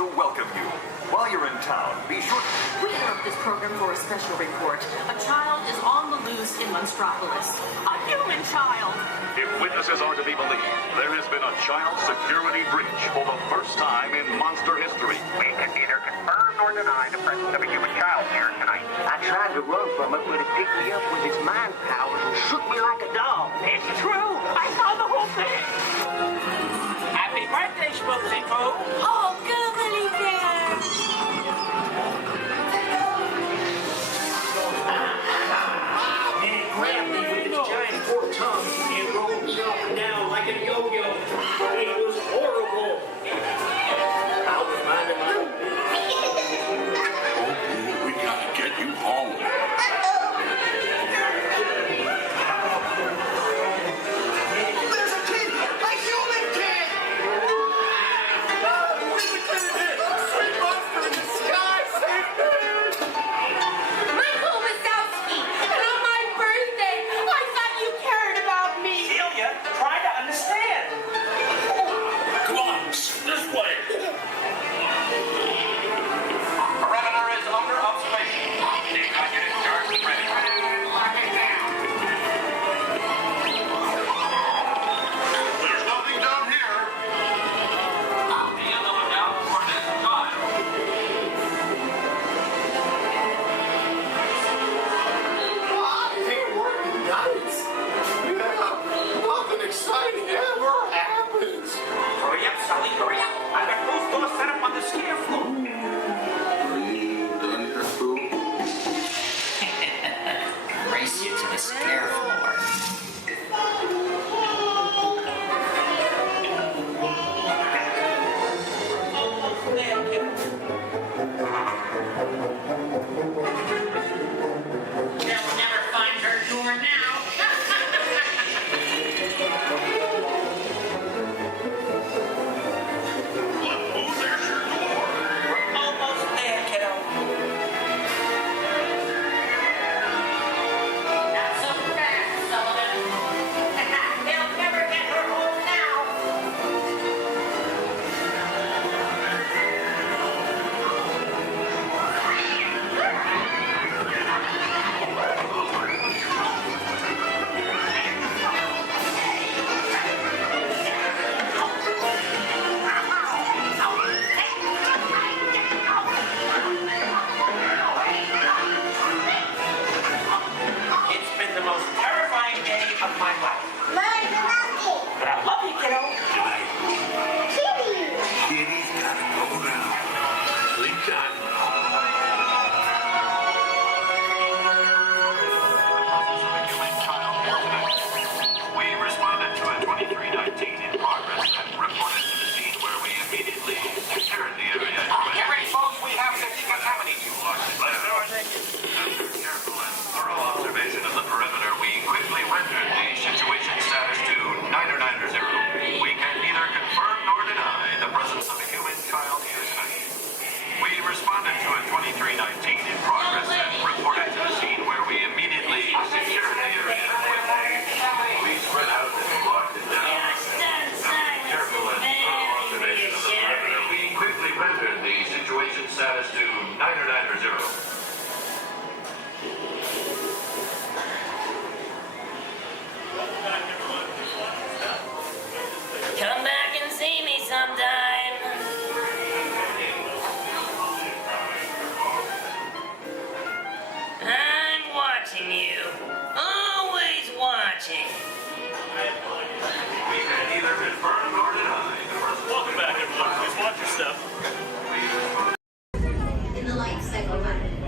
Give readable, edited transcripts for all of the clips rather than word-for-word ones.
to welcome you. While you're in town, be sure We interrupt this program for a special report. A child is on the loose in Monstropolis. A human child. If witnesses are to be believed, there has been a child security breach for the first time in monster history. We can neither confirm nor deny the presence of a human child here tonight. I tried to run from it, but it picked me up with its mind powers and shook me like a dog. It's true. I saw the whole thing. Happy birthday, Schmoozy Poo. Oh, goodly bear. And it grabbed me with its giant forked tongue and rolled me up and down like a yo-yo. It was horrible. I was minding my own business. We gotta get you home. There's a kid! A human kid! Where's the kid again? Sweet monster in the sky! Save me! Michael Wazowski, and on my birthday, I thought you cared about me. Celia, try to understand. Come on, this way. Perimeter is under observation. Decon unit charged and ready. Locking down. There's nothing down here. Be on the lookout for this child. Hey, working nights. Yeah, nothing exciting ever happens. Hurry up, Sully, hurry up. I've got both doors set up on the scare floor. Are you done here, Boo? Race you to the scare floor. They'll never find her door now. Boo, there's your door. We're almost there, kiddo. Not so fast, Sullivan. They'll never get her home now. It's been the most terrifying day of my life. But I love you, kiddo. Kitty's gotta go now. Sleep time. We responded to a 2319 in progress and reported to the scene where we immediately secured the area. Get ready, folks. We have to decontaminate you. After careful and thorough observation of the perimeter, we quickly rendered the situation status to 990. We can neither confirm nor deny the presence of a human child here tonight. We responded to a 2319 in progress and reported to the scene where we immediately secured the area. We spread out and locked it down. After careful and thorough observation of the perimeter, we quickly rendered the situation status to 990. Come back and see me sometime. I'm watching you. Always watching. We can neither confirm nor deny the presence. Welcome back, everyone. Please watch your step. In the light cycle.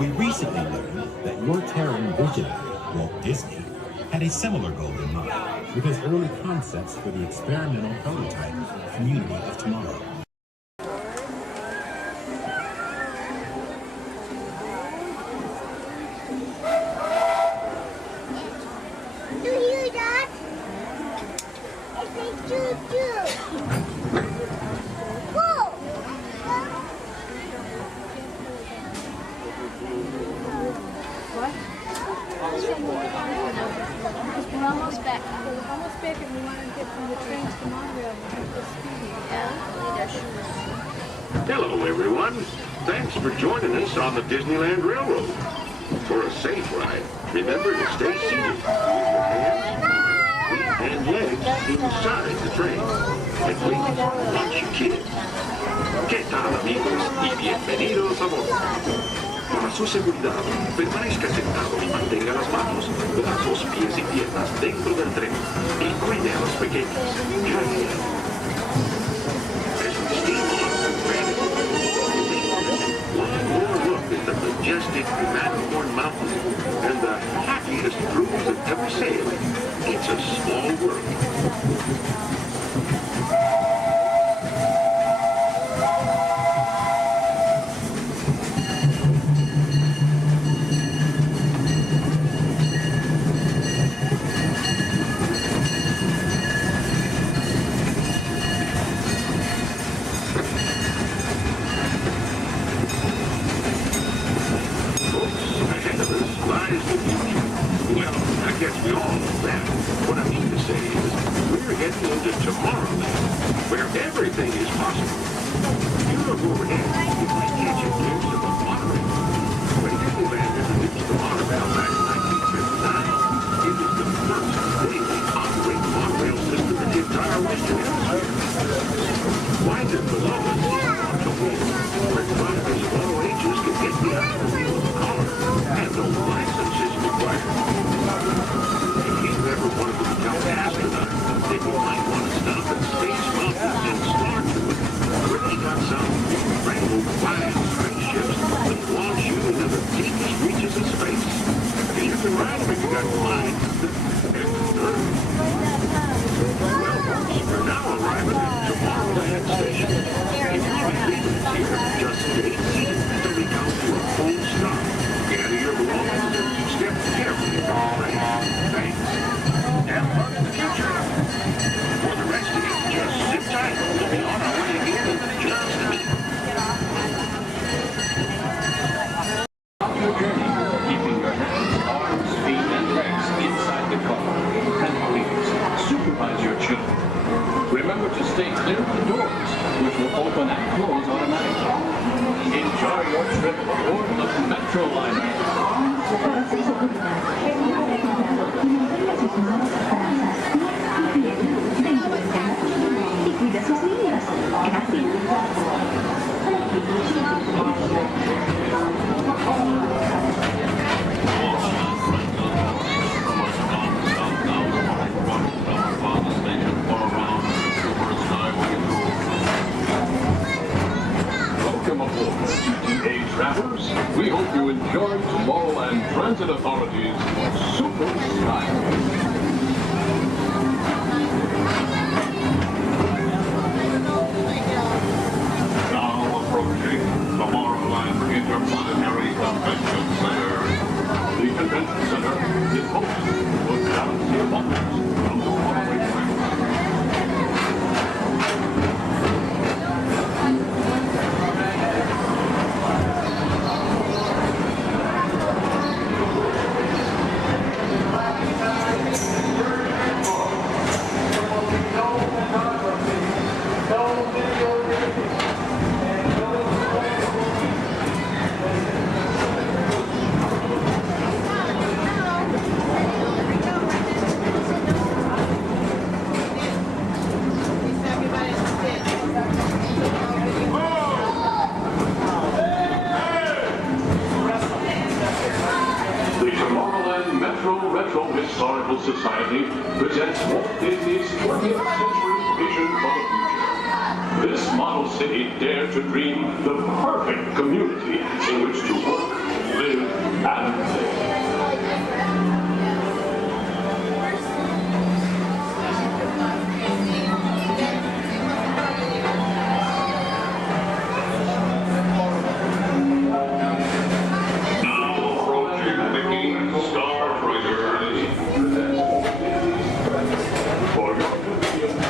We recently learned that your terror visionary, Walt Disney, had a similar goal in mind with his early concepts for the experimental prototype Community of Tomorrow. Do you hear that? It's a choo-choo. Whoa! What? We're almost back. We're almost back and we want to get from the trains to Montreal. Hello, everyone. Thanks for joining us on the Disneyland Railroad. For a safe ride, remember to stay seated with your hands, feet, and legs inside the train. And please, watch your kids. ¿Qué tal, amigos? Y bienvenidos a bordo. Para su seguridad, permanezca sentado y mantenga las manos, brazos, pies y piernas dentro del tren. Y cuide a los pequeños. Gracias. As we steam on, one more look at the majestic Matterhorn Mountain and the happiest crews that ever sailed. It's a small world. We hope you enjoy Tomorrowland Transit Authority's Super Style. Now approaching Tomorrowland Interplanetary Convention Center. The Convention Center is host to a galaxy of wonders from the following places. Historical Society presents Walt Disney's 20th Century Vision for the Future. This model city dared to dream the perfect community in which to work, live, and safe. Now approaching Mickey Star Traders. For your convenience,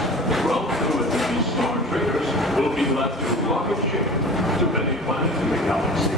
Walt and Mickey Star Traders will be left to rocket ship to many planets in the galaxy.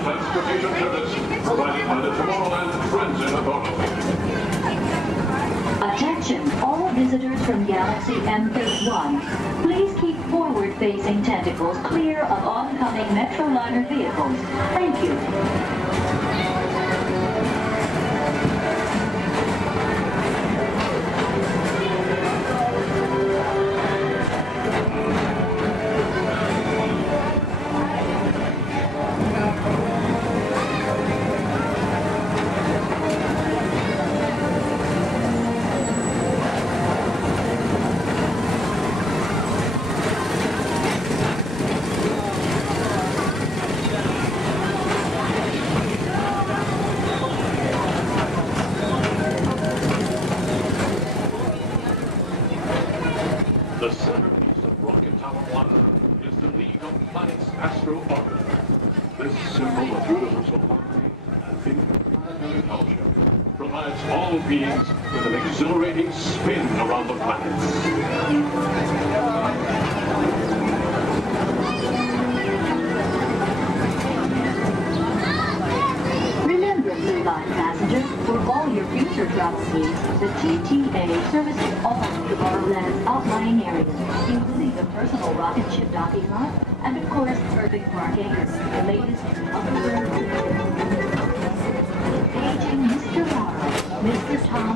Transportation service provided by the Tomorrowland Transit Authority. Attention, all visitors from Galaxy M31. Please keep forward-facing tentacles clear of oncoming Metroliner vehicles. Thank you. The centerpiece of Rocket Tower 1 is the League of Planets Astro Orbiter. This symbol of universal harmony and interplanetary fellowship provides all beings with an exhilarating spin around the planets. Blue Line passengers, for all your future travel needs, the TTA services all of Tomorrowland's outlying areas, including the personal rocket ship docking lot, and of course, perfect parking, the latest upgrade. Paging Mr. Morrow, Mr. Tom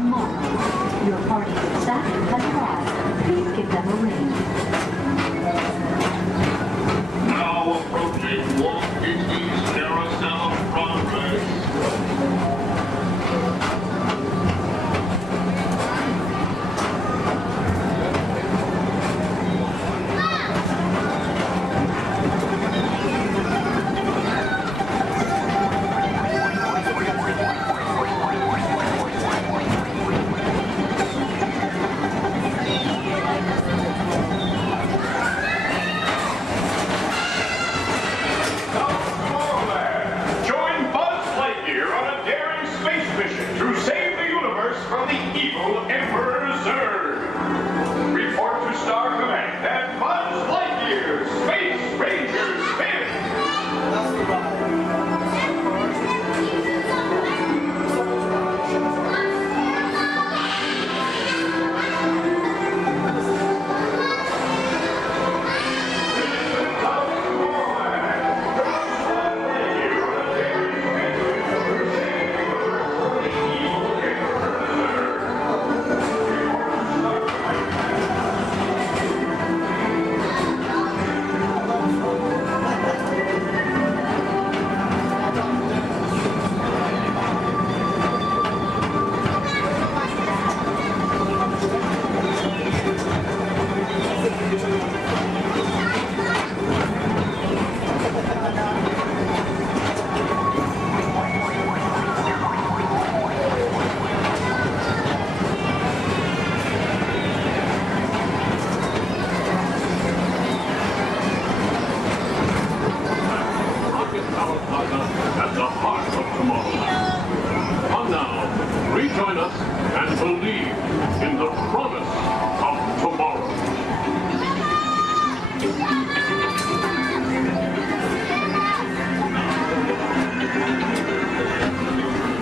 Tomorrowland. Come now, rejoin us and believe in the promise of tomorrow.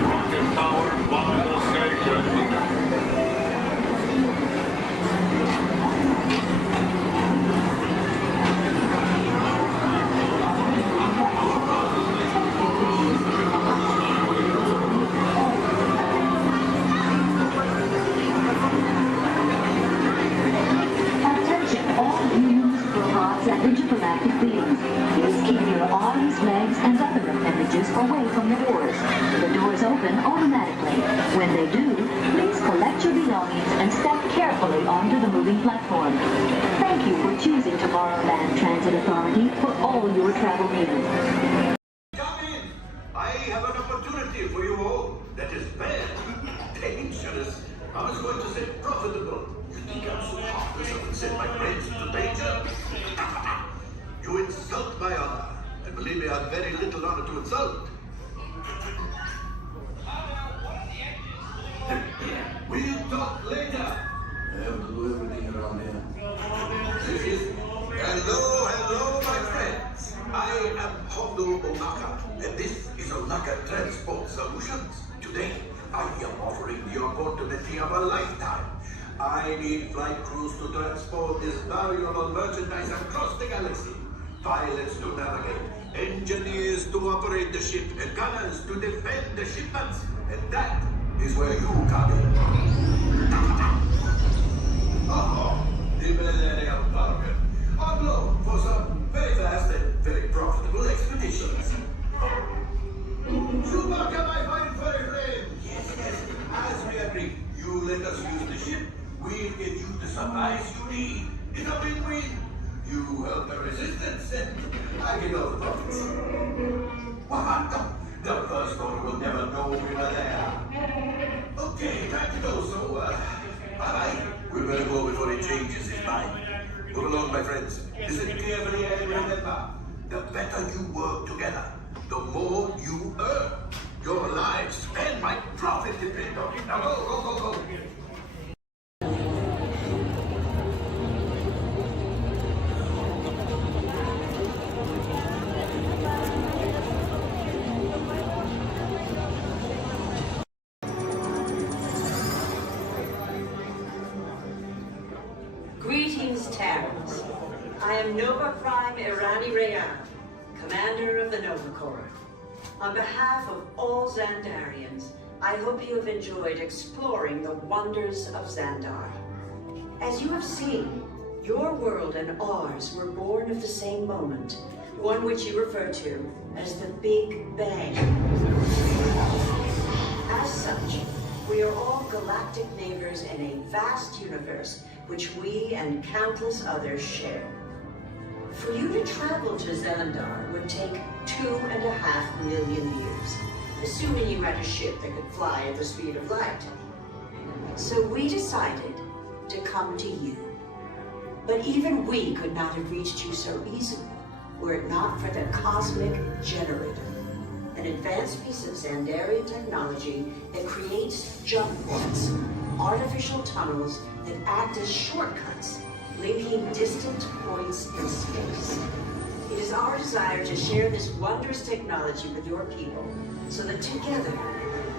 Rocket powered by the station. Intergalactic beings. Please keep your arms, legs, and other appendages away from the doors. The doors open automatically. When they do, please collect your belongings and step carefully onto the moving platform. Thank you for choosing Tomorrowland Transit Authority for all your travel needs. Come in. I have an opportunity for you all that is bad, dangerous. I was going to say profitable. You think I'm so heartless I would send my friends into danger? You insult my honor, and believe me, I have very little honor to insult. We'll talk later. I have to do everything around here. Hello, my friends. I am Hondo Onaka, and this is Onaka Transport Solutions. Today, I am offering the opportunity of a lifetime. I need flight crews to transport this valuable merchandise across the galaxy. Pilots to navigate, engineers to operate the ship, and gunners to defend the shipments. And that is where you come in. Oh, the bargain. I'm low for some very fast and very profitable expeditions. Chewbacca, my fine furry friend. Yes. As we agreed, you let us use the ship. We'll get you the supplies you need. In a win-win. You help the resistance, and I get all the profits. What? The first order will never know we were there. Okay, time to go, so, bye-bye. We better go before he changes his mind. Move along, my friends. Listen carefully and remember, the better you work together, the more you earn. Your lives and my profit depend on it. Now go. Greetings, Terrans. I am Nova Prime Irani Rayan, Commander of the Nova Corps. On behalf of all Xandarians, I hope you have enjoyed exploring the wonders of Xandar. As you have seen, your world and ours were born of the same moment, one which you refer to as the Big Bang. As such, we are all galactic neighbors in a vast universe which we and countless others share. For you to travel to Xandar would take 2.5 million years, assuming you had a ship that could fly at the speed of light. So we decided to come to you. But even we could not have reached you so easily were it not for the Cosmic Generator, an advanced piece of Xandarian technology that creates jump points, artificial tunnels that act as shortcuts, linking distant points in space. It is our desire to share this wondrous technology with your people so that together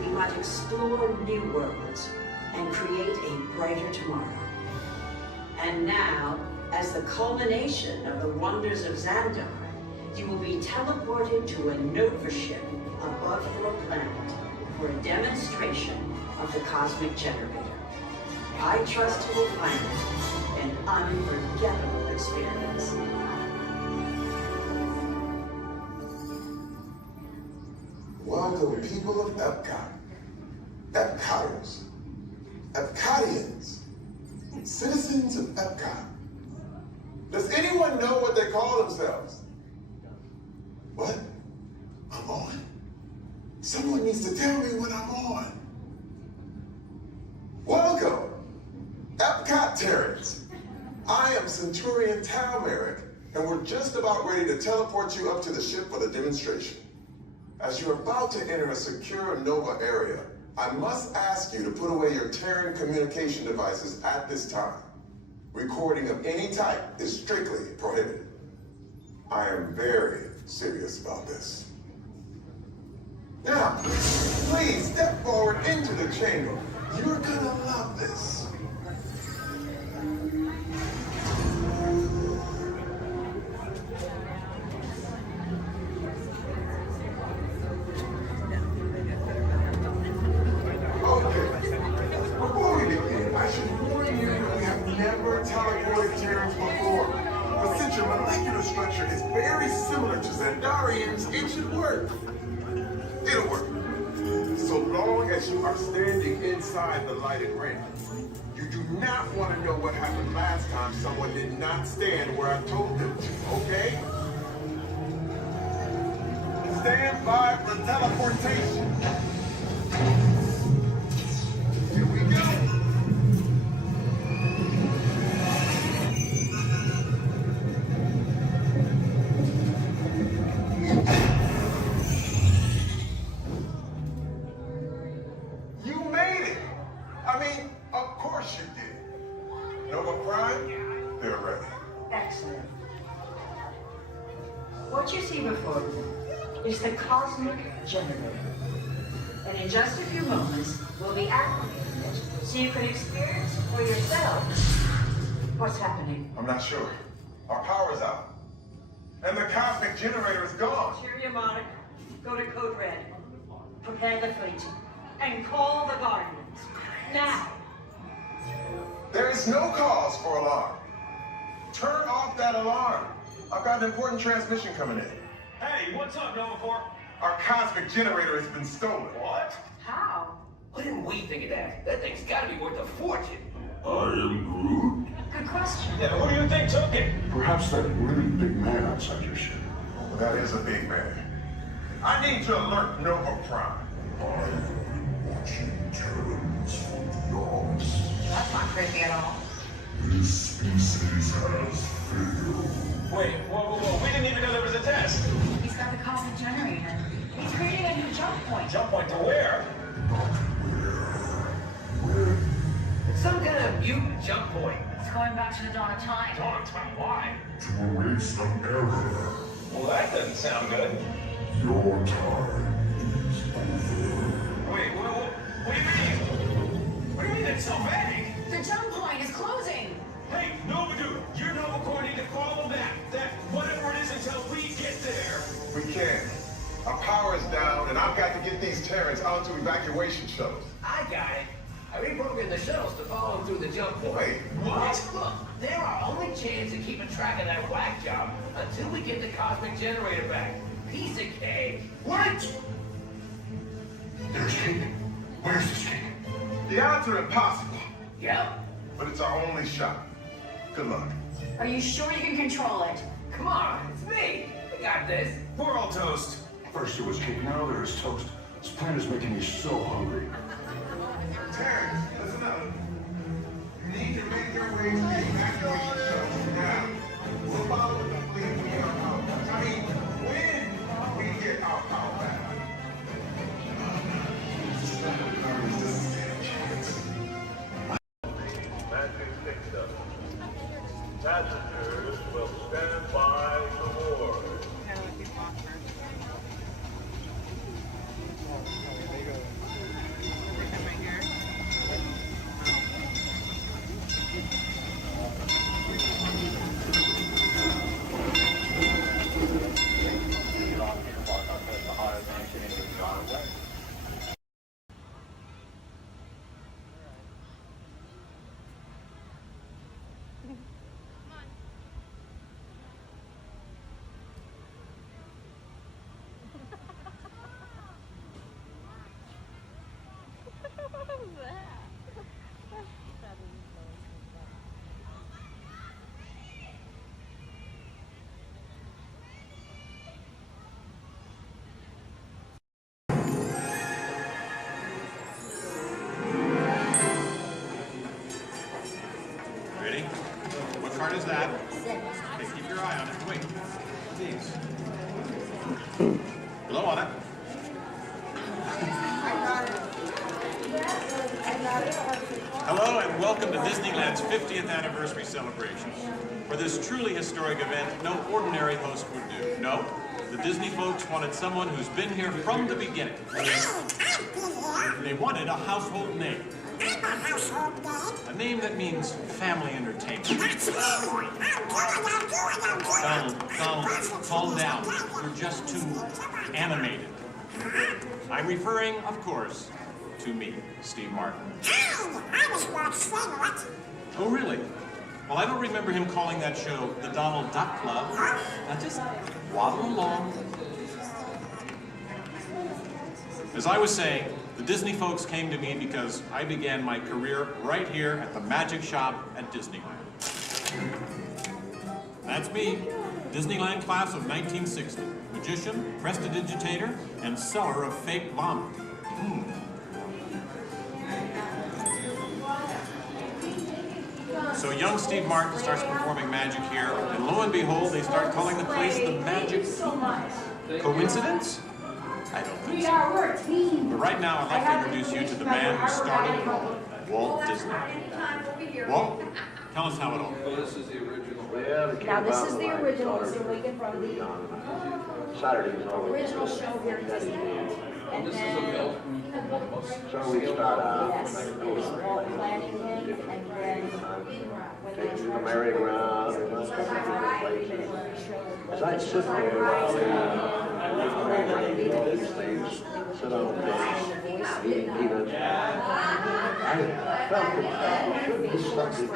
we might explore new worlds and create a brighter tomorrow. And now, as the culmination of the wonders of Xandar, you will be teleported to a Nova ship above your planet for a demonstration of the Cosmic Generator. I trust you will find it an unforgettable experience. Welcome, people of Epcot. Epcoters. Epcotians. Citizens of Epcot. Does anyone know what they call themselves? What? I'm on? Someone needs to tell me when I'm on. Welcome, Epcot Terrans. I am Centurion Tal Merrick, and we're just about ready to teleport you up to the ship for the demonstration. As you're about to enter a secure Nova area, I must ask you to put away your Terran communication devices at this time. Recording of any type is strictly prohibited. I am very serious about this. Now, please step forward into the chamber. You're gonna love this. Structure is very similar to Xandarians, it should work. It'll work. So long as you are standing inside the lighted ring. You do not want to know what happened last time someone did not stand where I told them to, okay? Stand by for teleportation. Here we go. What you see before you is the cosmic generator. And in just a few moments, we'll be activating it so you can experience for yourselves what's happening. I'm not sure. Our power's out. And the cosmic generator is gone. Cheer Monarch. Go to Code Red. Prepare the fleet. And call the Guardians. Now. There is no cause for alarm. Turn off that alarm. I've got an important transmission coming in. Hey, what's up, Nova Corps? Our cosmic generator has been stolen. What? How? Why didn't we think of that? That thing's gotta be worth a fortune. I am Groot. Good question. Yeah, who do you think took it? Perhaps that really big man outside your ship. Well, that is a big man. I need to alert Nova Prime. I've been watching Terrans for dogs. That's not creepy at all. This species has failed. Wait, whoa. We didn't even know there was a test. He's got the cosmic generator. He's creating a new jump point. Jump point to where? Not where. It's some kind of mutant jump point. It's going back to the dawn of time. Dawn of time, why? To erase an error. Well, that doesn't sound good. Your time is over. Wait, what do you mean? What do you mean it's so vague? The jump point is closing. Hey, Nova Dude, you're Nova Corps need to follow that whatever it is until we get there. We can. Our power is down, and I've got to get these Terrans onto evacuation shuttles. I got it. I reprogrammed the shuttles to follow them through the jump point. Wait, what? Look, they're our only chance of keeping track of that whack job until we get the cosmic generator back. Piece of cake. What? There's cake. Where's this cake? The odds are impossible, Yep. but it's our only shot. Good luck. Are you sure you can control it? Come on, it's me. I got this. We're all toast. First it was cake, now there is toast. This plan is making me so hungry. Terrans, listen up. You need to make your way to the evacuation shuttles now. We'll follow the fleet when we get our power back. I mean, when we get our power back. Passengers will stand by the board. Ready? What card is that? Okay, keep your eye on it. Wait. Please. Blow on it. Hello and welcome to Disneyland's 50th anniversary celebration. For this truly historic event, no ordinary host would do. No, the Disney folks wanted someone who's been here from the beginning. They wanted a household name. A name that means family entertainment. Donald, calm down. You're just too animated. I'm referring, of course, to me, Steve Martin. Oh, really? Well, I don't remember him calling that show the Donald Duck Club. Now just waddle along. As I was saying, the Disney folks came to me because I began my career right here at the Magic Shop at Disneyland. That's me, Disneyland class of 1960. Magician, prestidigitator, and seller of fake vomit. So young Steve Martin starts performing magic here, and lo and behold, they start calling the place the Magic Kingdom. Coincidence? I don't think so. But right now, I'd like to introduce you to the man who started it all, Walt Disney. Walt, tell us how it all began. This is the original. Now this is the original, it's taken from the original show here at Disneyland. And This is a then, belt. So we start out. yes, it was Walt planning him, and then when they Take the merry-go-round, and let's go to different places. As I sit there, these things, sit on the bench, eat peanuts. I felt that should be something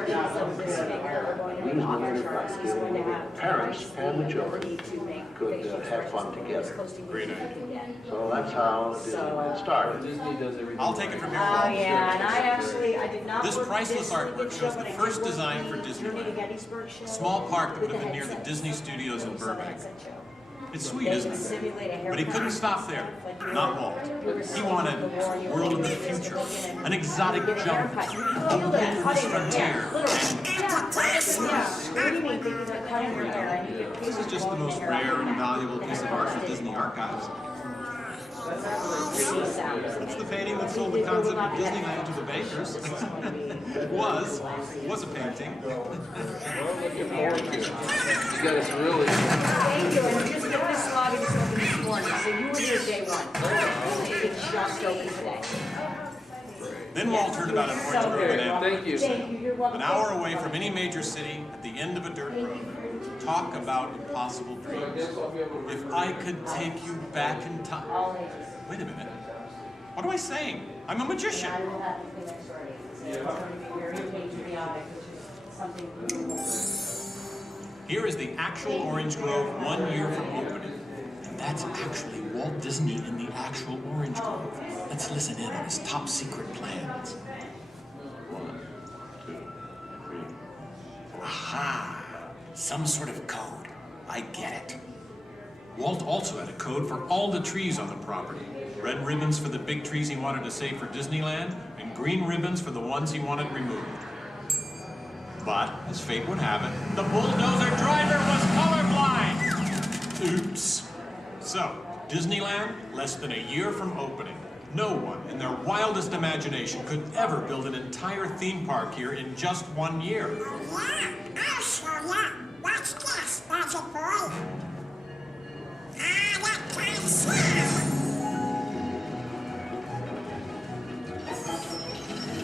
parents and the children could have fun together. Great idea. So that's how Disneyland started. Disney does everything. I'll take it from here. oh yeah, and I did not. This work at priceless Disney artwork shows the but I first did work design at for the Disneyland. Gettysburg show A small park that would with have been the near the headset. Disney Studios in Burbank. It's sweet, They isn't could it? simulate a But he couldn't stop there. Not Walt. He wanted a world of the future, an exotic jungle, a wilderness frontier, and this is just the most rare and valuable piece of art for Disney archives. It's the painting that sold the concept of Disneyland to the bakers. It was a painting. You got us really. Thank you, and just get this lobby just open this morning, so you were here day one. It's just open today. Then Walt heard about an orange grove in Anaheim. Thank you. Thank you, you're welcome. An hour away from any major city, at the end of a dirt road. Talk about impossible dreams. If I could take you back in time. Wait a minute. What am I saying? I'm a magician. I will have to finish already. So it's going to be very patriotic, which is something beautiful. Here is the actual orange grove 1 year from opening. And that's actually Walt Disney in the actual orange grove. Let's listen in on his top secret plans. 1, 2, 3. Aha! Some sort of code. I get it. Walt also had a code for all the trees on the property. Red ribbons for the big trees he wanted to save for Disneyland, and green ribbons for the ones he wanted removed. But, as fate would have it, the bulldozer driver was colorblind! Oops. So, Disneyland, less than a year from opening. No one, in their wildest imagination, could ever build an entire theme park here in just 1 year. Oh yeah, I'll show ya. Watch this, Magic Boy. That kind of sound.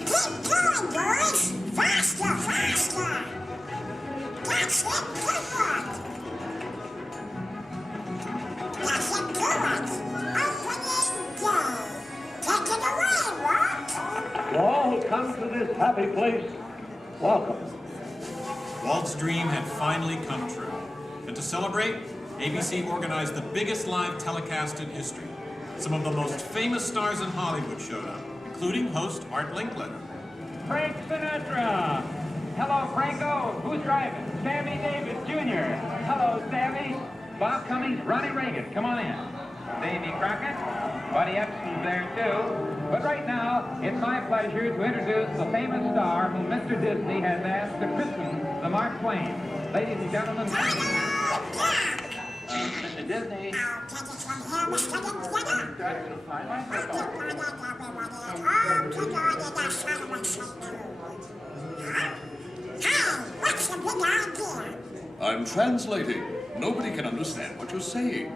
Keep going, boys. Faster, faster. That's it, perfect. That's it, perfect. Opening day. Take it away, Walt. To all who come to this happy place, welcome. Walt's dream had finally come true. And to celebrate, ABC organized the biggest live telecast in history. Some of the most famous stars in Hollywood showed up, including host Art Linkletter. Frank Sinatra. Hello, Franco. Who's driving? Sammy Davis Jr. Hello, Sammy. Bob Cummings, Ronnie Reagan. Come on in. Davy Crockett. Buddy Epson's there, too. But right now, it's my pleasure to introduce the famous star whom Mr. Disney has asked to christen the Mark Twain. Ladies and gentlemen, Mr. Disney. I'll take it from here, Mr. Linkletter. I'm translating. Nobody can understand what you're saying.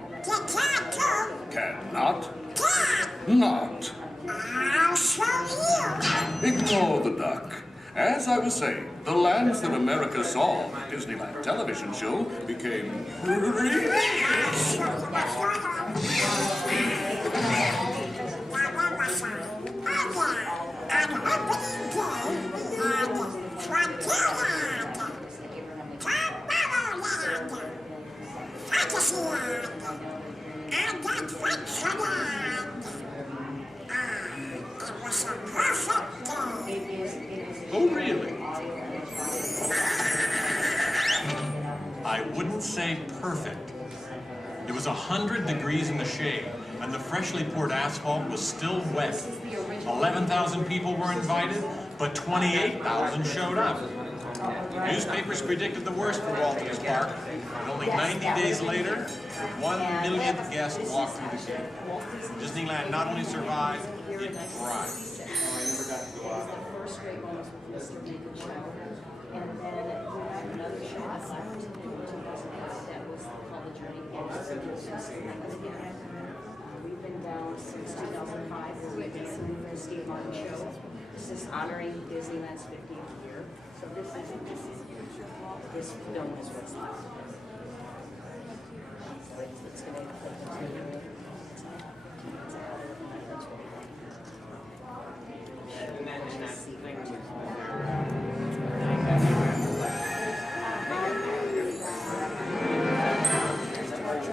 Cannot? Not. I'll show you. Ignore the duck. As I was saying, the lands that America saw on the Disneyland television show became Oh, really? I wouldn't say perfect. It was 100 degrees in the shade, and the freshly poured asphalt was still wet. 11,000 people were invited, but 28,000 showed up. Newspapers predicted the worst for Walt and his park, and only 90 days later, 1 millionth guest walked through the gate. Disneyland not only survived, it thrived. First great moments with Mr. Regan show, and then we had another show left that was called The Journey. We've been down since 2005, where we've been doing the Steve Martin show. This is honoring Disneyland's 50th year. So this film is what's left. It's going to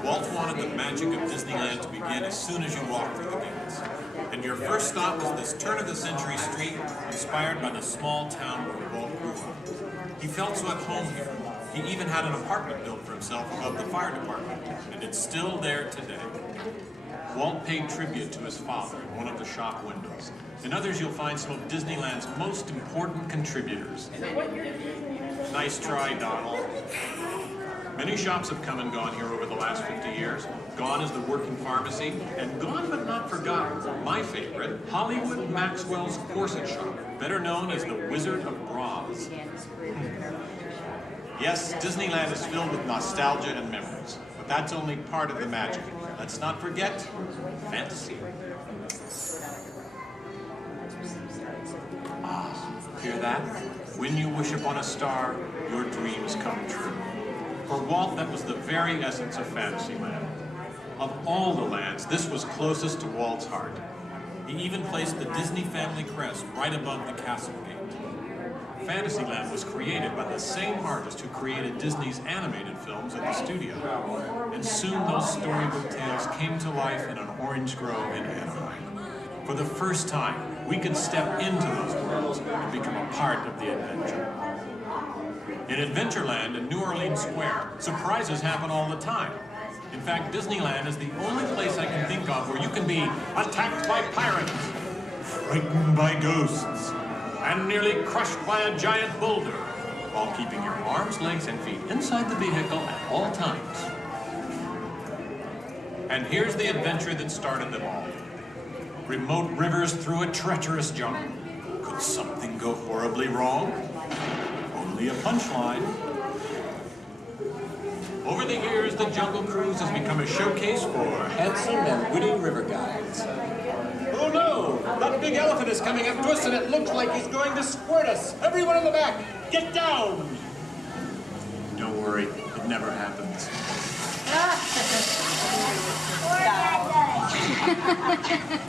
Walt wanted the magic of Disneyland to begin as soon as you walked through the gates. And your first stop was this turn-of-the-century street inspired by the small town where Walt grew up. He felt so at home here. He even had an apartment built for himself above the fire department, and it's still there today. Walt paid tribute to his father in one of the shop windows. In others, you'll find some of Disneyland's most important contributors. Nice try, Donald. Many shops have come and gone here over the last 50 years. Gone is the working pharmacy, and gone but not forgotten, my favorite, Hollywood Maxwell's corset shop, better known as the Wizard of Bronze. Yes, Disneyland is filled with nostalgia and memories, but that's only part of the magic. Let's not forget fantasy. Ah, hear that? When you wish upon a star, your dreams come true. For Walt, that was the very essence of Fantasyland. Of all the lands, this was closest to Walt's heart. He even placed the Disney family crest right above the castle gate. Fantasyland was created by the same artist who created Disney's animated films at the studio. And soon those storybook tales came to life in an orange grove in Anaheim. For the first time, we could step into those worlds and become a part of the adventure. In Adventureland and New Orleans Square, surprises happen all the time. In fact, Disneyland is the only place I can think of where you can be attacked by pirates, frightened by ghosts, and nearly crushed by a giant boulder, while keeping your arms, legs, and feet inside the vehicle at all times. And here's the adventure that started them all. Remote rivers through a treacherous jungle. Could something go horribly wrong? Only a punchline. Over the years, the Jungle Cruise has become a showcase for handsome and witty river guides. Oh no! That big elephant is coming up to us and it looks like he's going to squirt us! Everyone in the back, get down! Don't worry, it never happens.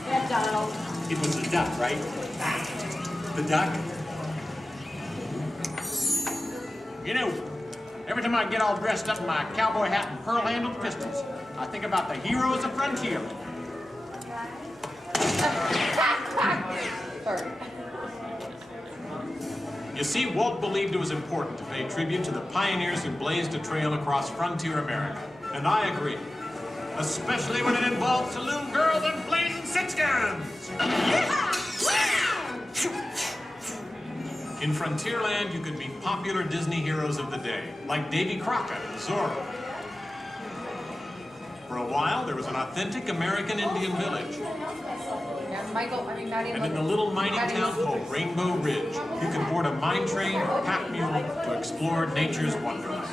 Yeah, Donald. It was the duck, right? The duck? You know, every time I get all dressed up in my cowboy hat and pearl-handled pistols, I think about the heroes of frontier. You see, Walt believed it was important to pay tribute to the pioneers who blazed a trail across frontier America. And I agree. Especially when it involved saloon girls and blazing six-guns. In Frontierland, you could meet popular Disney heroes of the day, like Davy Crockett and Zorro. For a while, there was an authentic American Indian village. And in the little mining town called Rainbow Ridge, you could board a mine train or pack mule to explore nature's wonderland.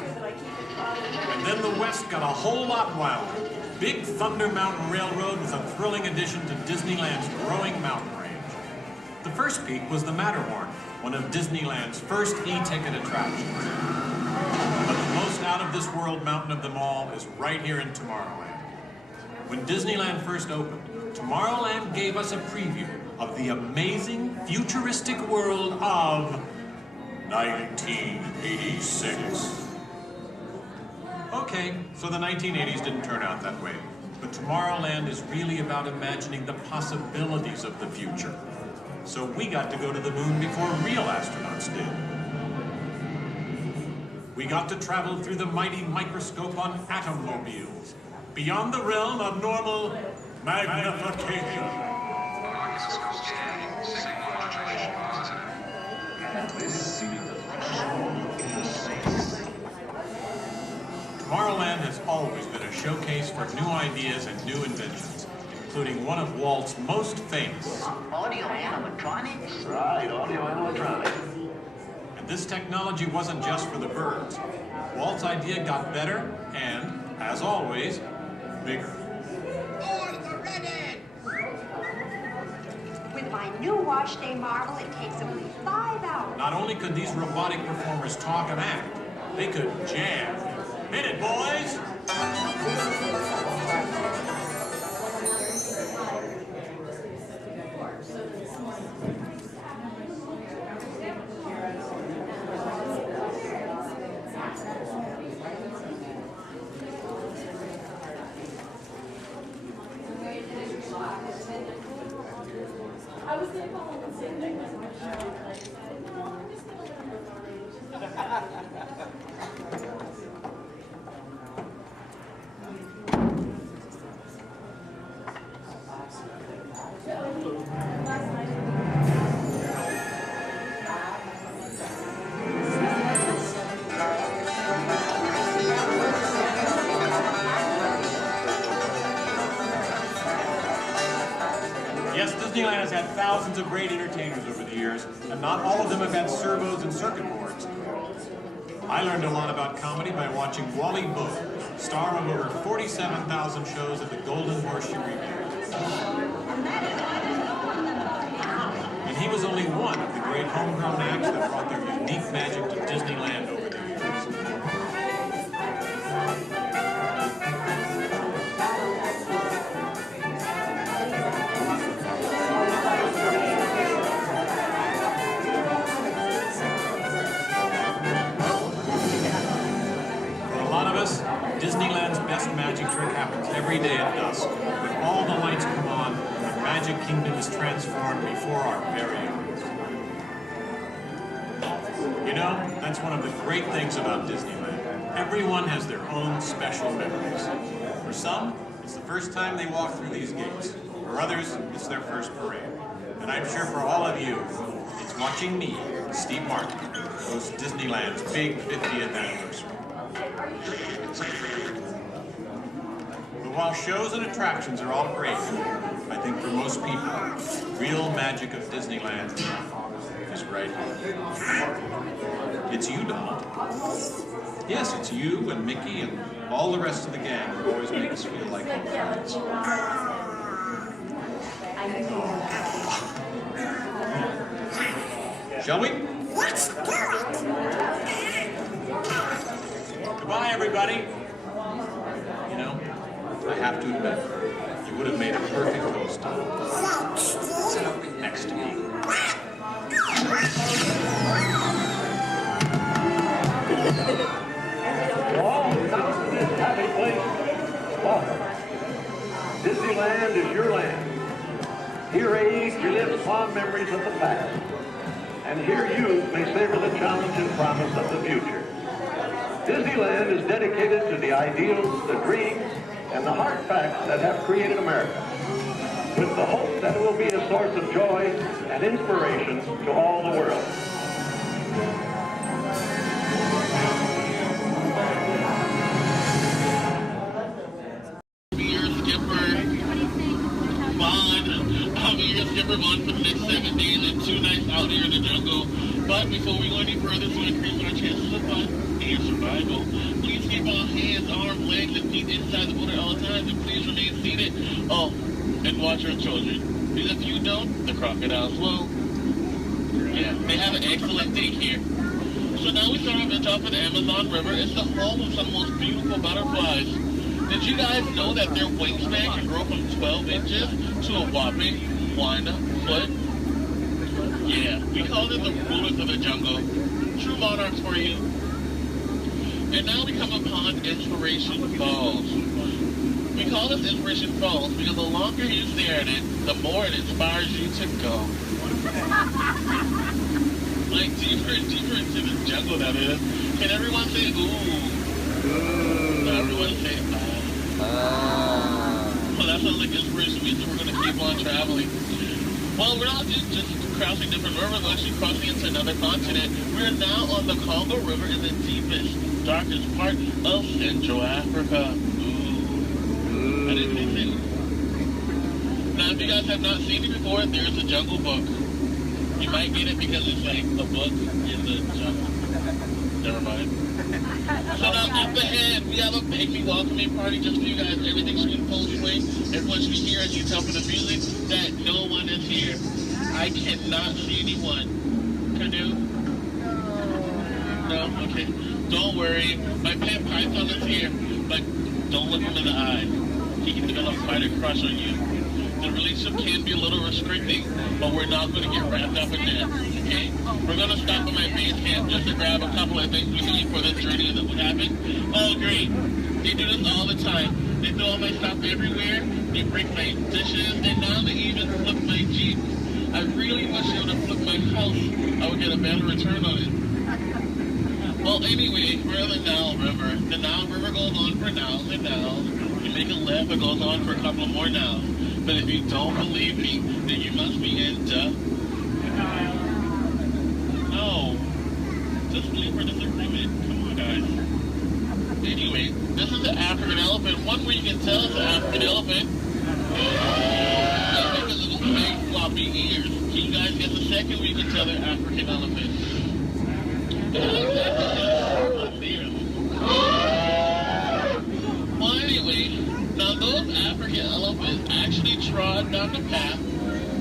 And then the West got a whole lot wilder. Big Thunder Mountain Railroad was a thrilling addition to Disneyland's growing mountain range. The first peak was the Matterhorn, one of Disneyland's first e-ticket attractions. But the most out-of-this-world mountain of them all is right here in Tomorrowland. When Disneyland first opened, Tomorrowland gave us a preview of the amazing, futuristic world of 1986. Okay, so the 1980s didn't turn out that way. But Tomorrowland is really about imagining the possibilities of the future. So we got to go to the moon before real astronauts did. We got to travel through the mighty microscope on atommobiles, beyond the realm of normal magnification. Tomorrowland has always been a showcase for new ideas and new inventions, including one of Walt's most famous. Audio animatronics? Right, audio animatronics. And this technology wasn't just for the birds. Walt's idea got better and, as always, bigger. With my new wash day marvel, it takes only 5 hours. Not only could these robotic performers talk and act, they could jam. Hit it, boys! Yes, Disneyland has had thousands of great entertainers over the years, and not all of them have had servos and circuit boards. I learned a lot about comedy by watching Wally Book, star of over 47,000 shows at the Golden Horseshoe Revue. And he was only one of the great homegrown acts that brought their unique magic to Disneyland over the years. Disneyland's best magic trick happens every day at dusk, when all the lights come on and Magic Kingdom is transformed before our very eyes. You know, that's one of the great things about Disneyland. Everyone has their own special memories. For some, it's the first time they walk through these gates. For others, it's their first parade. And I'm sure for all of you, it's watching me, Steve Martin, host Disneyland's big 50th anniversary. But while shows and attractions are all great, I think for most people, real magic of Disneyland is right here. It's you, Donald. Yes, it's you and Mickey and all the rest of the gang who always make us feel like old friends. Shall we? Let's do it! Goodbye, everybody. You know, I have to admit, you would have made a perfect host. Sit up next to me. Happy place. Welcome. Disneyland is your land. Here age relives fond memories of the past. And here youth may savor the challenge and promise of the future. Disneyland is dedicated to the ideals, the dreams, and the hard facts that have created America, with the hope that it will be a source of joy and inspiration to all the world. skip on for the next 7 days and 2 nights out here in the jungle. But before we go any further to increase our chances of fun and survival, please keep all hands, arms, legs, and feet inside the boat at all times, and please remain seated. Oh, and watch your children. Because if you don't, the crocodiles will. Yeah, they have an excellent day here. So now we start our adventure off in the Amazon River. It's the home of some of the most beautiful butterflies. Did you guys know that their wingspan can grow from 12 inches to a whopping 1 foot? Yeah, we call them the rulers of the jungle. True monarchs for you. And now we come upon Inspiration Falls. We call this Inspiration Falls because the longer you stare at it, the more it inspires you to go. Like deeper and deeper into the jungle, that is. Can everyone say ooh? Everyone say well, that sounds like inspiration means that we're going to keep on traveling. Well, we're not just crossing different rivers, we're actually crossing into another continent. We are now on the Congo River in the deepest, darkest part of Central Africa. Ooh. I didn't think so. Now, if you guys have not seen it before, there's a Jungle Book. You might get it because it's like a book in the jungle. Never mind. So now up ahead, we have a pygmy welcoming party just for you guys. Everything's in full swing. Everyone should hear, as you tell from the music, that no one is here. I cannot see anyone. Canoe? No? Okay. Don't worry. My pet python is here, but don't look him in the eye. He can develop quite a crush on you. The relationship can be a little restricting, but we're not going to get wrapped up in that, okay? We're going to stop at my base camp just to grab a couple of things we need for this journey that would happen. Oh, great. They do this all the time. They throw all my stuff everywhere. They break my dishes. And now they even flip my Jeep. I really wish they would have flipped my house. I would get a better return on it. Well, anyway, we're in the Nile River. The Nile River goes on for Niles and Niles. You make a left, it goes on for a couple more Niles. But if you don't believe me, then you must be into... No. Just believe we're disagreement. Come on, guys. Anyway, this is the African elephant. One way you can tell it's an African elephant is because of those big floppy ears. Can you guys get the second way you can tell they're African elephants? Well, anyway, now those African elephants actually trod down the path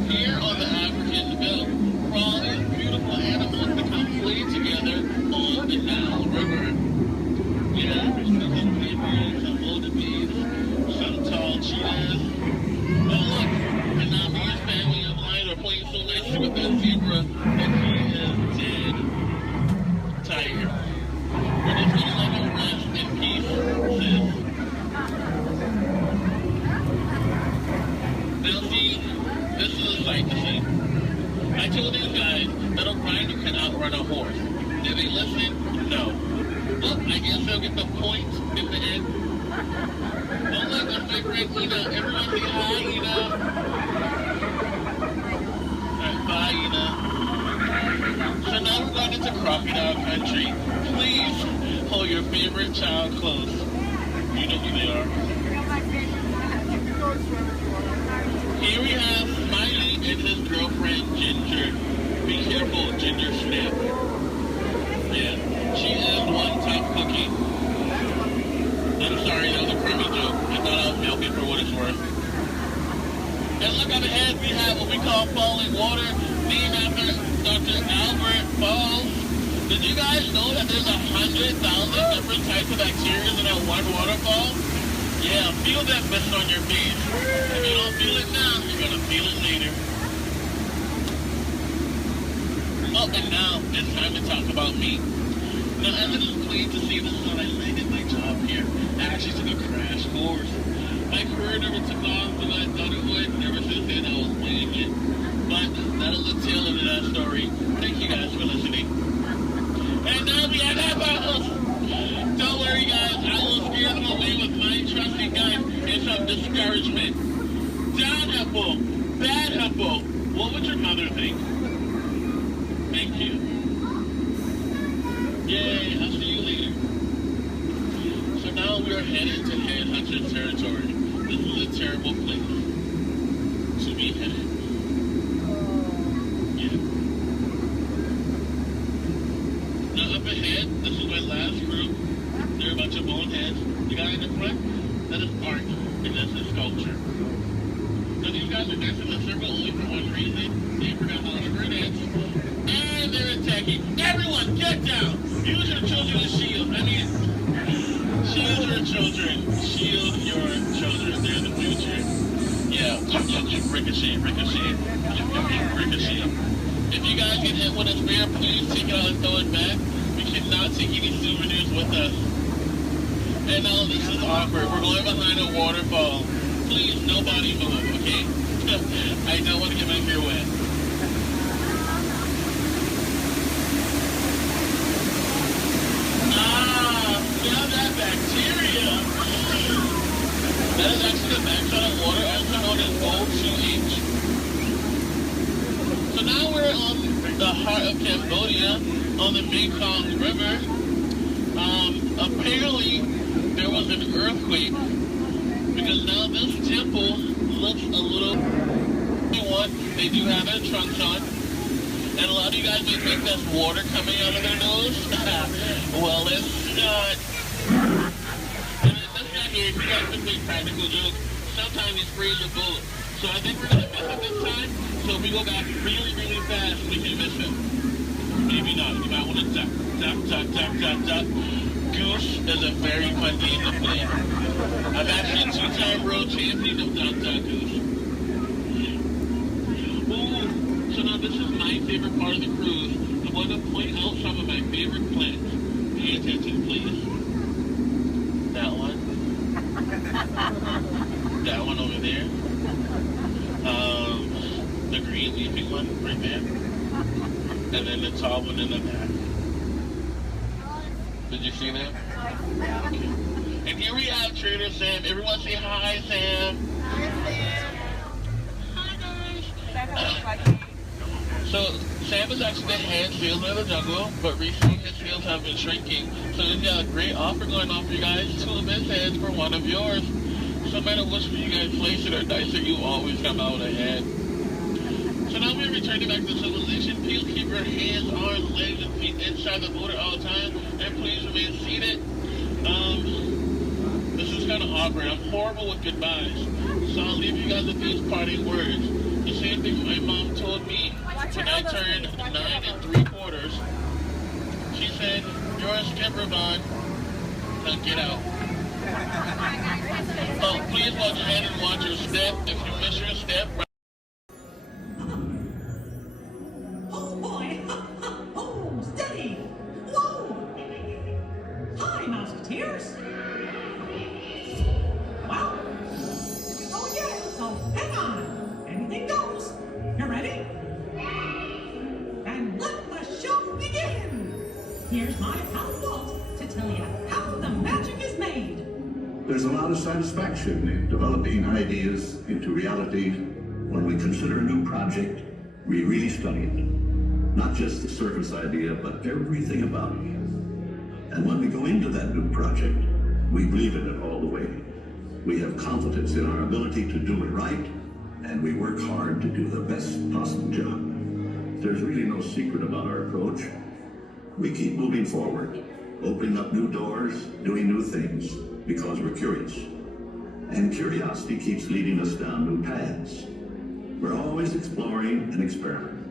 here on the African belt for all these beautiful animals to come play together on the Nile River. Yeah, there's some zebras, some wildebeest, some tall cheetahs. Oh look, and now me and his family of lions are playing so nicely with that zebra that he is dead. Tiger. We're just gonna let him rest in peace, sis. Now see, this is a sight to see. I told these guys that a rider can outrun a horse. Did they listen? No. Well, I guess they'll get the point in the end. Oh look, that's my friend Ina. Everyone say hi, Ina. Alright, bye, Ina. So now we're going into crocodile country. Please hold your favorite child close. You know who they are. Here we have Smiley and his girlfriend Ginger. Be careful, Ginger Snap. Yeah, she is one tough cookie. I'm sorry, that was a crummy joke. I thought I was milking for what it's worth. And look up ahead, we have what we call falling water, named after Dr. Albert Falls. Did you guys know that there's 100,000 different types of bacteria in that one waterfall? Yeah, feel that mist on your face. If you don't feel it now, you're gonna feel it later. Oh, and now it's time to talk about me. Now, as it is plain to see, this is when I landed my job here. I actually took a crash course. My career never took off the way I thought it would. Never since then, I was winging it. But that'll the tail end of that story. Thank you guys for listening. And now we have that house. Don't worry, guys. I will scare them away with my trusty gun and some discouragement. Down, Hippo. Bad Hippo. What would your mother think? Thank you. Yay, I'll see you later. So now we are headed to Headhunter territory. This is a terrible place to be headed. bunch of boneheads. The guy in the front, that is art, and that's a sculpture. So these guys are dancing in a circle only for one reason. They forgot how to dance. And they're attacking. Everyone, get down! Use your children as shields. I mean, shield your children. Shield your children. They're the future. Yeah, ricochet, ricochet. Ricochet. If you guys get hit with a spear, please take it out and throw it back. We cannot take any souvenirs with us. And now this is awkward. We're going behind a waterfall. Please, nobody move, okay? I don't want to get my hair wet. Now that bacteria. That is actually the backside of water, also known as O2H. So now we're on the heart of Cambodia, on the Mekong River. Apparently, there was an earthquake, because now this temple looks a little... They do have their trunks on, and a lot of you guys may think that's water coming out of their nose. Well, it's not. And let's not hear, if you guys can make practical jokes, sometimes you freeze the boat. So I think we're going to miss it this time, so if we go back really, really fast, we can miss it. Maybe not. You might want to duck, duck, duck, duck, duck, duck. Goose is a very fun game to play. I'm actually a two-time world champion of Duck Duck Goose. Ooh, so now this is my favorite part of the cruise. I want to point out some of my favorite plants. Pay attention, please. That one. That one over there. The green leafy one right there. And then the tall one in the back. Did you see that? Okay. And here we have Trader Sam. Everyone say hi, Sam. Hi, Sam. Hi, guys. So, Sam is actually the head sailor of the jungle, but recently his sails have been shrinking. So he's got a great offer going on for you guys. 2 of his heads for 1 of yours. So no matter which one you guys place it or dice it, you always come out ahead. So now we're returning back to civilization. Please keep your hands, arms, legs, and feet inside the water all the time. And please remain seated. This is kind of awkward. I'm horrible with goodbyes. So I'll leave you guys with these parting words. The same thing my mom told me when I turned 9 3/4. She said, "You're a skipper, Bond. Now get out." Oh, please watch ahead and watch your step. If you miss your step, Oh boy! Oh, steady! Whoa! Hi, Musketeers! Wow! Oh yeah, so hang on! Anything goes! You ready? And let the show begin! Here's my pal Walt to tell you how the magic is made! There's a lot of satisfaction in developing ideas into reality. When we consider a new project, we really study it. Not just the surface idea, but everything about it. And when we go into that new project, we believe in it all the way. We have confidence in our ability to do it right, and we work hard to do the best possible job. There's really no secret about our approach. We keep moving forward, opening up new doors, doing new things, because we're curious. And curiosity keeps leading us down new paths. We're always exploring and experimenting.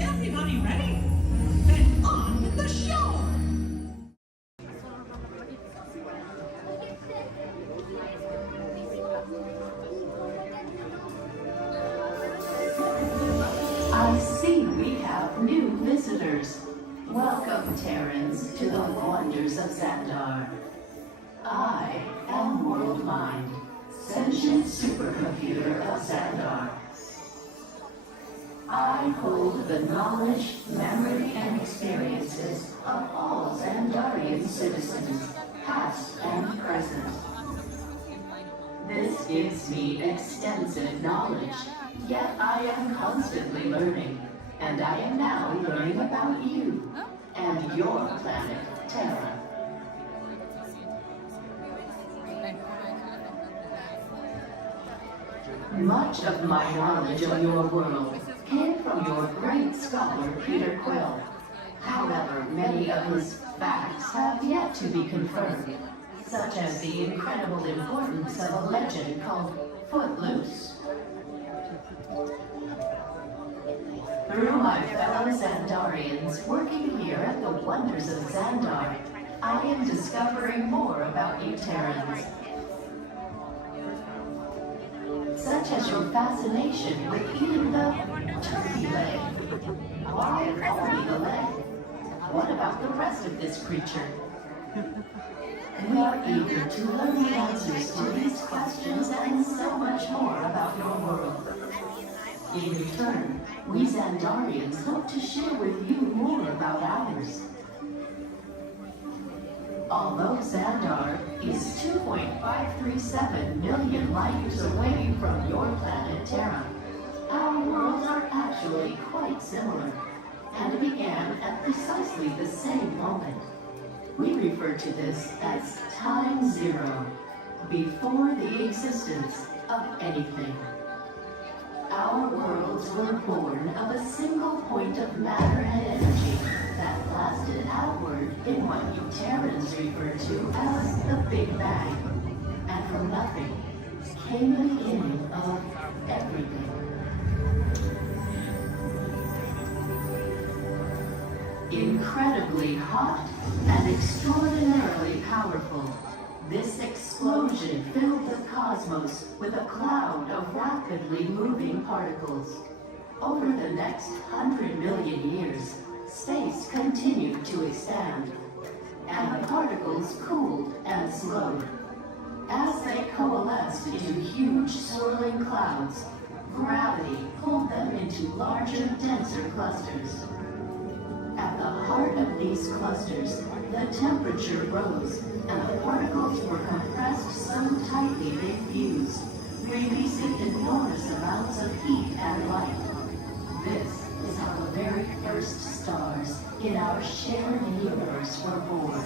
Everybody ready? Then on with the show! I see we have new visitors. Welcome, Terrans, to the wonders of Xandar. I am World Mind, sentient supercomputer of Xandar. I hold the knowledge, memory, and experiences of all Xandarian citizens, past and present. This gives me extensive knowledge, yet I am constantly learning, and I am now learning about you and your planet, Terra. Much of my knowledge of your world came from your great scholar, Peter Quill. However, many of his facts have yet to be confirmed, such as the incredible importance of a legend called Footloose. Through my fellow Xandarians working here at the wonders of Xandar, I am discovering more about you Terrans. Such as your fascination with eating the turkey leg. Why only the leg? What about the rest of this creature? We are eager to learn the answers to these questions and so much more about your world. In return, we Xandarians hope to share with you more about ours. Although Xandar is 2.537 million light years away from your planet Terra, our worlds are actually quite similar and began at precisely the same moment. We refer to this as time zero, before the existence of anything. Our worlds were born of a single point of matter and energy that blasted outward in what you Terrans refer to as the Big Bang. And from nothing came the beginning of everything. Incredibly hot and extraordinarily powerful, this explosion filled the cosmos with a cloud of rapidly moving particles. Over the next 100 million years, space continued to expand, and the particles cooled and slowed. As they coalesced into huge swirling clouds, gravity pulled them into larger, denser clusters. At the heart of these clusters, the temperature rose, and the particles were compressed so tightly they fused, releasing enormous amounts of heat and light. This is how the very first stars in our shared universe were born.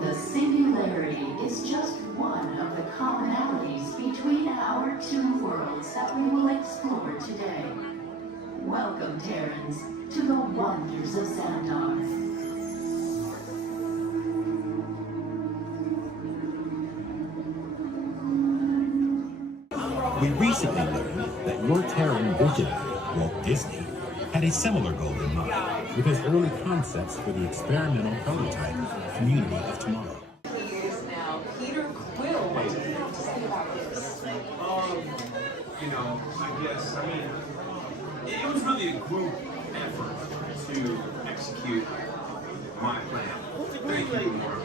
The singularity is just one of the commonalities between our two worlds that we will explore today. Welcome, Terrans, to the wonders of Xandar. We recently learned that your Terran visionary, Walt Disney, had a similar goal in mind with his early concepts for the experimental prototype Community of Tomorrow. Now, Peter Quill, what do you have to say about this? You know, I mean, it was really a group effort to execute my plan. Thank you, Mark.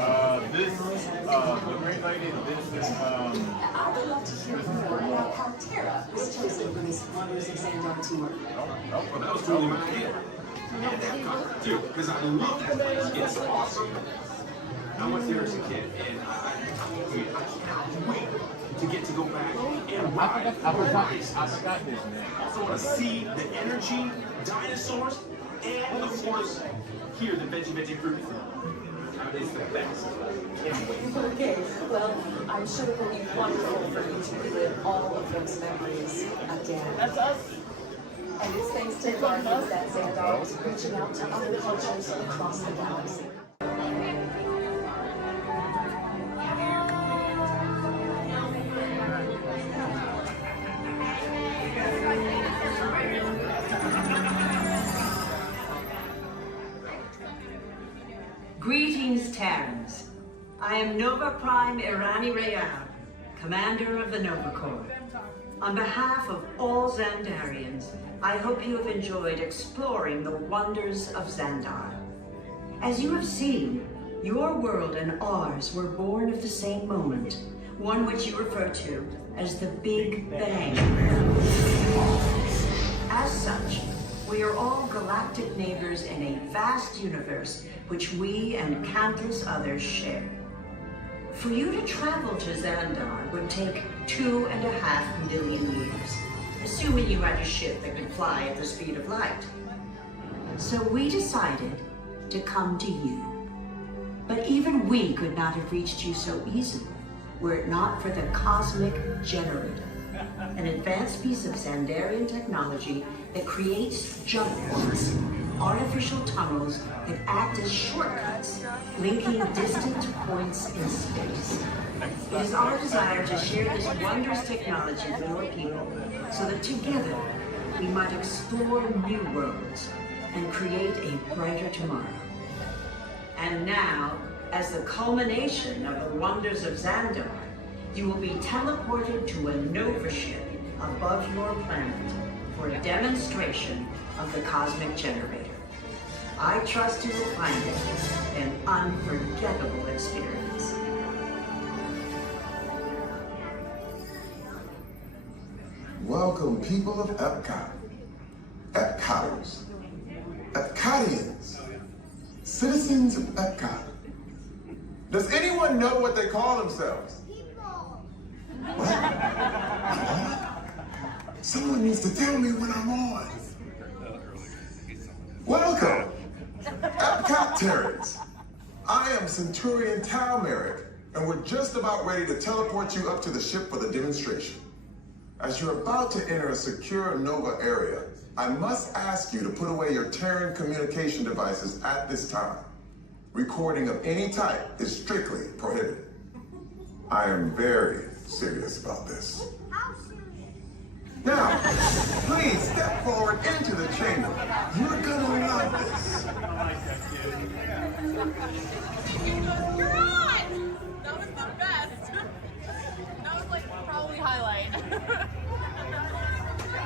The Great Lady, I would love to hear more about how Terra was chosen for this Wonders of Xandar tour. Well, that was totally my idea. And that got too, because I love that place. It's awesome. I went there as a kid, and I cannot wait to get to go back and ride. I forgot this, man. I also want to see the energy, dinosaurs, and of course, hear the veggie fruit. It's the best. Okay, well, I'm sure it will be wonderful for you to relive all of those memories again. That's us. And it's thanks to Marcus that Xandar is reaching out to other cultures across the galaxy. Greetings, Terrans. I am Nova Prime Irani Rayal, Commander of the Nova Corps. On behalf of all Xandarians, I hope you have enjoyed exploring the wonders of Xandar. As you have seen, your world and ours were born of the same moment, one which you refer to as the Big Bang. As such, we are all galactic neighbors in a vast universe which we and countless others share. For you to travel to Xandar would take 2.5 million years, assuming you had a ship that could fly at the speed of light. So we decided to come to you. But even we could not have reached you so easily. were it not for the cosmic generator, an advanced piece of Xandarian technology that creates jump points, artificial tunnels that act as shortcuts, linking distant points in space. It is our desire to share this wondrous technology with your people so that together we might explore new worlds and create a brighter tomorrow. And now, as the culmination of the wonders of Xandar, you will be teleported to a Nova ship above your planet for a demonstration of the cosmic generator. I trust you will find it an unforgettable experience. Welcome, people of Epcot. Epcoters. Epcotians. Citizens of Epcot. Does anyone know what they call themselves? What? Someone needs to tell me when I'm on. Welcome, Epcot Terrans. I am Centurion Tal Merrick, and we're just about ready to teleport you up to the ship for the demonstration. As you're about to enter a secure Nova area, I must ask you to put away your Terran communication devices at this time. Recording of any type is strictly prohibited. I am very serious about this. Now, please step forward into the chamber. You're gonna love this. You're on! That was the best. That was like probably highlight.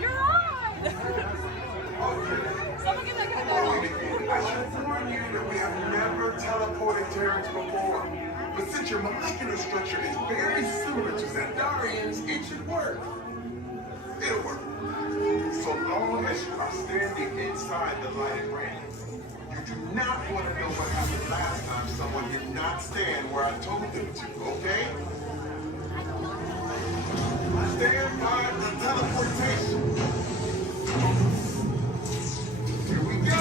You're on! Someone get that guy back. I should warn you that we have never teleported Terrans before. But since your molecular structure is very similar to Xandarians, it should work. It'll work. So long as you are standing inside the lighted ring. You do not want to know what happened last time someone did not stand where I told them to, okay? Stand by for teleportation. Here we go.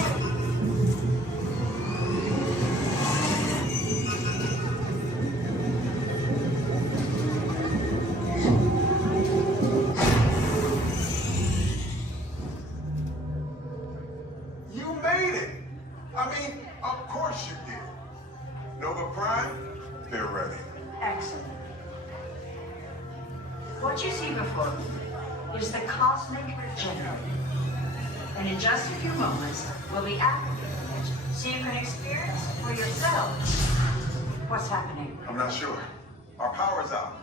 You made it. I mean, of course you did. Nova Prime, they're ready. Excellent. What you see before you is the cosmic generator. And in just a few moments, we'll be activating it so you can experience for yourselves what's happening. I'm not sure. Our power's out.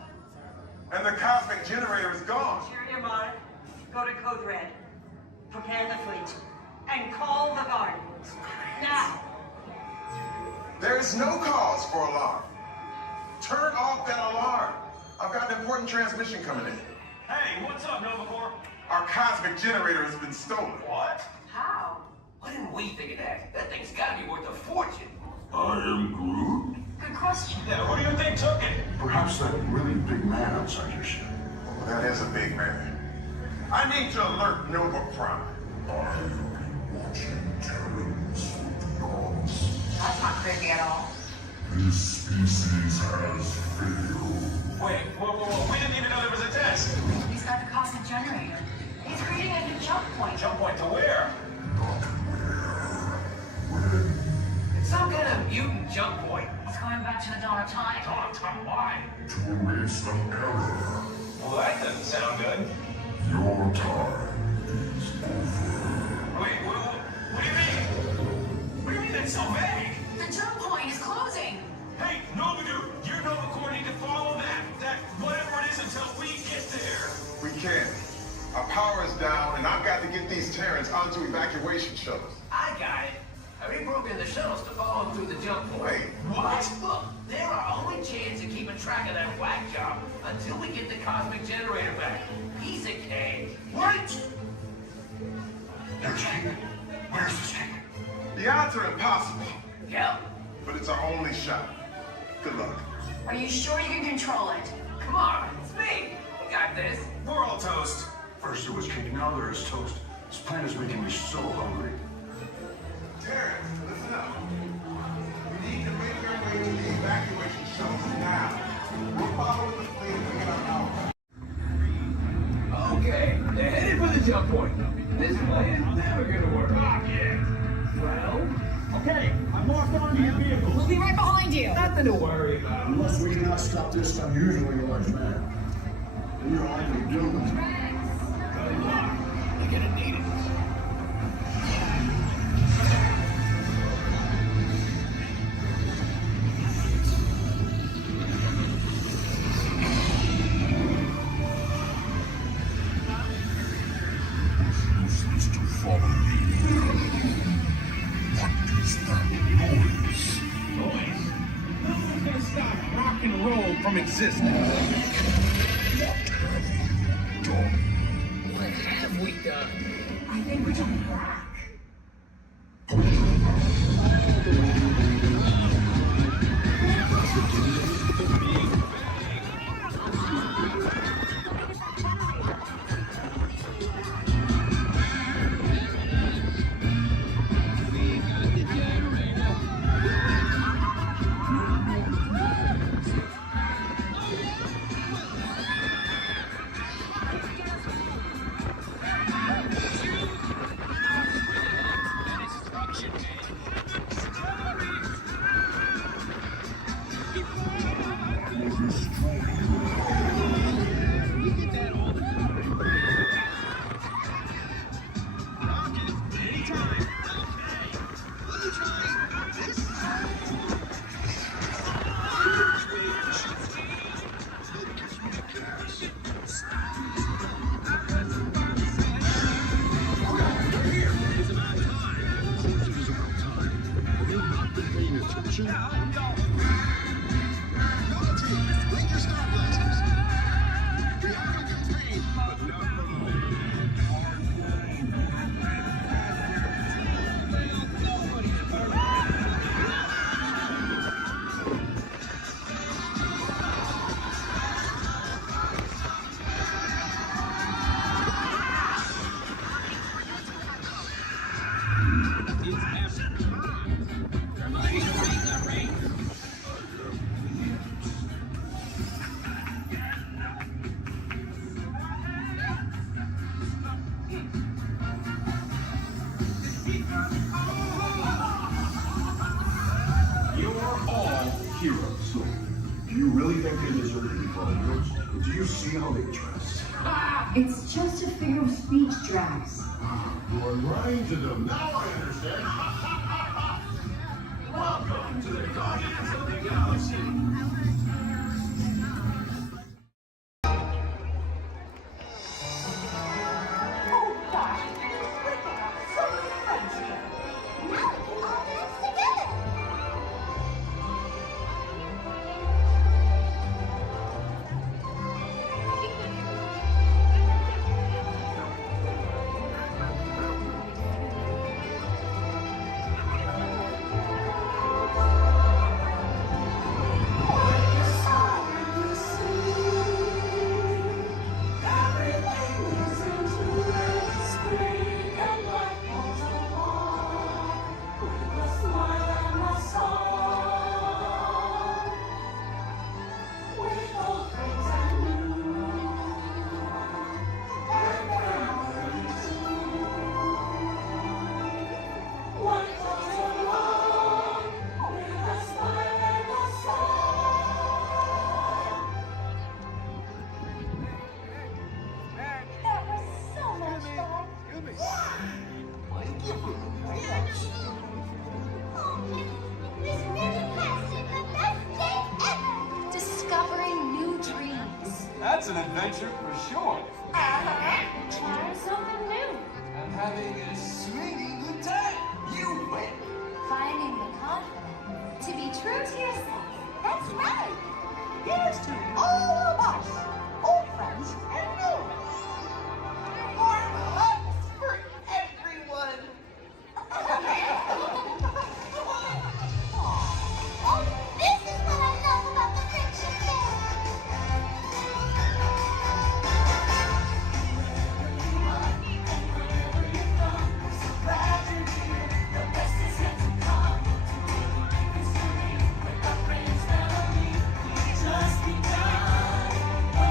And the cosmic generator is gone. Interior Mod, go to Code Red. Prepare the fleet. And call the Guardians. Now. There is no cause for alarm. Turn off that alarm. I've got an important transmission coming in. Hey, what's up, Nova Corps? Our cosmic generator has been stolen. What? How? Why didn't we think of that? That thing's gotta be worth a fortune. I am Groot. Good question. Yeah, who do you think took it? Perhaps that really big man outside your ship. Oh, that is a big man. I need to alert Nova Prime. I'm watching Terrans with dogs. That's not creepy at all. This species has failed. Wait, whoa, we didn't even know there was a test. He's got the cosmic generator. He's creating a new jump point. Jump point to where? Not where. When. It's some kind of mutant jump point. He's going back to the dawn of time. Dawn of time, why? To erase the error. Well, that doesn't sound good. Your time is over. Wait, what do you mean? What do you mean that's so vague? The jump point is closing. Hey, Nova Dude, you're Nova Corps need to follow that whatever it is until we get there. We can. Our power is down, and I've got to get these Terrans onto evacuation shuttles. I got it. I rebroken the shuttles to follow them through the jump point. Wait, what? Look, they're our only chance of keeping track of that whack job until we get the cosmic generator back. Piece of cake. What? There's King. Where's this King? The odds are impossible, Yep. but it's our only shot. Good luck. Are you sure you can control it? Come on, it's me. We got this. We're all toast. First there was King, now there is toast. This plan is making me so hungry. Terrans, listen up. We need to make our way to the evacuation shuttles now. We're following the We'll be right behind you. Nothing to worry about. Unless we cannot stop this unusually large man, we are likely doomed. Good luck. You're gonna need it. Useless to follow me. What is that noise? Boys, no one's gonna stop rock and roll from existing. What have we done? I think we're doing crack. Heroes. Do you really think they deserve to be called heroes? Do you see how they dress? It's just a figure of speech, Drax. You are lying to them. Now I understand. Welcome to the Guardians of the Galaxy. Oh gosh, it's great to have so many friends here. Now we can all dance together. Discovering new dreams. That's an adventure for sure. Trying something new. And having a sweetie good time. You win. Finding the confidence to be true to yourself. That's right. Here's to all of us, old friends and new. Warm hugs for everyone. Oh, this is what I love about the Friendship Band. Just begun.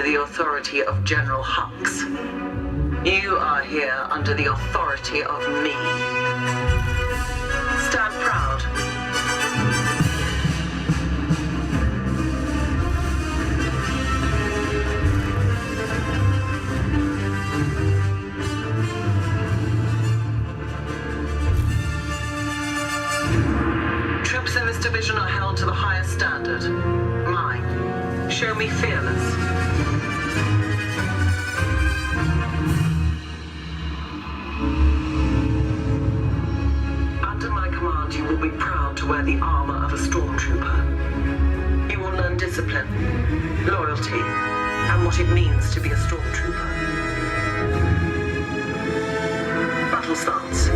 under the authority of General Hux. You are here under the authority of me. Stand proud. Troops in this division are held to the highest standard. Mine. Show me fearless. Under my command, you will be proud to wear the armor of a stormtrooper. You will learn discipline, loyalty, and what it means to be a stormtrooper. Battle starts.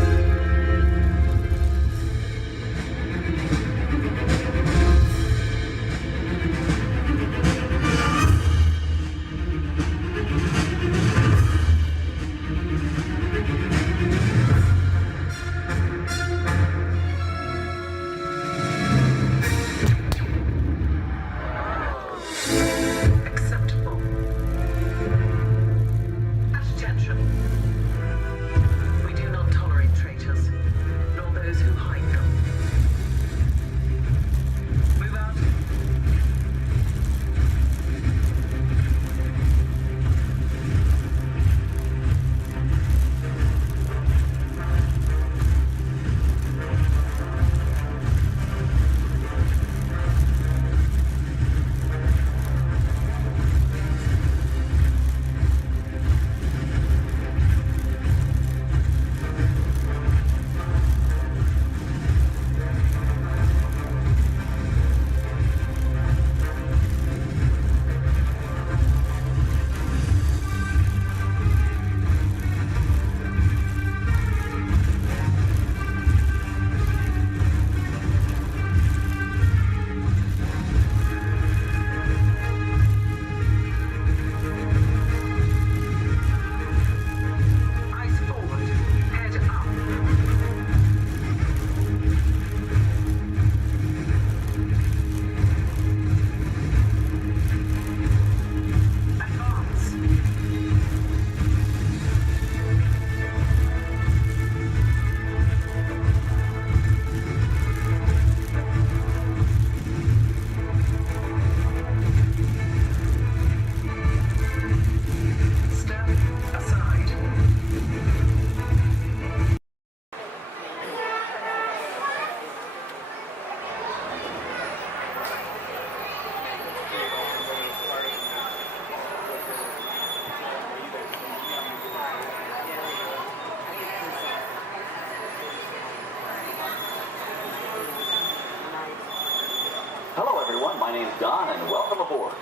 Hello everyone, my name's Don and welcome aboard.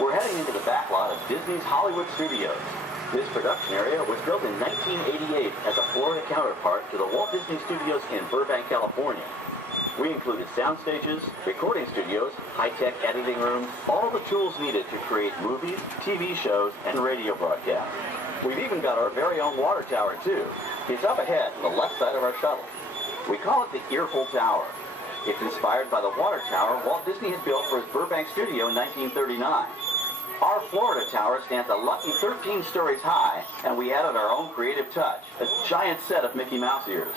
We're heading into the backlot of Disney's Hollywood Studios. This production area was built in 1988 as a Florida counterpart to the Walt Disney Studios in Burbank, California. We included sound stages, recording studios, high-tech editing rooms, all the tools needed to create movies, TV shows, and radio broadcasts. We've even got our very own water tower too. It's up ahead on the left side of our shuttle. We call it the Earful Tower. It's inspired by the water tower Walt Disney had built for his Burbank studio in 1939. Our Florida tower stands a lucky 13 stories high, and we added our own creative touch, a giant set of Mickey Mouse ears.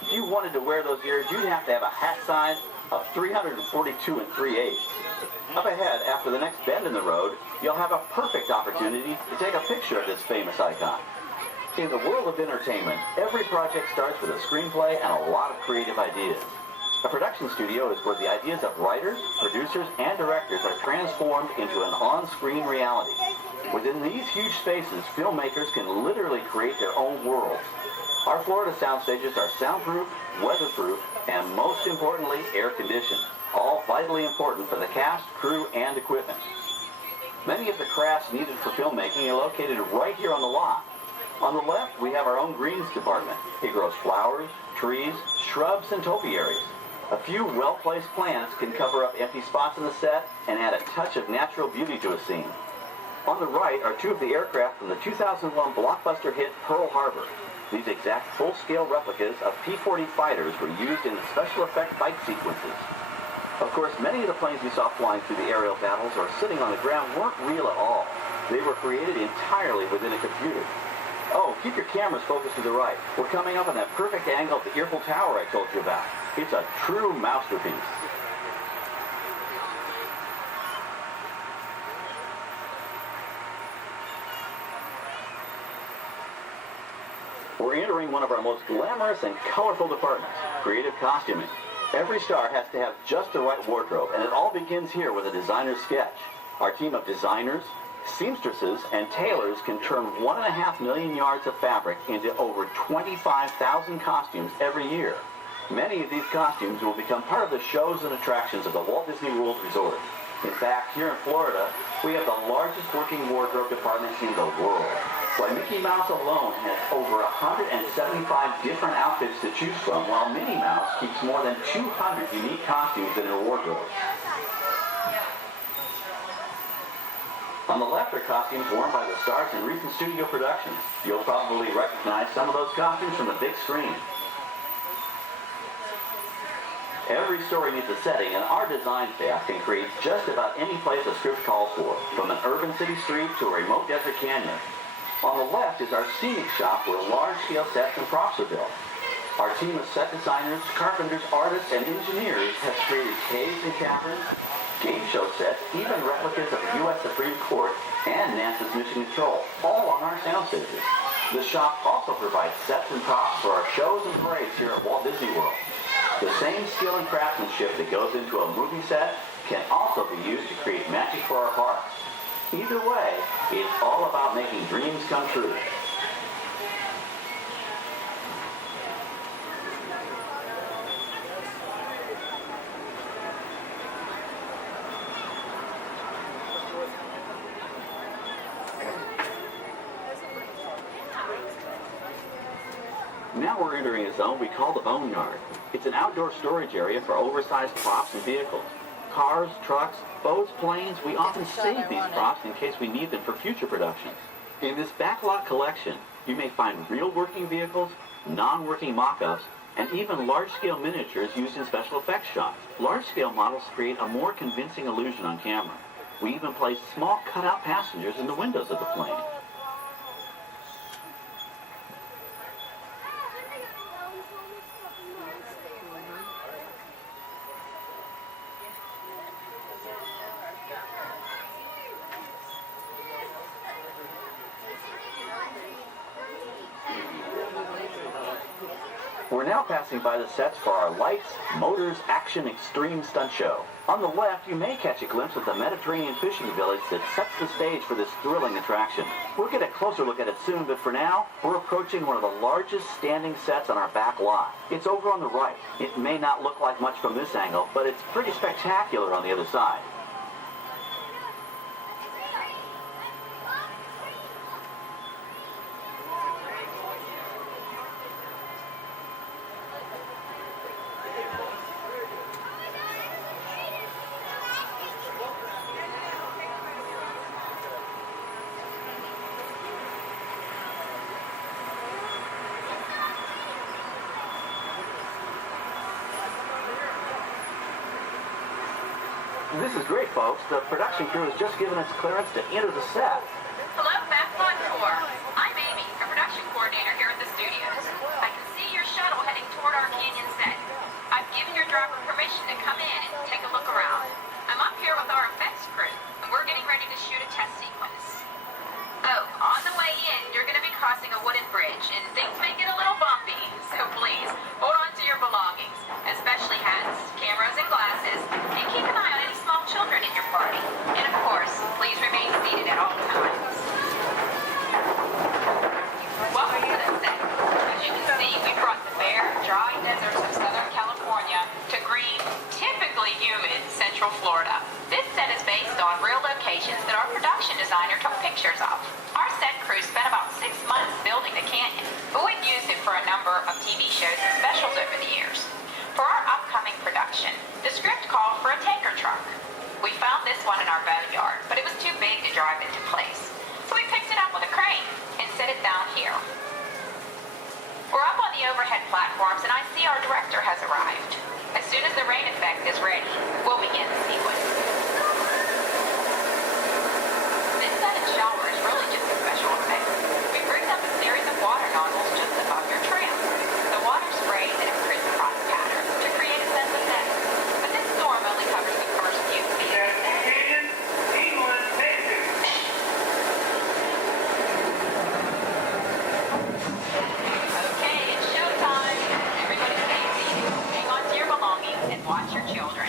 If you wanted to wear those ears, you'd have to have a hat size of 342 3/8. Up ahead, after the next bend in the road, you'll have a perfect opportunity to take a picture of this famous icon. In the world of entertainment, every project starts with a screenplay and a lot of creative ideas. A production studio is where the ideas of writers, producers, and directors are transformed into an on-screen reality. Within these huge spaces, filmmakers can literally create their own worlds. Our Florida sound stages are soundproof, weatherproof, and most importantly, air-conditioned. All vitally important for the cast, crew, and equipment. Many of the crafts needed for filmmaking are located right here on the lot. On the left, we have our own greens department. It grows flowers, trees, shrubs, and topiaries. A few well-placed plants can cover up empty spots in the set and add a touch of natural beauty to a scene. On the right are two of the aircraft from the 2001 blockbuster hit Pearl Harbor. These exact full-scale replicas of P-40 fighters were used in the special effect fight sequences. Of course, many of the planes we saw flying through the aerial battles or sitting on the ground weren't real at all. They were created entirely within a computer. Oh, keep your cameras focused to the right. We're coming up on that perfect angle of the Eiffel Tower I told you about. It's a true masterpiece. We're entering one of our most glamorous and colorful departments, creative costuming. Every star has to have just the right wardrobe, and it all begins here with a designer's sketch. Our team of designers, seamstresses, and tailors can turn 1.5 million yards of fabric into over 25,000 costumes every year. Many of these costumes will become part of the shows and attractions of the Walt Disney World Resort. In fact, here in Florida, we have the largest working wardrobe department in the world. Why, Mickey Mouse alone has over 175 different outfits to choose from, while Minnie Mouse keeps more than 200 unique costumes in her wardrobe. On the left are costumes worn by the stars in recent studio productions. You'll probably recognize some of those costumes from the big screen. Every story needs a setting, and our design staff can create just about any place a script calls for, from an urban city street to a remote desert canyon. On the left is our scenic shop where large-scale sets and props are built. Our team of set designers, carpenters, artists, and engineers has created caves and caverns, game show sets, even replicas of the U.S. Supreme Court and NASA's Mission Control, all on our sound stages. The shop also provides sets and props for our shows and parades here at Walt Disney World. The same skill and craftsmanship that goes into a movie set can also be used to create magic for our parks. Either way, it's all about making dreams come true. Now we're entering a zone we call the Boneyard. It's an outdoor storage area for oversized props and vehicles. Cars, trucks, boats, planes, we often save these props in case we need them for future productions. In this backlot collection, you may find real working vehicles, non-working mock-ups, and even large-scale miniatures used in special effects shots. Large-scale models create a more convincing illusion on camera. We even place small cutout passengers in the windows of the plane. We're now passing by the sets for our Lights, Motors, Action Extreme Stunt Show. On the left, you may catch a glimpse of the Mediterranean fishing village that sets the stage for this thrilling attraction. We'll get a closer look at it soon, but for now, we're approaching one of the largest standing sets on our back lot. It's over on the right. It may not look like much from this angle, but it's pretty spectacular on the other side. This is great, folks. The production crew has just given us clearance to enter the set. Hello, Backlot Tour. I'm Amy, a production coordinator here at the studios. I can see your shuttle heading toward our canyon set. I've given your driver permission to come in and take a look around. I'm up here with our effects crew, and we're getting ready to shoot a test sequence. Oh, on the way in, you're going to be crossing a wooden bridge, and things may get a little bumpy, so please, hold on to your belongings, especially hats, cameras, and glasses, and keep an eye on any small children in your party. And of course, please remain seated at all times. Welcome to the set. As you can see, we brought the bare, dry deserts of Southern California to green, typically humid Central Florida. This set is based on real locations that our production designer took pictures of. Our set crew spent about 6 months building the canyon, but we've used it for a number of TV shows and specials over the years. For our upcoming production, the script called for a tanker truck. We found this one in our boneyard, but it was too big to drive into place. So we picked it up with a crane and set it down here. We're up on the overhead platforms, and I see our director has arrived. As soon as the rain effect is ready, we'll begin the sequence. This set is shower children.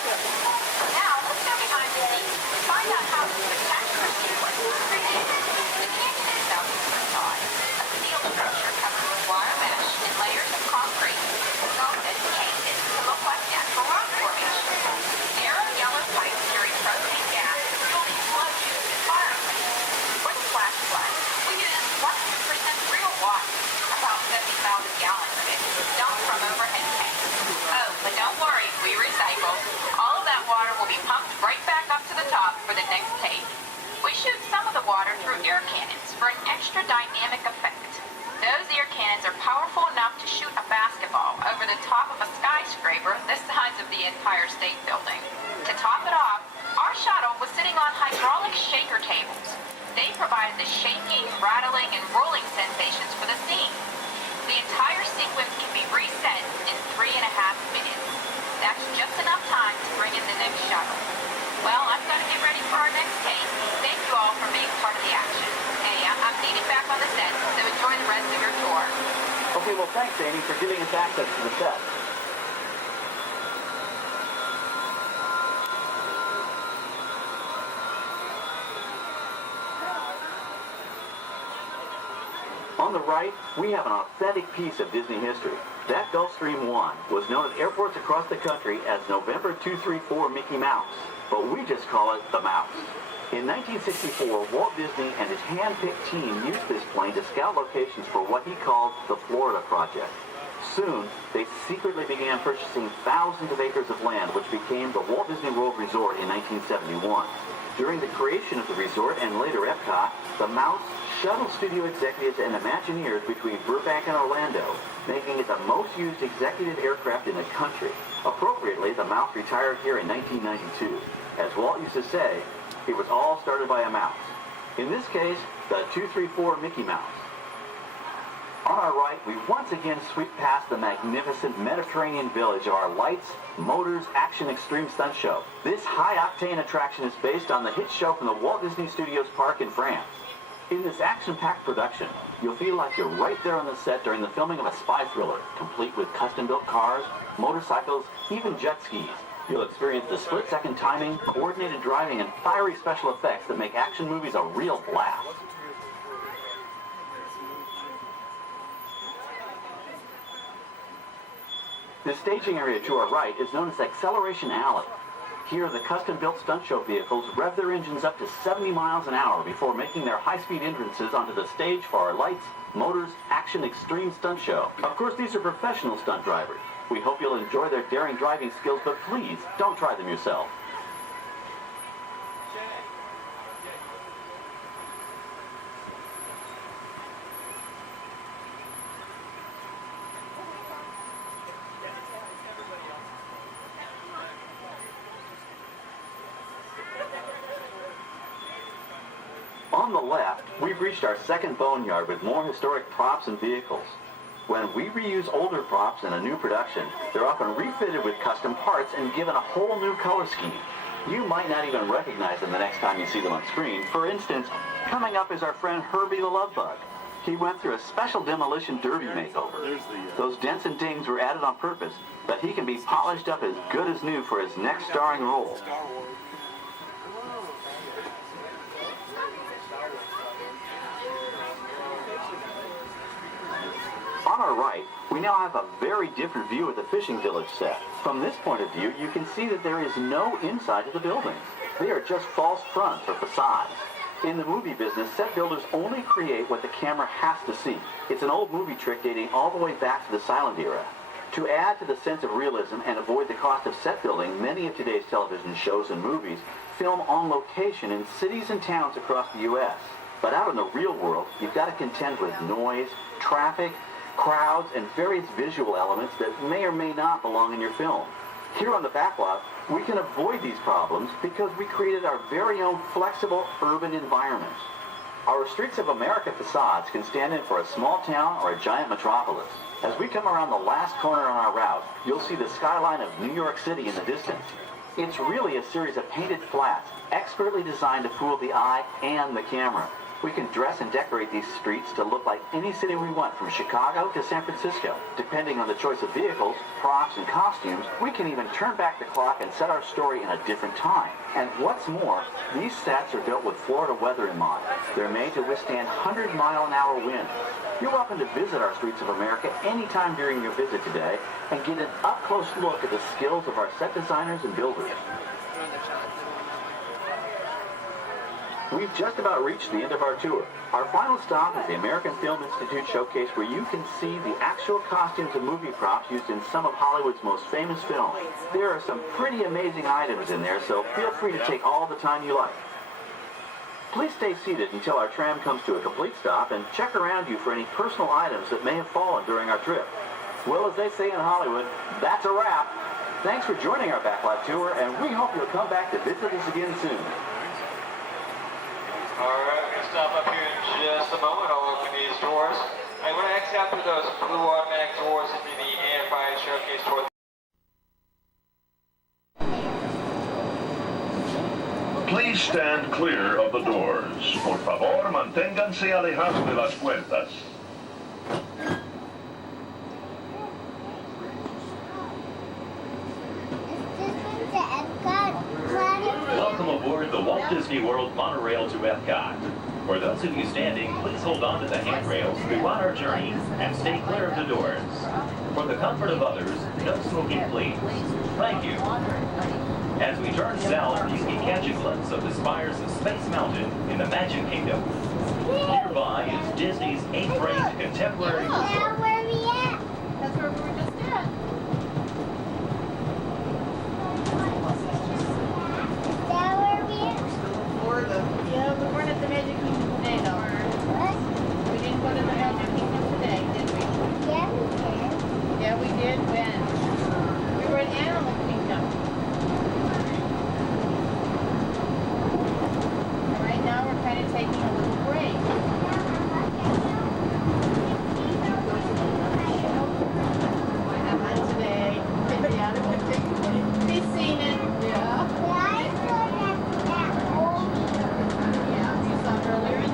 Now, let's go behind the scenes and find out how the spectacular sequence was created. The canyon itself is facade, a steel structure covered with wire mesh and layers of concrete, sculpted and painted to look like natural rock formations. Narrow yellow pipes carry propane gas to fuel the explosions and fireplace. For the flash flood, we used 100% real water, about 70,000 gallons of it, dumped from overhead tanks. Oh, but don't worry, we recycle. All of that water will be pumped right back up to the top for the next take. We shoot some of the water through air cannons for an extra dynamic effect. Those air cannons are powerful enough to shoot a basketball over the top of a skyscraper the size of the Empire State Building. To top it off, our shuttle was sitting on hydraulic shaker tables. They provided the shaking, rattling, and rolling sensations for the scene. The entire sequence can be reset in 3.5 minutes. That's just enough time to bring in the next shuttle. Well, I've got to get ready for our next take. Thank you all for being part of the action. Hey, I'm needing back on the set, so enjoy the rest of your tour. Okay, well, thanks, Amy, for giving us access to the set. On the right, we have an authentic piece of Disney history. That Gulfstream 1 was known at airports across the country as November 234 Mickey Mouse, but we just call it the Mouse. In 1964, Walt Disney and his hand-picked team used this plane to scout locations for what he called the Florida Project. Soon, they secretly began purchasing thousands of acres of land, which became the Walt Disney World Resort in 1971. During the creation of the resort and later Epcot, the Mouse shuttled studio executives and Imagineers between Burbank and Orlando, making it the most used executive aircraft in the country. Appropriately, the Mouse retired here in 1992. As Walt used to say, it was all started by a mouse. In this case, the 234 Mickey Mouse. On our right, we once again sweep past the magnificent Mediterranean village of our lights, motors, action extreme stunt show. This high-octane attraction is based on the hit show from the Walt Disney Studios Park in France. In this action-packed production, you'll feel like you're right there on the set during the filming of a spy thriller, complete with custom-built cars, motorcycles, even jet skis. You'll experience the split-second timing, coordinated driving, and fiery special effects that make action movies a real blast. The staging area to our right is known as Acceleration Alley. Here, the custom-built stunt show vehicles rev their engines up to 70 miles an hour before making their high-speed entrances onto the stage for our lights, motors, action extreme stunt show. Of course, these are professional stunt drivers. We hope you'll enjoy their daring driving skills, but please, don't try them yourself. On the left, we've reached our second boneyard with more historic props and vehicles. When we reuse older props in a new production, they're often refitted with custom parts and given a whole new color scheme. You might not even recognize them the next time you see them on screen. For instance, coming up is our friend Herbie the Love Bug. He went through a special demolition derby makeover. Those dents and dings were added on purpose, but he can be polished up as good as new for his next starring role. On our right, we now have a very different view of the fishing village set. From this point of view, you can see that there is no inside to the buildings. They are just false fronts or facades. In the movie business, set builders only create what the camera has to see. It's an old movie trick dating all the way back to the silent era. To add to the sense of realism and avoid the cost of set building, many of today's television shows and movies film on location in cities and towns across the U.S. But out in the real world, you've got to contend with noise, traffic, crowds, and various visual elements that may or may not belong in your film. Here on the backlot, we can avoid these problems because we created our very own flexible urban environment. Our Streets of America facades can stand in for a small town or a giant metropolis. As we come around the last corner on our route, you'll see the skyline of New York City in the distance. It's really a series of painted flats, expertly designed to fool the eye and the camera. We can dress and decorate these streets to look like any city we want, from Chicago to San Francisco. Depending on the choice of vehicles, props, and costumes, we can even turn back the clock and set our story in a different time. And what's more, these sets are built with Florida weather in mind. They're made to withstand 100-mile-an-hour winds. You're welcome to visit our Streets of America anytime during your visit today and get an up-close look at the skills of our set designers and builders. We've just about reached the end of our tour. Our final stop is the American Film Institute Showcase, where you can see the actual costumes and movie props used in some of Hollywood's most famous films. There are some pretty amazing items in there, so feel free to take all the time you like. Please stay seated until our tram comes to a complete stop and check around you for any personal items that may have fallen during our trip. Well, as they say in Hollywood, that's a wrap. Thanks for joining our backlot tour, and we hope you'll come back to visit us again soon. Alright, we're going to stop up here in just a moment. I'll open these doors. I'm going to exit out through those blue automatic doors into the AFI Showcase tour. Please stand clear of the doors. Por favor, manténganse alejados de las puertas. Welcome aboard the Walt Disney World monorail to Epcot. For those of you standing, please hold on to the handrails throughout our journey and stay clear of the doors. For the comfort of others, no smoking, please. Thank you. As we turn south, you can catch a glimpse of the spires of Space Mountain in the Magic Kingdom. Nearby is Disney's 8th-ranked contemporary resort. Where are we at? That's where we were just at. Yeah, we weren't at the Magic Kingdom today, though. What? We didn't go to the Magic Kingdom today, did we? Yeah, we did. Yeah, we did. When? We were at Animal Kingdom. Right now, we're kind of taking a little break. What happened today? Yeah, we've seen it. Yeah. Yeah, we saw it earlier.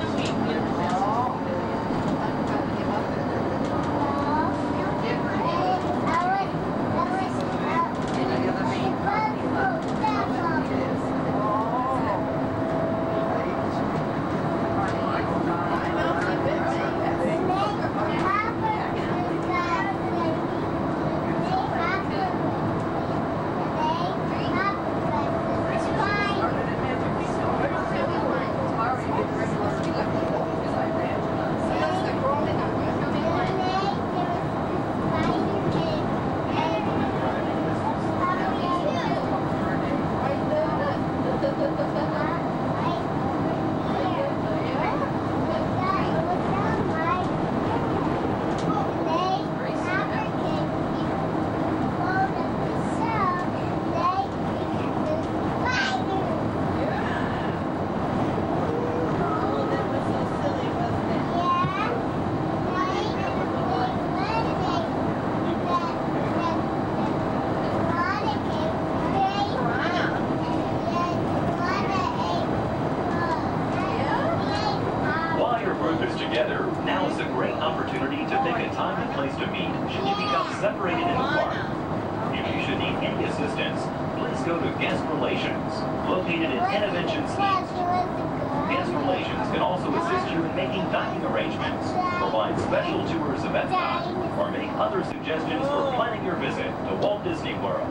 put this together, now is a great opportunity to pick a time and place to meet should you become separated in the park. If you should need any assistance, please go to Guest Relations, located in Interventions East. Guest Relations can also assist you in making dining arrangements, provide special tours of Epcot, or make other suggestions for planning your visit to Walt Disney World.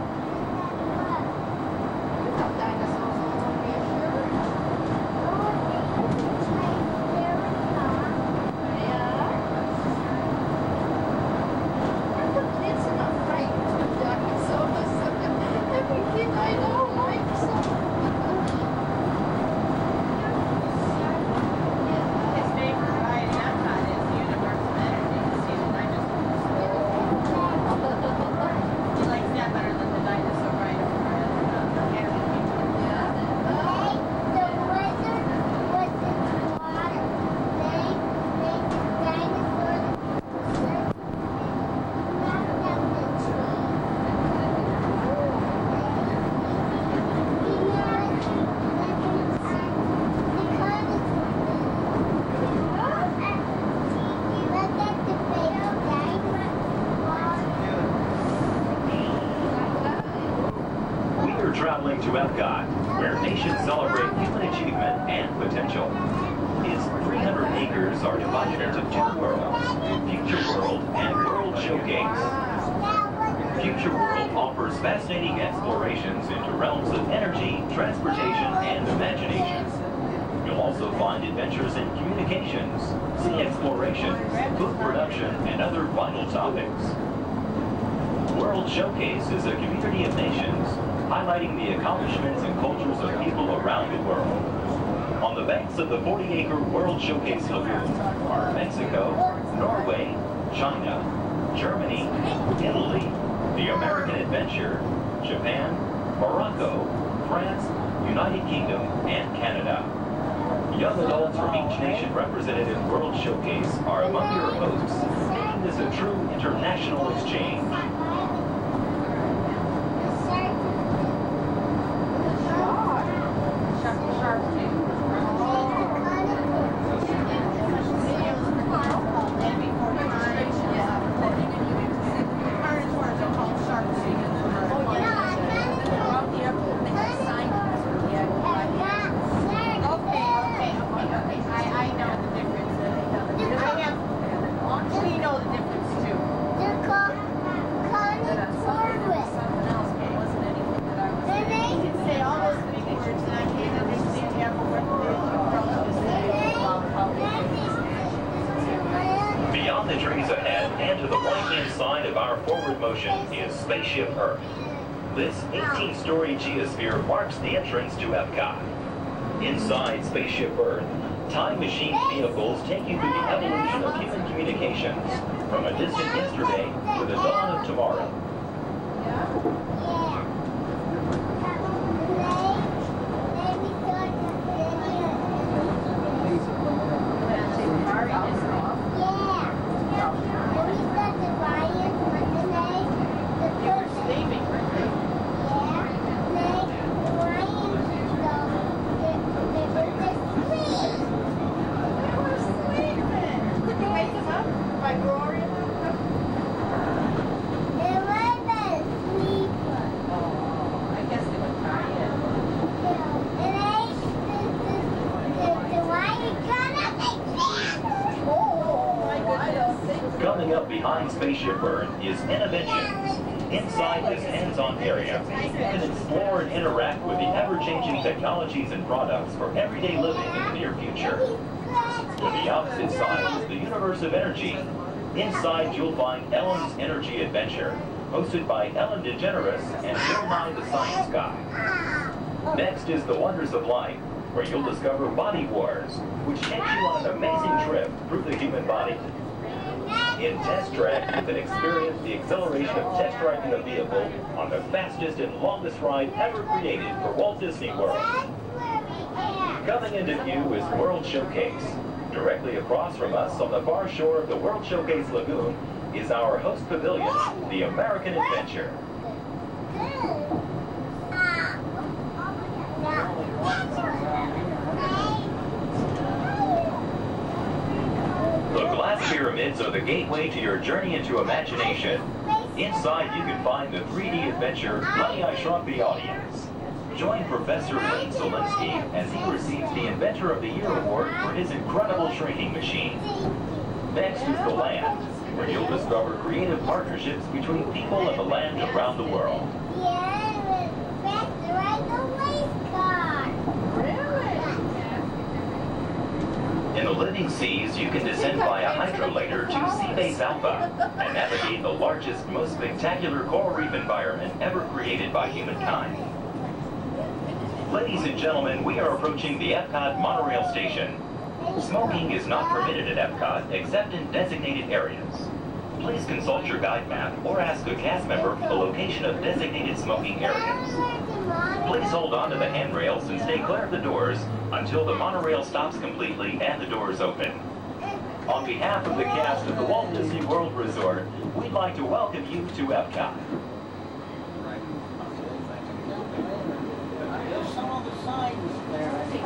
Traveling to Epcot, where nations celebrate human achievement and potential. Its 300 acres are divided into two worlds, Future World and World Showcase. Future World offers fascinating explorations into realms of energy, transportation, and imagination. You'll also find adventures in communications, sea exploration, food production, and other vital topics. World Showcase is a community of nations, highlighting the accomplishments and cultures of people around the world. On the banks of the 40-acre World Showcase Lagoon are Mexico, Norway, China, Germany, Italy, the American Adventure, Japan, Morocco, France, United Kingdom, and Canada. Young adults from each nation represented in World Showcase are among your hosts, making this a true international exchange. Beyond the trees ahead and to the right-hand side of our forward motion is Spaceship Earth. This 18-story geosphere marks the entrance to Epcot. Inside Spaceship Earth, time machine vehicles take you through the evolution of human communications, from a distant yesterday to the dawn of tomorrow. Coming up behind Spaceship Earth is Interventions. Inside this hands-on area, you can explore and interact with the ever-changing technologies and products for everyday living in the near future. To the opposite side is the universe of energy. Inside, you'll find Ellen's Energy Adventure, hosted by Ellen DeGeneres and Bill Nye the Science Guy. Next is the Wonders of Life, where you'll discover Body Wars, which takes you on an amazing trip through the human body. In Test Track, you can experience the exhilaration of test driving a vehicle on the fastest and longest ride ever created for Walt Disney World. Coming into view is World Showcase. Directly across from us on the far shore of the World Showcase Lagoon is our host pavilion, the American Adventure. pyramids are the gateway to your journey into imagination. Inside, you can find the 3D adventure, Honey, I Shrunk the Audience. Join Professor Wayne Zielinski as he receives the Inventor of the Year award for his incredible shrinking machine. Next is the land, where you'll discover creative partnerships between people and the land around the world. In the living seas, you can descend via hydrolator to Seabase Alpha and navigate the largest, most spectacular coral reef environment ever created by humankind. Ladies and gentlemen, we are approaching the Epcot monorail station. Smoking is not permitted at Epcot except in designated areas. Please consult your guide map or ask a cast member for the location of designated smoking areas. Please hold on to the handrails and stay clear of the doors until the monorail stops completely and the doors open. On behalf of the cast of the Walt Disney World Resort, we'd like to welcome you to Epcot. There's some of the signs there. I think.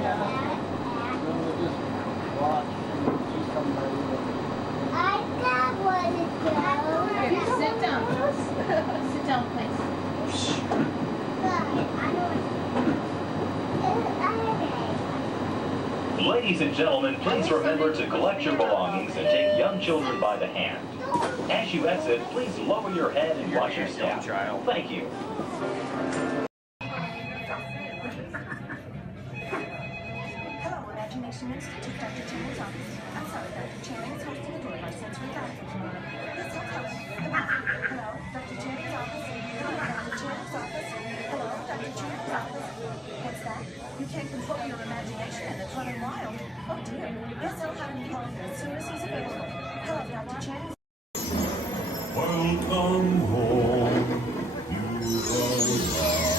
Yeah. We'll just watch and see somebody. I got one to go. Here, sit down. Sit down, please. Ladies and gentlemen, please remember to collect your belongings and take young children by the hand. As you exit, please lower your head and watch your step. Thank you. Hello, Imagination Institute, Dr. Channing's office. I'm sorry, Dr. Channing is hosting a door by sensory dining tomorrow. This hotel. Hello, Dr. Channing's office. Hello, Dr. Channing's office. Hello, Dr. Channing's office. What's that? You can't control your imagination and it's running wild. Oh dear. Yes, I'll have him call you as soon as he's available. Hello, Dr. Channing's. Welcome home, you are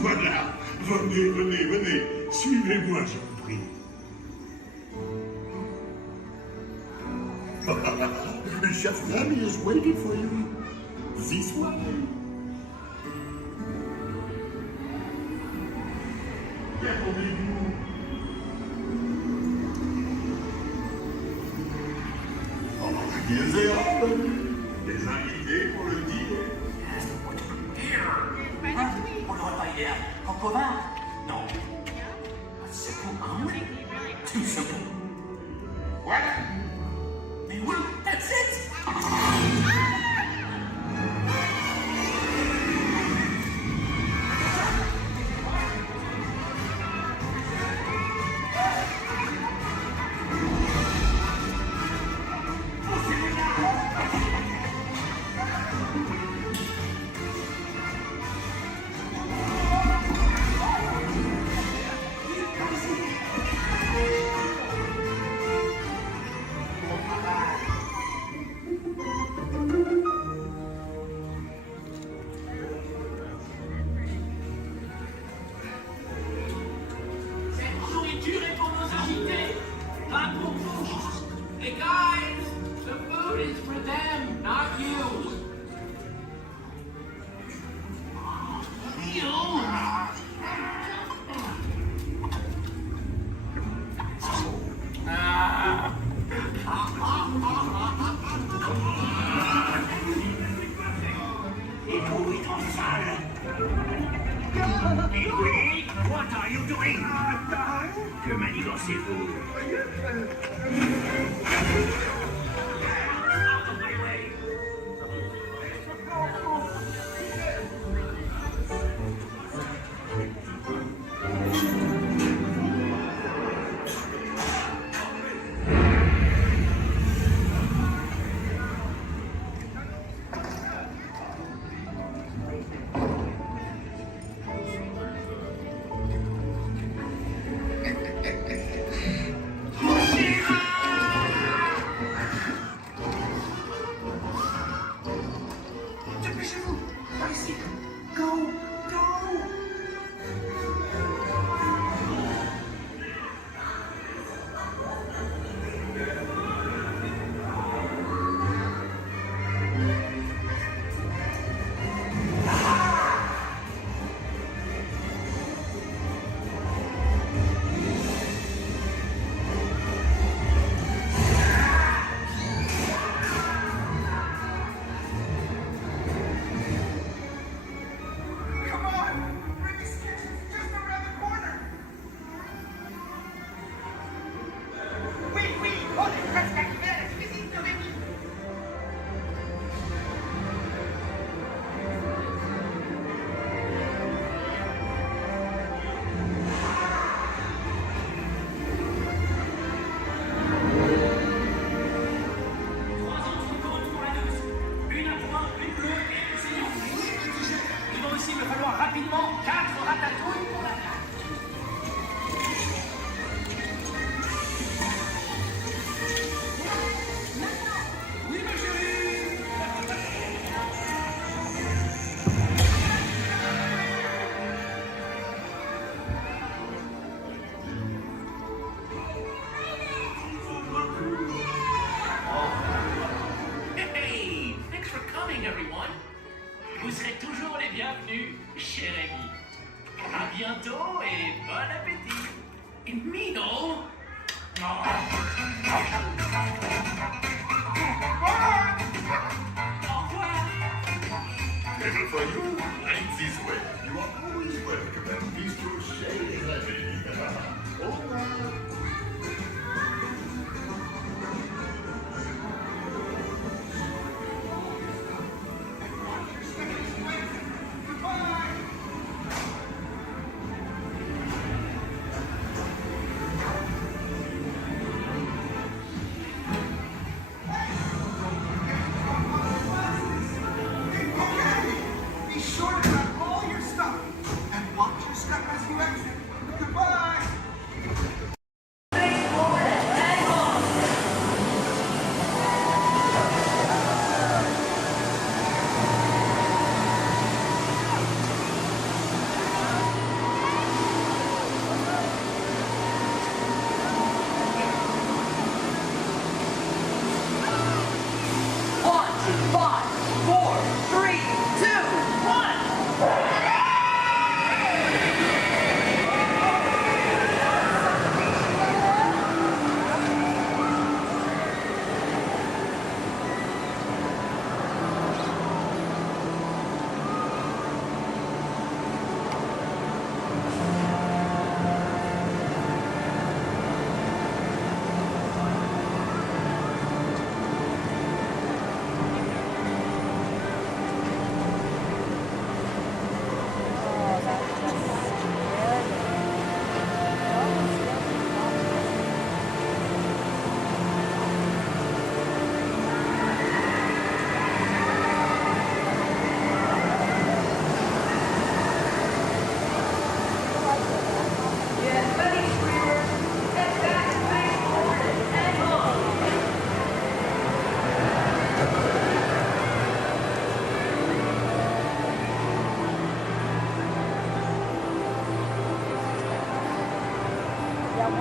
Voilà. Venez, venez, venez. Suivez-moi, je vous prie. Chef Remy is waiting for you. This way. Hier sehr des invités pour le dîner. On n'aurait pas idée en commun? Non. C'est pour un oui. Tout simplement. Voilà. Mais oui, that's it. Hey guys, the food is for them, not you. Oui, what are you doing? Que manigancez-vous? Out of my way! Vous serez toujours les bienvenus, cher ami. À bientôt et bon appétit. Et Mino? Au revoir. Table for you, right this way. You are always welcome and bistro chez Remy. Au revoir. 1,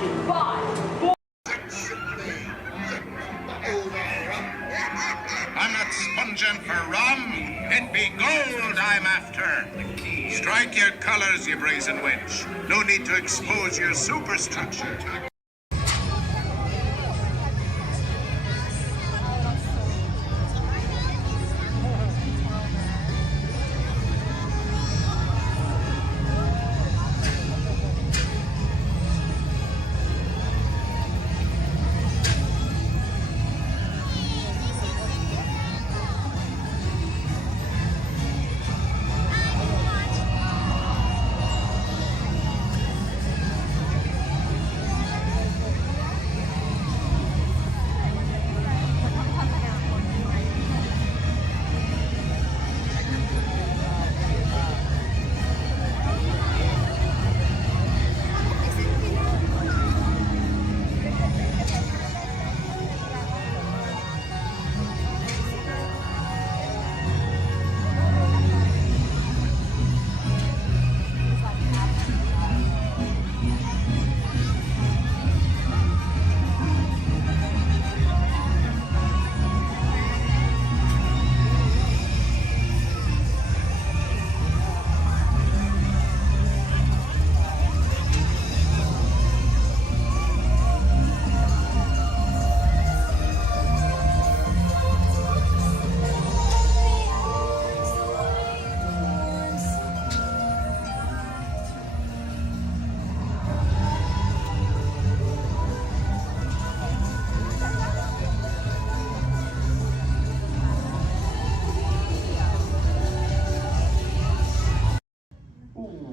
2, 5, 4. I'm not sponging for rum. It be gold I'm after. Strike your colors, you brazen wench. No need to expose your superstructure.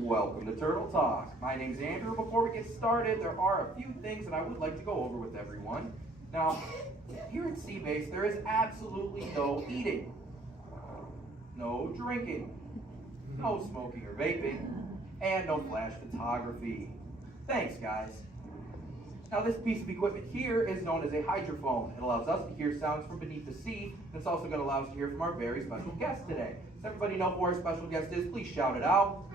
Welcome to Turtle Talk. My name's Andrew. Before we get started, there are a few things that I would like to go over with everyone. Now, here at Seabase, there is absolutely no eating, no drinking, no smoking or vaping, and no flash photography. Thanks, guys. Now, this piece of equipment here is known as a hydrophone. It allows us to hear sounds from beneath the sea, and it's also going to allow us to hear from our very special guest today. Does everybody know who our special guest is? Please shout it out.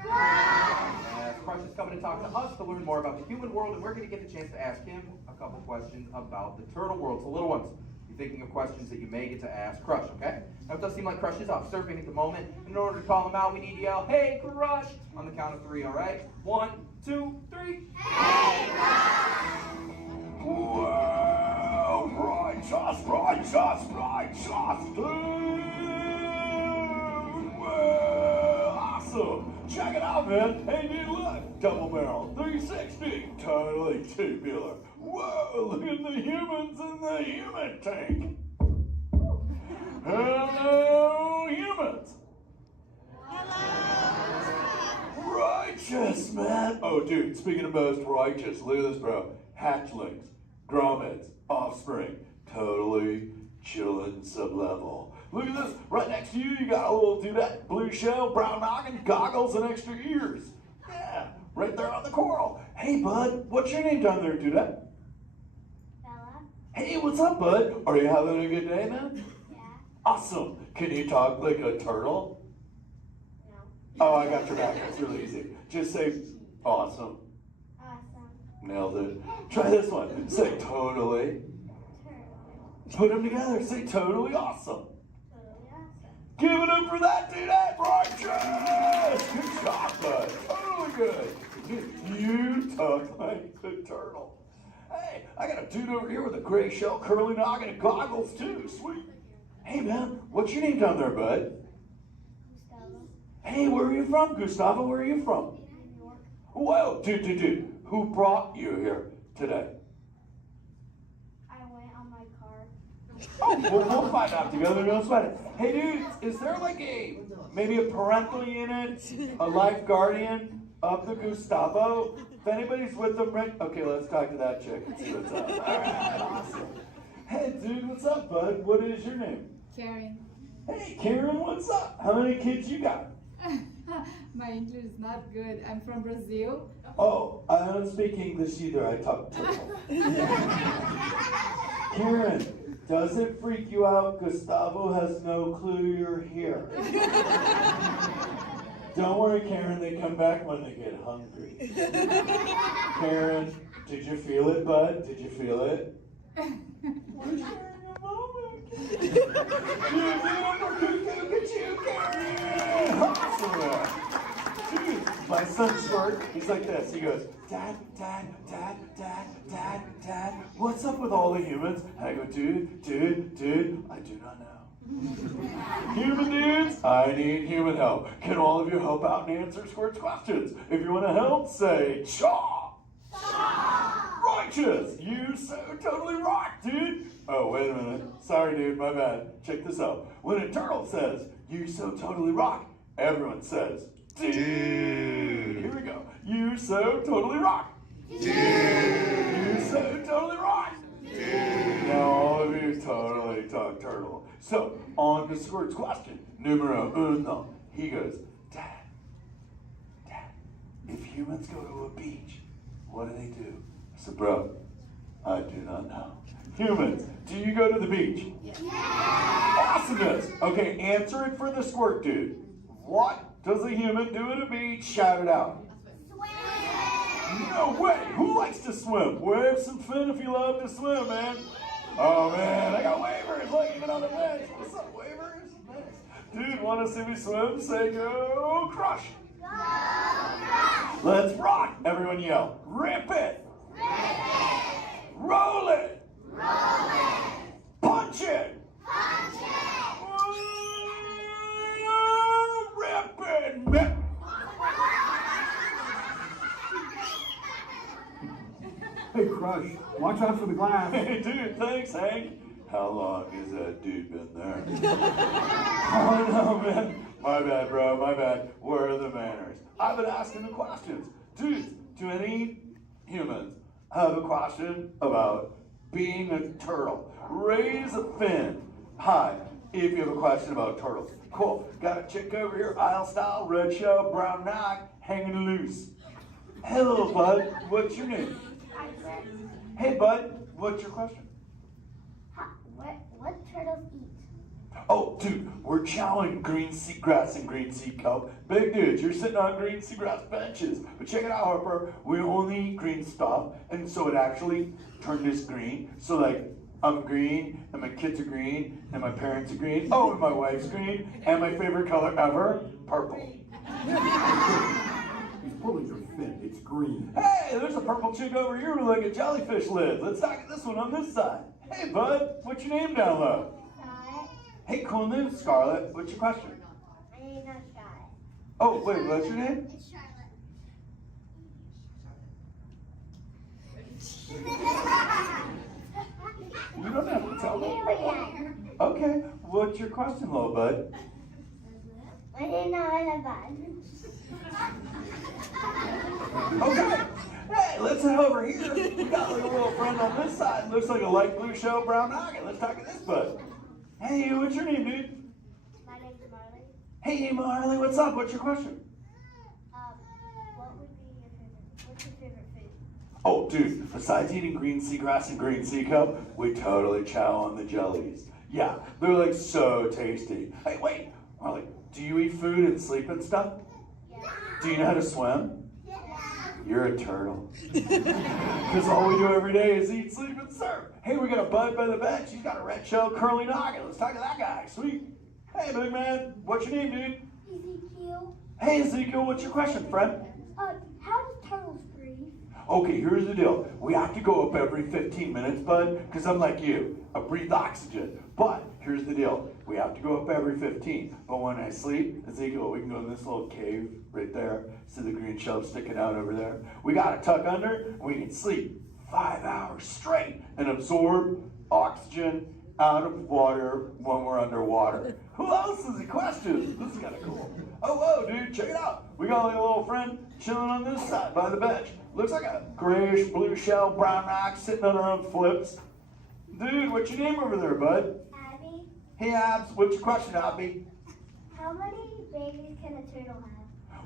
Crush is coming to talk to us to learn more about the human world, and we're going to get the chance to ask him a couple questions about the turtle world. So, little ones, you're thinking of questions that you may get to ask Crush, okay? Now, it does seem like Crush is off surfing at the moment. In order to call him out, we need to yell, "Hey, Crush!" on the count of 3, all right? 1, 2, 3. Hey, Crush! Well, righteous, dude! Well, awesome! Check it out, man! Hey, dude, look! Double barrel, 360, totally tubular. Whoa, look at the humans in the human tank! Hello, humans! Righteous, man! Oh, dude, speaking of most righteous, look at this, bro. Hatchlings, grommets, offspring, totally chillin' sub-level. Look at this, right next to you, you got a little dudette, blue shell, brown noggin, goggles, and extra ears. Yeah, right there on the coral. Hey, bud, what's your name down there, dudette? Bella. Hey, what's up, bud? Are you having a good day, man? Yeah. Awesome. Can you talk like a turtle? No. Oh, I got your back. It's really easy. Just say awesome. Awesome. Nailed it. Try this one. Say totally. Put them together. Say totally awesome. Totally awesome. Give it up for that dude. That's righteous. Good job, bud. Totally good. You talk like the turtle. Hey, I got a dude over here with a gray shell, curly noggin, and goggles too. Sweet. Hey, man, what's your name down there, bud? Gustavo. Hey, where are you from, Gustavo? Where are you from? New York. Whoa, dude. Who brought you here today? I went on my car. Oh, we'll find out together. Don't sweat it. Hey, dude, is there like maybe a parental unit, a life guardian of the Gustavo? If anybody's with them, right? Okay, let's talk to that chick and see what's up. All right, awesome. Hey, dude, what's up, bud? What is your name? Karen. Hey, Karen, what's up? How many kids you got? My English is not good. I'm from Brazil. Oh, I don't speak English either. I talk turtle. Karen, does it freak you out Gustavo has no clue you're here? Don't worry, Karen, they come back when they get hungry. Karen, did you feel it, bud? Did you feel it? We're sharing a moment. Dude, my son Squirt, he's like this. He goes, Dad, Dad, Dad, Dad, Dad, Dad, what's up with all the humans? And I go, dude, I do not know. Human dudes, I need human help. Can all of you help out and answer Squirt's questions? If you want to help, say, Chaw! Righteous! You so totally rock, dude! Oh, wait a minute. Sorry, dude, my bad. Check this out. When a turtle says, you so totally rock, everyone says, dude! Here we go. You so totally rock! Dude! You so totally rock! Dude! Now all of you totally talk turtle. So, on to Squirt's question. Numero uno. He goes, Dad, if humans go to a beach, what do they do? I said, bro, I do not know. Humans, do you go to the beach? Yes. Awesomeness. Okay, answer it for the Squirt dude. What does a human do at a beach? Shout it out. Swim. No way. Who likes to swim? Wave some fin if you love to swim, man. Oh, man, I got wavers. Look, even on the bench. What's up, wavers? Nice. Dude, want to see me swim? Say go crush. Go crush. Let's rock. Everyone yell. Rip it. Rip it. Roll it. Roll it. Punch it. Punch it. Rip it. Rip. Hey, Crush, watch out for the glass. Hey, dude, thanks, Hank. How long has that dude been there? Oh, no, man. My bad, bro, my bad. Where are the manners? I've been asking the questions. Dudes, do any humans have a question about being a turtle? Raise a fin. Hi, if you have a question about turtles. Cool. Got a chick over here, aisle style, red shell, brown knock, hanging loose. Hello, bud. What's your name? Hey, bud. What's your question? What turtles eat? Oh, dude, we're chowing green seagrass and green sea kelp. Big dudes, you're sitting on green seagrass benches. But check it out, Harper. We only eat green stuff, and so it actually turned us green. So, like, I'm green, and my kids are green, and my parents are green. Oh, and my wife's green, and my favorite color ever, purple. He's pulling your fin. It's green. Hey, there's a purple chick over here with like a jellyfish lid. Let's talk at this one on this side. Hey, bud, what's your name down low? Scarlet. Hey, cool name, Scarlet. What's your question? My name's not Scarlet. Oh, wait, what's your name? It's Charlotte. You don't have to tell me. Okay, what's your question, little bud? My name's not bad. Okay. Hey, let's head over here. We got like a little friend on this side. Looks like a light blue shell, brown noggin. Let's talk to this bud. Hey, what's your name, dude? My name's Marley. Hey, Marley, what's up? What's your question? What's your favorite food? Oh, dude, besides eating green seagrass and green sea kelp, we totally chow on the jellies. Yeah, they're like so tasty. Hey, wait, Marley, do you eat food and sleep and stuff? Yeah. Do you know how to swim? Yeah. You're a turtle. Because all we do every day is eat, sleep, and surf. Hey, we got a bud by the bench. He's got a red shell curly noggin. Let's talk to that guy. Sweet. Hey, big man. What's your name, dude? Ezekiel. Hey, Ezekiel. What's your question, friend? How do turtles breathe? Okay, here's the deal. We have to go up every 15 minutes, bud, because I'm like you. I breathe oxygen. But here's the deal. We have to go up every 15. But when I sleep, Ezekiel, we can go in this little cave right there. See the green shelf sticking out over there? We got to tuck under, and we can sleep 5 hours straight and absorb oxygen out of water when we're underwater. Who else has a question? This is kind of cool. Oh, whoa, dude, check it out. We got like a little friend chilling on this side by the bench. Looks like a grayish blue shell, brown rock sitting on her own flips. Dude, what's your name over there, bud? Abby. Hey, Abs, what's your question, Abby? How many babies can a turtle have?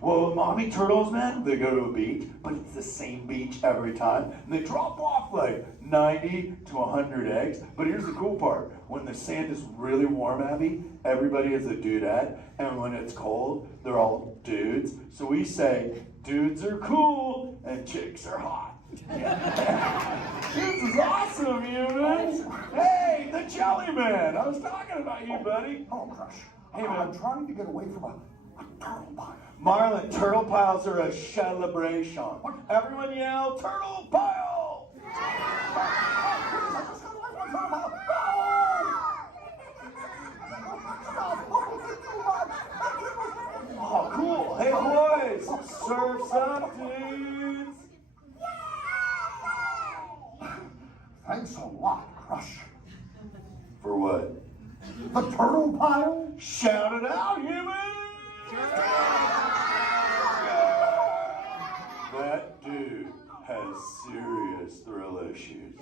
Well, mommy turtles, man, they go to a beach, but it's the same beach every time. And they drop off like 90 to 100 eggs. But here's the cool part. When the sand is really warm, Abby, everybody is a dudette. And when it's cold, they're all dudes. dudes, so we say dudes are cool and chicks are hot. This is awesome, humans. Hey, the Jelly Man. I was talking about you, buddy. Oh, Crush. Hey, man. I'm trying to get away from a turtle pile. Marlin, turtle piles are a celebration. Everyone yell, turtle pile! Oh, cool. Hey, boys, surf's up, dudes. Thanks a lot, Crush. For what? The turtle pile? Shout it out, humans! That dude has serious thrill issues.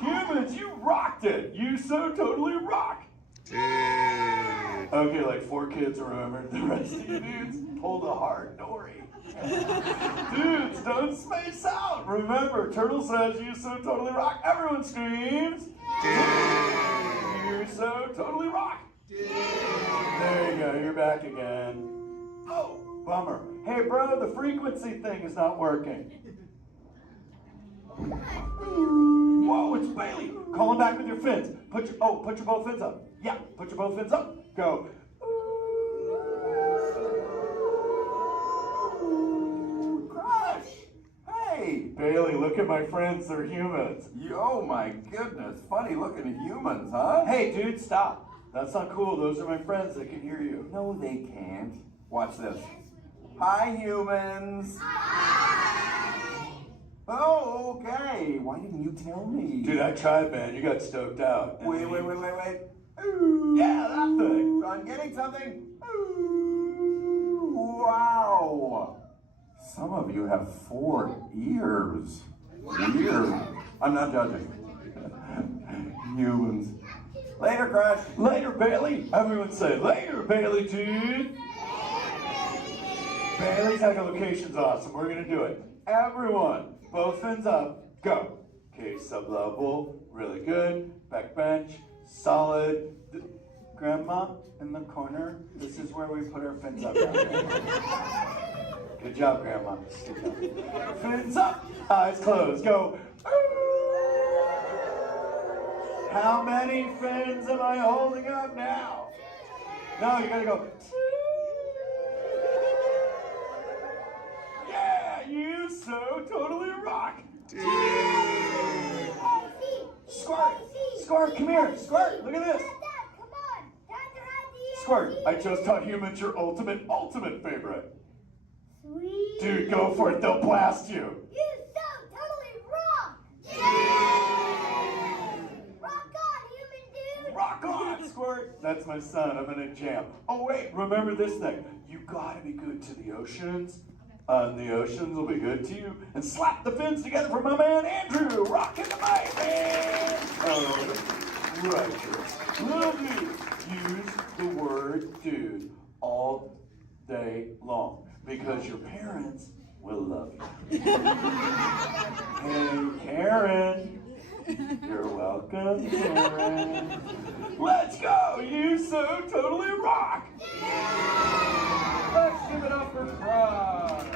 Humans, you rocked it! You so totally rock! Okay, like 4 kids remembered. The rest of you dudes pulled a hard Dory. Dudes, don't space out! Remember, Turtle says you so totally rock. Everyone screams! You so totally rock! There you go, you're back again. Oh, bummer. Hey, bro, the frequency thing is not working. Whoa, it's Bailey. Call him back with your fins. Put your both fins up. Yeah, put your both fins up. Go. Crush! Hey! Bailey, look at my friends. They're humans. Oh my goodness, funny looking humans, huh? Hey, dude, stop. That's not cool. Those are my friends. They can hear you. No, they can't. Watch this. Hi, humans. Oh, okay. Why didn't you tell me? Dude, I tried, man. You got stoked out. Wait. Ooh. Yeah, that thing. I'm getting something. Ooh, wow. Some of you have 4 ears. Weird. I'm not judging. Humans. Later, Crush. Later, Bailey. Everyone say, later, Bailey, dude. Bailey's echolocation's awesome. We're going to do it. Everyone, both fins up. Go. Okay, sub-level. Really good. Back bench. Solid. Grandma, in the corner. This is where we put our fins up. Good job, Grandma. Good job. Fins up. Eyes closed. Go. How many fins am I holding up now? No, you gotta go. Yeah, you so totally rock. Squirt, come here. Squirt, look at this. Squirt, I just taught humans your ultimate favorite. Sweet. Dude, go for it. They'll blast you. You so totally rock. Rock on, human dude. Rock on, Squirt. That's my son. I'm in a jam. Oh, wait. Remember this thing. You gotta be good to the oceans. And the oceans will be good to you. And slap the fins together for my man Andrew. Rockin' the mic, man. Oh, righteous. Love you. Use the word dude all day long. Because your parents will love you. Hey, Karen. You're welcome, Karen. Let's go. You so totally rock. Let's give it up for Crush.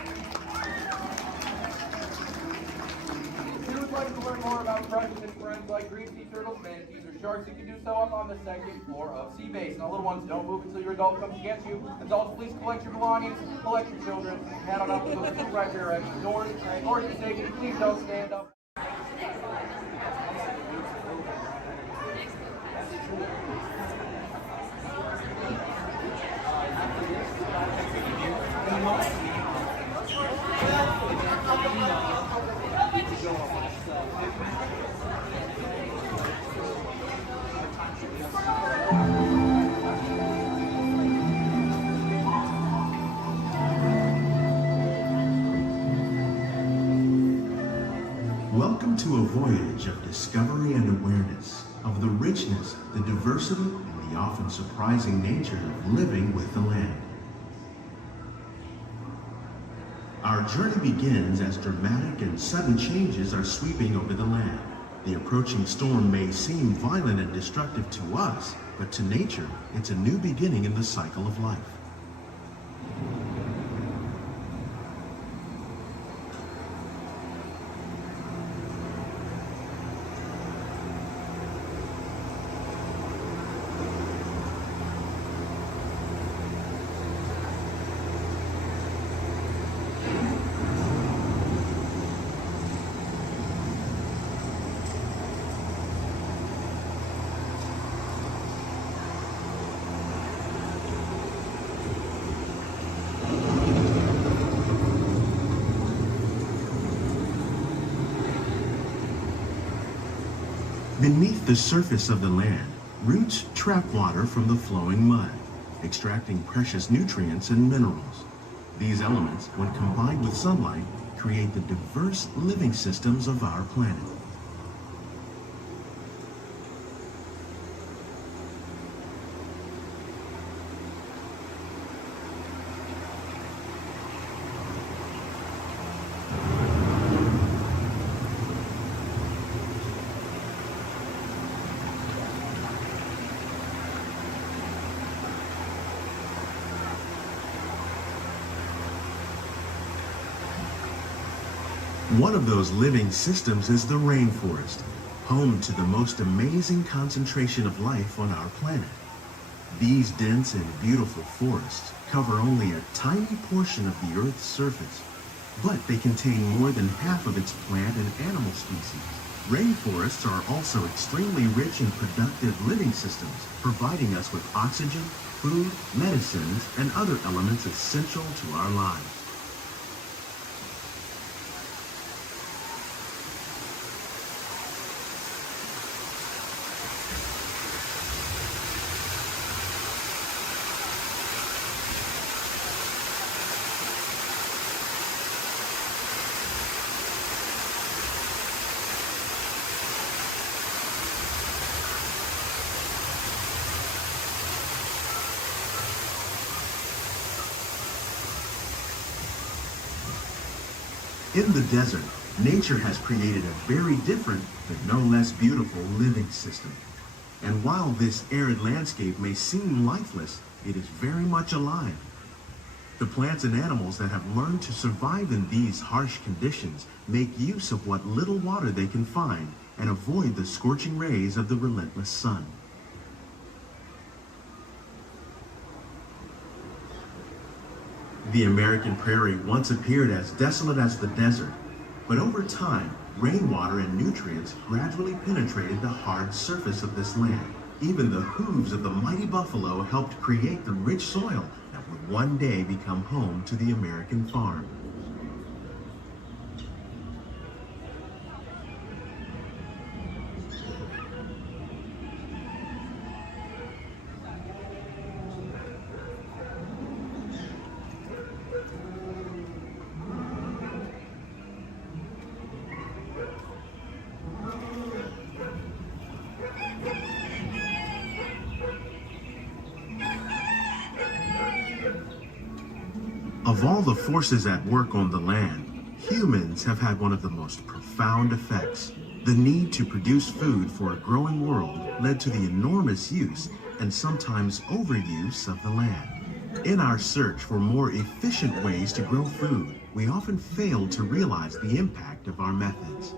If you would like to learn more about Crush and his friends like green sea turtles, manatees, or sharks, you can do so up on the 2nd floor of Sea Base. Now, little ones, don't move until your adult comes to get you. Adults, please collect your belongings, collect your children, head on up to those 2 right directions. Doors to safety, please don't stand up. Welcome to a voyage of discovery and awareness of the richness, the diversity, and the often surprising nature of living with the land. Our journey begins as dramatic and sudden changes are sweeping over the land. The approaching storm may seem violent and destructive to us, but to nature, it's a new beginning in the cycle of life. Beneath the surface of the land, roots trap water from the flowing mud, extracting precious nutrients and minerals. These elements, when combined with sunlight, create the diverse living systems of our planet. One of those living systems is the rainforest, home to the most amazing concentration of life on our planet. These dense and beautiful forests cover only a tiny portion of the Earth's surface, but they contain more than half of its plant and animal species. Rainforests are also extremely rich in productive living systems, providing us with oxygen, food, medicines, and other elements essential to our lives. In the desert, nature has created a very different, but no less beautiful living system. And while this arid landscape may seem lifeless, it is very much alive. The plants and animals that have learned to survive in these harsh conditions make use of what little water they can find and avoid the scorching rays of the relentless sun. The American prairie once appeared as desolate as the desert, but over time, rainwater and nutrients gradually penetrated the hard surface of this land. Even the hooves of the mighty buffalo helped create the rich soil that would one day become home to the American farm. Of all the forces at work on the land, humans have had one of the most profound effects. The need to produce food for a growing world led to the enormous use and sometimes overuse of the land. In our search for more efficient ways to grow food, we often fail to realize the impact of our methods.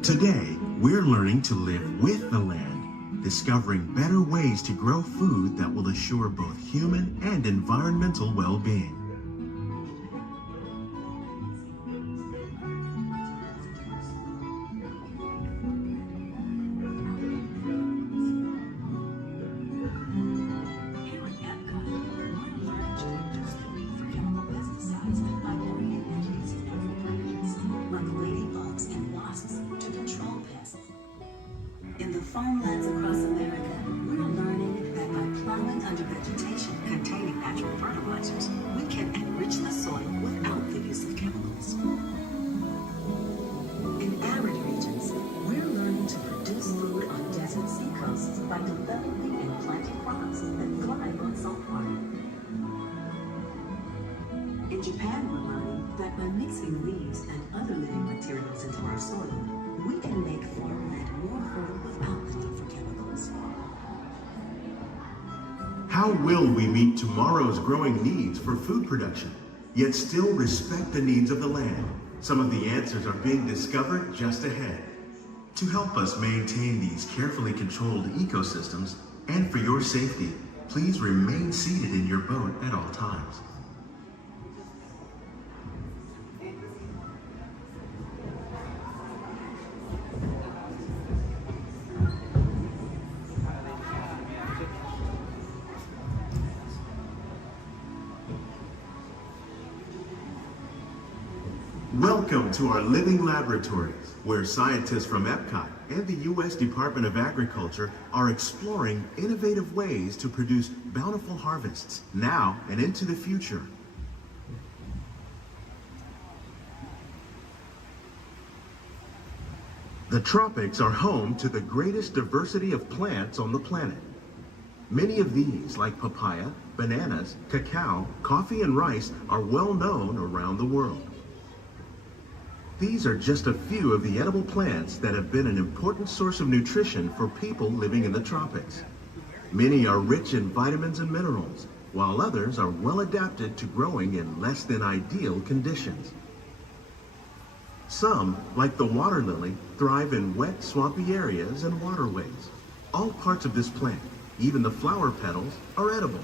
Today, we're learning to live with the land, discovering better ways to grow food that will assure both human and environmental well-being. In the farmlands across America, we're learning that by plowing under vegetation containing natural fertilizers, we can enrich the soil without the use of chemicals. In arid regions, we're learning to produce food on desert seacoasts by developing and planting crops that thrive on salt water. In Japan, we're learning that by mixing leaves and other living materials into our soil, we can make farmland more fertile without the need for chemicals. How will we meet tomorrow's growing needs for food production, yet still respect the needs of the land? Some of the answers are being discovered just ahead. To help us maintain these carefully controlled ecosystems, and for your safety, please remain seated in your boat at all times. Welcome to our living laboratories, where scientists from Epcot and the U.S. Department of Agriculture are exploring innovative ways to produce bountiful harvests now and into the future. The tropics are home to the greatest diversity of plants on the planet. Many of these, like papaya, bananas, cacao, coffee, and rice, are well known around the world. These are just a few of the edible plants that have been an important source of nutrition for people living in the tropics. Many are rich in vitamins and minerals, while others are well adapted to growing in less than ideal conditions. Some, like the water lily, thrive in wet, swampy areas and waterways. All parts of this plant, even the flower petals, are edible.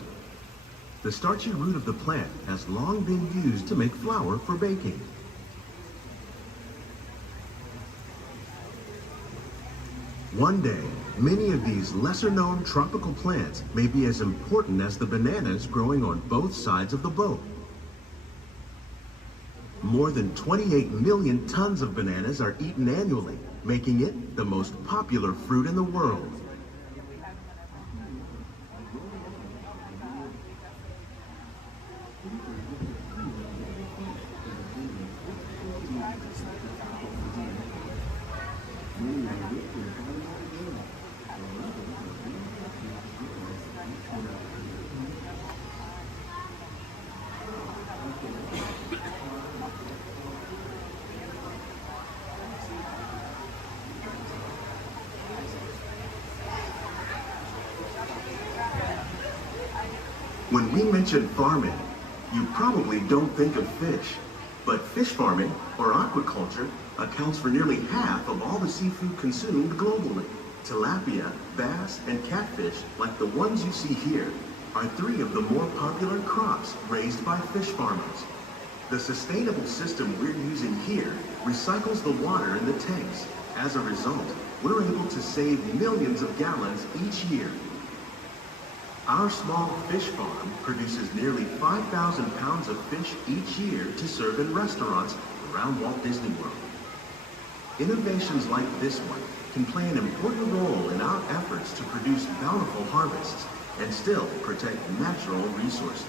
The starchy root of the plant has long been used to make flour for baking. One day, many of these lesser-known tropical plants may be as important as the bananas growing on both sides of the boat. More than 28 million tons of bananas are eaten annually, making it the most popular fruit in the world. When we mention farming, you probably don't think of fish. But fish farming, or aquaculture, accounts for nearly half of all the seafood consumed globally. Tilapia, bass, and catfish, like the ones you see here, are three of the more popular crops raised by fish farmers. The sustainable system we're using here recycles the water in the tanks. As a result, we're able to save millions of gallons each year. Our small fish farm produces nearly 5,000 pounds of fish each year to serve in restaurants around Walt Disney World. Innovations like this one can play an important role in our efforts to produce bountiful harvests and still protect natural resources.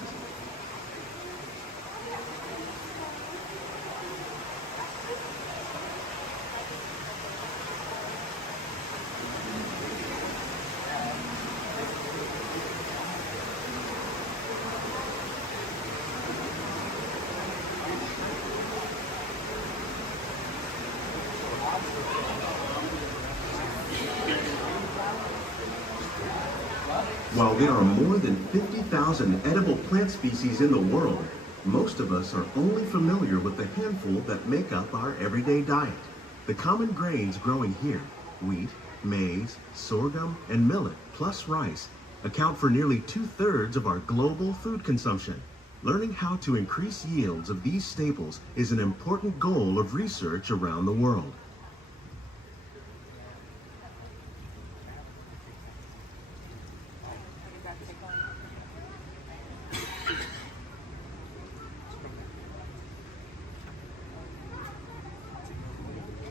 While there are more than 50,000 edible plant species in the world, most of us are only familiar with the handful that make up our everyday diet. The common grains growing here, wheat, maize, sorghum, and millet, plus rice, account for nearly 2/3 of our global food consumption. Learning how to increase yields of these staples is an important goal of research around the world.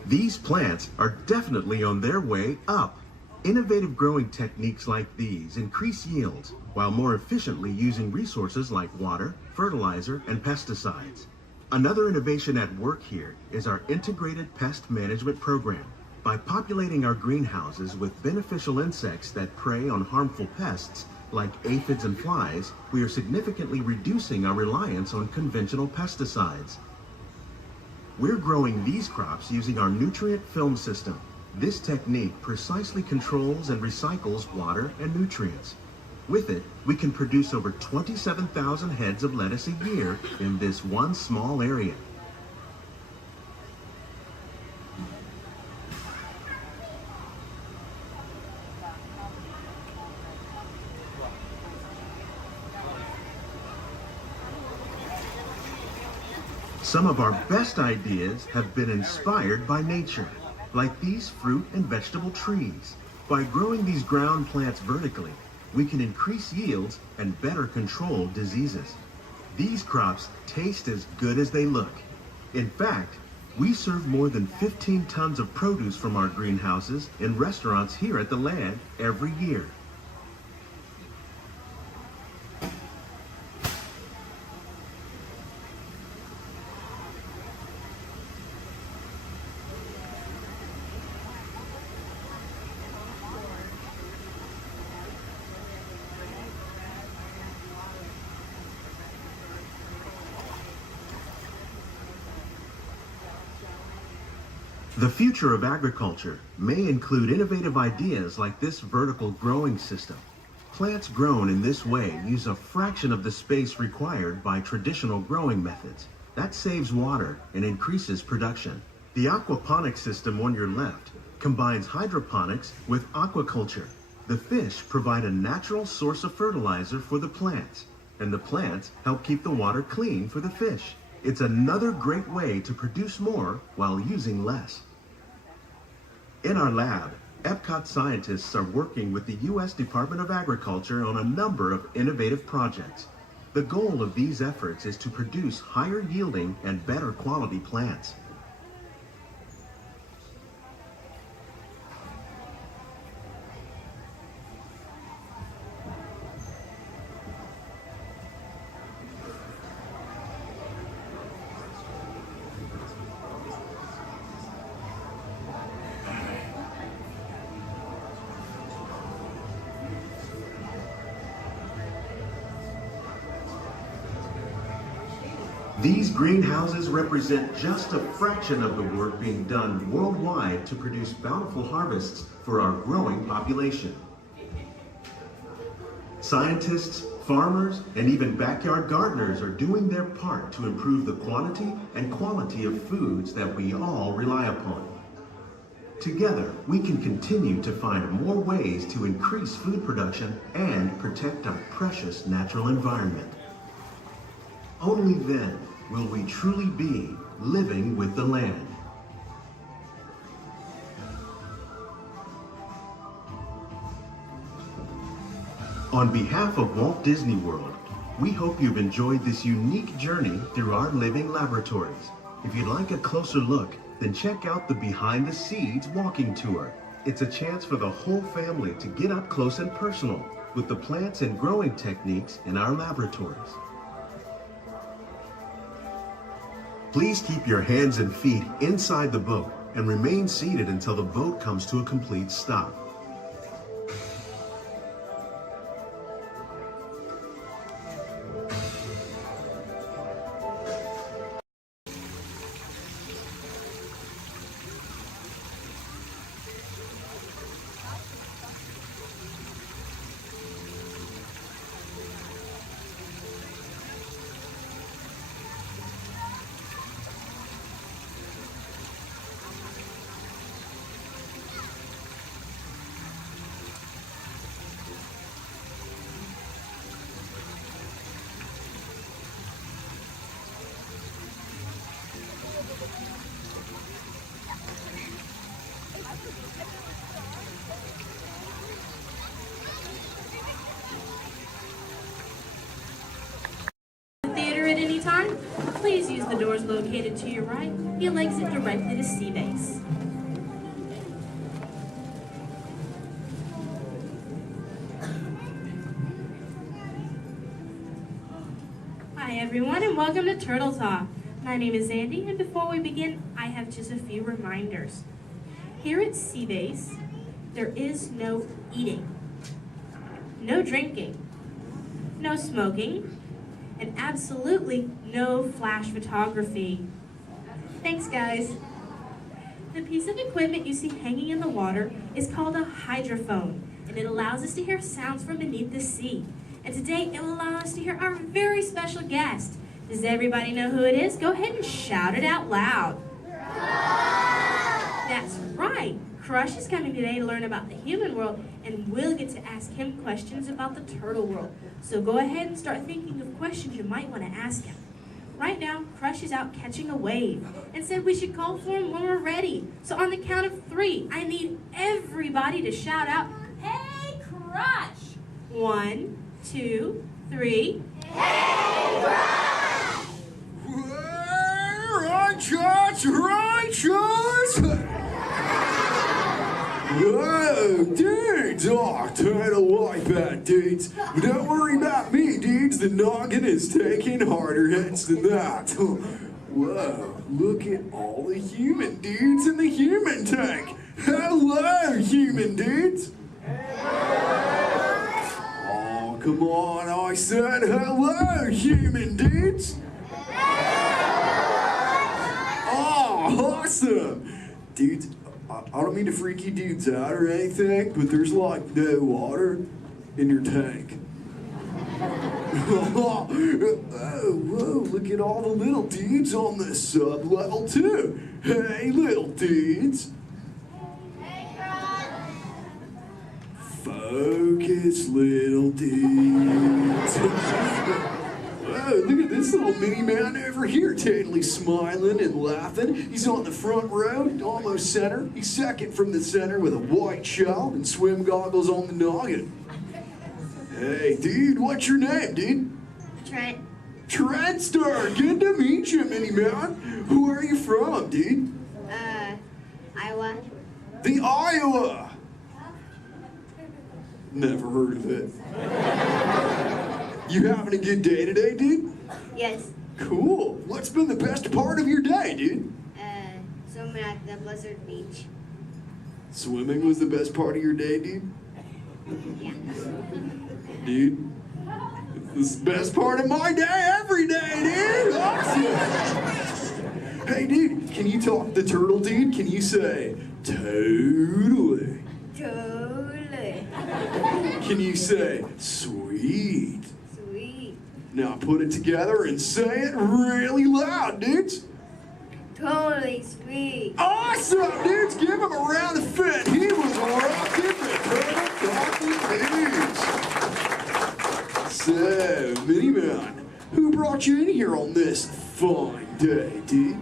These plants are definitely on their way up. Innovative growing techniques like these increase yields while more efficiently using resources like water, fertilizer, and pesticides. Another innovation at work here is our integrated pest management program. By populating our greenhouses with beneficial insects that prey on harmful pests like aphids and flies, we are significantly reducing our reliance on conventional pesticides. We're growing these crops using our nutrient film system. This technique precisely controls and recycles water and nutrients. With it, we can produce over 27,000 heads of lettuce a year in this one small area. Some of our best ideas have been inspired by nature, like these fruit and vegetable trees. By growing these ground plants vertically, we can increase yields and better control diseases. These crops taste as good as they look. In fact, We serve more than 15 tons of produce from our greenhouses in restaurants here at the land every year. The future of agriculture may include innovative ideas like this vertical growing system. Plants grown in this way use a fraction of the space required by traditional growing methods. That saves water and increases production. The aquaponics system on your left combines hydroponics with aquaculture. The fish provide a natural source of fertilizer for the plants, and the plants help keep the water clean for the fish. It's another great way to produce more while using less. In our lab, Epcot scientists are working with the U.S. Department of Agriculture on a number of innovative projects. The goal of these efforts is to produce higher yielding and better quality plants. These greenhouses represent just a fraction of the work being done worldwide to produce bountiful harvests for our growing population. Scientists, farmers, and even backyard gardeners are doing their part to improve the quantity and quality of foods that we all rely upon. Together, we can continue to find more ways to increase food production and protect our precious natural environment. Only then will we truly be living with the land. On behalf of Walt Disney World, we hope you've enjoyed this unique journey through our living laboratories. If you'd like a closer look, then check out the Behind the Seeds walking tour. It's a chance for the whole family to get up close and personal with the plants and growing techniques in our laboratories. Please keep your hands and feet inside the boat and remain seated until the boat comes to a complete stop. Theater at any time, please use the doors located to your right. You'll exit directly to Sea Base. Hi everyone and welcome to Turtle Talk. My name is Andy, and before we begin, I have just a few reminders. Here at Sea Base, there is no eating, no drinking, no smoking, and absolutely no flash photography. Thanks, guys. The piece of equipment you see hanging in the water is called a hydrophone, and it allows us to hear sounds from beneath the sea. And today, it will allow us to hear our very special guest. Does everybody know who it is? Go ahead and shout it out loud. That's right. Crush is coming today to learn about the human world, and we'll get to ask him questions about the turtle world. So go ahead and start thinking of questions you might want to ask him. Right now, Crush is out catching a wave and said we should call for him when we're ready. So on the count of 3, I need everybody to shout out, "Hey, Crush!" 1, 2, 3. Hey, Crush! Where are Righteous, righteous! Whoa, dudes! Oh, total wipe out, dudes. But don't worry about me, dudes. The noggin is taking harder hits than that. Whoa, look at all the human dudes in the human tank. Hello, human dudes. Oh, come on, I said hello, human dudes. Oh, awesome. Dudes, I don't mean to freak you dudes out or anything, but there's like no water in your tank. Oh, whoa, look at all the little dudes on the sub-level too. Hey, little dudes. Focus, little dudes. Whoa, look at this little mini man over here, totally smiling and laughing. He's on the front row, almost center. He's second from the center with a white shell and swim goggles on the noggin. Hey, dude, what's your name, dude? Trent. Trent Star, good to meet you, mini man. Who are you from, dude? Iowa. The Iowa. Never heard of it. You having a good day today, dude? Yes. Cool. What's been the best part of your day, dude? Swimming at the Blizzard Beach. Swimming was the best part of your day, dude? Yeah. Dude, this is the best part of my day every day, dude! Awesome! Hey, dude, can you talk the turtle, dude? Can you say, totally? Totally. Can you say, sweet? Sweet. Now put it together and say it really loud, dudes. Totally sweet. Awesome, dudes! Give him a round of fit. He was rocking the turtle talking dudes. So, Mini Man, who brought you in here on this fine day, dude?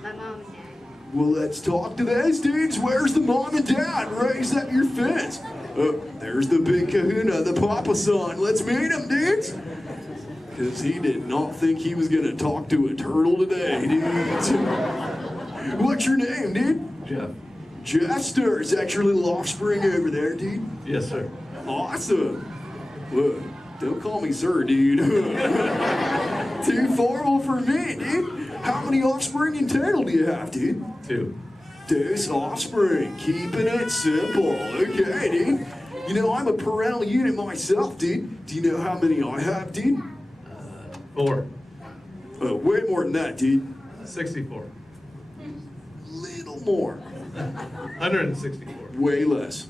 My mom and dad. Well, let's talk to those dudes. Where's the mom and dad? Raise up your fence. Oh, there's the big kahuna, the papa son. Let's meet him, dudes. Because he did not think he was going to talk to a turtle today, dudes. What's your name, dude? Jeff. Jeff Star. Is that your little offspring over there, dude? Yes, sir. Awesome. Look, don't call me sir, dude. Too formal for me, dude. How many offspring in total do you have, dude? 2. Deuce offspring, keeping it simple. Okay, dude. You know, I'm a parental unit myself, dude. Do you know how many I have, dude? 4. Oh, way more than that, dude. 64. Little more. 164. Way less.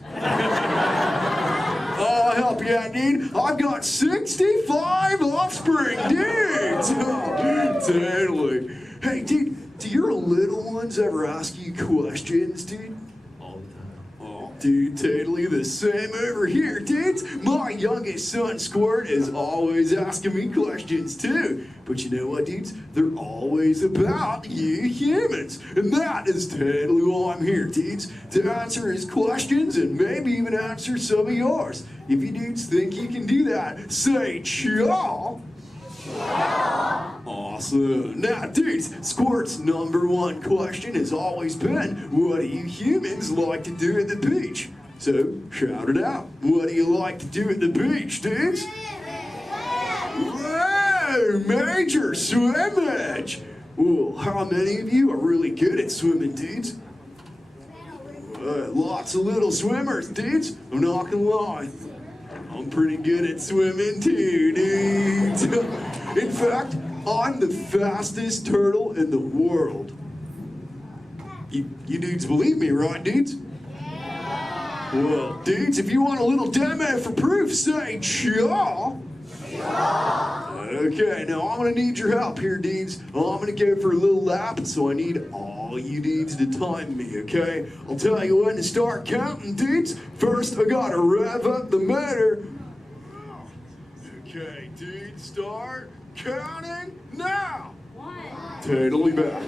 I'll help you out, dude. I've got 65 offspring, dudes. Oh, totally. Hey, dude, do your little ones ever ask you questions, dude? All the time. Oh, dude, totally the same over here, dudes. My youngest son, Squirt, is always asking me questions, too. But you know what, dudes? They're always about you humans. And that is totally why I'm here, dudes. To answer his questions and maybe even answer some of yours. If you dudes think you can do that, say chaw. Awesome. Now, dudes, Squirt's #1 question has always been, what do you humans like to do at the beach? So, shout it out. What do you like to do at the beach, dudes? Whoa, major swimmage. Well, how many of you are really good at swimming, dudes? Lots of little swimmers, dudes. I'm not gonna lie. I'm pretty good at swimming too, dudes. In fact, I'm the fastest turtle in the world. You dudes believe me, right, dudes? Well, dudes, if you want a little demo for proof, say chaw. Okay, now I'm gonna need your help here, dudes. I'm gonna go for a little lap, so I need all you dudes to time me, okay? I'll tell you when to start counting, dudes. First, I gotta rev up the motor. Okay, dudes, start counting now. 1. Totally back.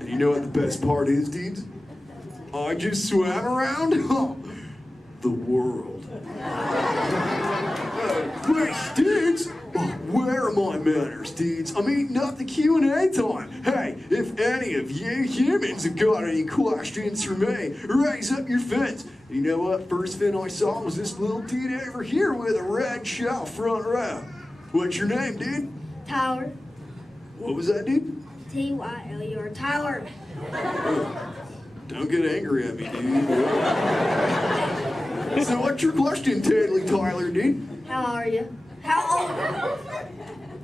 And you know what the best part is, dudes? I just swam around the world. manners, dudes. I'm eating up the Q&A time. Hey, if any of you humans have got any questions for me, raise up your fins. You know what? First fin I saw was this little dude over here with a red shell front row. What's your name, dude? Tyler. What was that, dude? Tyler. Tyler. Don't get angry at me, dude. So what's your question, Tyler, dude? How are you? How old?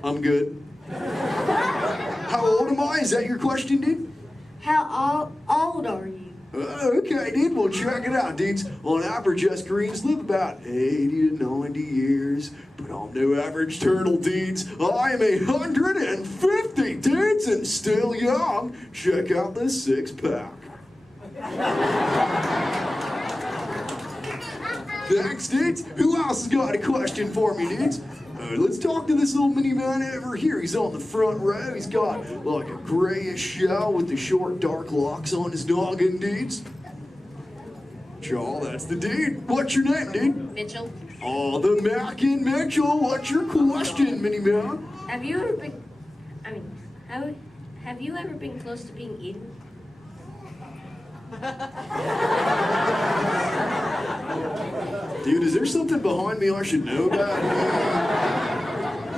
I'm good. How old am I? Is that your question, dude? How old are you? Okay, dude. Well, check it out, dudes. On average, us greens live about 80 to 90 years. But I'm no average turtle, dudes. I am 150, dudes, and still young. Check out this six-pack. Thanks, dudes. Who else has got a question for me, dudes? Let's talk to this little mini man over here. He's on the front row. He's got like a grayish shell with the short, dark locks on his noggin, dudes. Chaw, that's the dude. What's your name, dude? Mitchell. Oh, the Mac and Mitchell. What's your question, mini man? Have you ever been, have you ever been close to being eaten? Dude, is there something behind me I should know about?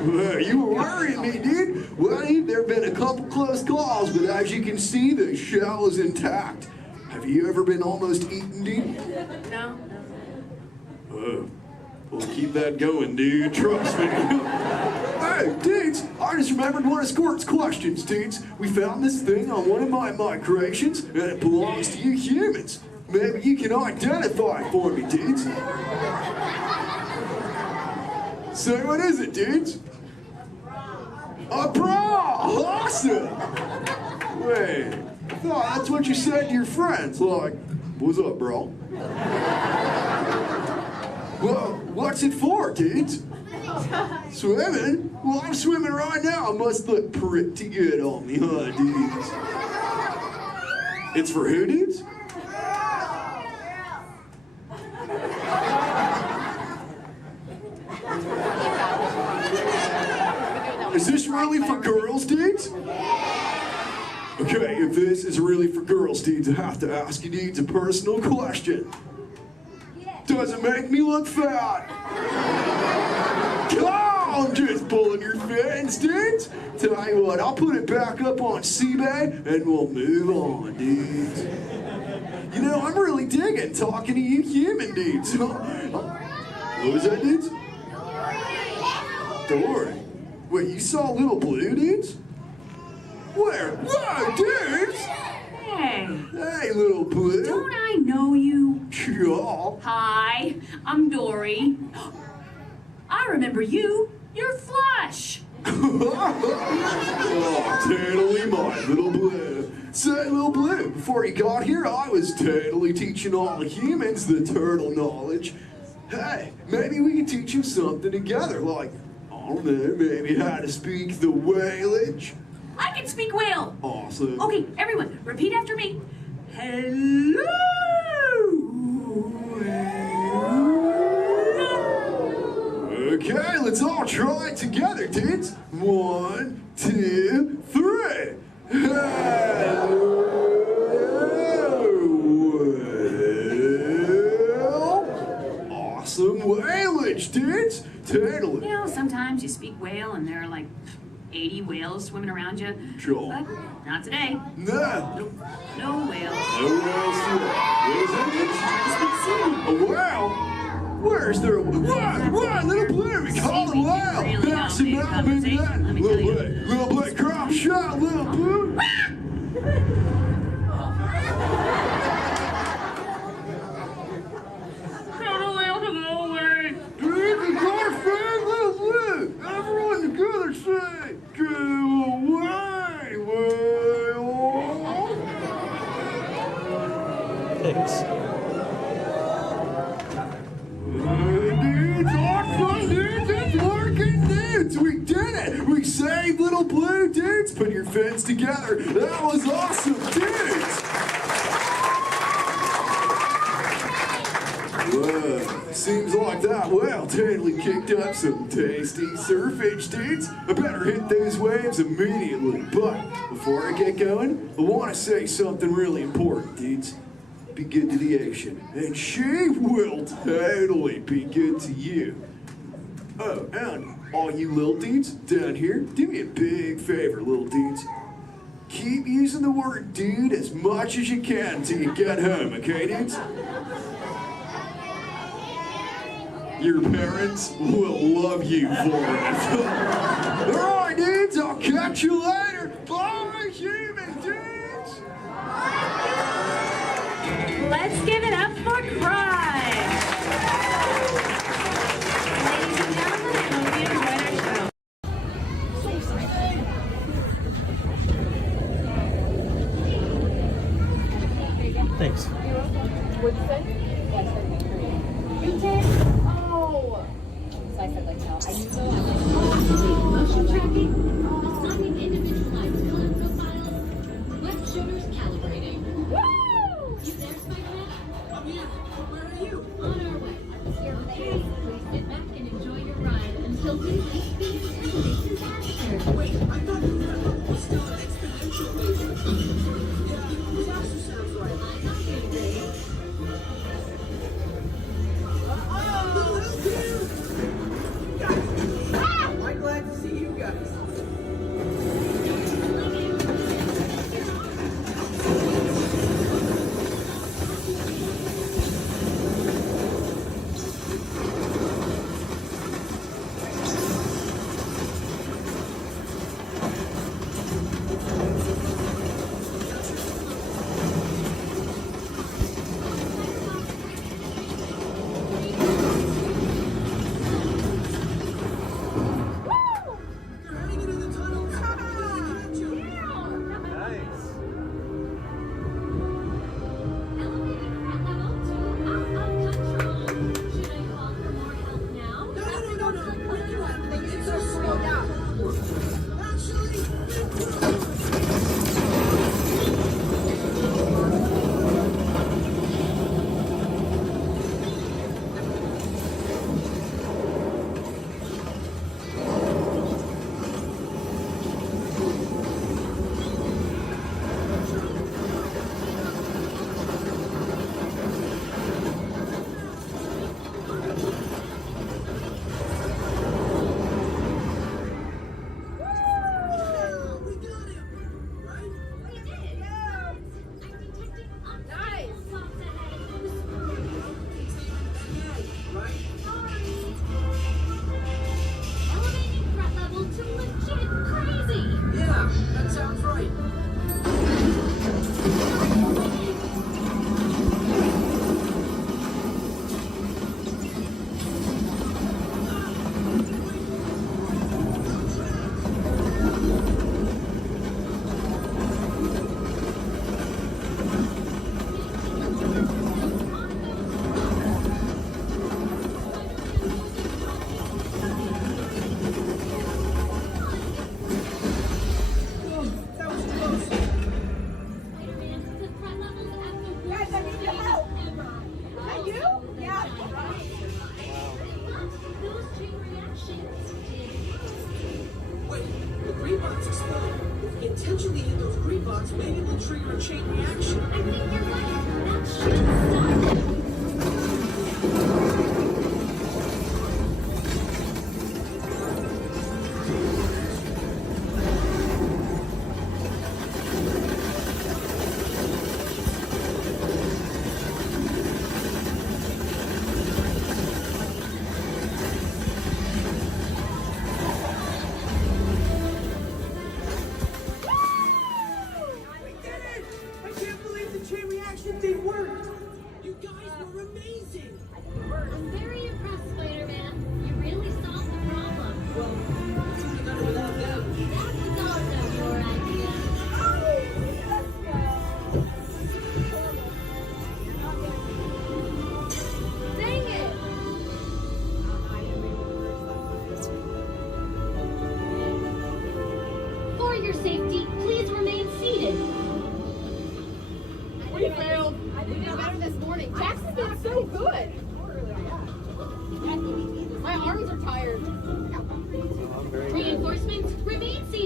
Well, you were worrying me, dude. Well, there have been a couple close calls, but as you can see, the shell is intact. Have you ever been almost eaten, dude? No. We'll keep that going, dude. Trust me. Hey, dudes, I just remembered one of Squirt's questions, dudes. We found this thing on one of my migrations, and it belongs to you humans. Maybe you can identify it for me, dudes. So what is it, dudes? A bra! Awesome! Wait, I thought that's what you said to your friends. Like, what's up, bro? Well, what's it for, dudes? Swimming? Well, I'm swimming right now. It must look pretty good on me, huh, dudes? It's for who, dudes? Is this really for girls, dudes? Okay, if this is really for girls, dudes, I have to ask you, dudes, a personal question. Does it make me look fat? Come on, just pulling your fins, dudes. Tell you what, I'll put it back up on eBay and we'll move on, dudes. You know, I'm really digging talking to you human dudes. What was that, dudes? Dory. Wait, you saw Little Blue, dudes? Where? Whoa, dudes! Hey. Hey, Little Blue. Don't I know you? Yeah. Hi, I'm Dory. I remember you. You're Flush. Oh, totally my Little Blue. Say, Little Blue, before you got here, I was totally teaching all the humans the turtle knowledge. Hey, maybe we can teach them something together, like, I don't know, maybe how to speak the whalage. I can speak whale. Awesome. Okay, everyone, repeat after me. Hello. Okay, let's all try it together, dudes. 1, 2, 3. Hello. Awesome whalage, dudes. Totally. You know, sometimes you speak whale and there are like 80 whales swimming around you. Sure. But not today. No. No whales. No whales today. What is it? A whale? Where's there a whale? What? Little Blue, we call it a whale. That's about maybe that. Little Blue, crop shot, Little Blue. Everyone together say, go away, whale. Thanks. Dudes, awesome, dudes, it's working, dudes. We did it. We saved Little Blue, dudes. Put your fins together. That was awesome, dudes. Whoa. seems like that whale totally kicked up some tasty surfage, dudes. I better hit those waves immediately. But before I get going, I want to say something really important, dudes. Be good to the ocean, and she will totally be good to you. Oh, and all you little dudes down here, do me a big favor, little dudes. Keep using the word dude as much as you can till you get home, okay, dudes? Your parents will love you for it. Alright, dudes, I'll catch you later. Bye, human dudes! Let's give it up for Cry! Ladies and gentlemen, I hope you enjoyed our show. Thanks. What'd you say? Yeah, I said green. You did? Oh! So I said like no. I used to Motion tracking, assigning individualized color profiles, web shooters calibrating. Woo! You there, Spider-Man? I'm here. Where are you? On our way. Okay, please sit back and enjoy your ride until we reach the destination faster. Wait, I thought you were still an exponential laser. Yeah, the answer sounds right. I'm not getting ready. I'm glad to see you guys. Intentionally hit those green bugs, maybe we'll trigger a chain reaction. I think you're right. That should stop it. I can't believe the chain reaction thing worked. You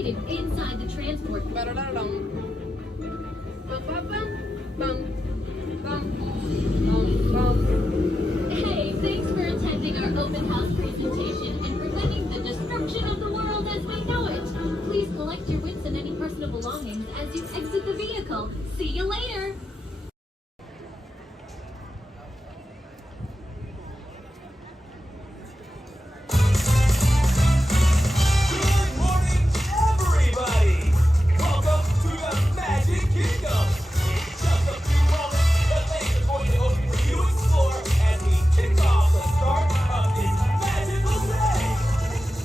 located inside the transport. Hey, thanks for attending our open house presentation and preventing the destruction of the world as we know it. Please collect your wits and any personal belongings as you exit the vehicle. See you later. Good morning, everybody! Welcome to the Magic Kingdom! In just a few moments, the lanes are going to open for you to explore as we kick off the start of this magical day!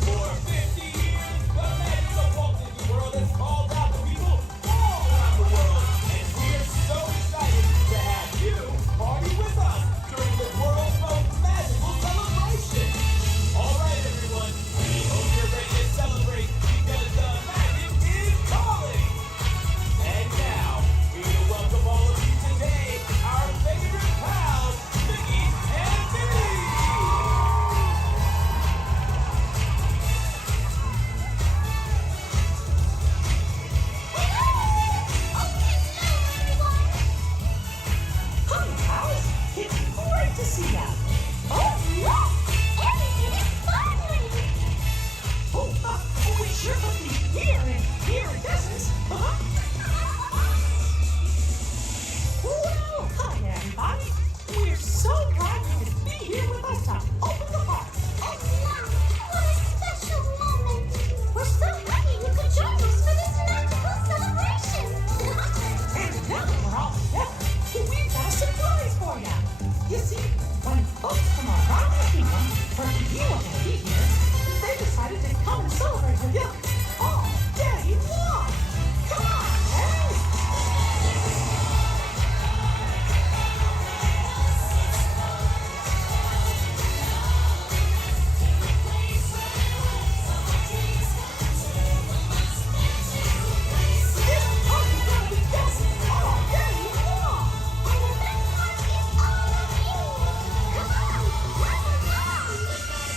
For 50 years, the magic of Walt Disney World has called out the people all around the world, and we're so excited to have you party with us during the world's most magical celebration! Alright everyone, we hope you're ready to celebrate because the magic is calling! And now, we welcome all of you today, our favorite pals, Mickey and Minnie! Hi, pals. It's great to see ya. Oh, look! Everything is sparkling! We sure must be here in distance. Well, hi, everybody. We're so glad you could be here with us to open the park. And now, what a special moment. We're so happy you could join us for this magical celebration. And now that we're all together, we've got a surprise for ya. You see, when folks from around the kingdom heard you were going to be here, they decided to come and celebrate with you all day long. Come on, hey! This party's gonna be dancing all day long. And the best part is all of you. Come on, let's go.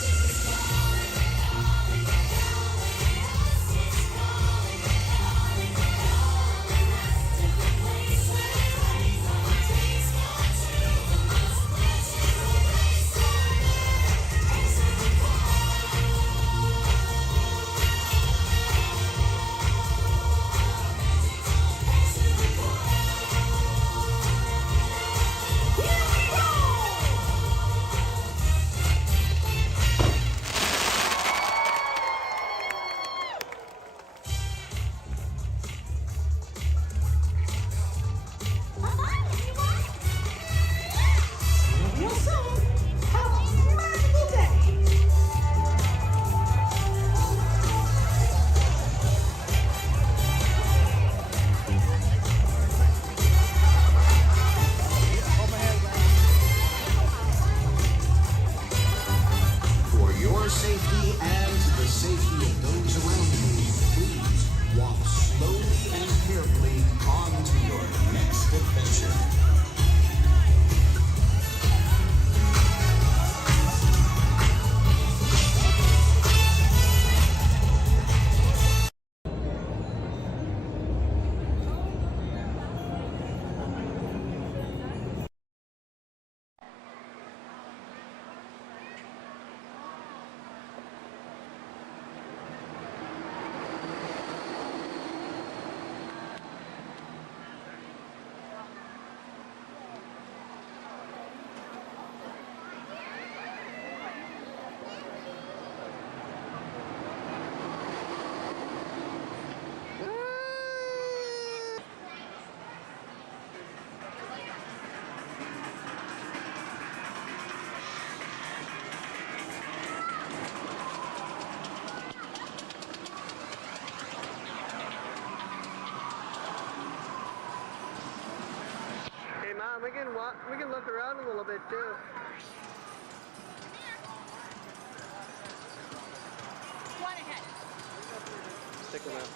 Bye-bye, everyone. See you real soon. Have a magical day. For your safety and the safety of those around you, please walk slowly and carefully on to your next adventure. Hey, Mom, we can look around a little bit too. One ahead. Stick around.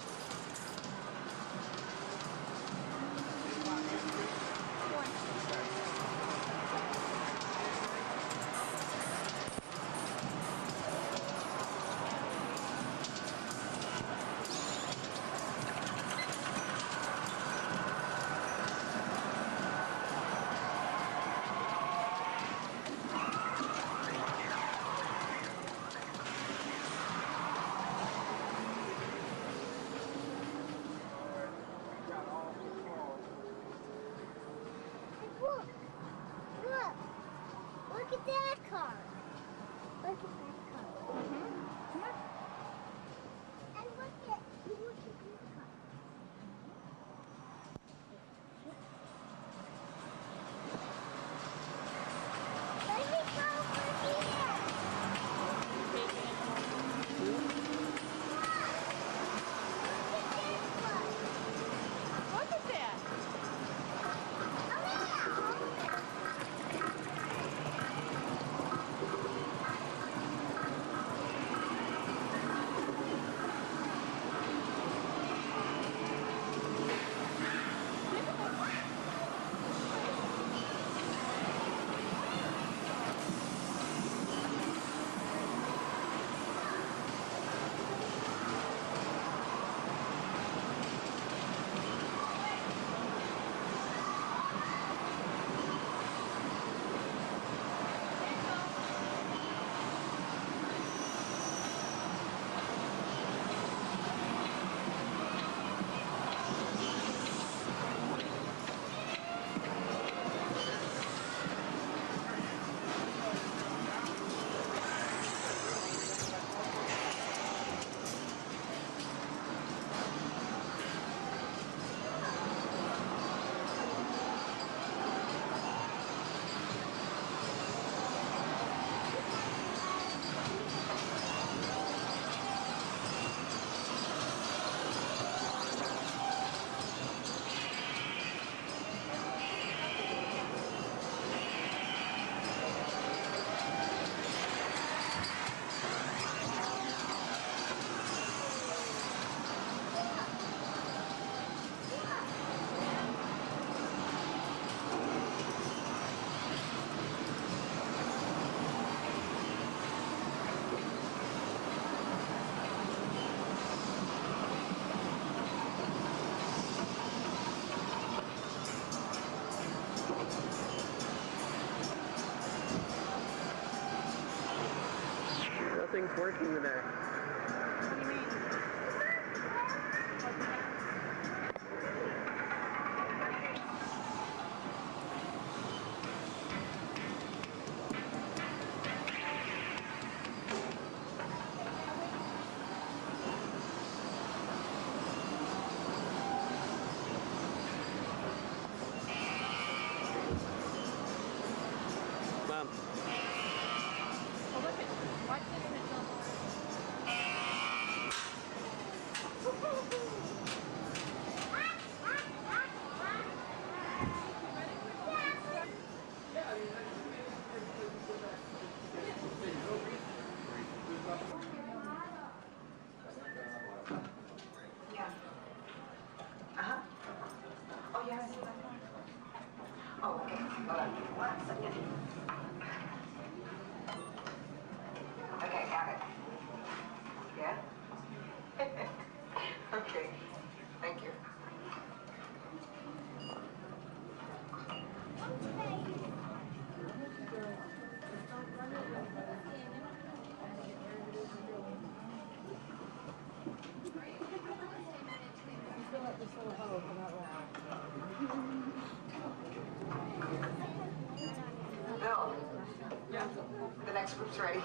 Soup's ready.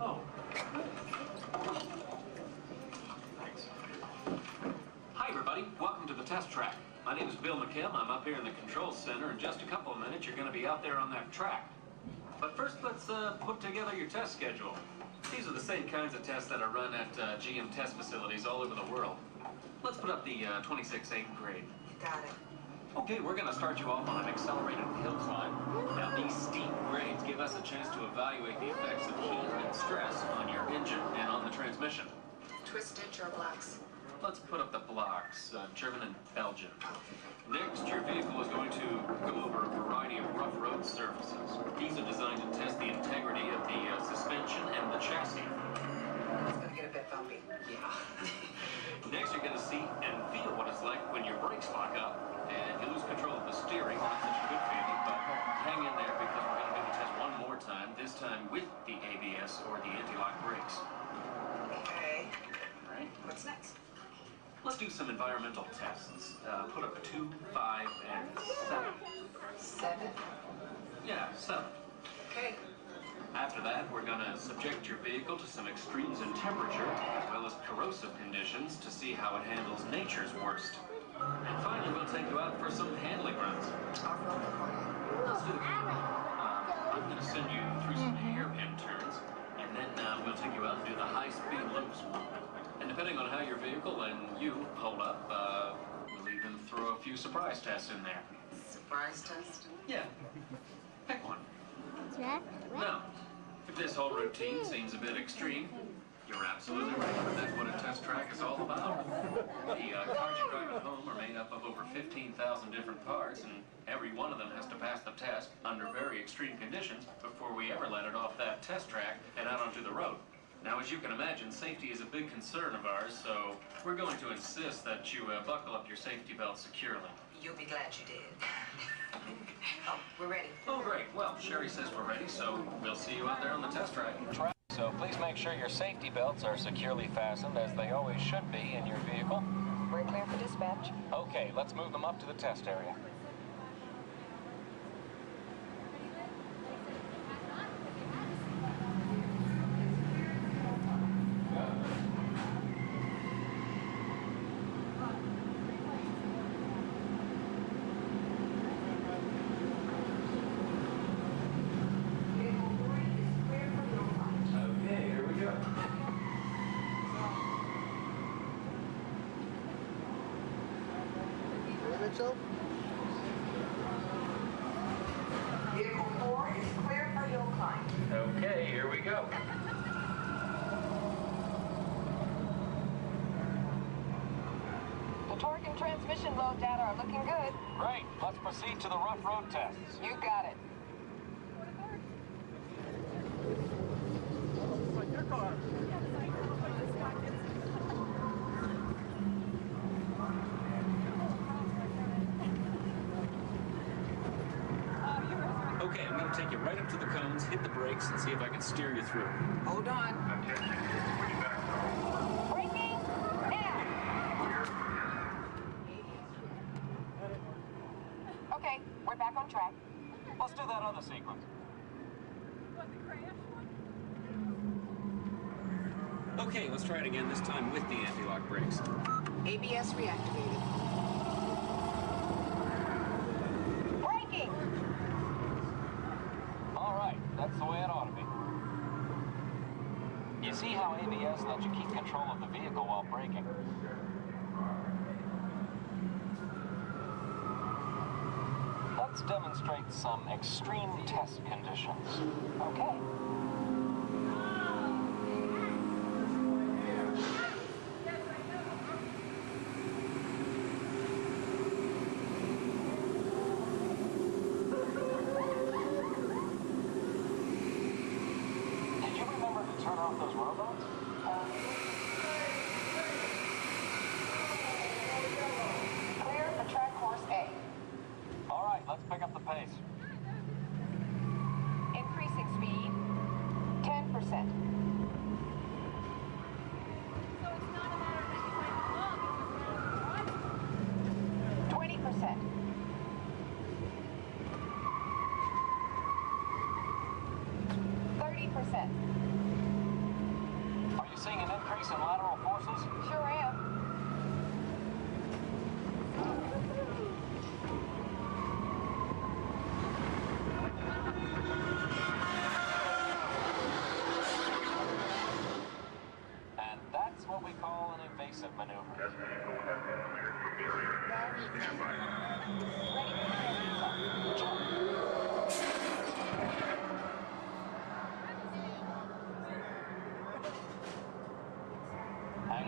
Oh. Thanks. Hi, everybody. Welcome to the test track. My name is Bill McKim. I'm up here in the control center. In just a couple of minutes, you're going to be out there on that track. But first, let's put together your test schedule. These are the same kinds of tests that are run at GM test facilities all over the world. Let's put up the 26-8 grade. Got it. Okay, we're going to start you off on an accelerated hill climb. Now, these steep grades give us a chance to evaluate the effects of heat and stress on your engine and on the transmission. Twist stitch or blocks? Let's put up the blocks, German and Belgian. Next, your vehicle is going to go over a variety of rough road surfaces. These are designed to test the integrity of the suspension and the chassis. It's going to get a bit bumpy. Yeah. Next, you're going to see and feel what it's like when your brakes lock up and you lose control of the steering. Not such a good feeling, but hang in there because we're going to do the test one more time, this time with the ABS or the anti-lock brakes. Okay. All right. What's next? Let's do some environmental tests. Put up 2, 5, and 7. 7? Yeah, 7. Okay. After that, we're going to subject your vehicle to some extremes in temperature, as well as corrosive conditions, to see how it handles nature's worst. And finally, we'll take you out for some handling runs. Off-road for Let's do the I'm going to send you through some hairpin turns, and then we'll take you out and do the high-speed loops. And depending on how your vehicle and you hold up, we'll even throw a few surprise tests in there. Surprise test? Yeah. Pick one. Jack? Now, if this whole routine seems a bit extreme, you're absolutely right, but that's what a test track is all about. The cars you drive at home are made up of over 15,000 different parts, and every one of them has to pass the test under very extreme conditions before we ever let it off that test track and out onto the road. Now, as you can imagine, safety is a big concern of ours, so we're going to insist that you buckle up your safety belt securely. You'll be glad you did. Oh, we're ready. Oh, great. Well, Sherry says we're ready, so we'll see you out there on the test track. So please make sure your safety belts are securely fastened, as they always should be in your vehicle. We're clear for dispatch. Okay, let's move them up to the test area. Okay, here we go. Mitchell? Vehicle 4 is clear for hill climb. Okay, here we go. The torque and transmission load data are looking good. Great, let's proceed to the rough road tests. You got it. Your car. Okay, I'm going to take you right up to the cones, hit the brakes, and see if I can steer you through. Hold on. Braking now. Okay, we're back on track. Let's do that other sequence. Okay, let's try it again, this time with the anti-lock brakes. ABS reactivated. Braking! All right, that's the way it ought to be. You see how ABS lets you keep control of the vehicle while braking? Let's demonstrate some extreme test conditions. Okay. Did you remember to turn off those robots? Clear for track course A. All right, let's pick up the pace. Increasing speed. Hang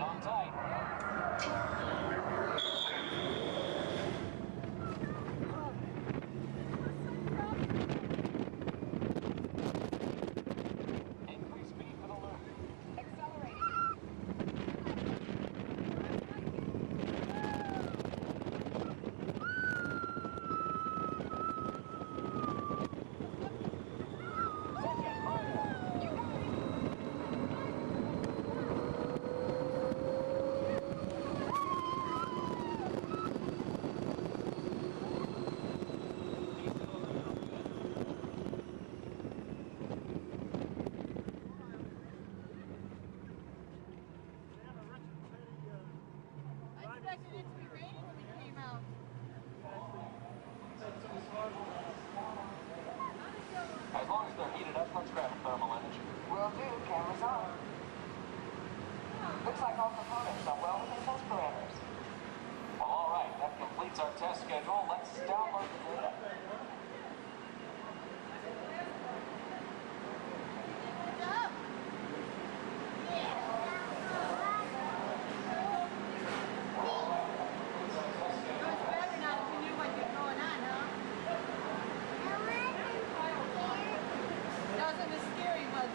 on tight. Increase speed for the loop. Accelerate. As long as they're heated up, let's grab a thermal image. Will do. Cameras on. Looks like all components are well within test parameters. Well, all right. That completes our test schedule. Let's download the data. Wasn't as scary, was it?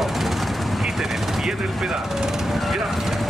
auto. Quiten el pie del pedal. Gracias.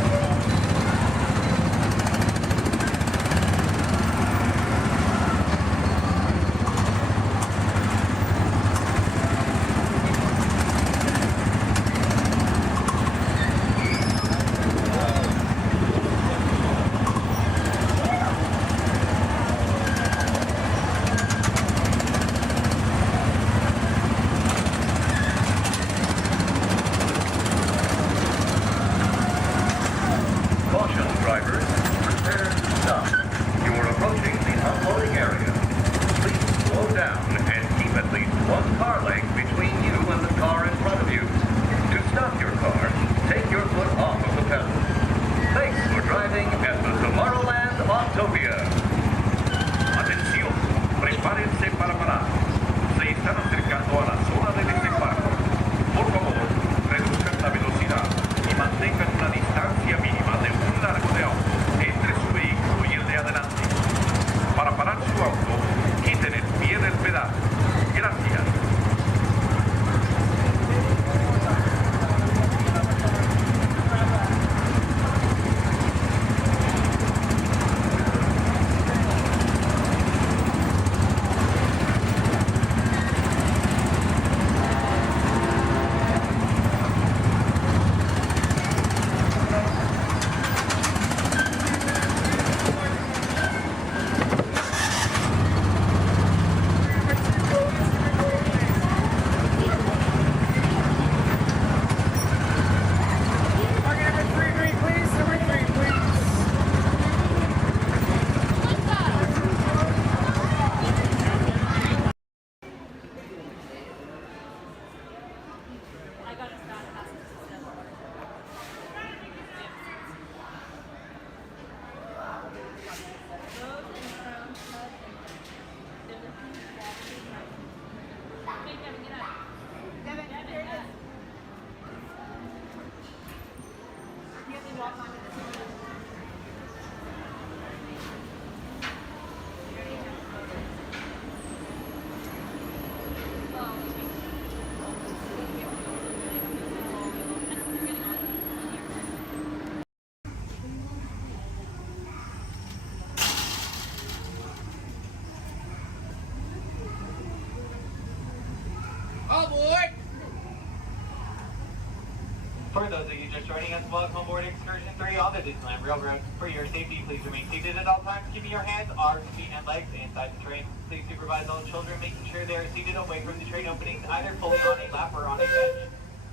For those of you just joining us, welcome aboard Excursion 3 on the Disneyland Railroad. For your safety, please remain seated at all times, keeping your hands, arms, feet, and legs inside the train. Please supervise all children, making sure they are seated away from the train openings, either fully on a lap or on a bench.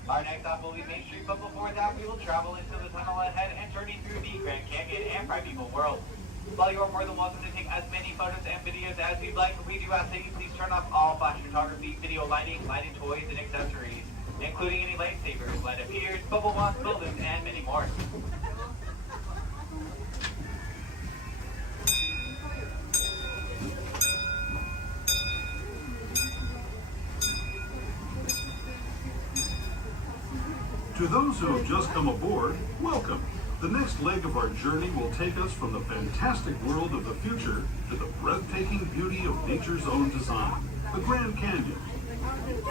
Our next stop will be Main Street, but before that, we will travel into the tunnel ahead and journey through the Grand Canyon and Primeval World. While you are more than welcome to take as many photos and videos as you'd like, we do ask that you please turn off all flash photography, video lighting, lighted toys, and accessories, including any lightsabers, light up ears, bubble wands, balloons, and many more. To those who have just come aboard, welcome. The next leg of our journey will take us from the fantastic world of the future to the breathtaking beauty of nature's own design, the Grand Canyon.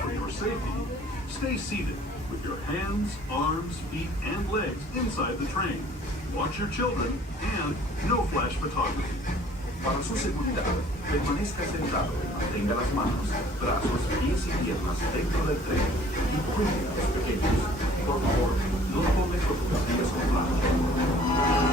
For your safety, stay seated with your hands, arms, feet, and legs inside the train. Watch your children and no flash photography. Para su seguridad, permanezca sentado y mantenga las manos, brazos, pies y piernas dentro del tren y cuide a los pequeños. Por favor, no tome fotografías con flash.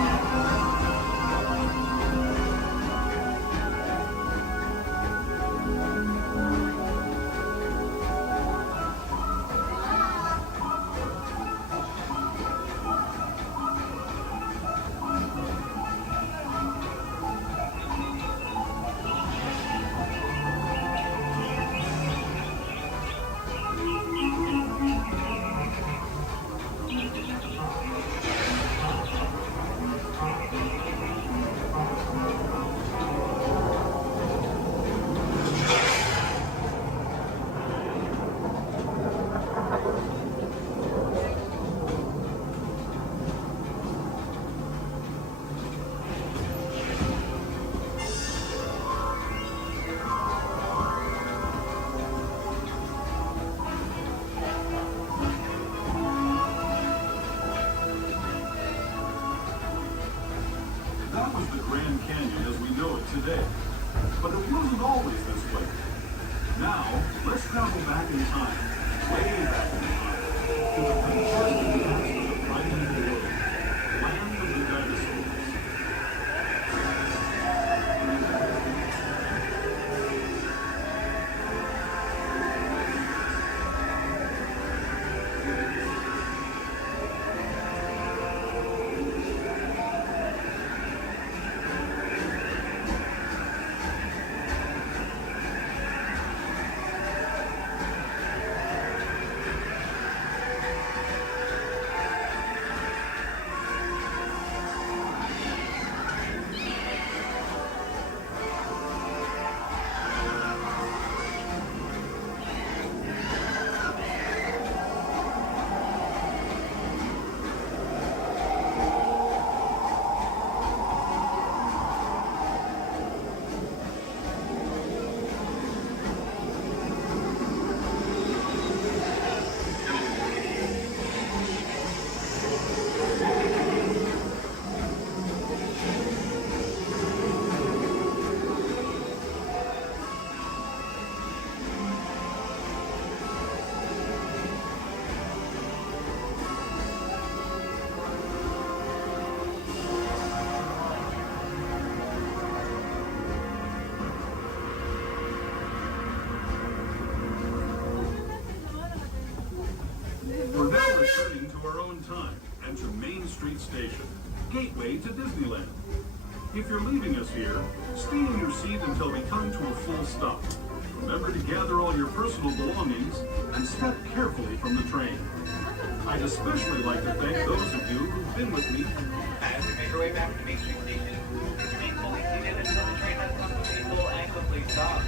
Canyon as we know it today. But it wasn't always this way. Now, let's travel back in time, way back in time, to the very first events of the primeval world, land of the dinosaurs. We're now returning to our own time and to Main Street Station, gateway to Disneyland. If you're leaving us here, stay in your seat until we come to a full stop. Remember to gather all your personal belongings and step carefully from the train. I'd especially like to thank those of you who've been with me. As you make your way back to Main Street Station, remain fully seated until the train has come to a full and complete stop.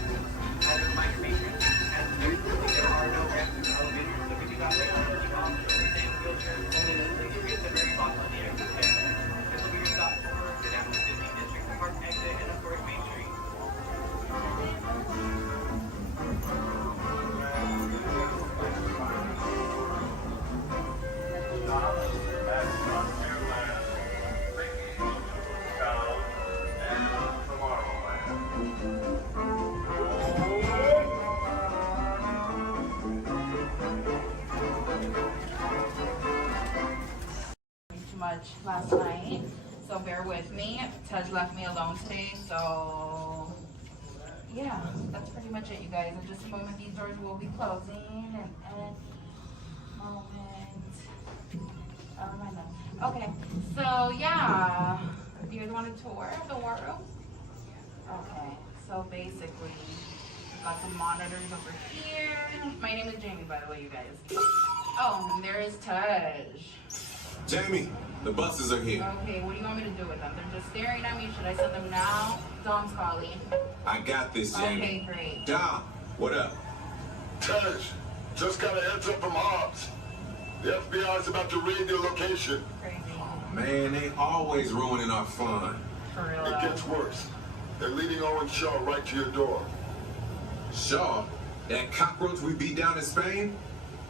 As a reminder, Main Street Station has there are no ramps or elevators, so we do not wait on any options and wheelchairs only listed at the very bottom of the exit stairway. This will be your stop for the National Disney District Park exit and of course Main Street. Too much last night, so bear with me. Tej left me alone today, so yeah, that's pretty much it, you guys. In just a moment, these doors will be closing, and moment. Oh, my God. Okay, so yeah, do you guys want a tour of the war room? Okay, so basically, we've got some monitors over here. My name is Jamie, by the way, you guys. Oh, and there is Tej. Jamie, the buses are here. Okay, what do you want me to do with them? They're just staring at me. Should I send them now? Dom's calling. I got this, Jamie. Okay, great. Dom, what up? Tej, just got a heads up from Hobbs. The FBI's about to raid your location. Crazy. Man, they always ruining our fun. For real. It gets worse. They're leading Owen Shaw right to your door. Shaw? That cockroach we beat down in Spain?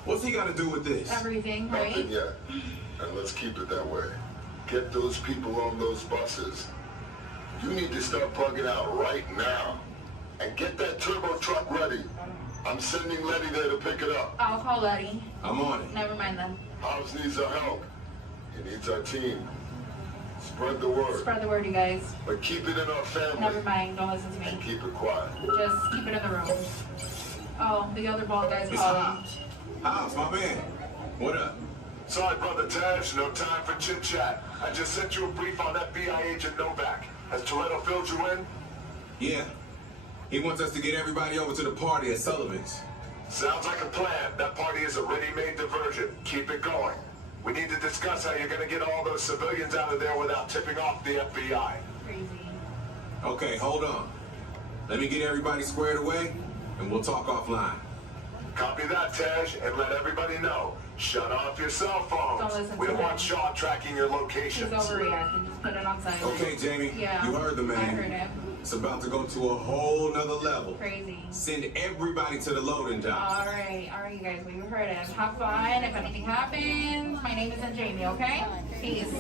What's he got to do with this? Everything, right? Nothing yet. And let's keep it that way. Get those people on those buses. You need to start bugging out right now. And get that turbo truck ready. I'm sending Letty there to pick it up. I'll call Letty. I'm on it. Never mind then. Hobbs needs our help. He needs our team. Spread the word. Spread the word, you guys. But keep it in our family. Never mind. Don't listen to me. And keep it quiet. Just keep it in the room. Oh, the other bald guy's It's calling. Hobbs. Hobbs, my man. What up? Sorry, Brother Tej, no time for chit-chat. I just sent you a brief on FBI agent Novak. Has Toretto filled you in? Yeah. He wants us to get everybody over to the party at Sullivan's. Sounds like a plan. That party is a ready-made diversion. Keep it going. We need to discuss how you're going to get all those civilians out of there without tipping off the FBI. Crazy. Okay, hold on. Let me get everybody squared away, and we'll talk offline. Copy that, Tej, and let everybody know. Shut off your cell phones. Don't listen We to don't want him. Shaw tracking your locations. He's overreacting. Just put it on silent. Okay, Jamie, Yeah. you heard the man. I heard him. It's about to go to a whole nother level. Crazy. Send everybody to the loading dock. All right, you guys. We heard him. Have fun. If anything happens, my name isn't Jamie. Okay? Peace.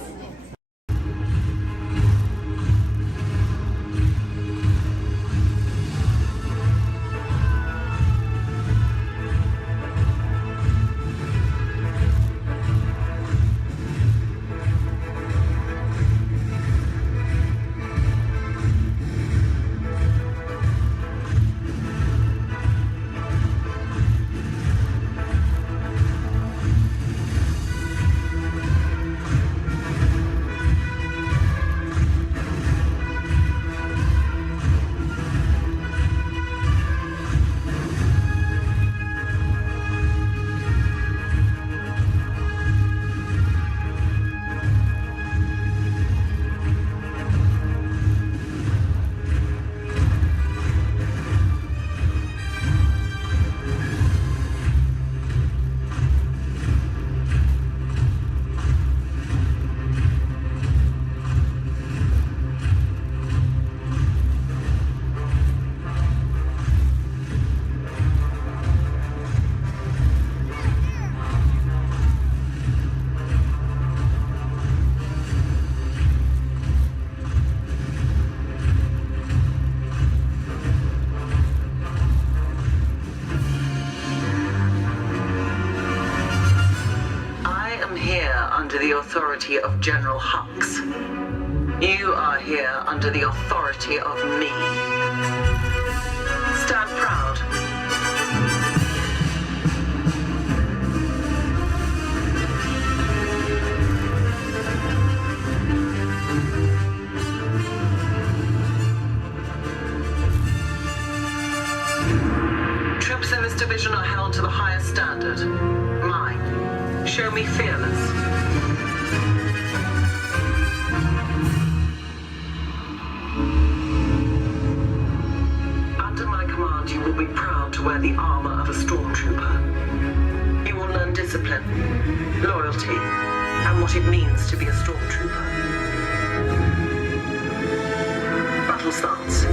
the authority of General Hux. You are here under the authority of me. Stand proud. Troops in this division are held to the highest standard. Mine. Show me fearless. Under my command, you will be proud to wear the armor of a stormtrooper. You will learn discipline, loyalty, and what it means to be a stormtrooper. Battle starts.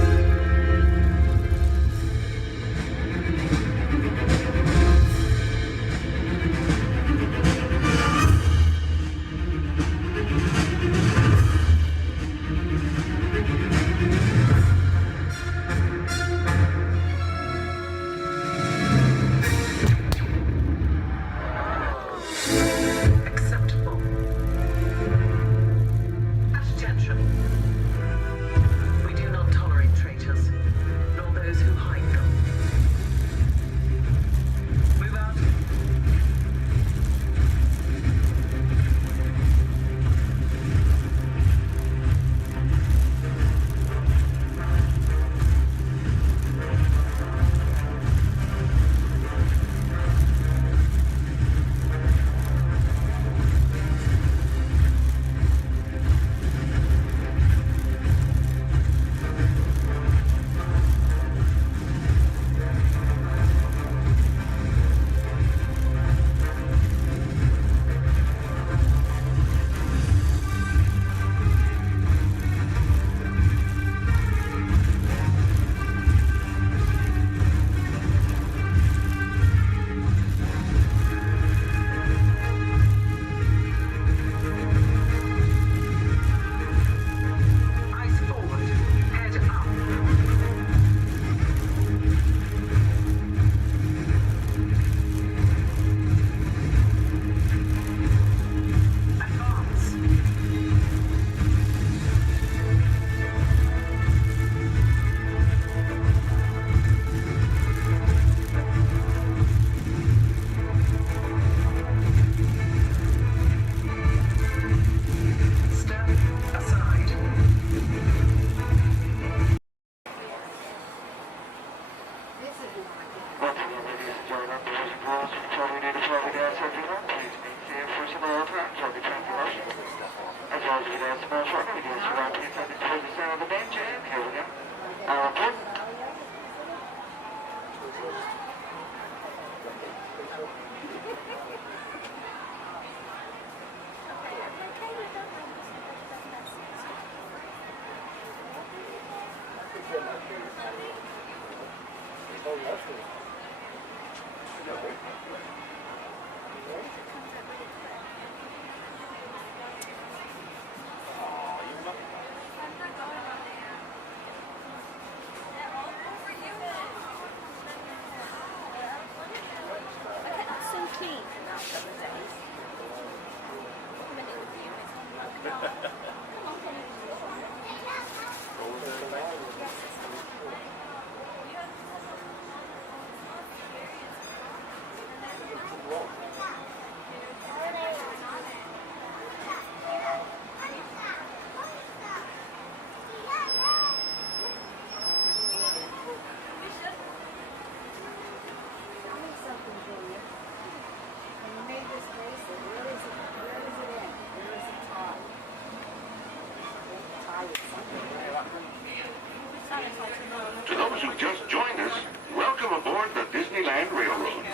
To those who just joined us, welcome aboard the Disneyland Railroad.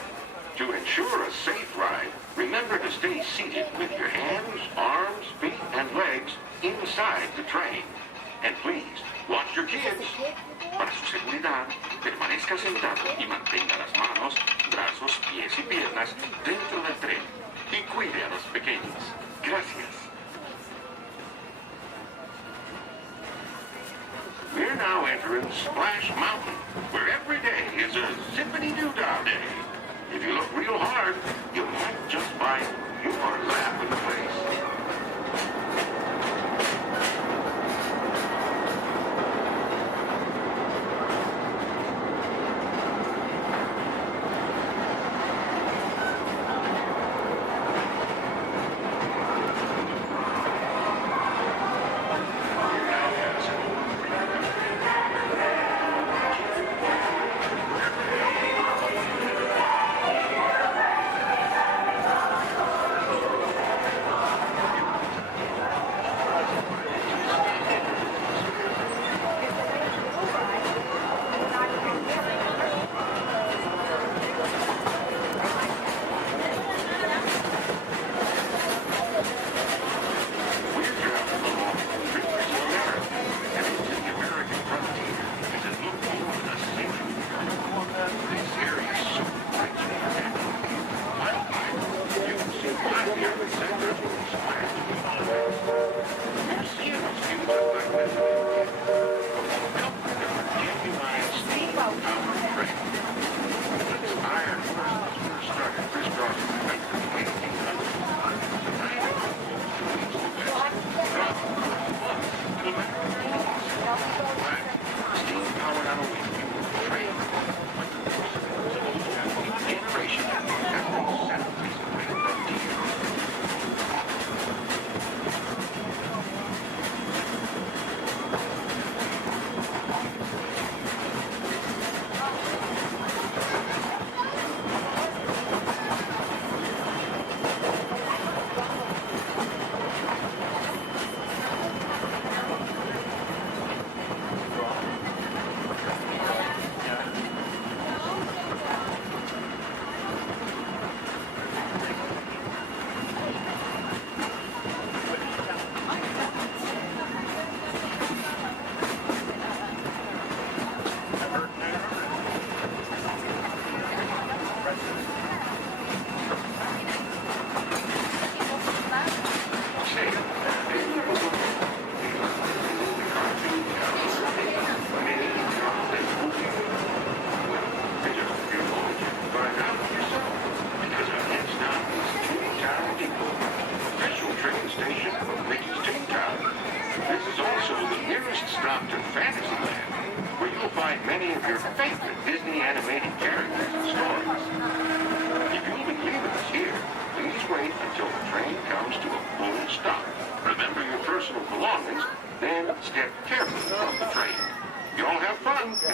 To ensure a safe ride, remember to stay seated with your hands, arms, feet, and legs inside the train. And please, watch your kids. Para su seguridad, permanezca sentado y mantenga las manos, brazos, pies y piernas dentro del tren. Y cuide a los pequeños. Gracias. We're now entering Splash Mountain, where every day is a zippity-doo-dah day. If you look real hard, you might just find your laugh in the place.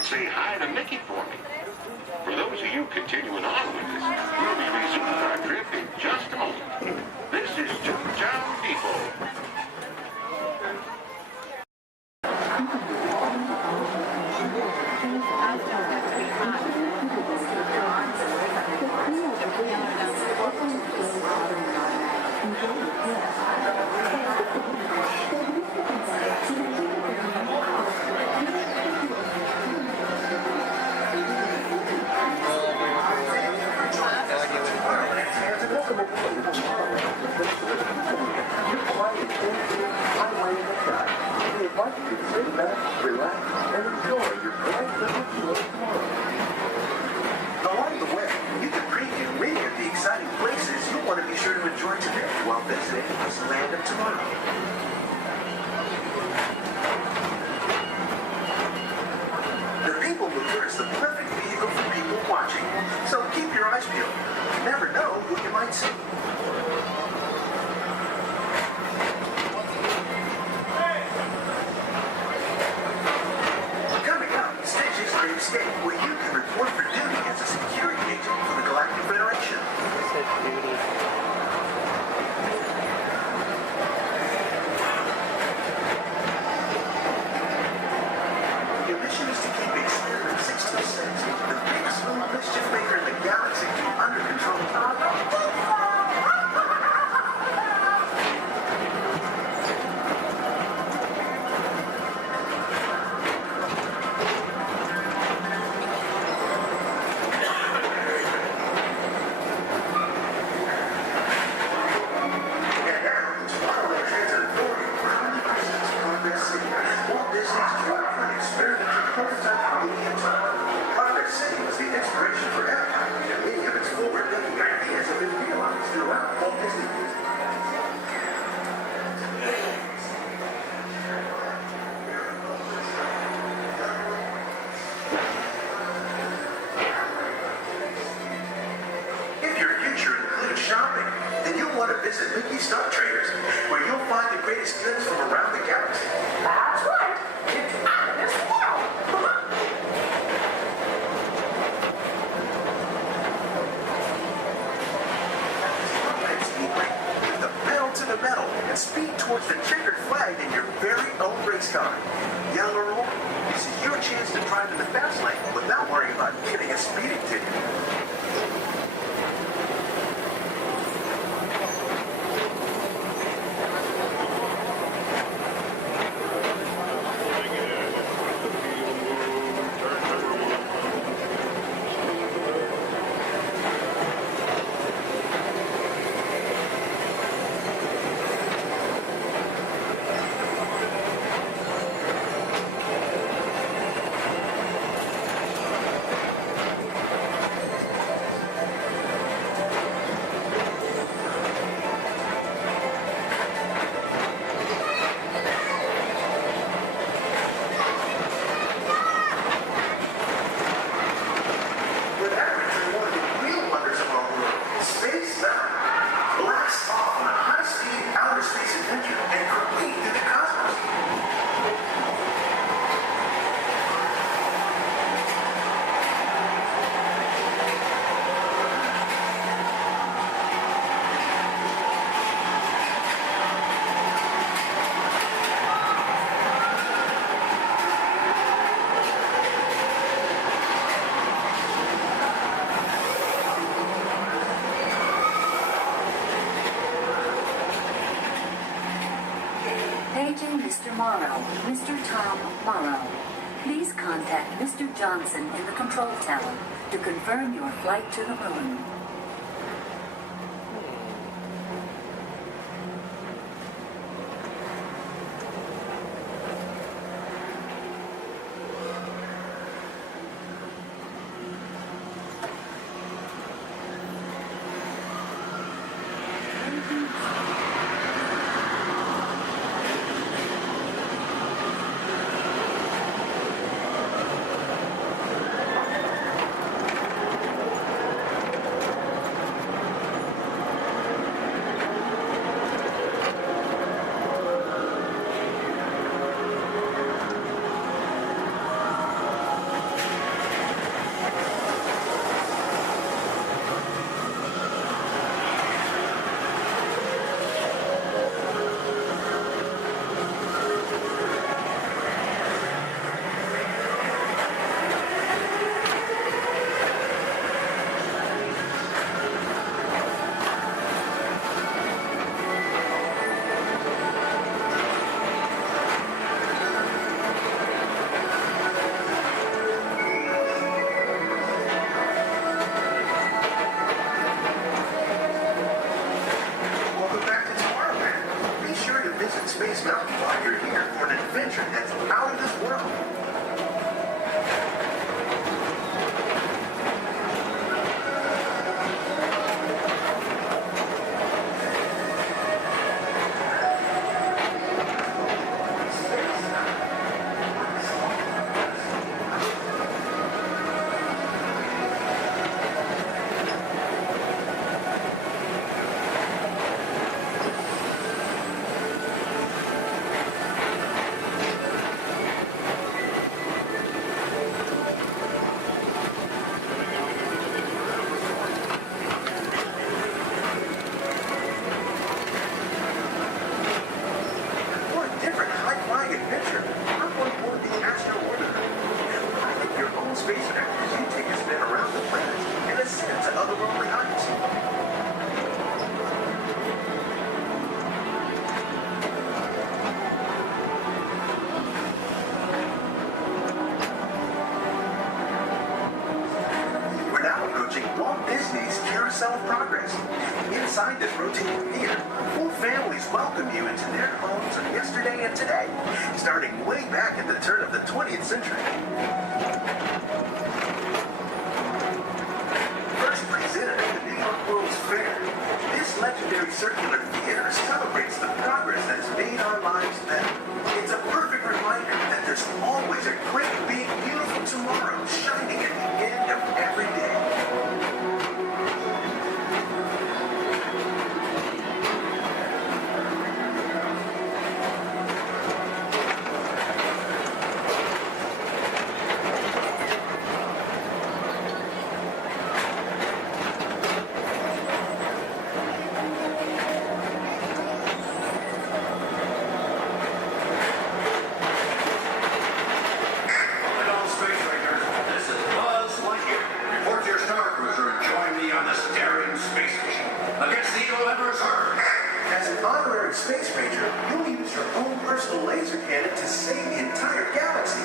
say hi to Mickey for me. For those of you continuing on with us, we'll be resuming our trip in just a moment. This is Toontown Depot. Relax and enjoy your bright little tour tomorrow. Along the way, you can preview many of the exciting places you'll want to be sure to enjoy today while visiting Disneyland of tomorrow. The People Mover is the perfect vehicle for people watching, so keep your eyes peeled. You never know who you might see. Where you can report for duty as a security agent for the Galactic Federation. Your mission is to keep Experiment 66, the biggest mischief maker in the galaxy, under control. Walt Disney's dream for an experimental prototype Indian tunnel. Progress City was the inspiration for Epcot, and many of its forward-thinking ideas have been realized throughout Walt Disney. If your future includes shopping, then you'll want to visit Mickey Star Traders, where you'll find the greatest goods from around the galaxy. That's right. It's out of this world. With the pedal to the metal and speed towards the checkered flag in your very own race car. Young or old, this is your chance to drive in the fast lane without worrying about getting a speeding ticket. Paging Mr. Morrow, Mr. Tom Morrow. Please contact Mr. Johnson in the control tower to confirm your flight to the moon. progress. Inside this rotating theater, 4 families welcome you into their homes of yesterday and today, starting way back at the turn of the 20th century. First presented at the New York World's Fair, this legendary circular theater celebrates the progress that has made our lives better. It's a perfect reminder that there's always a great, big, beautiful tomorrow shining at the end of every day. As an honorary space ranger, you'll use your own personal laser cannon to save the entire galaxy.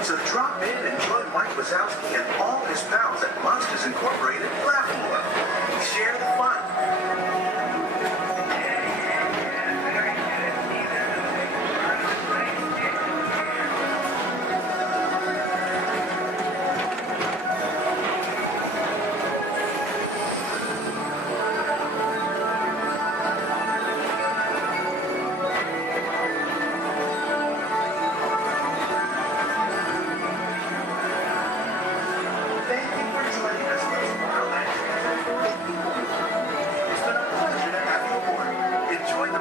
So drop in and join Mike Wazowski and all his pals at Monsters Incorporated Laugh More. Share the fun.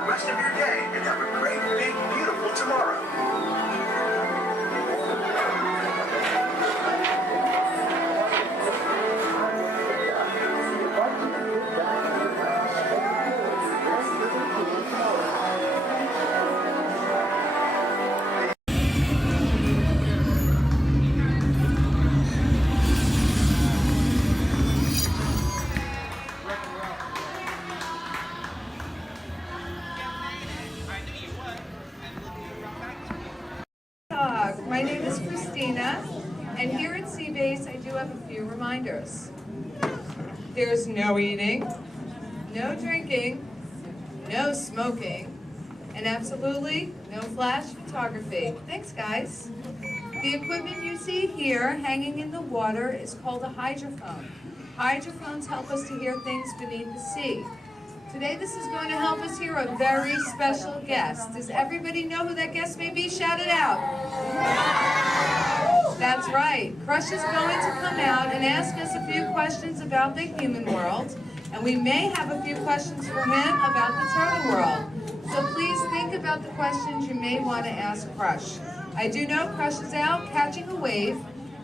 Rest of your day and have a great, big, beautiful tomorrow. My name is Christina, and here at Seabase I do have a few reminders. There's no eating, no drinking, no smoking, and absolutely no flash photography. Thanks, guys. The equipment you see here hanging in the water is called a hydrophone. Hydrophones help us to hear things beneath the sea. Today this is going to help us hear a very special guest. Does everybody know who that guest may be? Shout it out. That's right. Crush is going to come out and ask us a few questions about the human world, and we may have a few questions for him about the turtle world. So please think about the questions you may want to ask Crush. I do know Crush is out catching a wave,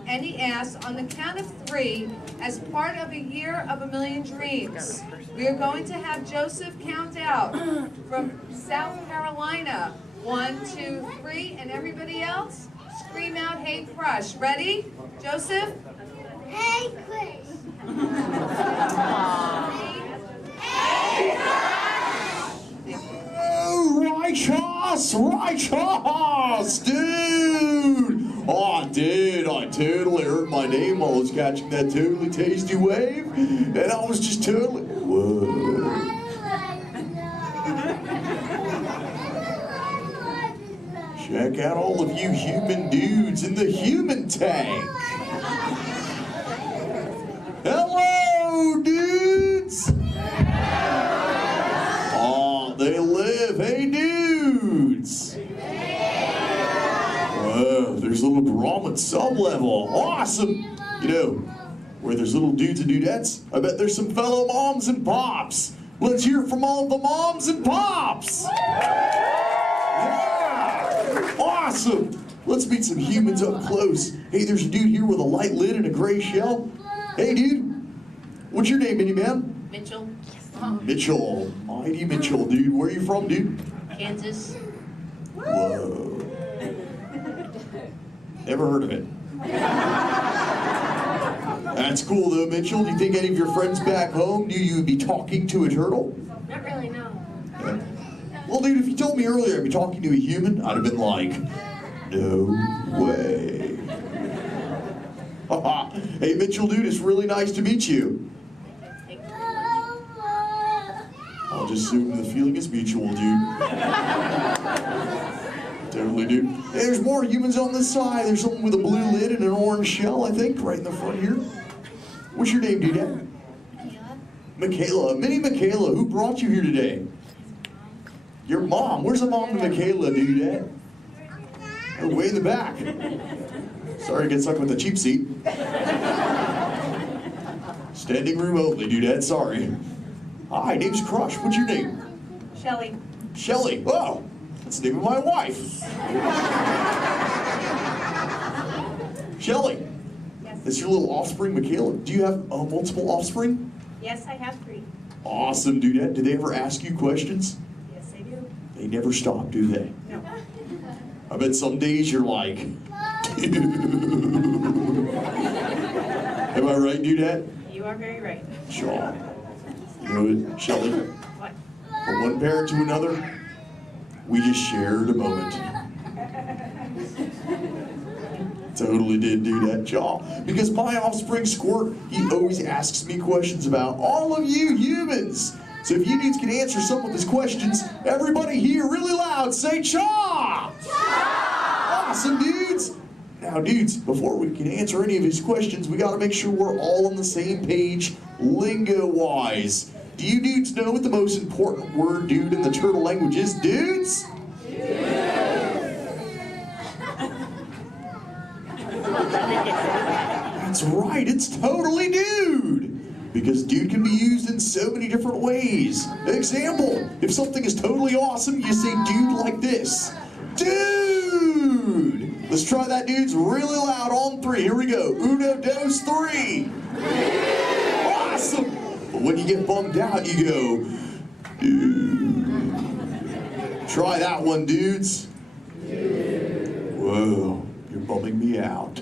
and he asks, on the count of 3, as part of a year of a million dreams, we are going to have Joseph count out from South Carolina. 1, 2, 3, and everybody else, scream out, "Hey, Crush." Ready? Joseph? Hey, Crush. Hey, Righteous, dude! Oh, dude, I totally heard my name while I was catching that totally tasty wave, and I was just totally, whoa. Check out all of you human dudes in the human tank. Hello, dudes! Oh, they live. Hey, dudes! Whoa, there's a little Brahmin sub-level. Awesome! You know, where there's little dudes and dudettes, I bet there's some fellow moms and pops. Let's hear from all the moms and pops! Yeah! Awesome! Let's meet some humans up close. Hey, there's a dude here with a light lid and a gray shell. Hey, dude. What's your name, Minnie Man? Mitchell. Mitchell. Mighty Mitchell, dude. Where are you from, dude? Kansas. Whoa. Never heard of it. That's cool, though, Mitchell. Do you think any of your friends back home knew you would be talking to a turtle? Not really, no. Yeah. Well, dude, if you told me earlier I'd be talking to a human, I'd have been like, no way. Hey, Mitchell, dude, it's really nice to meet you. I'll just assume the feeling is mutual, dude. Totally, dude. Hey, there's more humans on this side. There's someone with a blue lid and an orange shell, I think, right in the front here. What's your name, dude? Michaela. Minnie Michaela, who brought you here today? Your mom. Where's the mom to Michaela, dude? Oh, way in the back. Sorry to get stuck with the cheap seat. Standing room only, dude. Sorry. Hi, name's Crush. What's your name? Shelly. Shelly. Oh, that's the name of my wife. Shelly. Yes. That's your little offspring, Michaela. Do you have multiple offspring? Yes, I have 3. Awesome, dude. Do they ever ask you questions? Yes, I do. They never stop, do they? No. I bet some days you're like, dude. Am I right, Dudette? You are very right. Sure. You know what, Shelly? What? From one parent to another, we just shared a moment. Totally did do that, y'all. Because my offspring Squirt, he always asks me questions about all of you humans. So if you dudes can answer some of his questions, everybody here really loud say Cha! Cha! Awesome, dudes! Now, dudes, before we can answer any of his questions, we gotta make sure we're all on the same page, lingo-wise. Do you dudes know what the most important word, dude, in the turtle language is, dudes? That's right, it's totally dude. Because dude can be used in so many different ways. Example, if something is totally awesome, you say dude like this. Dude! Let's try that, dudes, really loud on 3. Here we go. 1, 2, 3. Awesome! But when you get bummed out, you go, dude. Try that one, dudes. Whoa, you're bumming me out.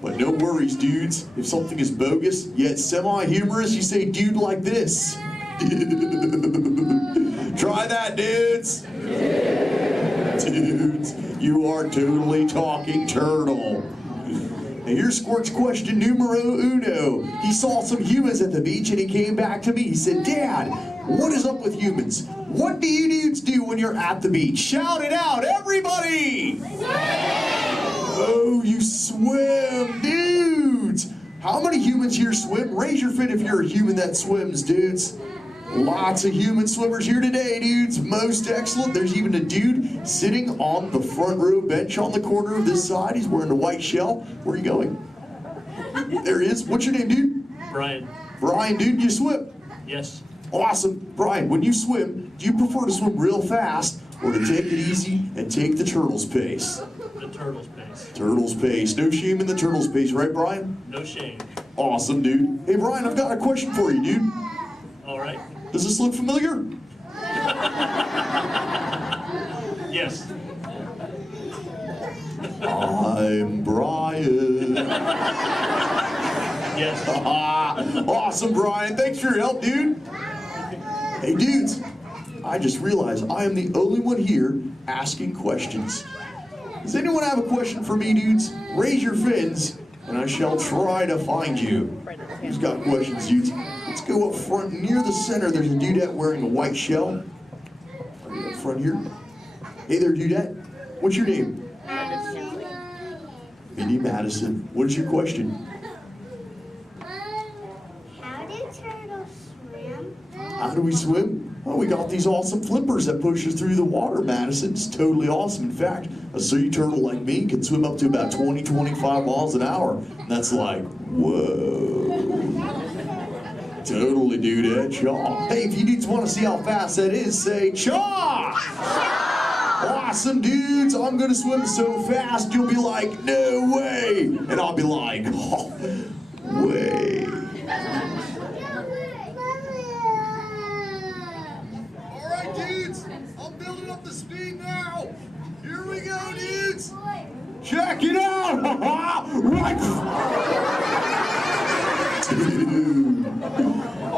But no worries, dudes. If something is bogus, yet semi-humorous, you say dude like this. Try that, dudes. Dudes, you are totally talking turtle. Now here's Squirt's question numero uno. He saw some humans at the beach and he came back to me. He said, Dad, what is up with humans? What do you dudes do when you're at the beach? Shout it out, everybody! Oh, you swim, dudes! How many humans here swim? Raise your fin if you're a human that swims, dudes. Lots of human swimmers here today, dudes. Most excellent. There's even a dude sitting on the front row bench on the corner of this side. He's wearing a white shell. Where are you going? There he is. What's your name, dude? Brian. Brian, dude, you swim? Yes. Awesome. Brian, when you swim, do you prefer to swim real fast or to take it easy and take the turtle's pace? The turtle's pace. Turtle's pace. No shame in the turtle's pace, right, Brian? No shame. Awesome, dude. Hey, Brian, I've got a question for you, dude. All right. Does this look familiar? Yes. I'm Brian. Yes. Awesome, Brian. Thanks for your help, dude. Hey, dudes. I just realized I am the only one here asking questions. Does anyone have a question for me, dudes? Raise your fins, and I shall try to find you. Who's got questions, dudes? Let's go up front near the center. There's a dudette wearing a white shell. Right up front here. Hey there, dudette. What's your name? Madison. Minnie Madison. What is your question? How do turtles swim? How do we swim? Well, we got these awesome flippers that push us through the water, Madison. It's totally awesome. In fact, a sea turtle like me can swim up to about 20, 25 miles an hour. And that's like, whoa. Totally, dude, Chaw. Hey, if you dudes want to see how fast that is, say Chaw! Awesome, dudes. I'm gonna swim so fast, you'll be like, no way. And I'll be like, oh, way. All right, dudes. I'm building up the speed now. Here we go, dudes. Check it out. Right. Dude.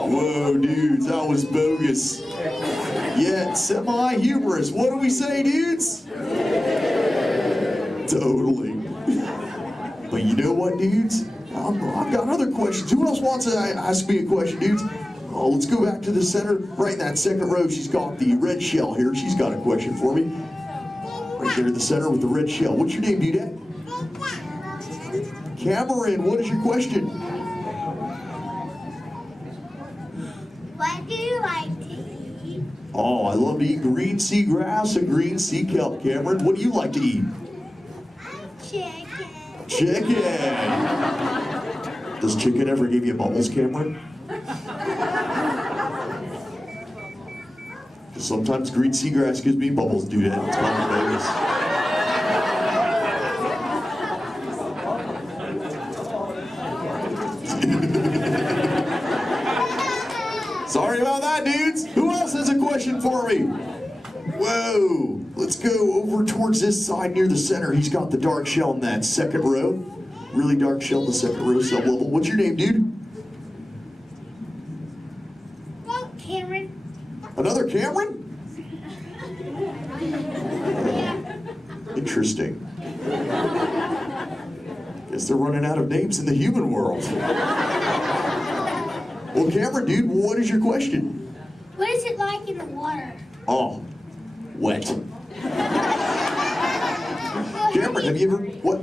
Whoa, dudes, that was bogus. Yet semi-humorous. What do we say, dudes? Totally. But you know what, dudes? I've got other questions. Who else wants to ask me a question, dudes? Oh, let's go back to the center. Right in that second row, she's got the red shell here. She's got a question for me. Right there in the center with the red shell. What's your name, Dudette? Cameron, what is your question? What do you like to eat? Oh, I love to eat green sea grass and green sea kelp. Cameron, what do you like to eat? Chicken. Chicken. Does chicken ever give you bubbles, Cameron? Because sometimes green seagrass gives me bubbles, dude. It's kind of bogus. Sorry about that, dudes. Who else has a question for me? Whoa. Let's go over towards this side near the center. He's got the dark shell in that second row. Really dark shell in the second row, sub-level. What's your name, dude? Cameron. Another Cameron? Interesting. Guess they're running out of names in the human world. Well, Cameron, dude, what is your question? What is it like in the water? Oh, wet. Cameron, have you ever, what?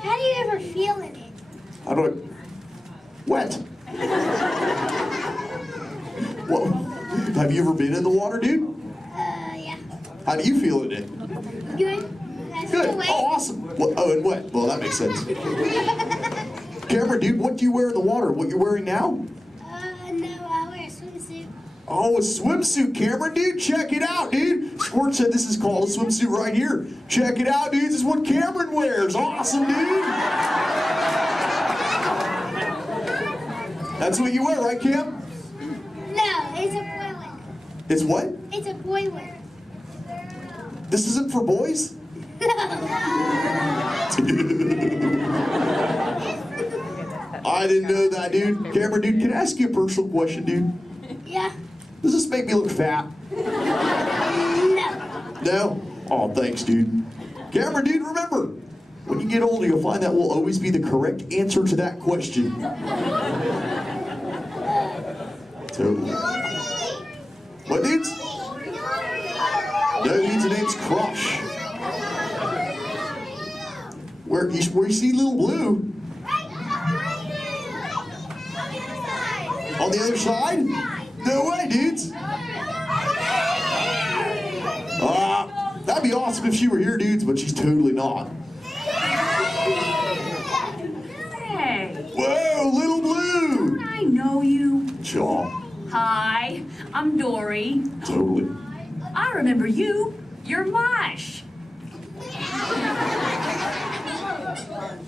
How do you ever feel in it? How do I, wet. Well, have you ever been in the water, dude? Yeah. How do you feel in it? Good. Good. Oh, awesome. Well, oh, and wet. Well, that makes sense. Cameron, dude, what do you wear in the water? What you're wearing now? No, I wear a swimsuit. Oh, a swimsuit, Cameron, dude. Check it out, dude. Squirt said this is called a swimsuit right here. Check it out, dude. This is what Cameron wears. Awesome, dude. That's what you wear, right, Cam? No, it's a boy wear. It's what? It's a boy wear. This isn't for boys? I didn't know that, dude. Cameron, dude, can I ask you a personal question, dude? Yeah. Does this make me look fat? No. No? Oh, thanks, dude. Cameron, dude, remember, when you get older, you'll find that will always be the correct answer to that question. Totally. What, dudes? No, dude's name's Crush. Where you see Little Blue? On the other side? No way, dudes. That'd be awesome if she were here, dudes, but she's totally not. Hey. Whoa, Little Blue. Don't I know you? Sure. Hi, I'm Dory. Totally. I remember you. You're Mush.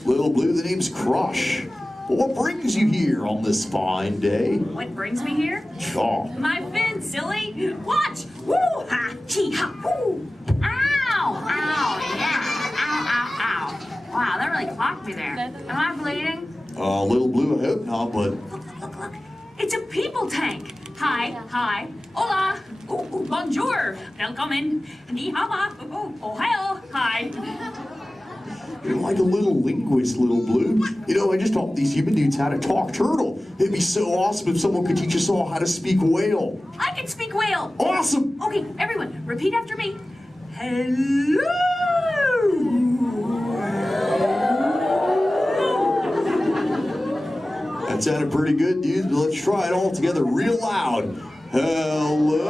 Little Blue, the name's Crush. But what brings you here on this fine day? What brings me here? Sure. My fin, silly. Watch. Woo ha, chee ha, woo. Ow, ow, yeah. Ow, ow, ow. Wow, that really clocked me there. Am I bleeding? Little Blue, I hope not, but... Look. It's a people tank. Hi. Hola. Ooh, bonjour. Welcome. Ni hao ma. Ohio. Hi. You're like a little linguist, Little Blue. You know, I just taught these human dudes how to talk turtle. It'd be so awesome if someone could teach us all how to speak whale. I can speak whale. Awesome. Okay, everyone, repeat after me. Hello. That sounded pretty good, dudes, but let's try it all together real loud. Hello.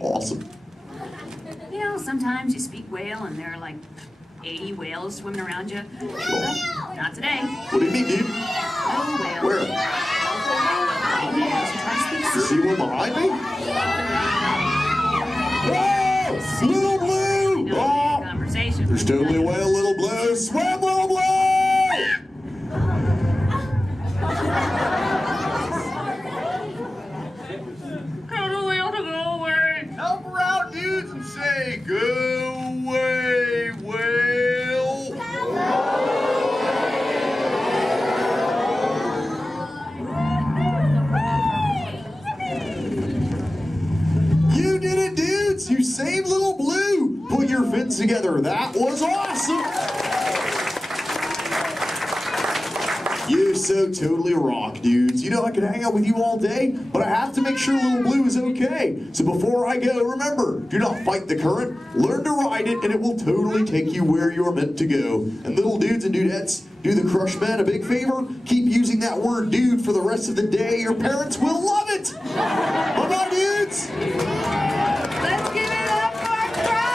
Awesome. You know, sometimes you speak whale and there are like 80 whales swimming around you. Not today. What do you mean, dude? No whale. Where? You see one behind me? Oh, little blue! Oh, there's totally a whale, little blue. Swim, little blue! Tell the whale to go away. Help her out, dudes, and say, go away, whale. You did it, dudes! You saved little blue! Put your fins together. That was awesome! You so totally rock, dudes. You know, I could hang out with you all day, but I have to make sure little blue is okay. So before I go, remember, do not fight the current. Learn to ride it, and it will totally take you where you're meant to go. And little dudes and dudettes, do the Crush Men a big favor. Keep using that word dude for the rest of the day. Your parents will love it. Bye-bye, dudes. Let's give it up for Crush!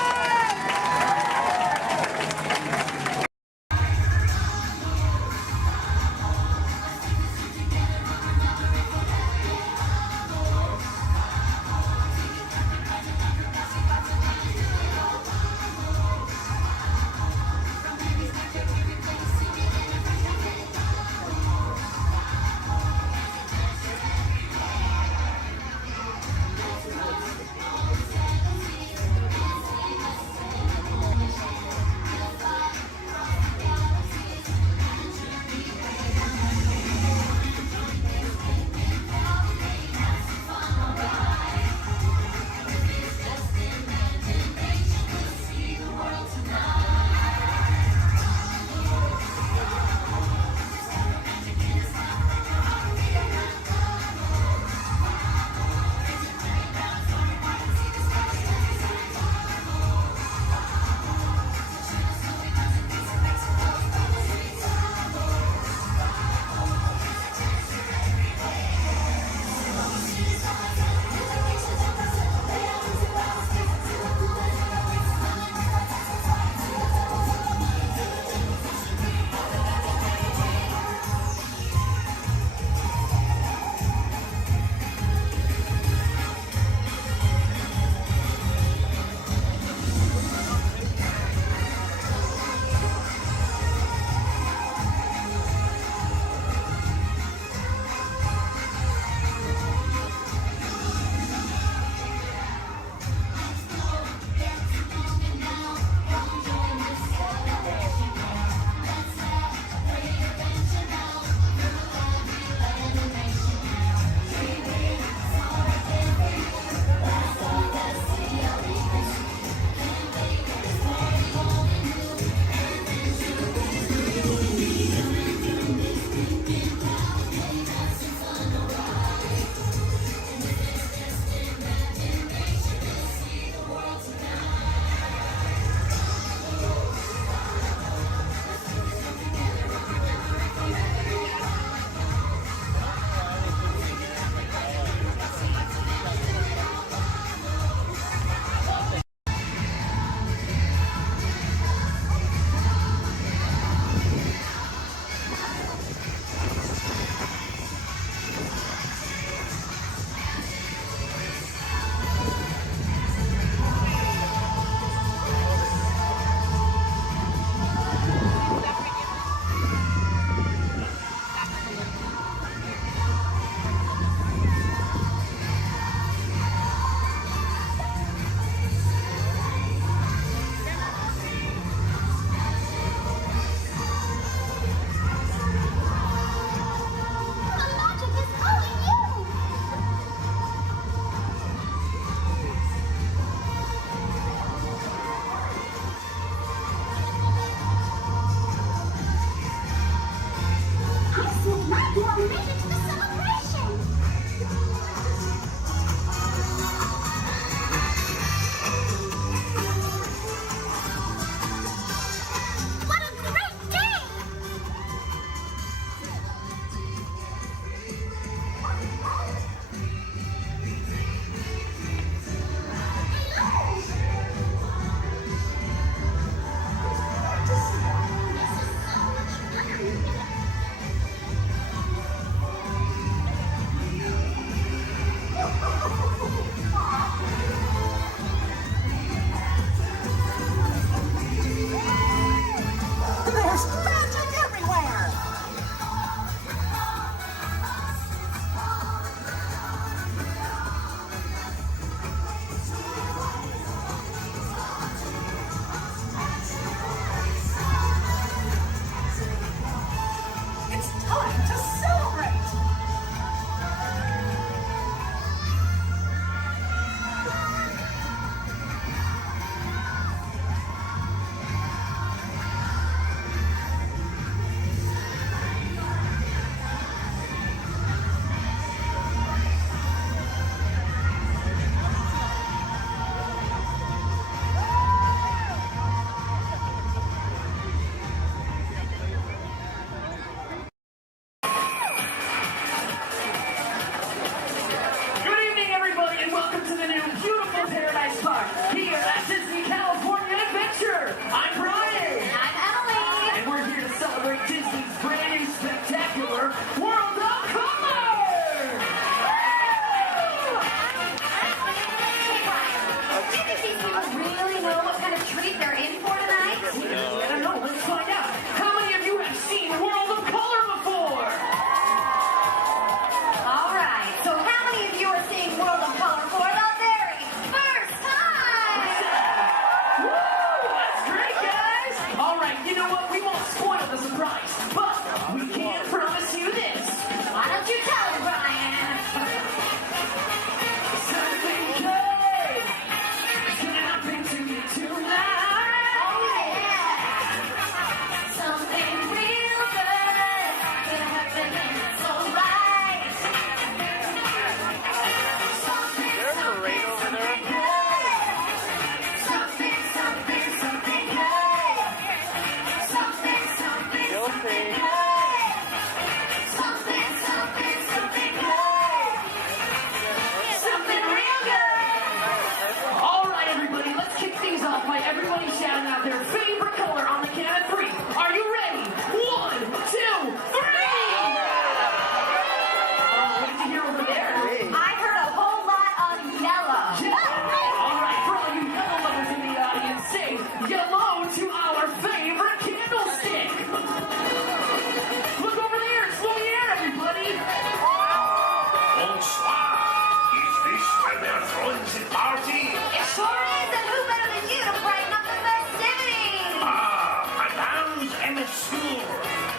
They're throwing the party. It sure is, and who better than you to brighten up the festivities? Ah, Madame and Monsieur,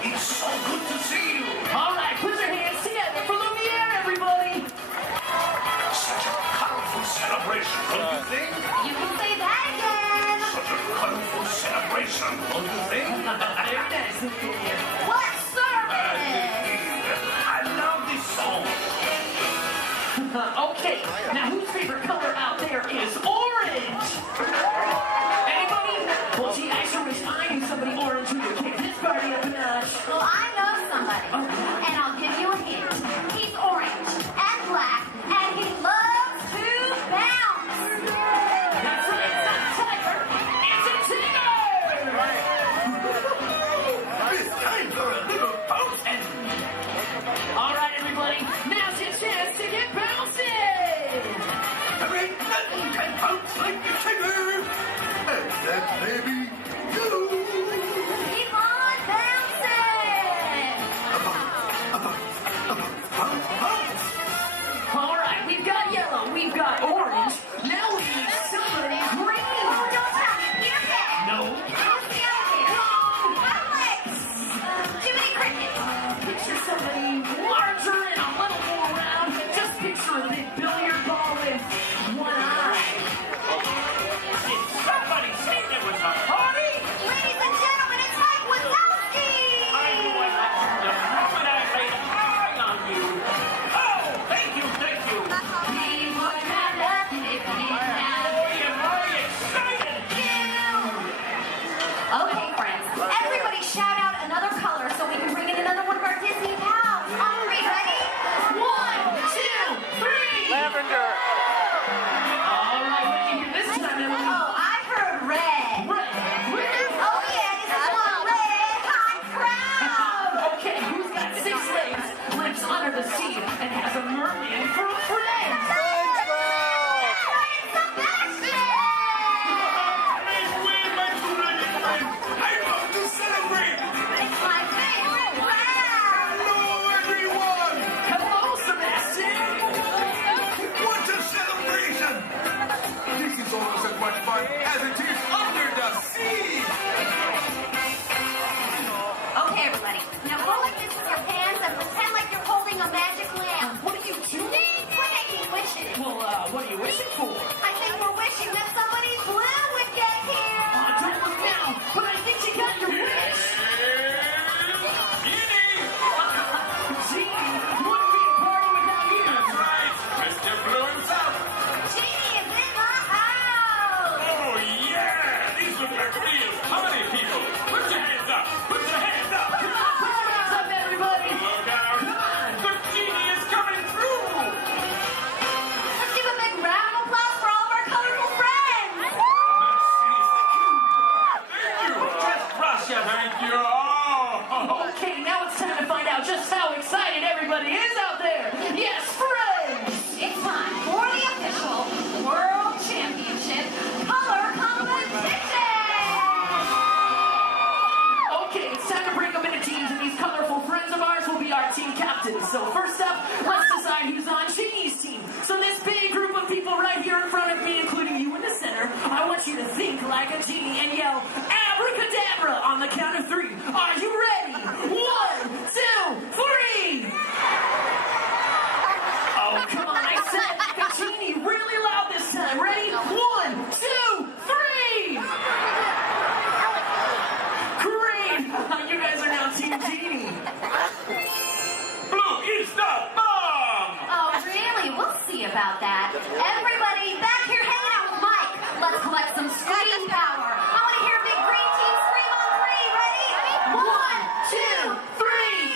it's so good to see you. All right, put your hands together for Lumiere, everybody. Such a colorful celebration, don't you think? You can say that again. Such a colorful celebration, don't you think? Very nice, Lumiere. What service? I love this song. Okay, now whose favorite color out there is orange? Anybody? Well, gee, I sure wish I knew somebody orange who could kick this party up a notch. Well, I know somebody, and I'll give you a hint. He's orange and black, and he loves to bounce. That's right, it's not Tiger, it's a Tigger! It's time for a little bounce and... All right, everybody, now's your chance to get bouncing! There ain't nothing can bounce like the Tigger. Except maybe you. Keep on bouncing. All right, we've got yellow, we've got orange, now we need somebody green! Oh, don't tell me. Peter Pan. No. Who's the other kid? Alex. Jiminy Cricket. Picture somebody larger and a little more round. Just picture a big billiard ball with one eye. Did somebody say there was a party? Ladies and gentlemen, it's Mike Wazowski. I knew it the moment I laid an eye on you. Oh, thank you, thank you. We would have nothing if we didn't have Boy, am I excited. you. Okay, friends, everybody shout out another color so we can bring in another one of our Disney pals. On three, ready? 1, 2, 3. Lavender. All right, what do you hear this time, Emily? Oh, I heard red. Red. Oh yeah, this is one red hot crowd. Okay, who's got 6 legs, lives under the sea, and has a merman for a friend? I love to celebrate. It's my favorite crowd. Hello, everyone. Hello, Sebastian! What a celebration. This is almost as much fun as it is under the sea. Okay, everybody. Now go like this with your hands and pretend like you're holding a magic lamp. What are you doing? We're making wishes. Well, what are you wishing for? I think we're wishing that somebody blue would get here. Don't look now, but I think you got your wish! Genie, wouldn't be a party without you! That's right, Mr. Blue himself. Genie is in the house. Oh, yeah, these look like real party people. Put your hands up, put your hands up. Put your hands up, everybody! Look out, the genie is coming through. Let's give a big round of applause for all of our colorful friends. Just Russia, thank you. Oh. Okay, now it's time to find out just how excited everybody is out there! Yes, friends! It's time for the official World Championship Color Competition. Okay, it's time to break them into teams, and these colorful friends of ours will be our team captains. So first up, let's decide who's on Genie's team. So this big group of people right here in front of me, including you in the center, I want you to think like a genie and yell abracadabra on the count of 3. Are you ready? 1, 2, 3! Oh, come on, I said it like a genie, really loud this time. Ready? 1, 2, 3! Great! You guys are now Team Genie. Blue is the bomb. Oh, really? We'll see about that. Everybody, back here hanging out with Mike. Let's collect some scream power. I want to hear a big green team scream on 3. Ready? 1, 2, 3.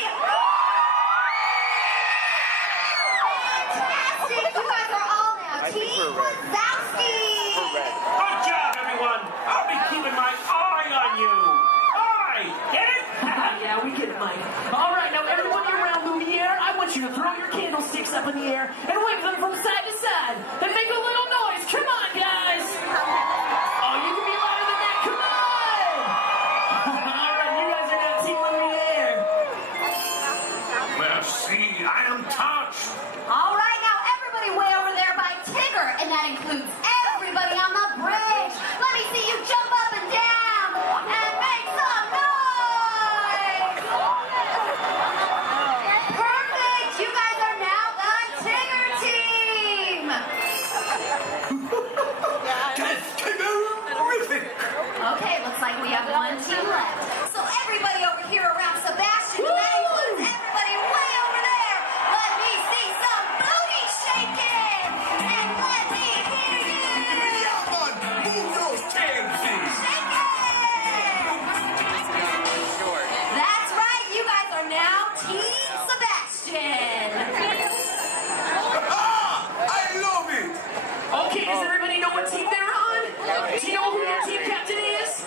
Fantastic! You guys are all now Team Wazowski. Good job, everyone. I'll be keeping my eye on you. Eye, get it? Yeah, we get it, Mike. All right, now everyone around Lumiere, I want you to throw your candlesticks up in the air and wave them from side to side and make a little noise. Come on, guys. Oh, you can be louder than that. Come on. All right, you guys are now Team Lumiere. Well, see, I am touched. All right, now everybody way over there by Tigger and that includes everybody on the bridge. Let me see you jump up and down and make some noise. Perfect. You guys are now the Tigger team. Okay, looks like we have one team left. So everybody over here around Sebastian, and that includes everybody way over there. Let me see some booty shaking, and let me hear you. Move those tailsies. Shake it. That's right. You guys are now Team Sebastian. I love it. Okay, does everybody know what team they're on? Do you know who your team captain is?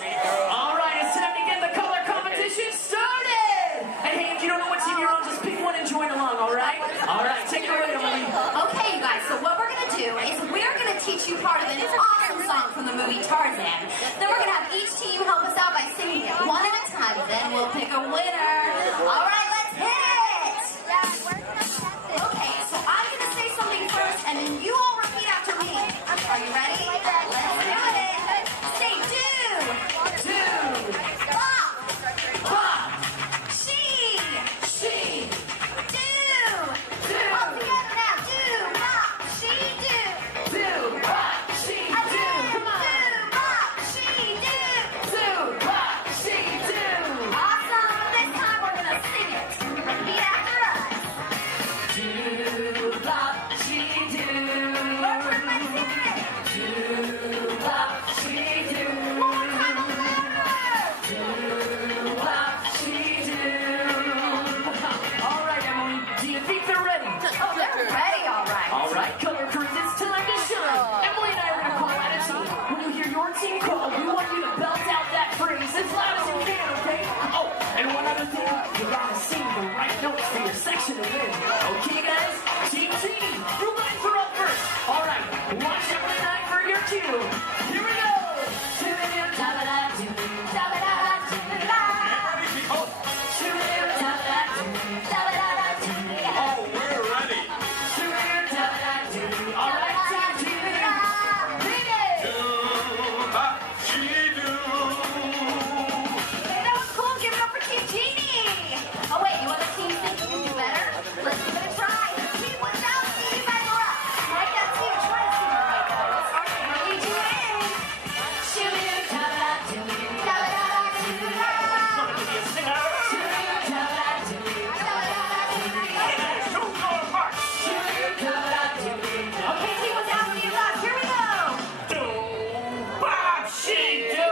All right, it's time to get the color competition started. And hey, if you don't know what team you're on, just pick one and join along, all right? All right, take it away, Emily. Okay, you guys, so what we're going to do is we're going to teach you part of an awesome song from the movie Tarzan. Then we're going to have each team help us out by singing it one at a time. Then we'll pick a winner. All right, let's hit it. Okay, so I'm going to say something first, and then you all repeat after me. Are you ready? Let's do it. Say do. Bop. Bop. She. Do. All together now. Do. Bop. She. Do. Do, bop, she, do. Come on. Do. Bop. She. Do. Do, bop, she, do. Awesome. This time we're going to sing it. Repeat after us. Do, bop, she, do. One more time, let's hear it. Do, bop, she, do. One more time, louder. Do, bop, she, do. All right, Emily, do you think they're ready? Oh, they're ready, all right. All right, color crews, it's time to shine. Emily and I are going to call out a team. When you hear your team call, we want you to belt out that phrase as loud as you can, okay? Oh, and one other thing, you gotta sing the right notes for your section to win. Okay, guys? Team T, you guys are up first. All right, watch Emily and I for your cue. Here we go. Oh, we're ready. All right, Team T. Do, bop, she, do. Hey, that was cool. Give it up for Team Genie. Oh, wait, you other teams think you can do better? Let's give it a try. Team without you guys are up. Right now, team, try to sing the right notes. Ready to win. Okay, team without you guys. Here we go. Do, bop, she, do.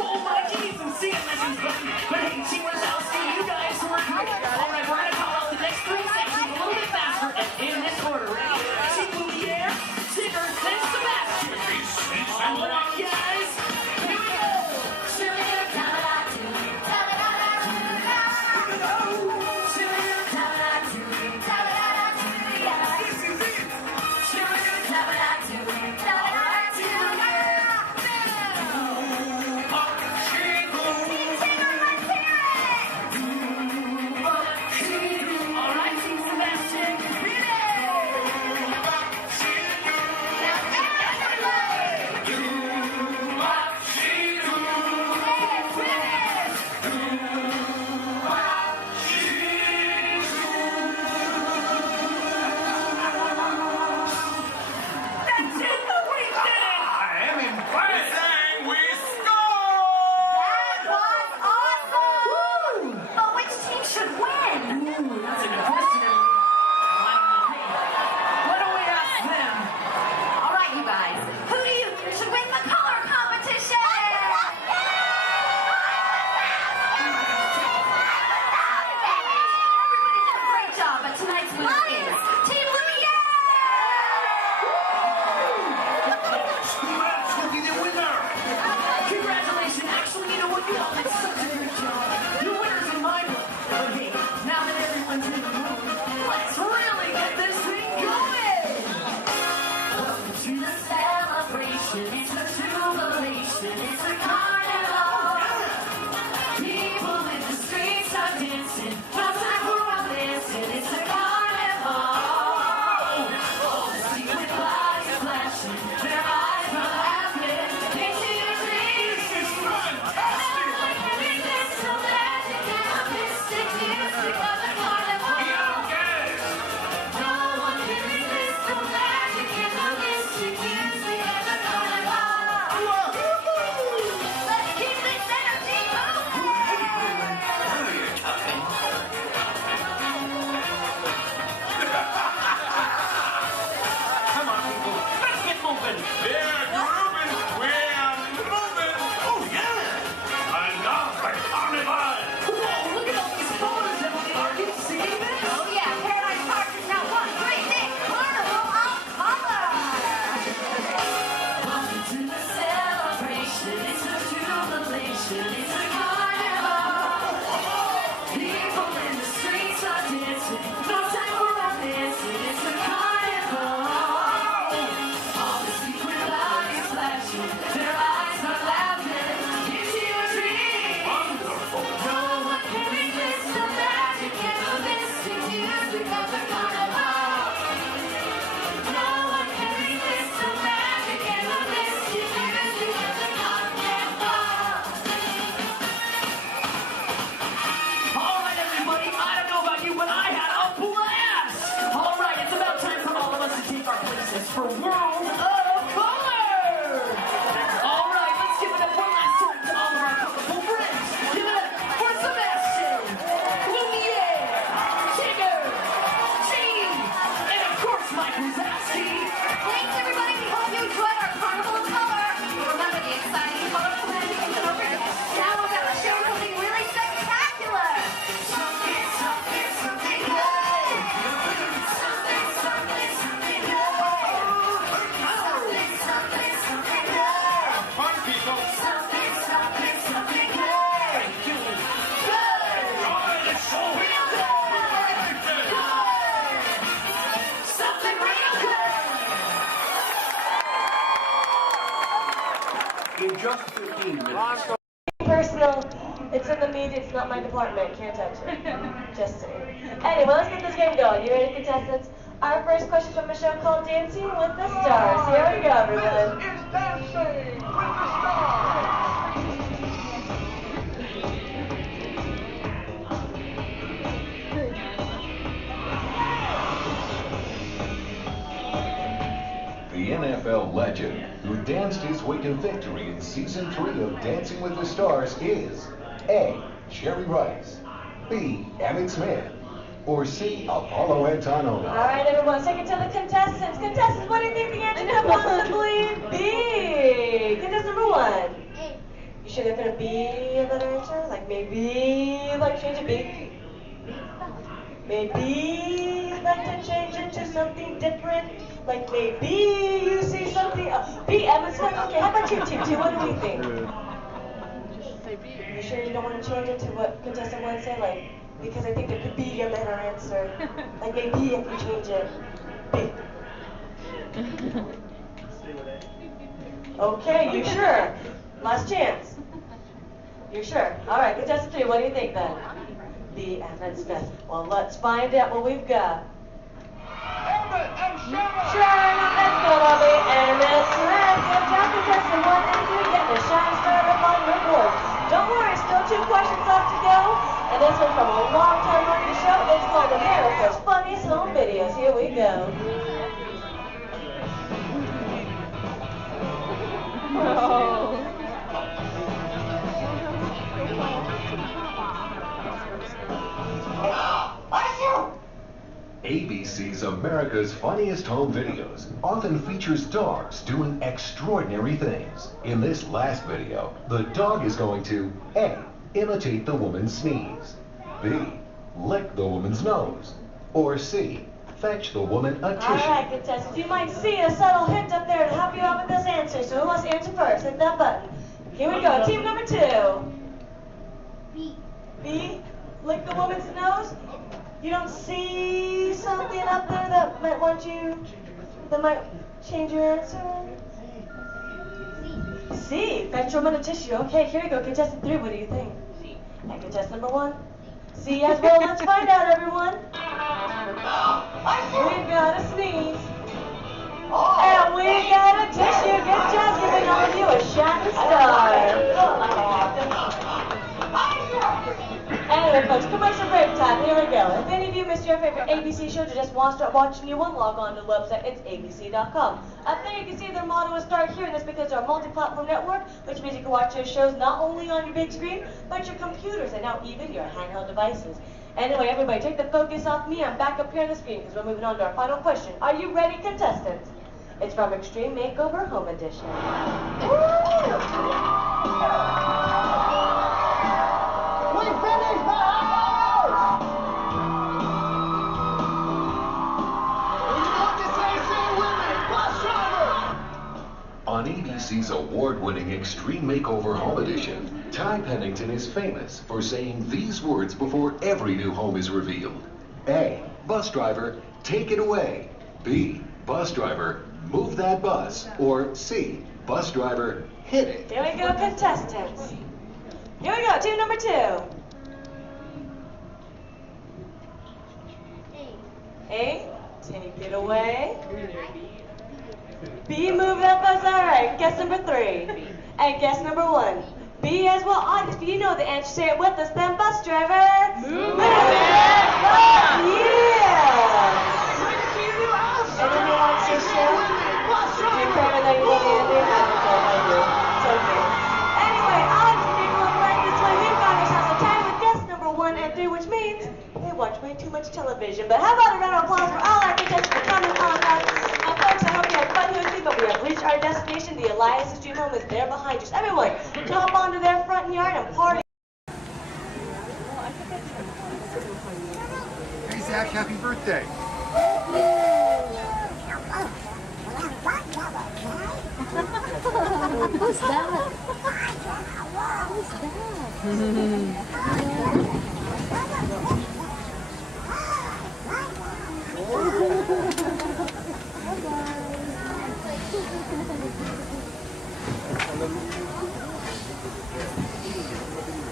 Oh, my G's and C's lessons, but hey, she was out, you guys were great. All right, we're going to call out the next three sections a little bit faster and in this order. Ready? Team Bouvier, Tigger, then Sebastian. All right, guys, here we go. All right, Team Sebastian, hit That's it, we did it! I am impressed. We That scored! was awesome! But which team should win? Ooh, that's a good question, Emily. I don't know. Hey, why don't we ask them? All right, you guys. Who do you think should win the color competition? Everybody did a great job, but tonight's winner is Team Lumiere! Congrats, you'll be the winner. Congratulations. Actually, you know what? You all did such a good job. Your winner's in my book. Okay, now that everyone's in the room, let's really get this thing going. Welcome to the celebration. It's a jubilation. It's a carnival. People in the streets are dancing. No time for romance. It's a carnival. Oh, see with lights dancing, their eyes are laughing into your dreams. This is fantastic! No one can resist the magic and the mystic music of the carnival. No one can resist the magic and the mystic music of the carnival. Let's keep this energy Come on, people. Let's get moving. Yeah, grooving. We're moving. Oh, yeah. I love the carnival. Whoa, look at all these photos, Emily. Are you seeing this? Oh yeah, Paradise Park is now one great big carnival of color. Welcome to the celebration. It's a jubilation. It's a carnival. People in the streets are dancing. No time for romancing. It's a carnival. All the secret bodies flashing. Their eyes are laughing into your dreams. Wonderful. No one can resist the magic and the mystic music of the carnival. No one can resist the magic and the mystic music of the carnival. All right, everybody. I don't know about you, but I had a blast. All right, it's about time for all of us to take our places for World of Color. All right, let's give it up one last time to all of our colorful friends. Give it up for Sebastian, Lumiere, Tigger, Gene, and of course Mike Wazowski. Thanks everybody. We hope you enjoyed our carnival of color. Remember the exciting, colorful magic is over. Now we're gonna show something really spectacular. Something, something, something good. Something, something, something good. Something, something, something good. Fun, people. Something, something, something good. Thank you. Good. Oh, it's so Real good. Good. Something real good. In just 15 minutes. Personal. It's in the media. It's not my department. Can't touch it. Just saying. Anyway, let's get this game going. You ready, contestants? Our first question from a show called Dancing with the Stars. Here we go, everyone. This is Dancing with the Stars. The NFL legend who danced his way to victory in Season 3 of Dancing with the Stars is A. Jerry Rice, B. Emmett Smith, or C. Apollo Antonio. All right, everyone, take it to the contestants. Contestants, what do you think the answer to possibly be? Contestant number one. You sure they're going to be a better answer? Like maybe like change it B? Maybe like to change it to something different? Like maybe you see something. B, Emmett Smith. Okay, how about you, T? What do we think? You sure you don't want to change it to what contestant one said? Like, because I think there could be a better answer. Like maybe if you change it. B. Okay, you sure? Last chance. You're sure? All right, contestant 3, what do you think then? B, Emmett Smith. Well, let's find out what we've got. Emmett and Sharon. Sharon, let's go, Bobby. Emmett Smith. Good job, contestant 1 and 3. Getting a shine started up on your board. Don't worry, still 2 questions left to go. And this one's from a long-time running show. It's called America's Funniest Home Videos. Here we go. Oh. ABC's America's Funniest Home Videos often features dogs doing extraordinary things. In this last video, the dog is going to A. Imitate the woman's sneeze, B. Lick the woman's nose, or C. Fetch the woman a tissue. All right, contestants, you might see a subtle hint up there to help you out with this answer. So who wants to answer first? Hit that button. Here we go. Team number 2. B. B. Lick the woman's nose. You don't see something up there that might change your answer? C. Fetch a woman a tissue. Okay, here we go. Contestant 3, what do you think? C. And contestant number 1? C as well. Let's find out, everyone. We've got a sneeze. And we got a ABC shows or just want to start watching new one, log on to the website. It's abc.com. Up there you can see their motto is Start Here, and that's because they're a multi-platform network, which means you can watch their shows not only on your big screen, but your computers and now even your handheld devices. Anyway, everybody, take the focus off me. I'm back up here on the screen because we're moving on to our final question. Are you ready, contestants? It's from Extreme Makeover Home Edition. We finished the house! You want to say with me, bus driver! On ABC's award-winning Extreme Makeover Home Edition, Ty Pennington is famous for saying these words before every new home is revealed. A, bus driver, take it away. B, bus driver, move that bus. Or C, bus driver, hit it. Here we go, contestants. Here we go, team number 2. A, take it away. B, move that bus. All right, guess number 3. And guess number 1. B as well. Audience, if you know the answer, say it with us then. Bus driver, move that bus. Yeah. Anyone wants to show? You're better than you want to do. It's okay. Anyway, audience, if you're going right this way, we found ourselves a tie with guess number 1 and 3, which means they watch way too much television. But how about a round of applause for all our contestants for coming on us? And folks, I hope you had fun here with me, but we have reached our destination. The Elias Stream Home is there behind us. Everyone, jump onto their front yard and party. Hey, Zach, happy birthday. Who's that?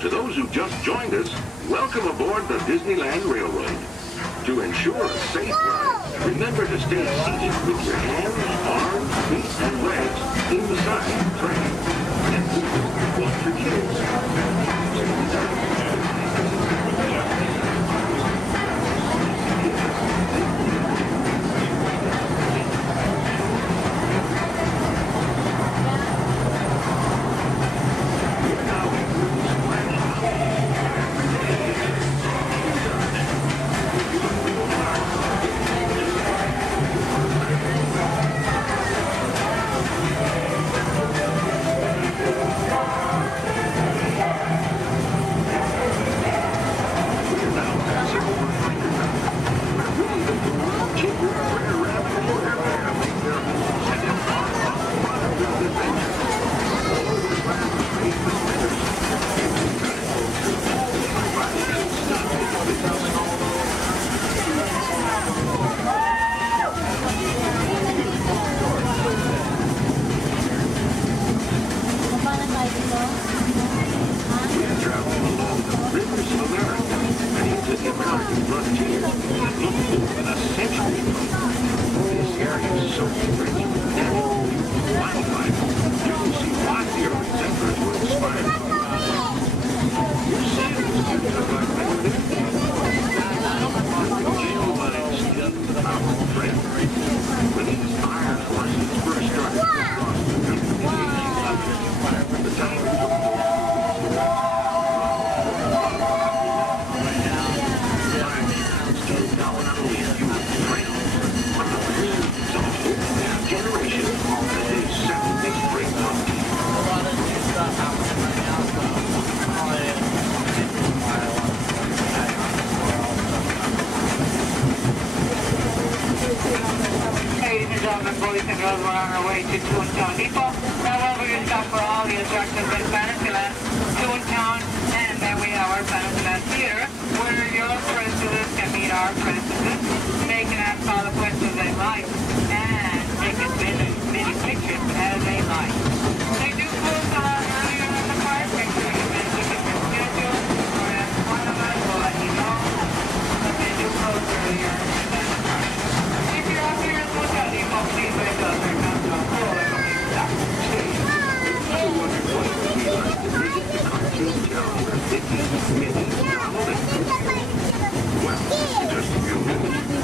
To those who just joined us, welcome aboard the Disneyland Railroad. To ensure a safe ride, remember to stay seated with your hands, arms, feet, and legs inside the train. And please watch your kids. Well, just a few minutes.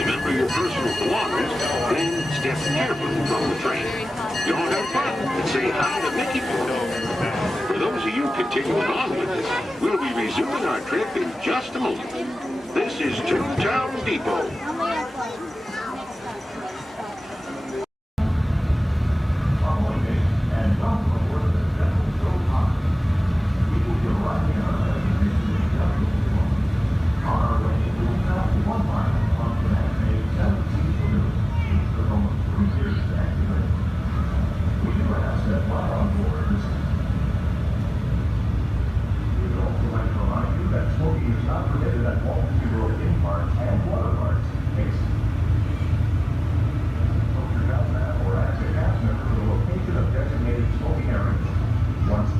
Remember your personal belongings, then step carefully from the train. Y'all have fun and say hi to Mickey for me. For those of you continuing on with us, we'll be resuming our trip in just a moment. This is Toontown Depot. Smoking is not permitted at Walt theme parks and water parks. Or ask a cast member for the location of designated smoking areas. Once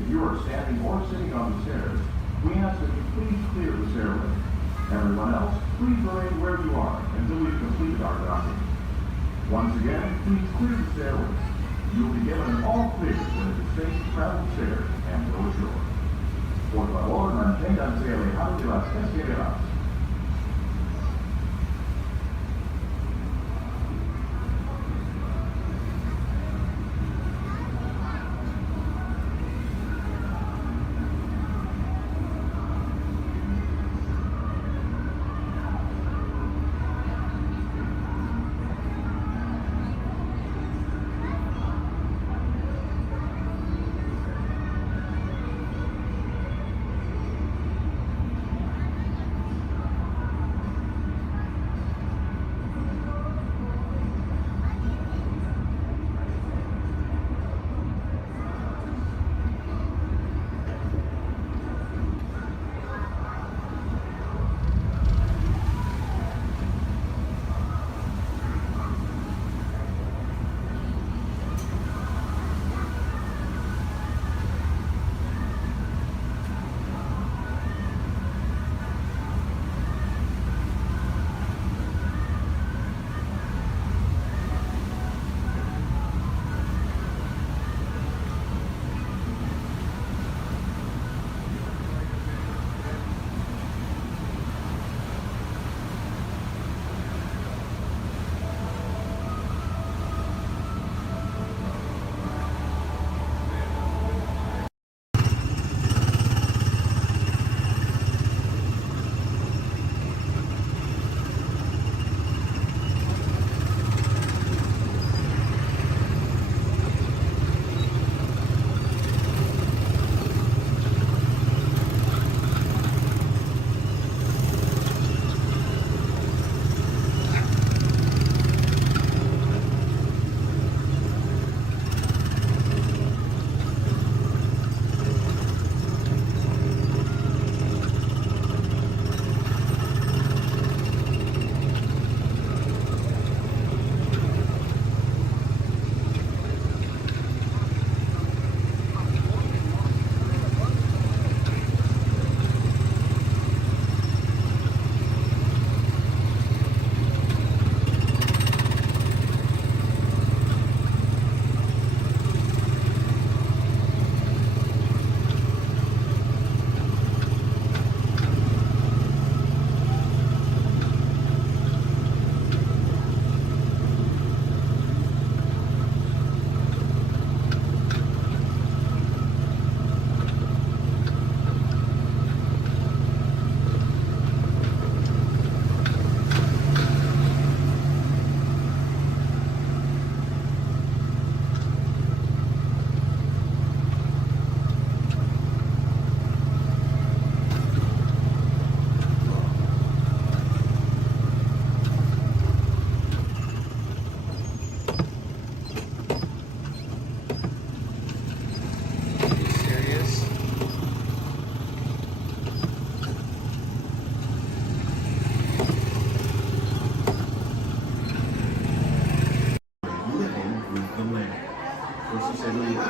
If you are standing or sitting on the stairs, we ask that you please clear the stairway. Everyone else, please remain where you are until we've completed our docking. Once again, please clear the stairway. You will be given an all clear when it is safe to travel stairs and go ashore. Por favor, manténganse alejados de las escaleras.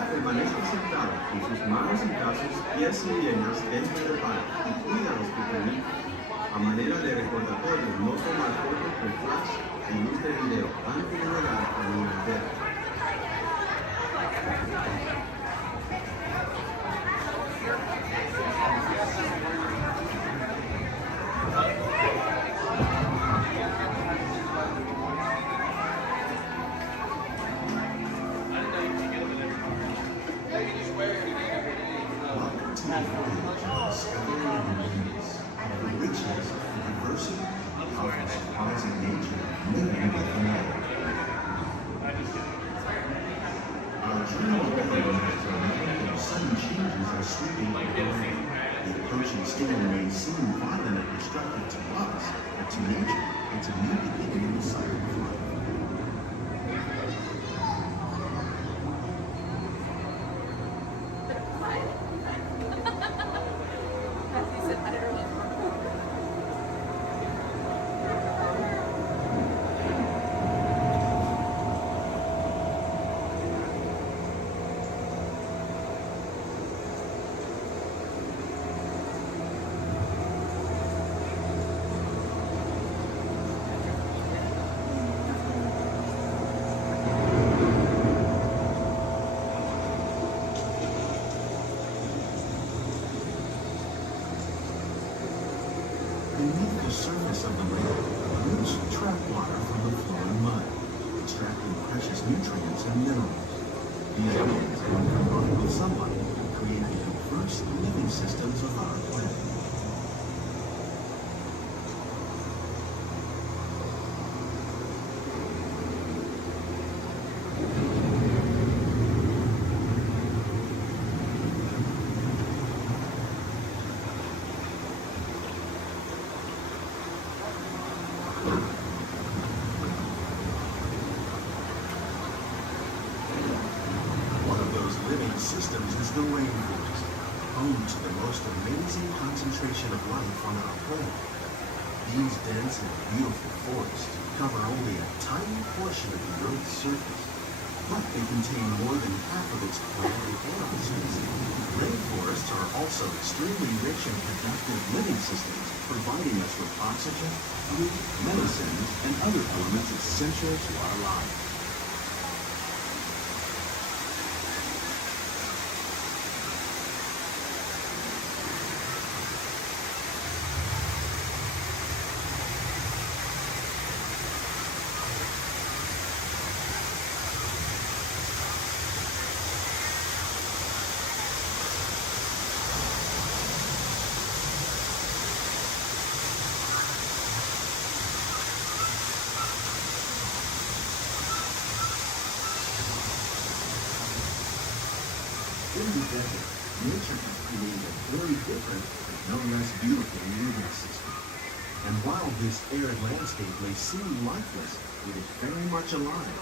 permanezca sentado con sus manos y brazos, pies y piernas dentro del parque y cuida a los pequeñitos. A manera de recordatorio, no tomar fotos con flash y luz de video antes de llegar a una entera. The approaching storm may seem violent and destructive to us, but to nature, it's a new beginning in the cycle of life. Beneath the surface of the lake, roots trap water from the flowing mud, extracting precious nutrients and minerals. These roots, when combined with sunlight, create the diverse living systems of our planet. Systems is the rainforest, home to the most amazing concentration of life on our planet. These dense and beautiful forests cover only a tiny portion of the Earth's surface, but they contain more than half of its plant and animal species. Rainforests are also extremely rich and productive living systems, providing us with oxygen, food, medicines, and other elements essential to our lives. In the desert, nature has created a very different, but no less beautiful living system. And while this arid landscape may seem lifeless, it is very much alive.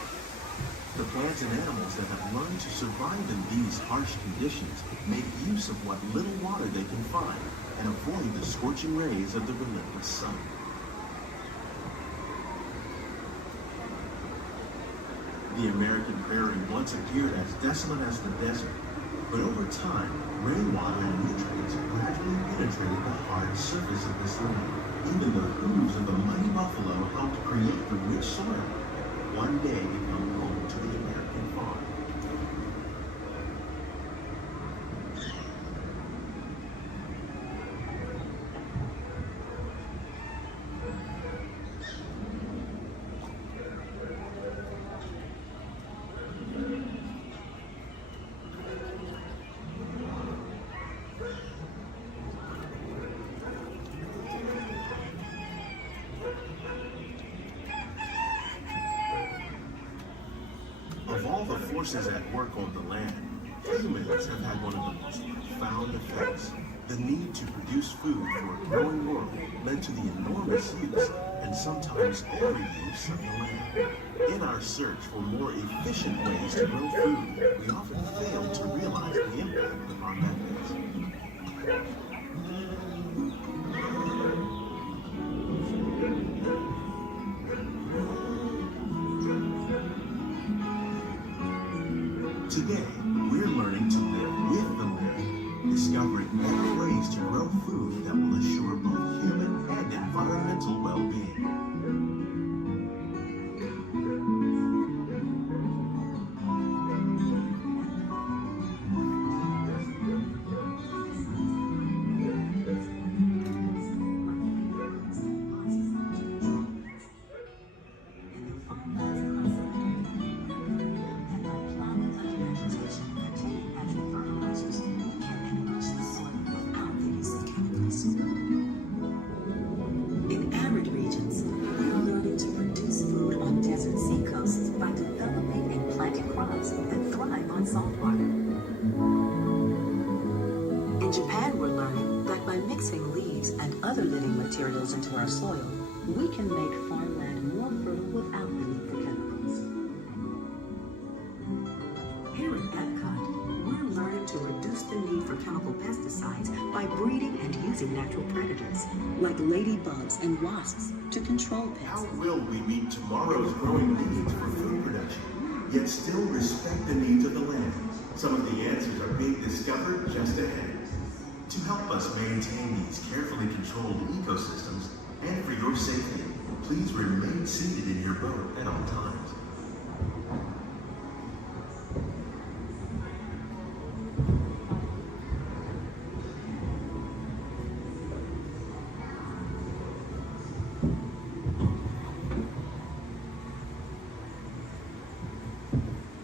The plants and animals that have learned to survive in these harsh conditions make use of what little water they can find and avoid the scorching rays of the relentless sun. The American prairie once appeared as desolate as the desert. But over time, rainwater and nutrients gradually penetrated the hard surface of this land. Even the hooves of the mighty buffalo helped create the rich soil that one day become home to the American farm. Of all the forces at work on the land, humans have had one of the most profound effects. The need to produce food for a growing world led to the enormous use and sometimes overuse of the land. In our search for more efficient ways to grow food, we often fail to realize the impact of our methods. Today, we're discovering better ways to grow food that will assure both human and environmental well-being. In arid regions, we're learning to produce food on desert seacoasts by developing and planting crops that thrive on salt water. In Japan, we're learning that by mixing leaves and other living materials into our soil, we can make farmland more fertile without the need for chemicals. Here at Epcot, we're learning to reduce the need for chemical pesticides by breeding and using natural predators, like ladybugs and wasps, to control pests. How will we meet tomorrow's growing needs for food production, yet still respect the needs of the land? Some of the answers are being discovered just ahead. To help us maintain these carefully controlled ecosystems, and for your safety, please remain seated in your boat at all times.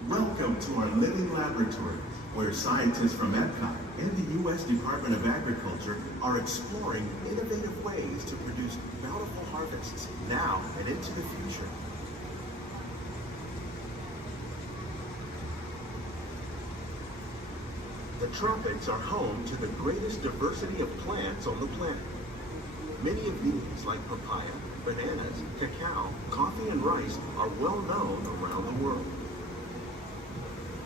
Welcome to our living laboratory, where scientists from Epcot and the U.S. Department of Agriculture are exploring innovative ways to produce bountiful harvests now and into the future. The tropics are home to the greatest diversity of plants on the planet. Many of these, like papaya, bananas, cacao, coffee, and rice, are well known around the world.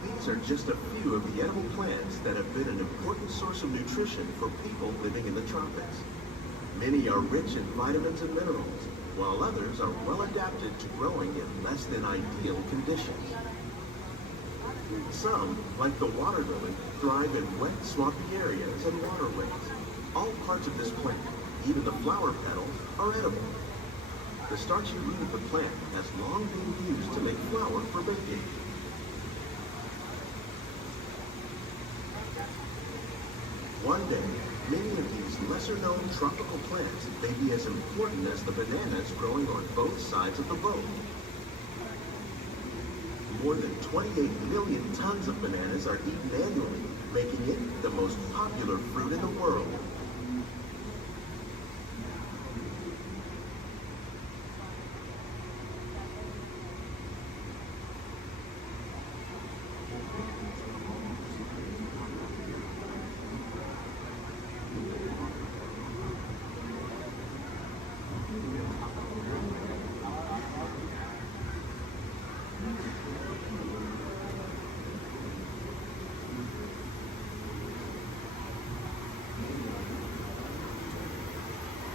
These are just a few of the edible plants that have been an important source of nutrition for people living in the tropics. Many are rich in vitamins and minerals, while others are well adapted to growing in less than ideal conditions. Some, like the water lily, thrive in wet, swampy areas and waterways. All parts of this plant, even the flower petals, are edible. The starchy root of the plant has long been used to make flour for baking. One day, many of these lesser-known tropical plants may be as important as the bananas growing on both sides of the boat. More than 28 million tons of bananas are eaten annually, making it the most popular fruit in the world.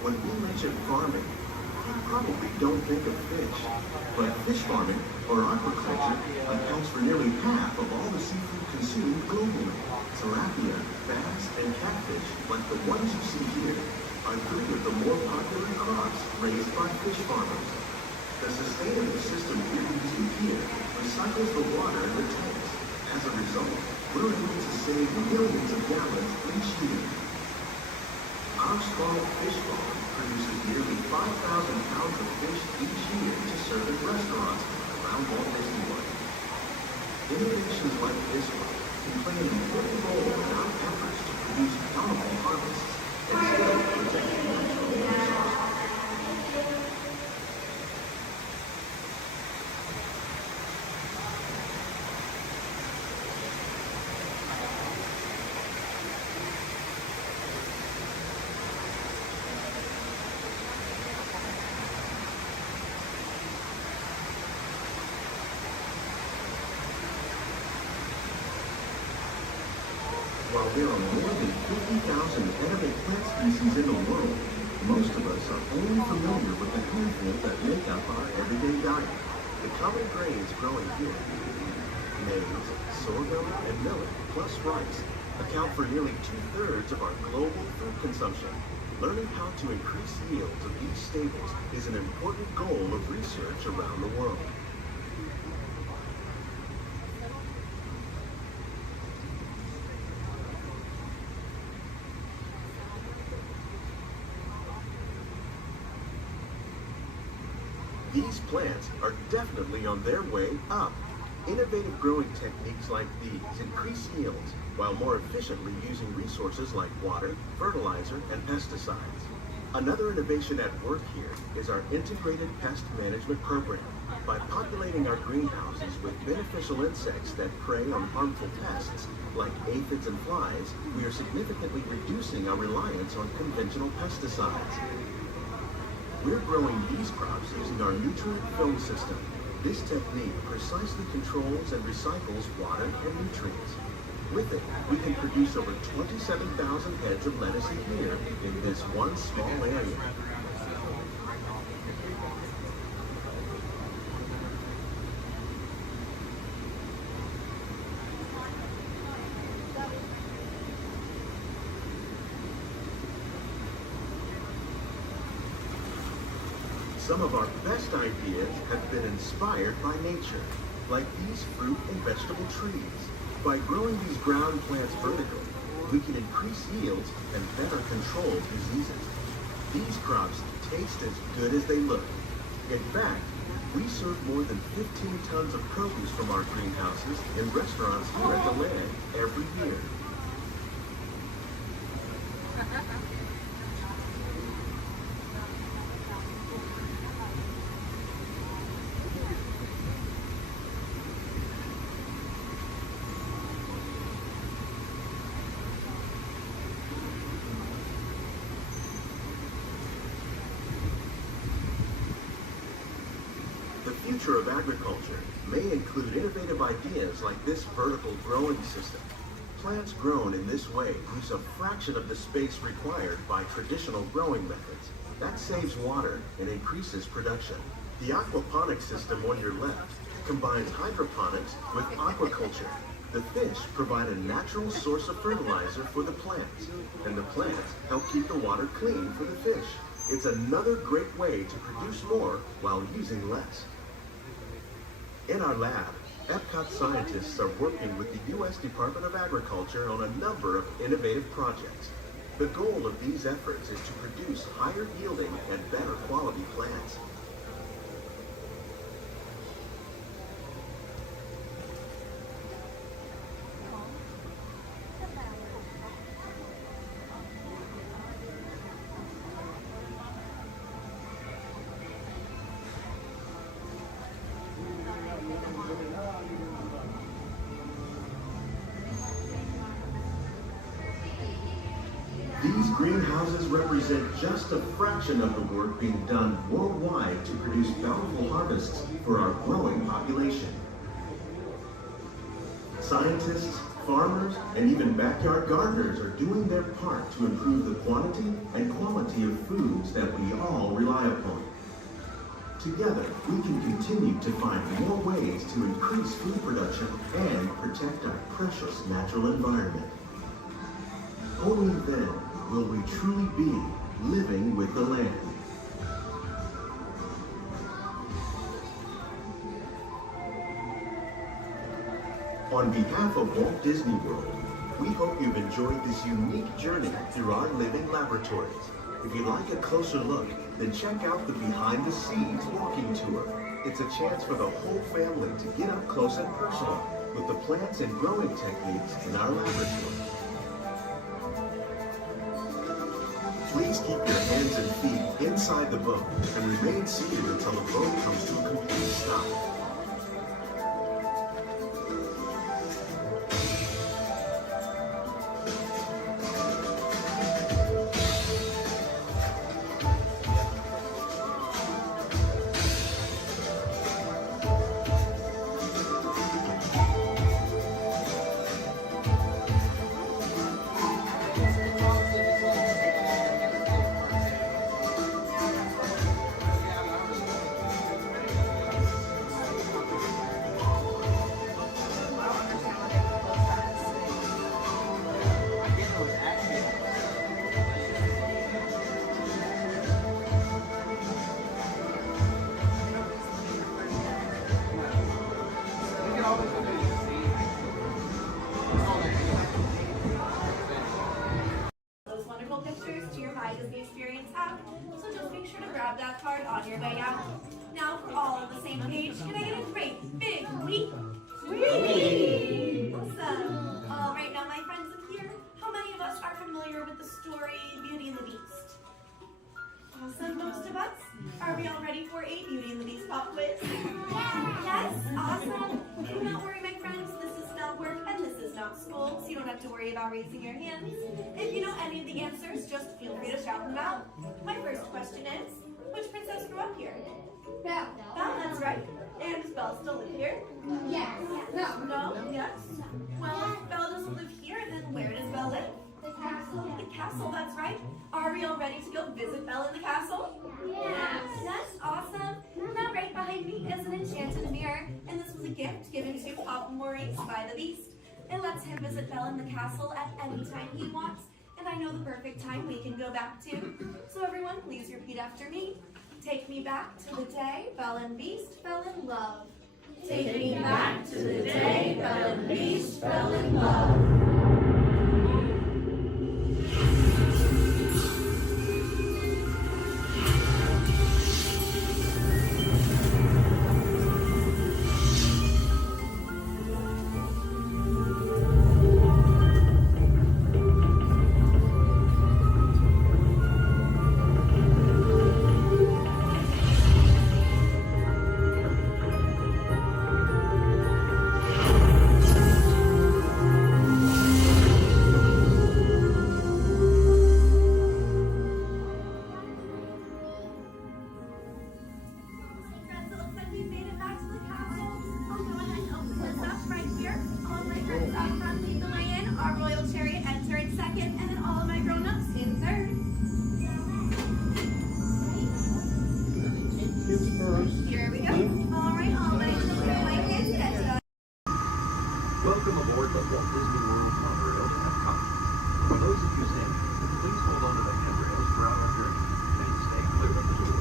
When we mention farming, you probably don't think of fish. But fish farming, or aquaculture, accounts for nearly half of all the seafood consumed globally. Tilapia, bass, and catfish, like the ones you see here, are three of the more popular crops raised by fish farmers. The sustainable system we see here recycles the water in the tanks. As a result, we're able to save millions of gallons each year. Our small fish farm produces nearly 5,000 pounds of fish each year to serve at restaurants around Walt Disney World. Innovations like this one can play an important role in our efforts to produce bountiful harvests and still protect the natural resources. While there are more than 50,000 edible plant species in the world, most of us are only familiar with the handful that make up our everyday diet. The common grains growing here, maize, sorghum, and millet, plus rice, account for nearly 2/3 of our global food consumption. Learning how to increase yields of these staples is an important goal of research around the world. These plants are definitely on their way up. Innovative growing techniques like these increase yields while more efficiently using resources like water, fertilizer, and pesticides. Another innovation at work here is our integrated pest management program. By populating our greenhouses with beneficial insects that prey on harmful pests like aphids and flies, we are significantly reducing our reliance on conventional pesticides. We're growing these crops using our nutrient film system. This technique precisely controls and recycles water and nutrients. With it, we can produce over 27,000 heads of lettuce a year in this one small area. Some of our best ideas have been inspired by nature, like these fruit and vegetable trees. By growing these ground plants vertically, we can increase yields and better control diseases. These crops taste as good as they look. In fact, we serve more than 15 tons of produce from our greenhouses in restaurants here at the land every year. The future of agriculture may include innovative ideas like this vertical growing system. Plants grown in this way use a fraction of the space required by traditional growing methods. That saves water and increases production. The aquaponics system on your left combines hydroponics with aquaculture. The fish provide a natural source of fertilizer for the plants, and the plants help keep the water clean for the fish. It's another great way to produce more while using less. In our lab, Epcot scientists are working with the U.S. Department of Agriculture on a number of innovative projects. The goal of these efforts is to produce higher yielding and better quality plants. These greenhouses represent just a fraction of the work being done worldwide to produce bountiful harvests for our growing population. Scientists, farmers, and even backyard gardeners are doing their part to improve the quantity and quality of foods that we all rely upon. Together, we can continue to find more ways to increase food production and protect our precious natural environment. Only then will we truly be living with the land. On behalf of Walt Disney World, we hope you've enjoyed this unique journey through our living laboratories. If you'd like a closer look, then check out the Behind the Scenes walking tour. It's a chance for the whole family to get up close and personal with the plants and growing techniques in our laboratory. Please keep your hands and feet inside the boat and remain seated until the boat comes to a complete stop. grab that card on your way out. Now for all on the same page, can I get a great big weep? Whee! Awesome. All right, now my friends up here, how many of us are familiar with the story Beauty and the Beast? Awesome, most of us. Are we all ready for a Beauty and the Beast pop quiz? Yes, awesome. Do not worry, my friends. This is not work and this is not school, so you don't have to worry about raising your hands. If you know any of the answers, just feel free to shout them out. My first question is, which princess grew up here? Belle. Belle, that's right. And does Belle still live here? Yes. No. No? Yes? Well, if Belle doesn't live here, then where does Belle live? The castle. The castle, that's right. Are we all ready to go visit Belle in the castle? Yes. Yes, awesome. Now right behind me is an enchanted mirror, and this was a gift given to Papa Maurice by the Beast. It lets him visit Belle in the castle at any time he wants, and I know the perfect time we can go back to. So everyone, please repeat after me. Take me back to the day Belle and Beast fell in love. Take me back to the day Belle and Beast fell in love. Welcome aboard the Walt Disney World monorail to Epcot. For those of you standing, please hold on to the handrails throughout our journey and stay clear of the door.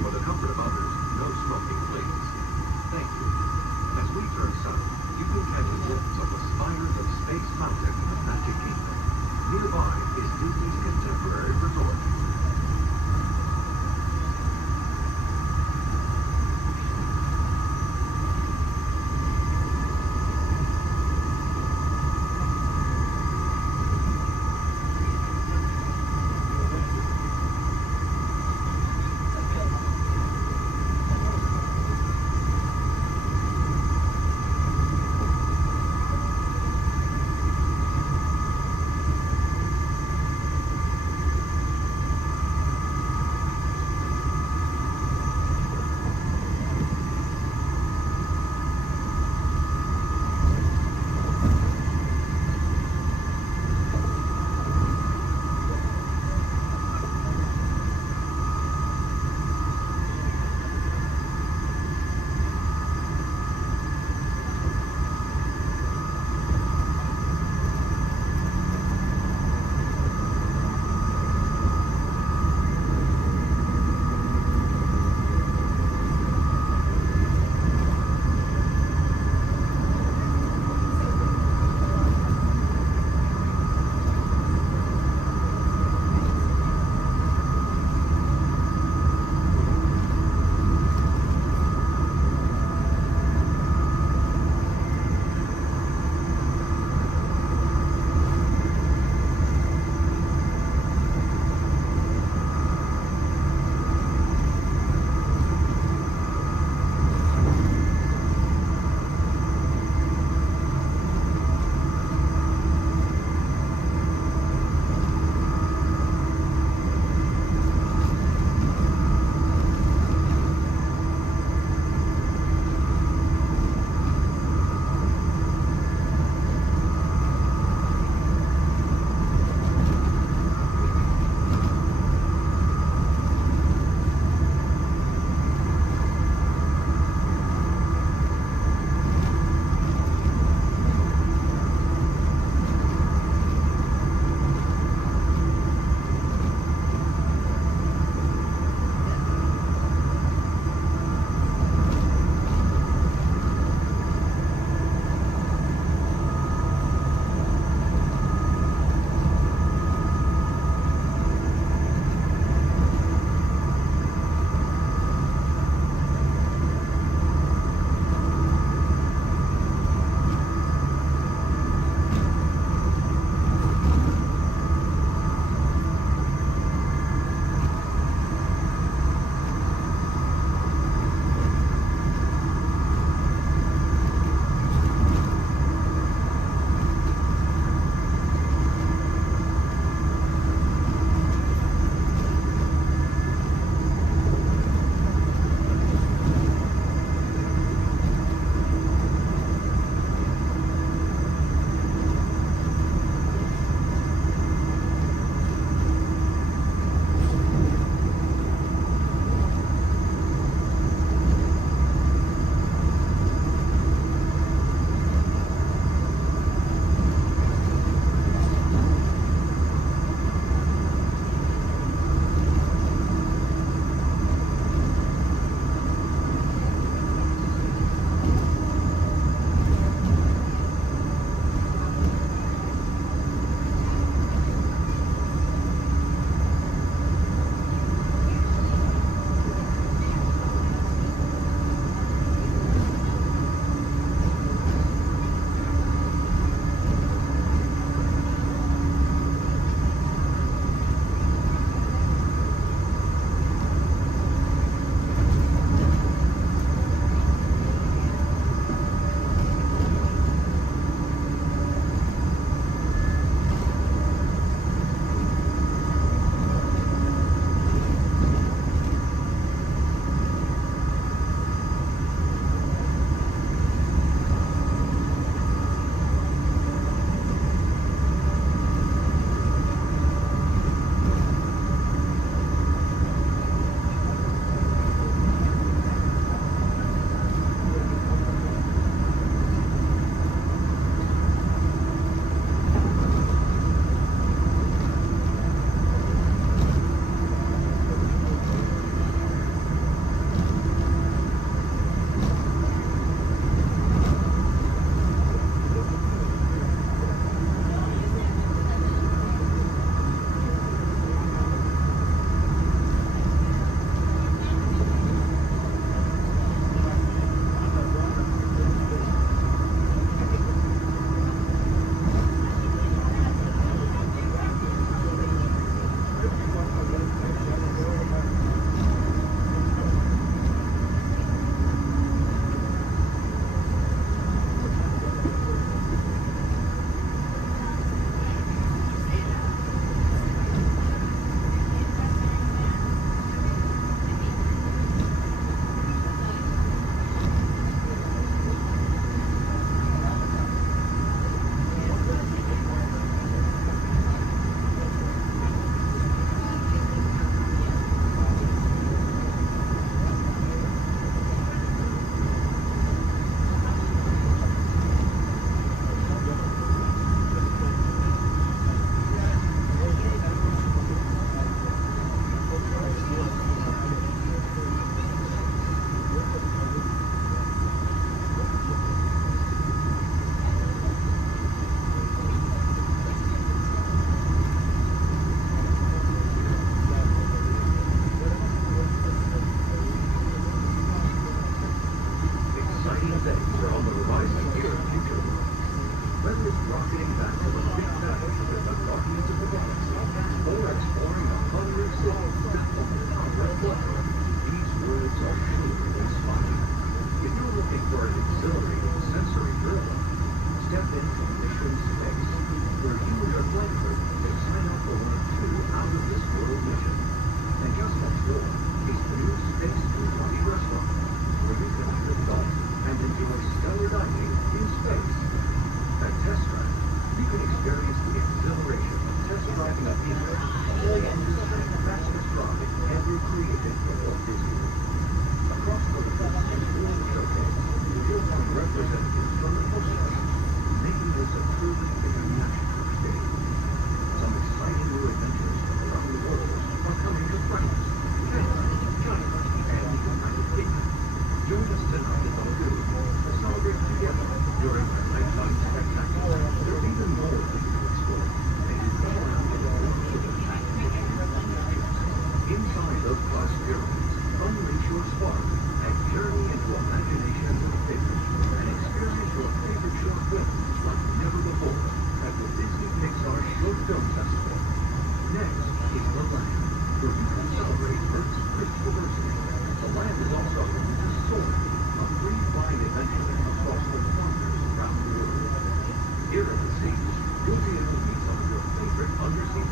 For the comfort of others, no smoking, please. Thank you. As we turn south, you can catch a glimpse of the spires of Space Mountain in the Magic Kingdom. Nearby is Disney's contemporary resort.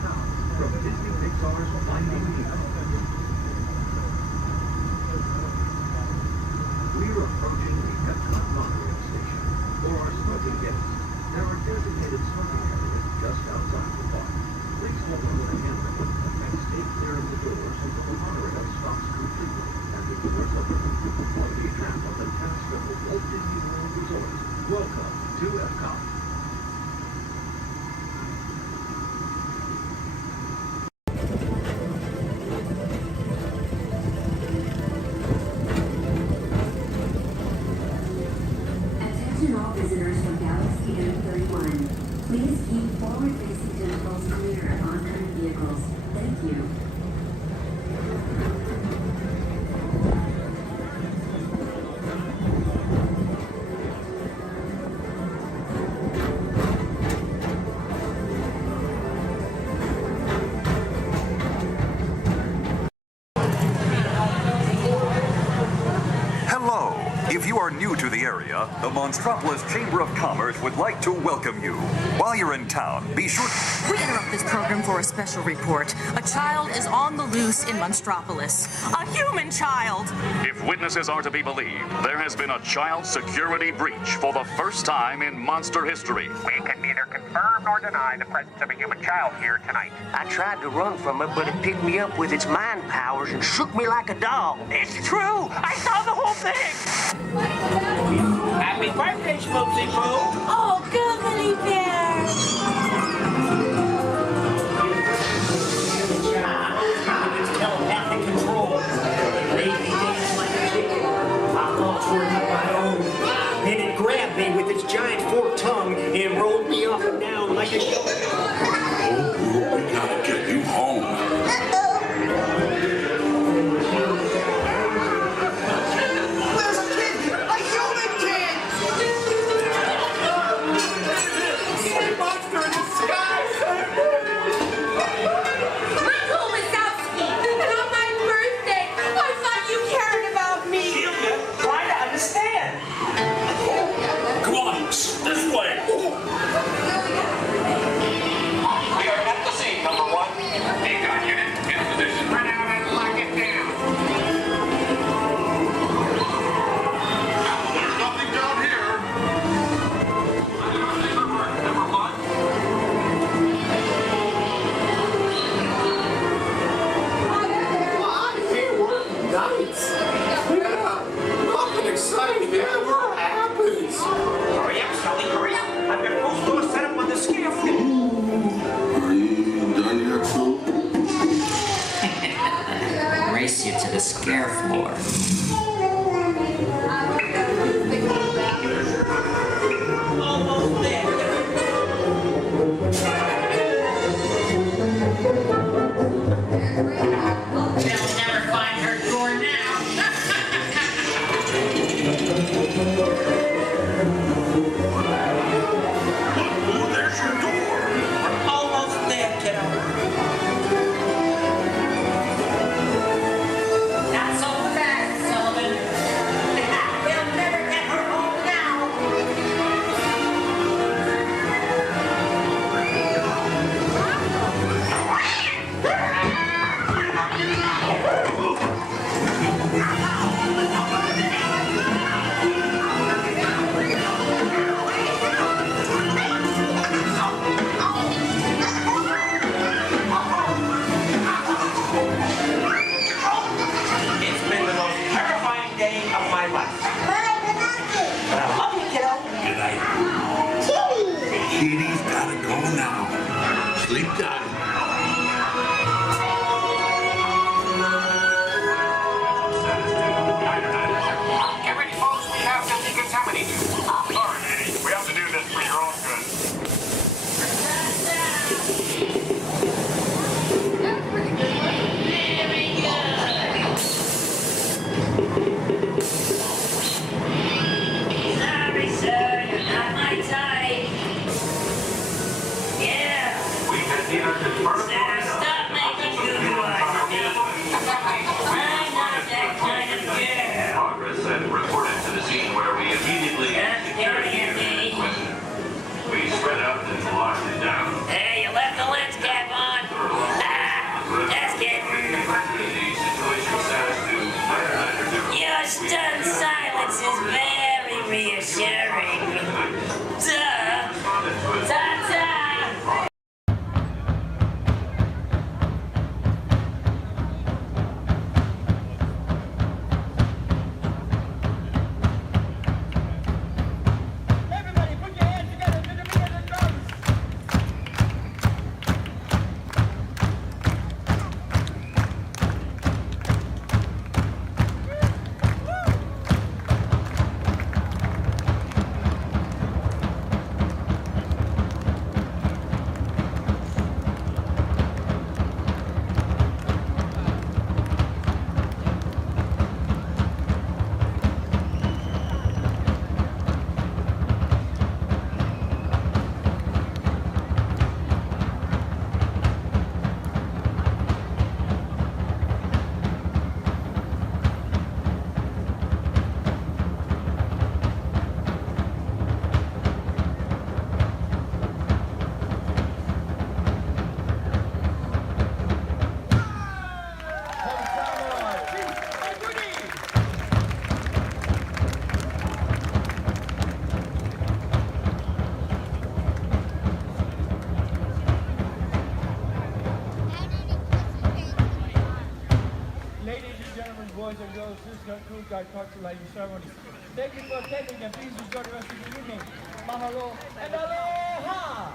now from Disney Pixar's Finding Nemo. We're approaching the Epcot monorail station. For our smoking guests, there are designated smoking areas just outside the park. Please hold on to the handrail and stay clear of the doors until the monorail stops completely and the doors open. On behalf of the cast of the Walt Disney World Resort, welcome to Epcot. Attention all visitors from Galaxy M31. Please keep forward-facing tentacles clear of oncoming vehicles. Thank you. Hello. If you are new to the area, the Monstropolis Chamber of Commerce would like to welcome you. While you're in town, be sure... We interrupt this program for a special report. A child is on the loose in Monstropolis. A human child! If witnesses are to be believed, there has been a child security breach for the first time in monster history. We can neither confirm nor deny the presence of a human child here tonight. I tried to run from it, but it picked me up with its mind powers and shook me like a dog. It's true! I saw the whole thing! Happy birthday, Smokesy Poo! Oh, goodly bear! It's telepathic control. It made me dance like a chicken. My thoughts were not my own. Then it grabbed me with its giant forked tongue and rolled me up and down like a show. Oh, we gotta get you home. There's a kid! A human kid! Sea monster in the sky! Michael Wazowski! And on my birthday, I thought you cared about me! Celia, try to understand. Come on, this way. We are at the scene, number one. Decon unit, in position. Run out and lock it down. There's nothing down here. Number one. Nice! Yeah! Nothing exciting ever happens! Hurry up, Sully, hurry up. I've got most doors set up on the scare floor. Are you done yet, Sue? Race you to the scare floor. Almost there. They'll never find her door now! Oh, there's your door. We're almost there, kiddo. Not so fast, Sullivan! They'll never get her home now! It's been the most terrifying day of my life. But I love you, kiddo. Good night. Kitty's gotta go now. Sleep tight. Get ready, folks. We have to decontaminate you. Sorry, Eddie. We have to do this for your own good. Sorry, sir, you're not my type. Yeah. We have neither confirmed nor Sir, stop making good ones. I'm not that kind of girl. Progress and reported to the scene where we immediately staring at me. We spread out and locked it down. Hey, you left the lens cap on. boys and girls, this is Cool Guy Cultural Ceremony. Thank you for attending and please enjoy the rest of the evening. Mahalo and aloha!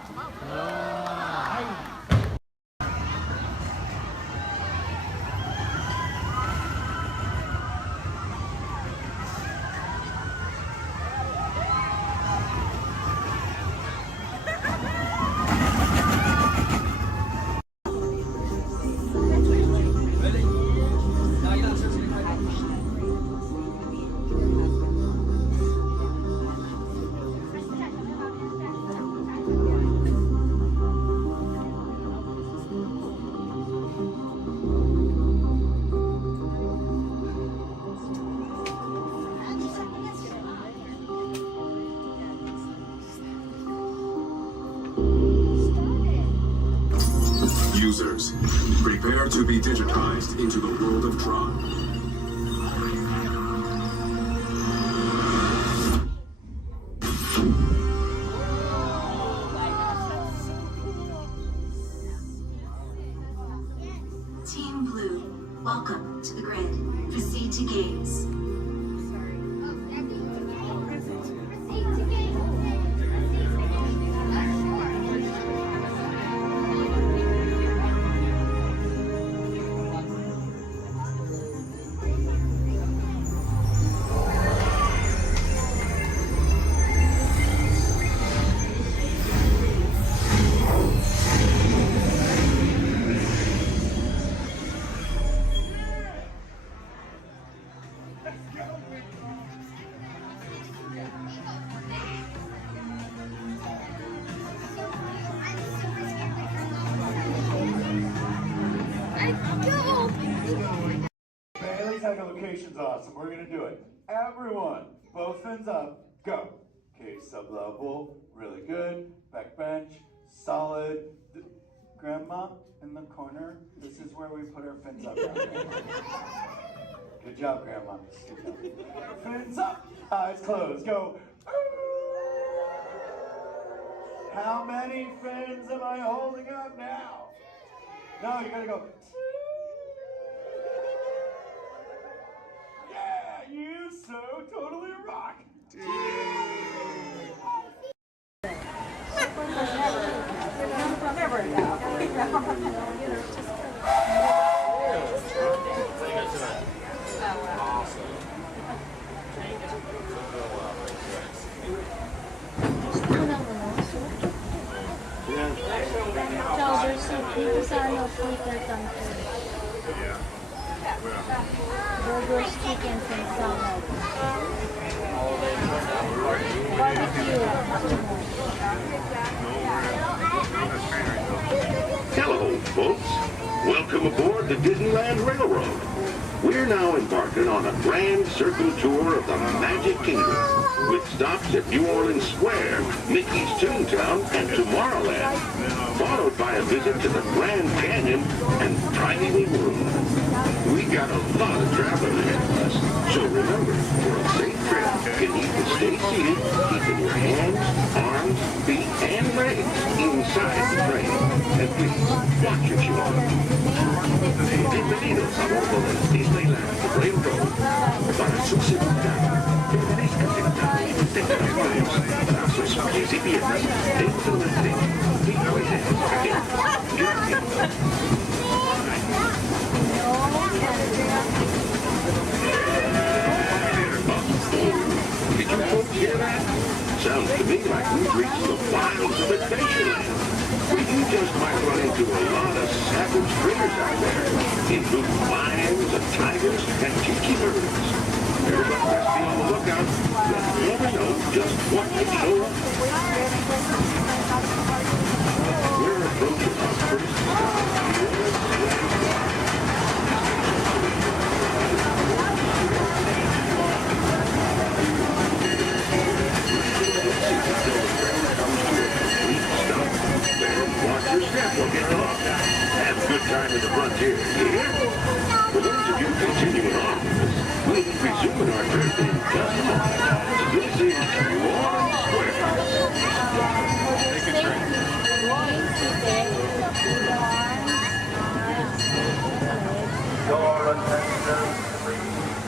Users, prepare to be digitized into the world of Tron. Team Blue, welcome to the grid. Proceed to games. Bailey's echolocation's awesome. We're gonna do it. Everyone, both fins up, go. Okay, sub-level, really good. Back bench, solid. Grandma in the corner. This is where we put our fins up. Good job, Grandma. Good job. Fins up, eyes closed, go. How many fins am I holding up now? No, you gotta go. Yeah, you so totally rock. Ciao, dito sa ano, Twitter country. Burgers, chickens, and salad. Barbecue. Hello, folks. Welcome aboard the Disneyland Railroad. We're now embarking on a grand circle tour of the Magic Kingdom, with stops at New Orleans Square, Mickey's Toontown, and Tomorrowland, followed by a visit to the Grand Canyon and Tiny World. We got a lot of traveling ahead of us, so remember, for a safe trip, you need to stay seated, keeping your hands, arms, feet, and legs inside the train. And please, watch your children. Bienvenidos a bordo del Disneyland Railroad. Para su seguridad, permanezca sentado y mantenga las manos, brazos, pies y piernas dentro del tren. Y puede gracias. Did you folks hear that? Sounds to me like we've reached the wilds of Adventureland. You just might run into a lot of savage critters out there, including lions and tigers and tiki birds. Everybody best be on the lookout. You'll never know just what could show up. We're approaching our first stop. Watch your step, you'll get lost. Have a good time at the frontier, you hear? For those of you continuing on, we'll be resuming our trip in just a moment. This is New Orleans Square. Take a drink. Door attendants, please.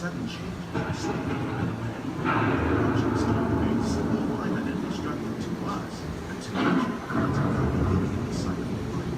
sudden change slightly right away. Eruptions can create simple climate and destructive to us, but to nature, it's a beginning of the cycle of life.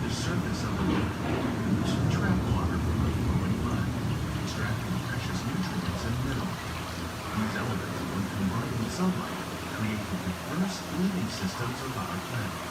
The surface of the moon to trap water from the flowing mud, extracting precious nutrients and minerals. These elements, when combined with sunlight, create the diverse living systems of our planet.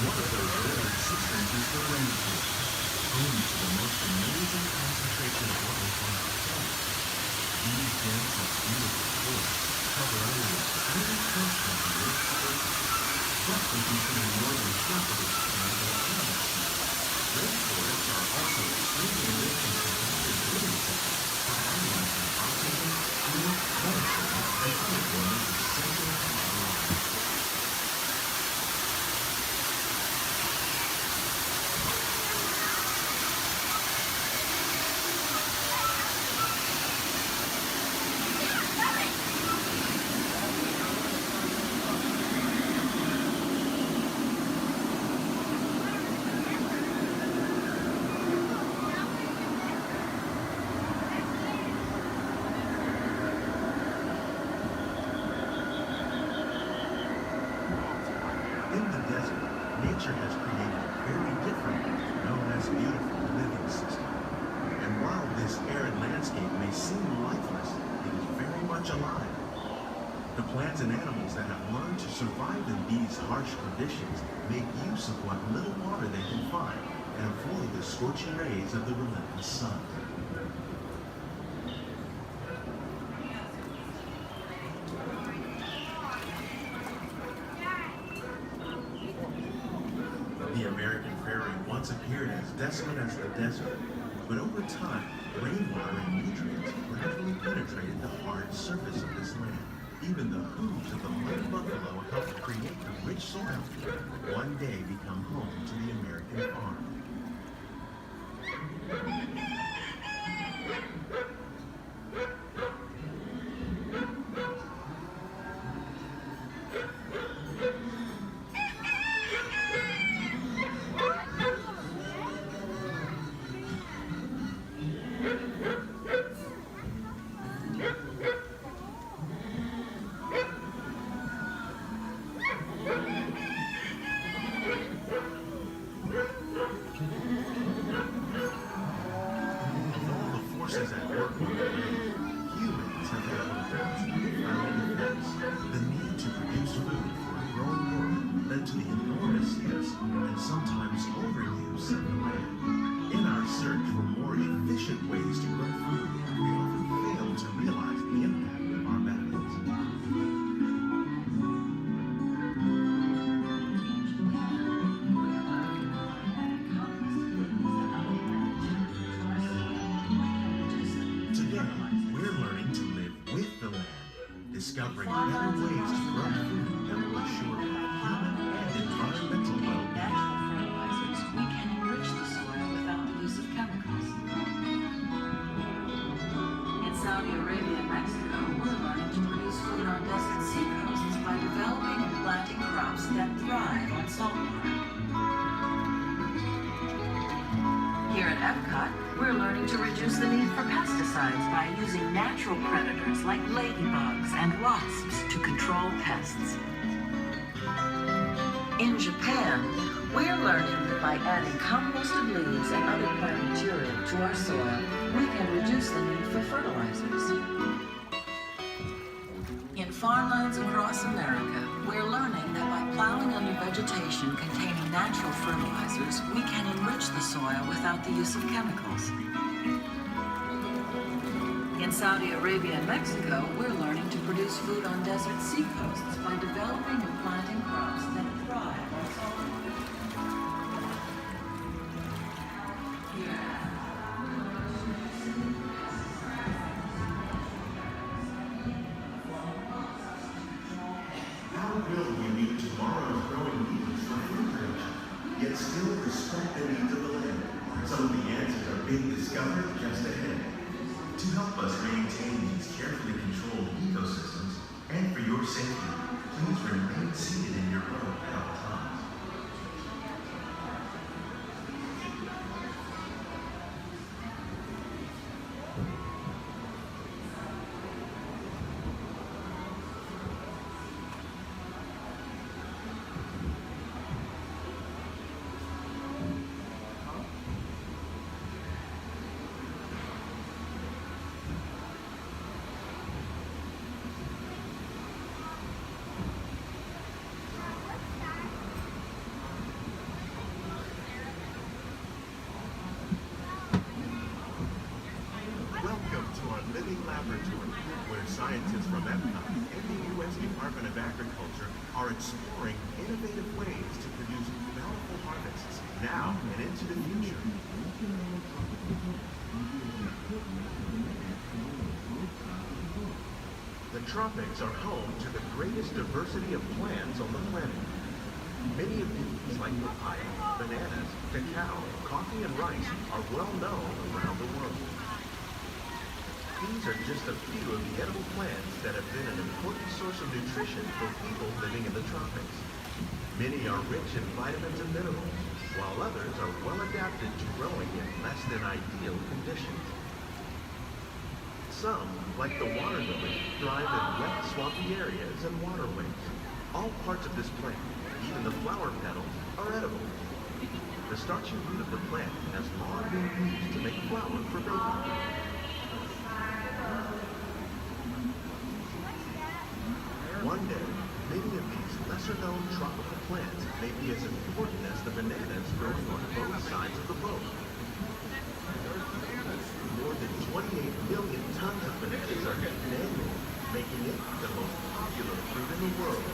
One of those living systems is the rainforest, home to the most amazing concentration of life on our planet. These dense and beautiful forests cover only a tiny portion of the Earth's surface, roughly between northern tropical and Atlantic seas. Rainforests are also extremely rich in providing living systems, providing us with oxygen, food, medicine, and other forms essential to our lives. In the desert, nature has created a very different, known as beautiful living system. And while this arid landscape may seem lifeless, it is very much alive. The plants and animals that have learned to survive in these harsh conditions make use of what little water they can find and avoid the scorching rays of the relentless sun. The American prairie once appeared as desolate as the desert, but over time, rainwater and nutrients gradually penetrated the hard surface of this land. Even the hooves of the muddy buffalo helped create the rich soil that one day become home to the American farm. Forces at work on the land, humans have had one of the most profound effects. The need to produce food for a growing world led to the enormous use and sometimes overuse of the land. In our search for more efficient ways to grow food, we often fail to realize the impact of our methods. Today, we're learning to live with the land, discovering better ways to grow food that will assure both human and environmental well-being. Fertilizers, we can enrich the soil without the use of chemicals. In Saudi Arabia and Mexico, we're learning to produce food on desert seacoasts by developing and planting crops that thrive on salt water. Here at Epcot, we're learning to reduce the need for pesticides by using natural predators like ladybugs and wasps to control pests. In Japan, We're learning that by adding composted leaves and other plant material to our soil, we can reduce the need for fertilizers. In farmlands across America, we're learning that by plowing under vegetation containing natural fertilizers, we can enrich the soil without the use of chemicals. In Saudi Arabia and Mexico, we're learning to produce food on desert seacoasts by developing and planting crops that thrive on salt. How will we meet tomorrow's growing needs for food production, yet still respect the needs of the land? Some of the answers are being discovered just ahead. To help us maintain these carefully controlled ecosystems, and for your safety, please remain seated in your boat at all times. Laboratory, where scientists from EPCOT and the U.S. Department of Agriculture are exploring innovative ways to produce bountiful harvests now and into the future. The tropics are home to the greatest diversity of plants on the planet. Many of these, like papaya, bananas, cacao, coffee, and rice, are well known around the world. These are just a few of the edible plants that have been an important source of nutrition for people living in the tropics. Many are rich in vitamins and minerals, while others are well adapted to growing in less than ideal conditions. Some, like the water lily, thrive in wet, swampy areas and waterways. All parts of this plant, even the flower petals, are edible. The starchy root of the plant has long been used to make flour for baking. One day, many of these lesser-known tropical plants may be as important as the bananas growing on both sides of the boat. More than 28 million tons of bananas are eaten annually, making it the most popular fruit in the world.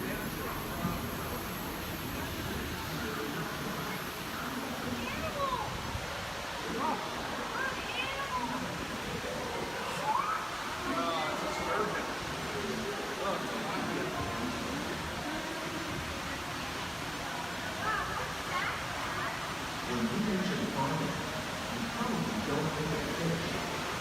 When we mention farming, we probably don't think of fish,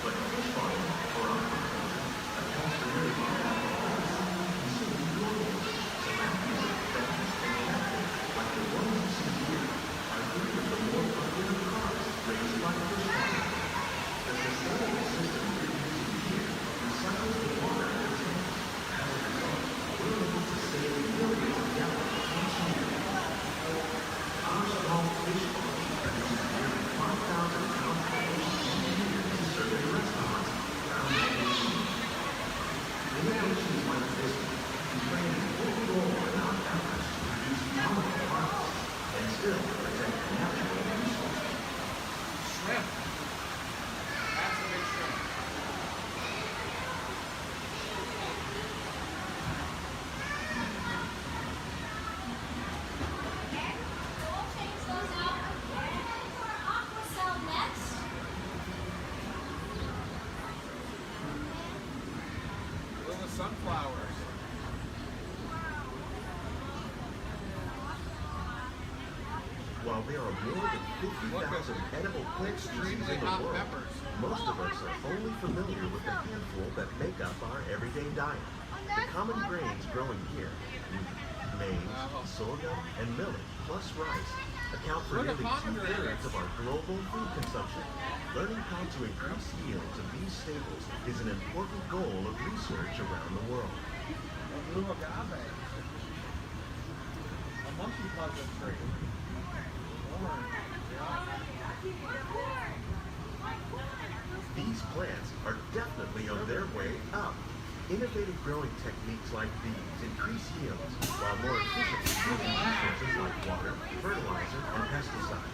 but fish farming or aquaculture accounts for nearly half of all consumed globally. Tilapias, bass, and catfish, like the ones you see here, are three of the more popular carps raised by fish farming. The sustainable system we're using here recycles the water in the tanks. As a result, we're able to save millions of gallons each year. Our small fish farm produces nearly 5,000 pounds per fish each year to serve in restaurants around the nation. Innovations like this can play an important role in our efforts to produce bountiful harvests and still protect natural resources. Shrimp. That's a big shrimp. Little sunflowers. While there are more than 50,000 edible plant species in the world, most of us are only familiar with the handful that make up our everyday diet. The common grains growing here, maize, sorghum, and millet, plus rice, account for nearly 2/3 of our global food consumption. Learning how to increase yields of these staples is an important goal of research around the world. A blue agave. A monkey puzzle tree. These plants are definitely on their way up. Innovative growing techniques like these increase yields, while more efficiently using resources like water, fertilizer, and pesticides.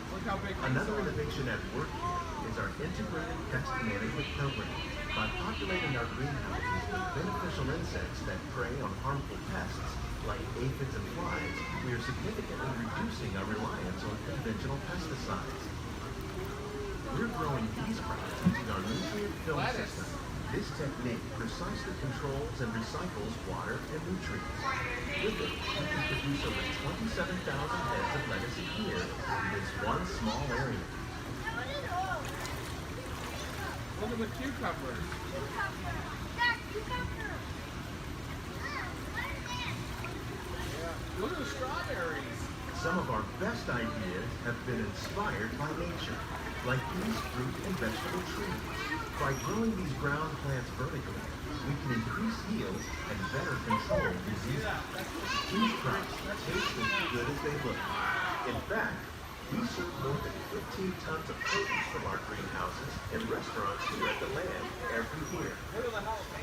Another innovation at work here is our integrated pest management program. By populating our greenhouses with beneficial insects that prey on harmful pests, like aphids and flies, we are significantly reducing our reliance on conventional pesticides. We're growing these crops using our nutrient film system. This technique precisely controls and recycles water and nutrients. With it, we can produce over 27,000 heads of lettuce a year in this one small area. Look at the cucumbers. Look at the strawberries. Some of our best ideas have been inspired by nature, like these fruit and vegetable trees. By growing these ground plants vertically, we can increase yields and better control diseases. These crops taste as good as they look. In fact, we serve more than 15 tons of produce from our greenhouses in restaurants here at the Land every year. Look at the jalapenos.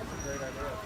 That's a great idea.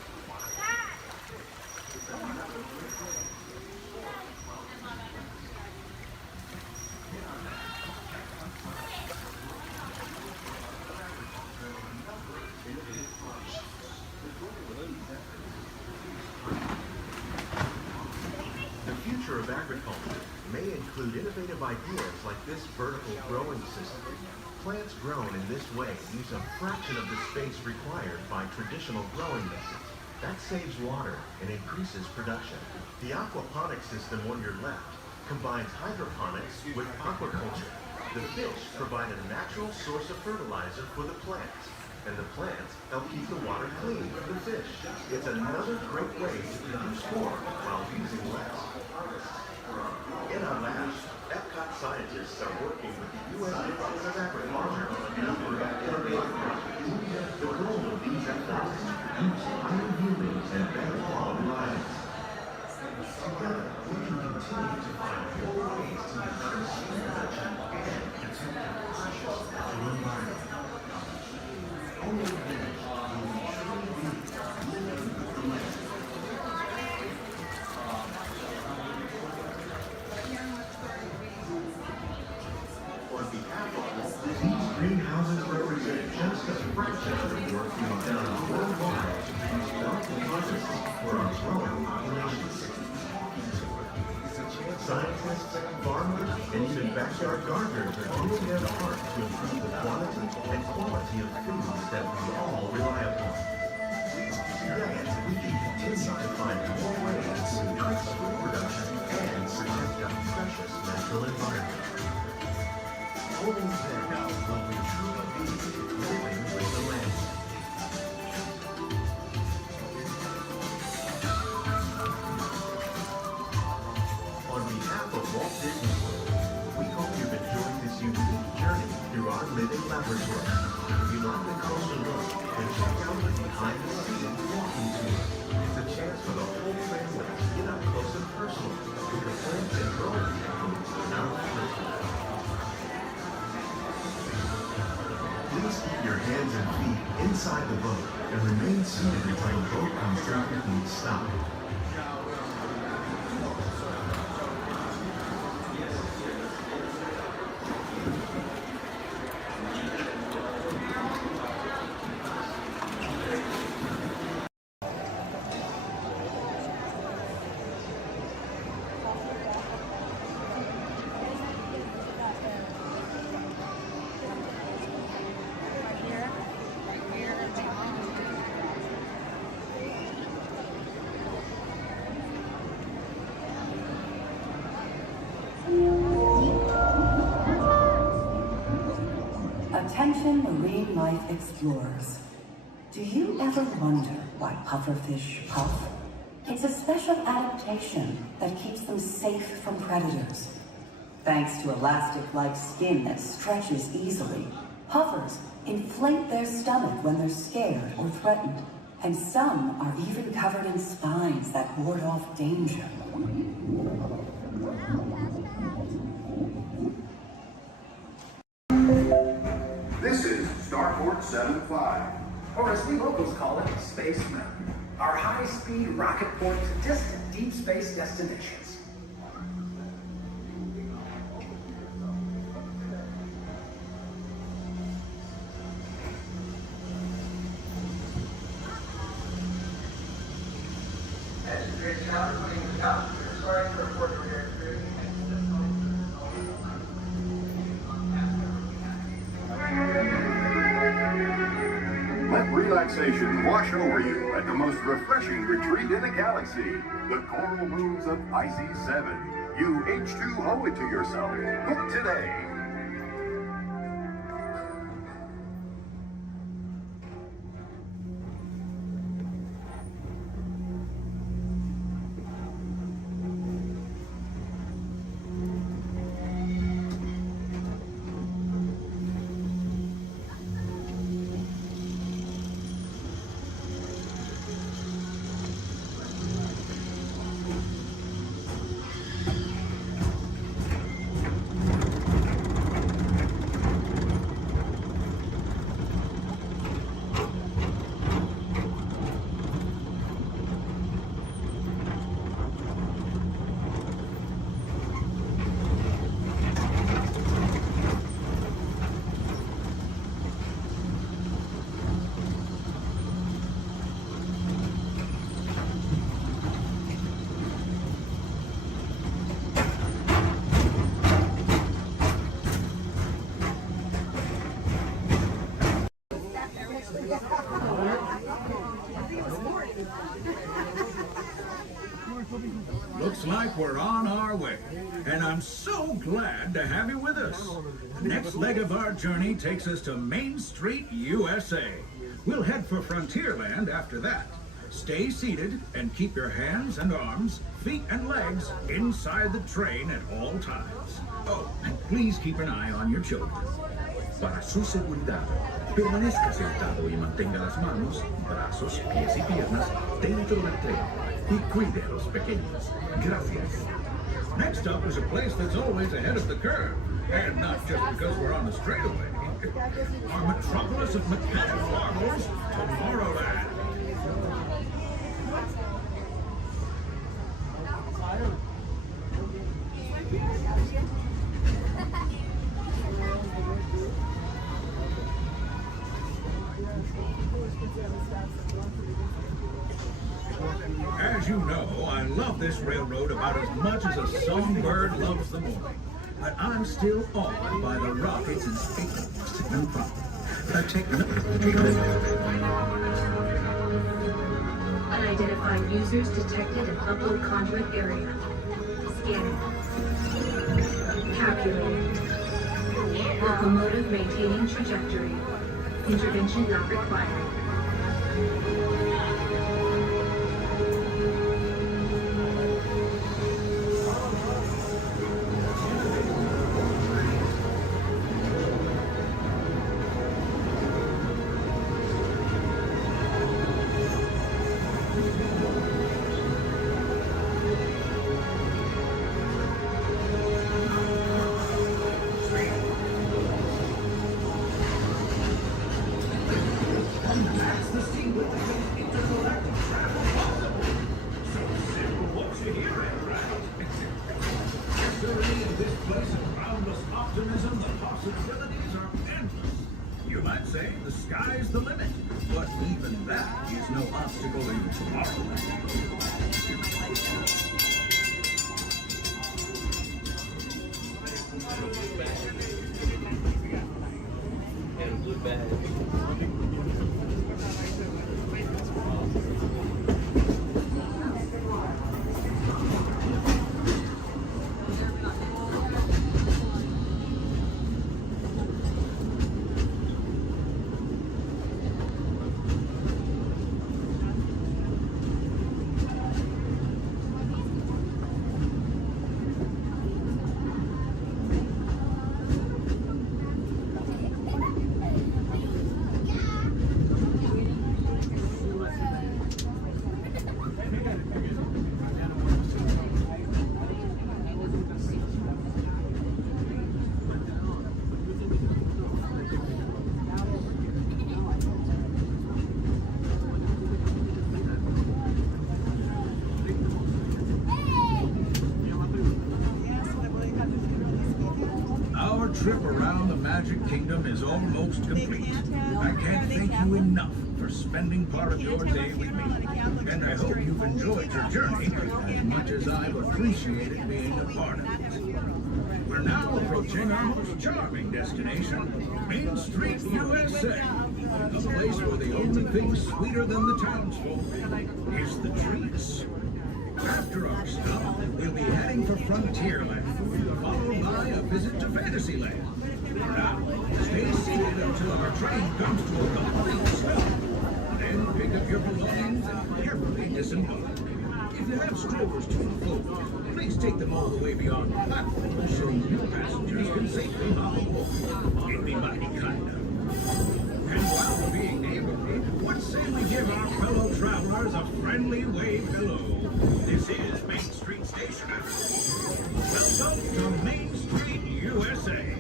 The future of agriculture may include innovative ideas like this vertical growing system. Plants grown in this way use a fraction of the space required by traditional growing methods. That saves water and increases production. The aquaponics system on your left combines hydroponics with aquaculture. The fish provide a natural source of fertilizer for the plants, and the plants help keep the water clean for the fish. It's another great way to produce more while using less. In our labs, Epcot scientists are working with the U.S. Department of Agriculture on a number of activities. The goal of these efforts is to produce higher yieldings and better quality lives. Together, we can continue to find more ways to increase food production and protect our precious natural environment. Only then will we truly be living the land. On behalf of Walt, these greenhouses represent just a fraction of the work being done worldwide to produce bountiful harvests for our growing populations. Scientists, farmers, and even backyard gardeners are doing their part to improve the quantity and quality of foods that we all rely upon. Yet, we can continue to find more ways to increase food production and protect our precious natural environment. Only then will we truly be living with the land. On behalf of Walt Disney World, we hope you've enjoyed this unique journey through our living laboratory. If you'd like a closer look, then check out the behind-the-scenes walking tour. It's a chance for the whole family to get up close and personal with the plants and growing techniques in our laboratory. Please keep your hands and feet inside the boat and remain seated until the boat comes to a complete stop. Attention marine life explorers. Do you ever wonder why pufferfish puff? It's a special adaptation that keeps them safe from predators. Thanks to elastic-like skin that stretches easily, puffers inflate their stomach when they're scared or threatened, and some are even covered in spines that ward off danger. This is Starport 75. Or as we locals call it, Space Mountain. Our high-speed rocket port to distant deep space destinations. Let relaxation wash over you at the most refreshing retreat in the galaxy, the coral moons of Pisces 7. You H2O it to yourself. Book today. Looks like we're on our way, and I'm so glad to have you with us. The next leg of our journey takes us to Main Street, USA. We'll head for Frontierland after that. Stay seated and keep your hands and arms, feet and legs inside the train at all times. Oh, and please keep an eye on your children. Para su seguridad, permanezca sentado y mantenga las manos, brazos, pies y piernas dentro del tren y cuide a los pequeños. Gracias. Next up is a place that's always ahead of the curve, and not just because we're on the straightaway. Our metropolis of mechanical marvels, Tomorrowland. As you know, I love this railroad about as much as a songbird loves the morning. But I'm still awed by the rockets and space and Unidentified users detected in upload conduit area. Scanning. Calculating. Locomotive maintaining trajectory. Intervention not required. Magic Kingdom is almost complete. I can't thank you enough for spending part of your day with me. And I hope you've enjoyed your journey as much as I've appreciated being a part of it. We're now approaching our most charming destination, Main Street, USA. A place where the only thing sweeter than the townsfolk is the treats. After our stop, we'll be heading for Frontierland, followed by a visit to Fantasyland. Now, stay seated until our train comes to a complete stop. Then pick up your belongings and carefully disembark. If you have strollers to unfold, please take them all the way beyond the platform so new passengers can safely hop aboard. It'd be mighty kind of. And while we're being neighborly, what say we give our fellow travelers a friendly wave hello? This is Main Street Station. Welcome to Main Street, USA.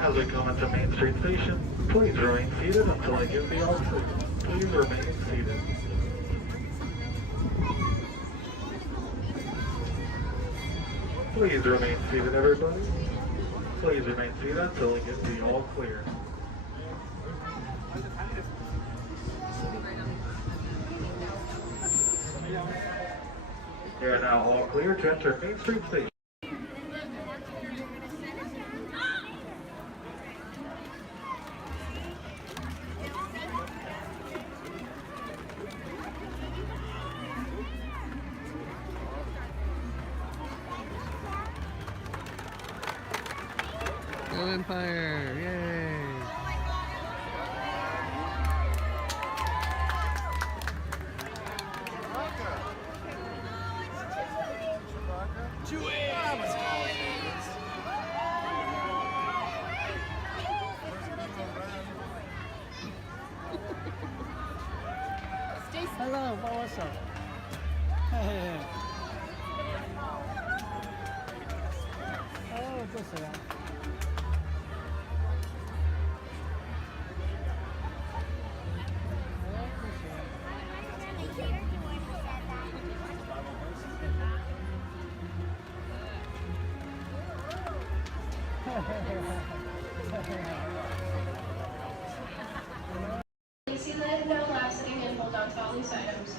As we come into Main Street Station, please remain seated until I give the all clear. Please remain seated. Please remain seated, everybody. Please remain seated until we get the all clear. We are now all clear to enter Main Street Station. Go Empire! Yay! Hello, what's up? Hey. Oh, what's that? Disneyland, no lasting, and hold on to all these items.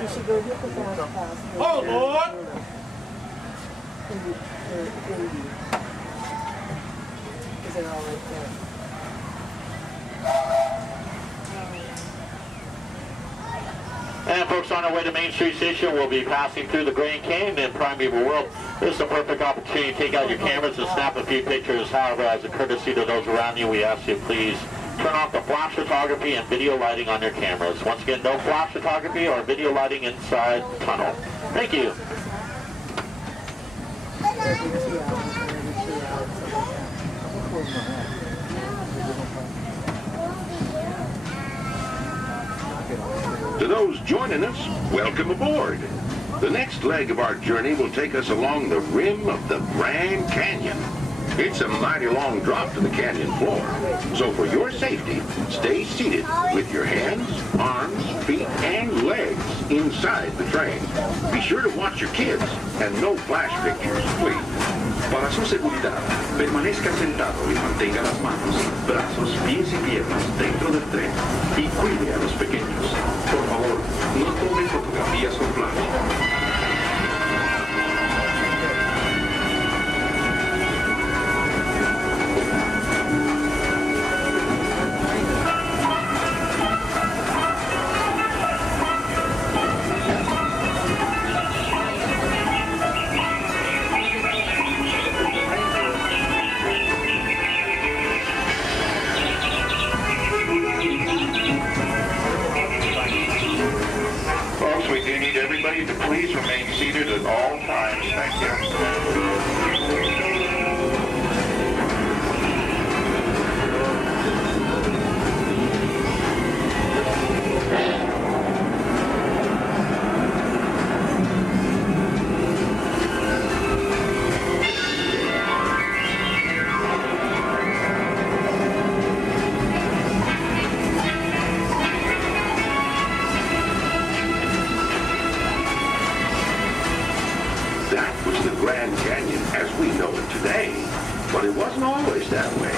We should go get the fast pass. Oh, Lord! Is it all right there? And folks, on our way to Main Street Station, we'll be passing through the Grand Canyon and Primeval World. This is a perfect opportunity to take out your cameras and snap a few pictures. However, as a courtesy to those around you, we ask you please turn off the flash photography and video lighting on your cameras. Once again, no flash photography or video lighting inside the tunnel. Thank you. To those joining us, welcome aboard. The next leg of our journey will take us along the rim of the Grand Canyon. It's a mighty long drop to the canyon floor, so for your safety, stay seated with your hands, arms, feet, and legs inside the train. Be sure to watch your kids and no flash pictures, please. Para su seguridad, permanezca sentado y mantenga las manos, brazos, pies y piernas dentro del tren y cuide a los pequeños. Por favor, no tome fotografías con flash. Everybody to please remain seated at all times. Thank you. Grand Canyon as we know it today, but it wasn't always that way.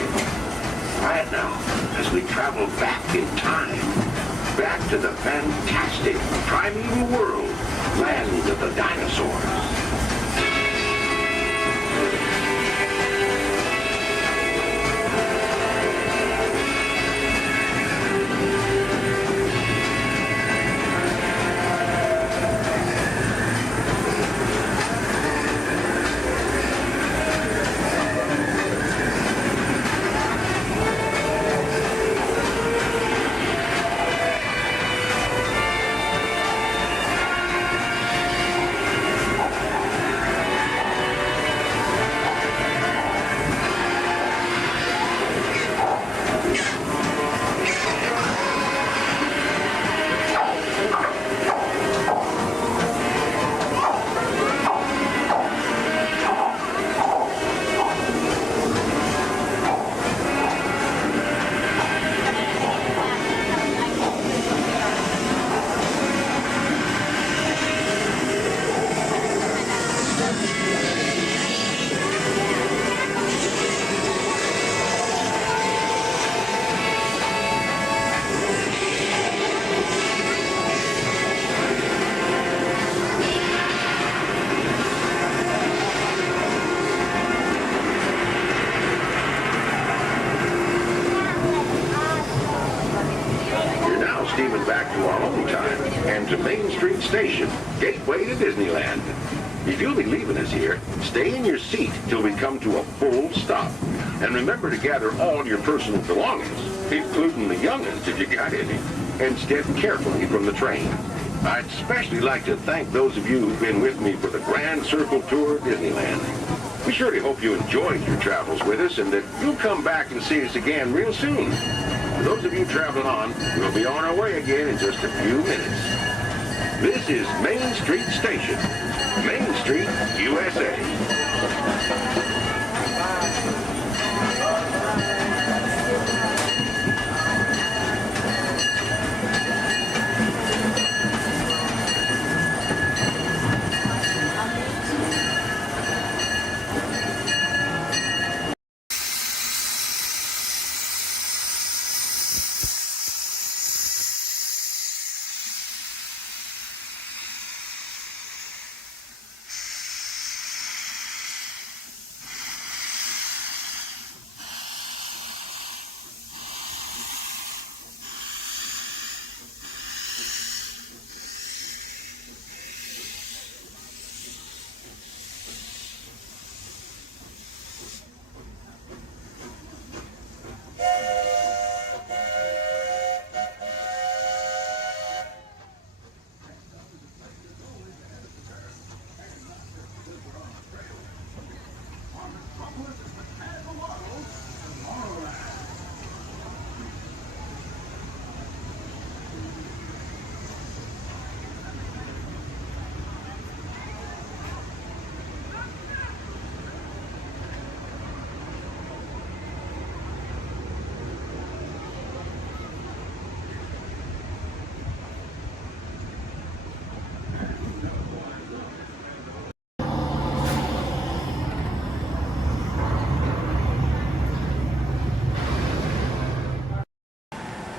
Right now, as we travel back in time, back to the fantastic primeval world, land of the dinosaurs. Back to our own time and to Main Street Station, gateway to Disneyland. If you'll be leaving us here, stay in your seat till we come to a full stop. And remember to gather all your personal belongings, including the young'uns if you got any, and step carefully from the train. I'd especially like to thank those of you who've been with me for the Grand Circle Tour of Disneyland. We surely hope you enjoyed your travels with us and that you'll come back and see us again real soon. For those of you traveling on, we'll be on our way again in just a few minutes. This is Main Street Station, Main Street, USA.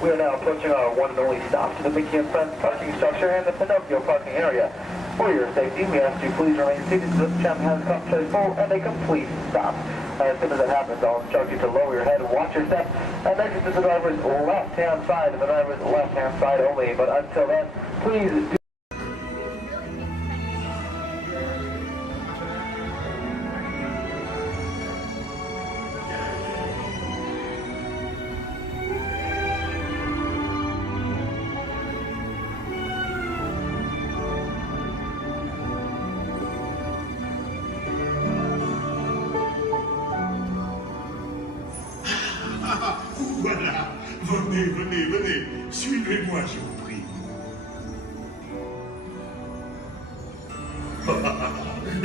We are now approaching our one and only stop to the Mickey and Friends parking structure and the Pinocchio parking area. For your safety, we ask you please remain seated until the tram has come to a full and a complete stop. As soon as that happens, I'll instruct you to lower your head, watch your step, and exit to the driver's left-hand side, the driver's left-hand side only. But until then, please do Voilà, venez, venez, venez, suivez-moi, je vous prie.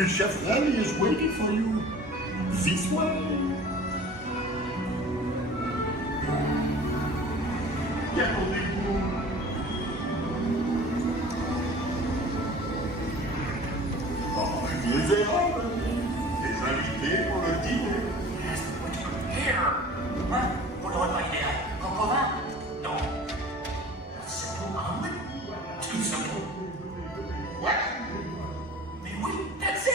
Chef Rally is waiting for you. This way. Détendez-vous. Oh, les erreurs, les invités pour le dîner. Here! Hein? Vous n'aurez pas idée, Coco-vin? Non. Simple omelet? Too simple. What? Mais oui, that's it!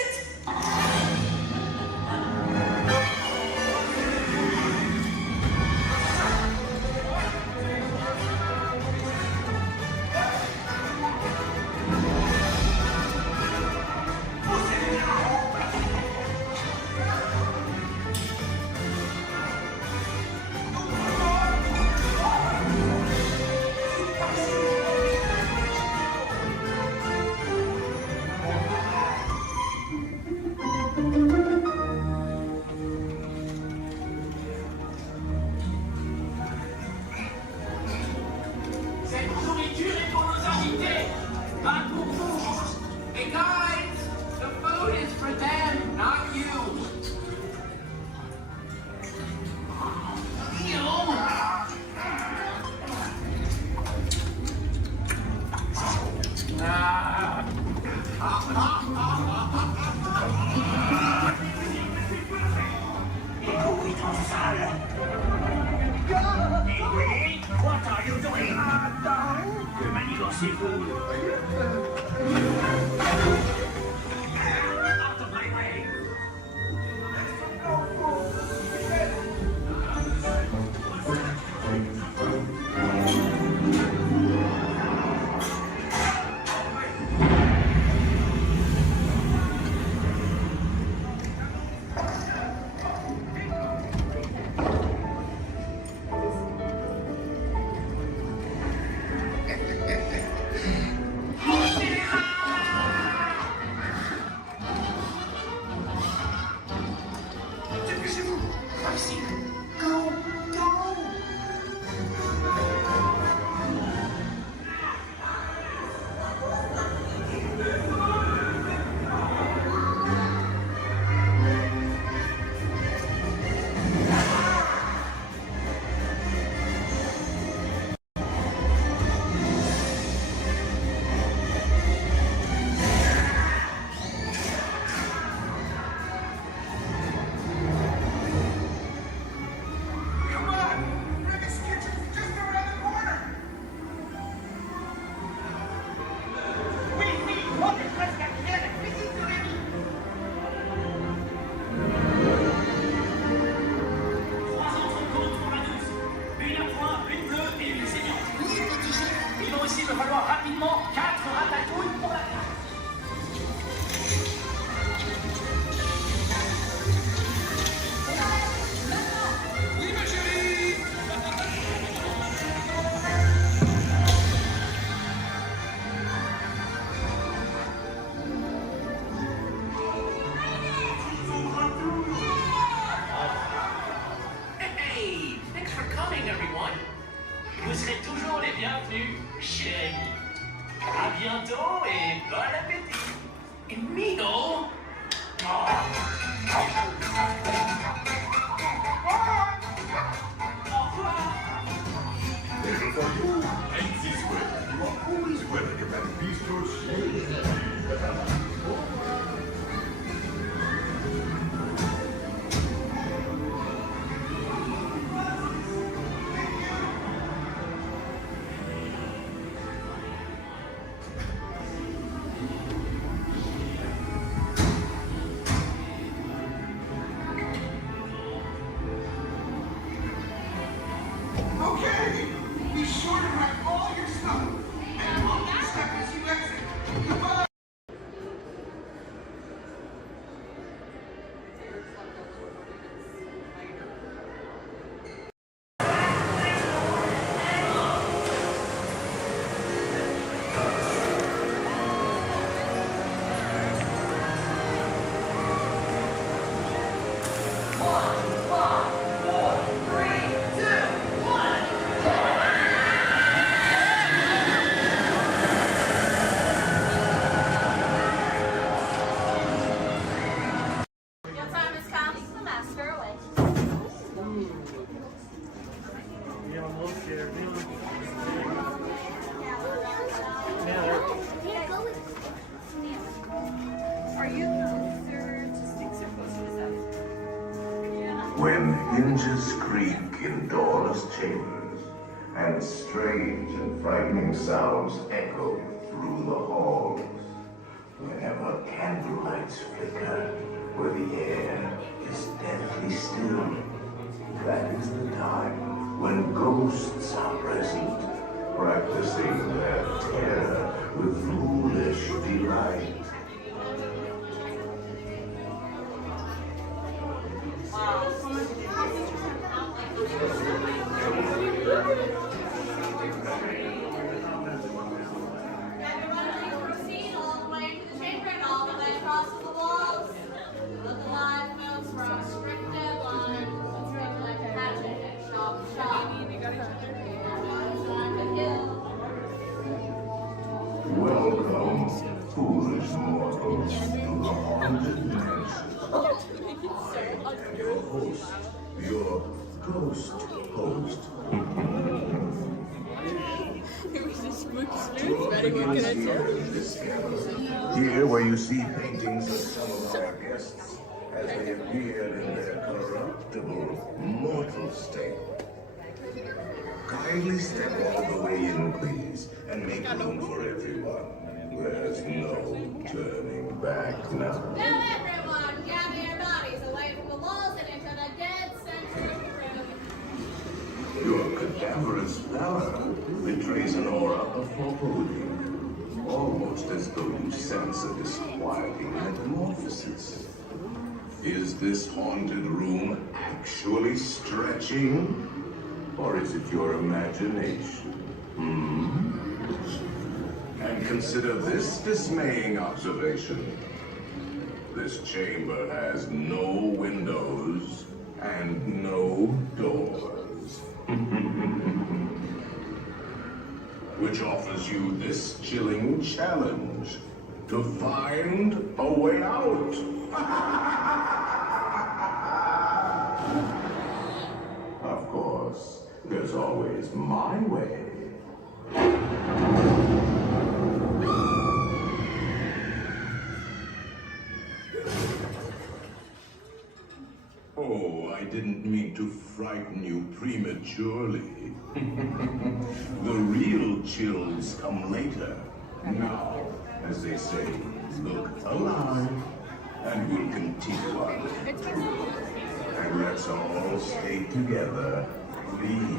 What are you doing? Le manigot seafood. Out of my way. Okay, be sure to pack all your stuff and lock your step as you exit. Goodbye. Your time has come. The master awaits. Yeah, I'm a little scared. Are you closer to sticks or closer to seven? When hinges creak in doorless chambers, and strange and frightening sounds echo through the halls, whenever candlelights flicker, where the air is deathly still, that is the time when ghosts are present, practicing their terror with foolish delight. Proceed all the way into the chamber and all the way across the walls. Look alive, folks, for our strict deadline. It's going like a hatchet and chop chop. Welcome, foolish mortals, to the haunted mansion. And your host, your ghost host. Here where you see paintings of some of our guests as they appeared in their corruptible, mortal state. Kindly step all the way in, please, and make room for everyone. There's no turning back now. Now everyone, gather your bodies away from the walls and into the dead center of the room. Your cadaverous pallor betrays an aura of foreboding, almost as though you sense a disquieting metamorphosis. Is this haunted room actually stretching? Or is it your imagination? And consider this dismaying observation. This chamber has no windows and no doors. Which offers you this chilling challenge to find a way out. Of course, there's always my way. Oh, I didn't mean to frighten you prematurely. The real chills come later. Now, as they say, look alive, and we'll continue on. And let's all stay together, please.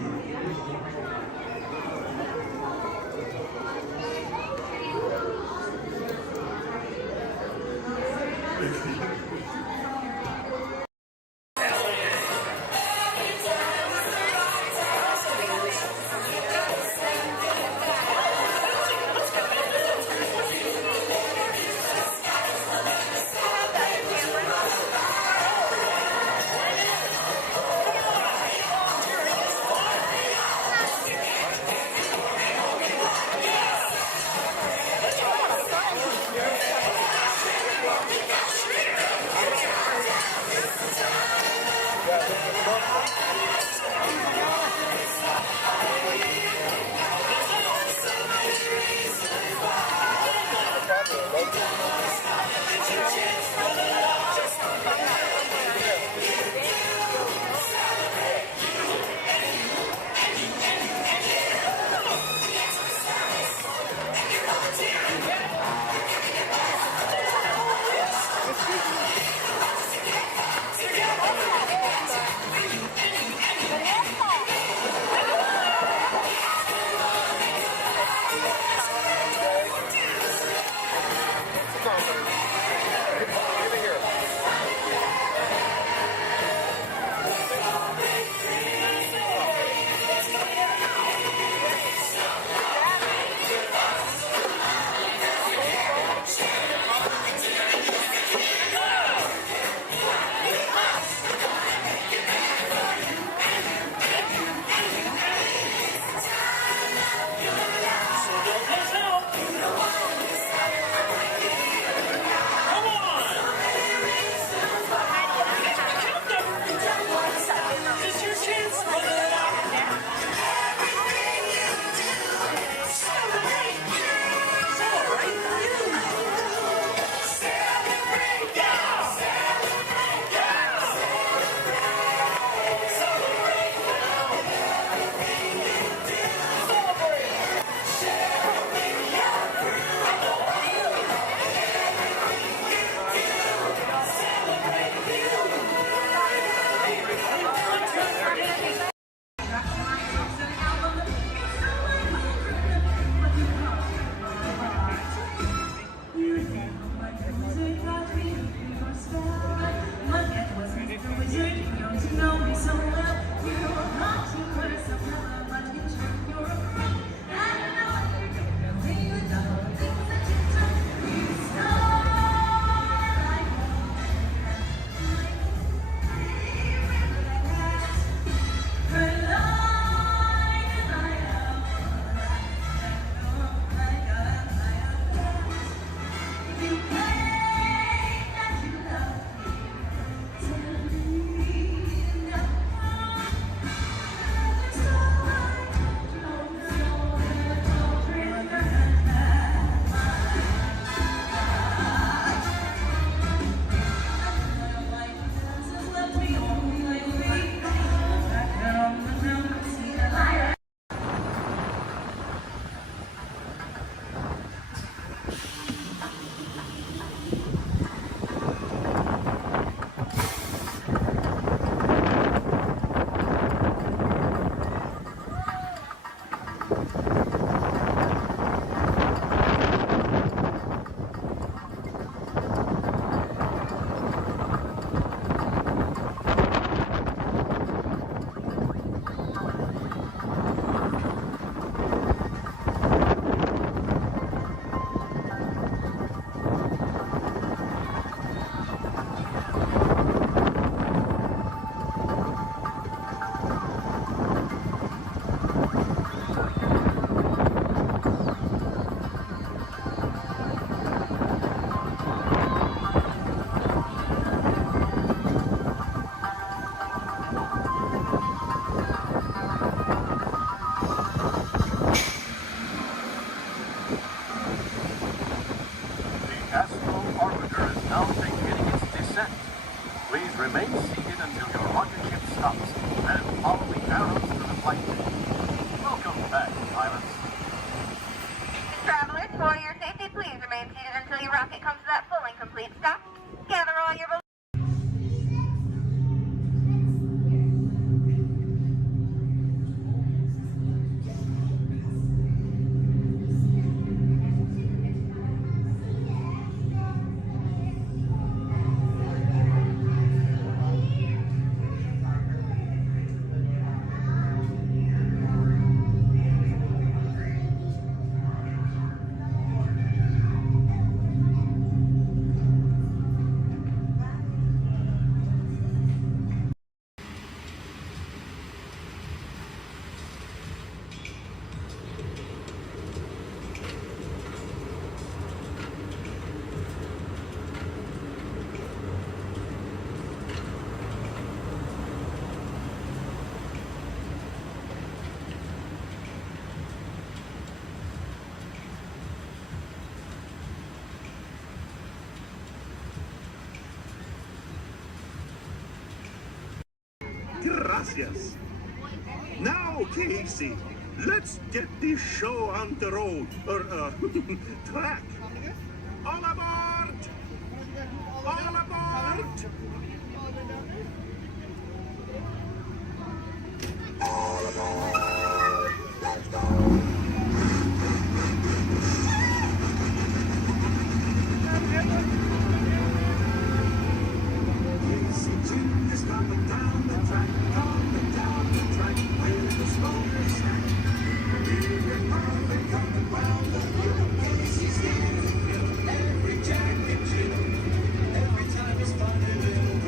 cups and follow the arrows to the flight deck. Welcome back, pilots. Travelers, for your safety, please remain seated until your rocket comes to that full and complete stop. Gather all your Gracias. Now, Casey, let's get this show on the road, or, track. All aboard! All aboard! All aboard! Let's go! Coming down the track, coming down the track, with the smoker snack. We're perfect, coming round the hill. Casey's here to kill every jack and Jill. Every time it's fun and little.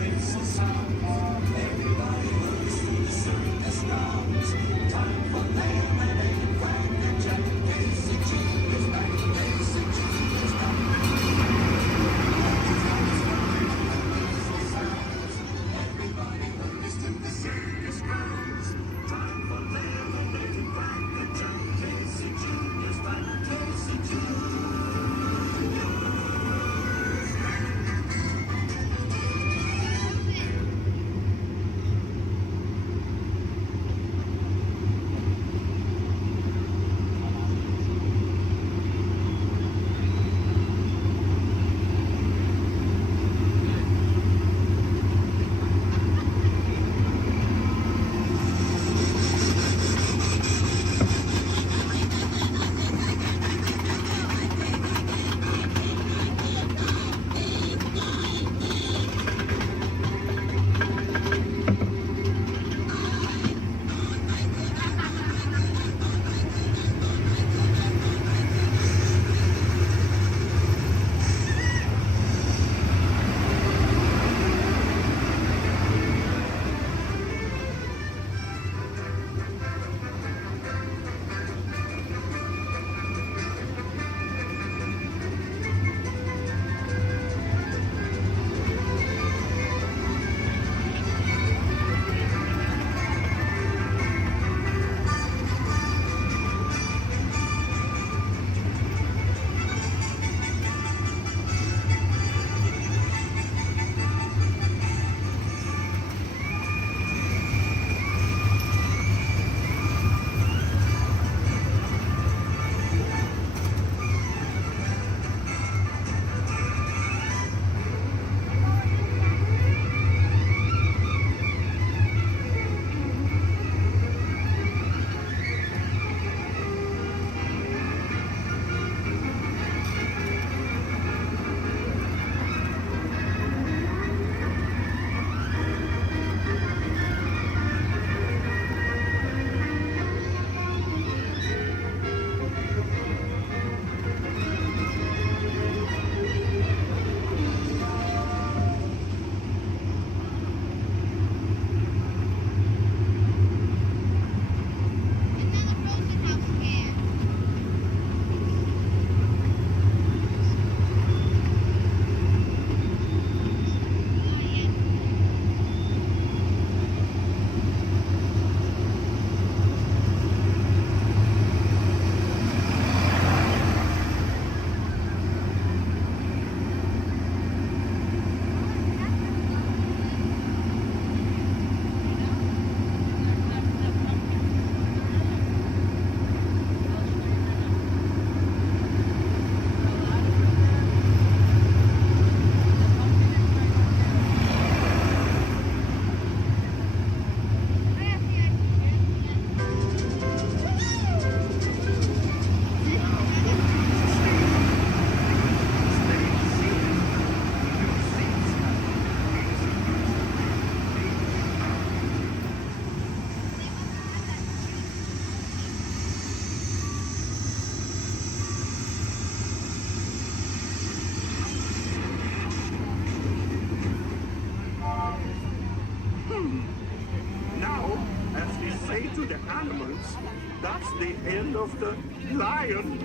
Now, as we say to the animals, that's the end of the lion.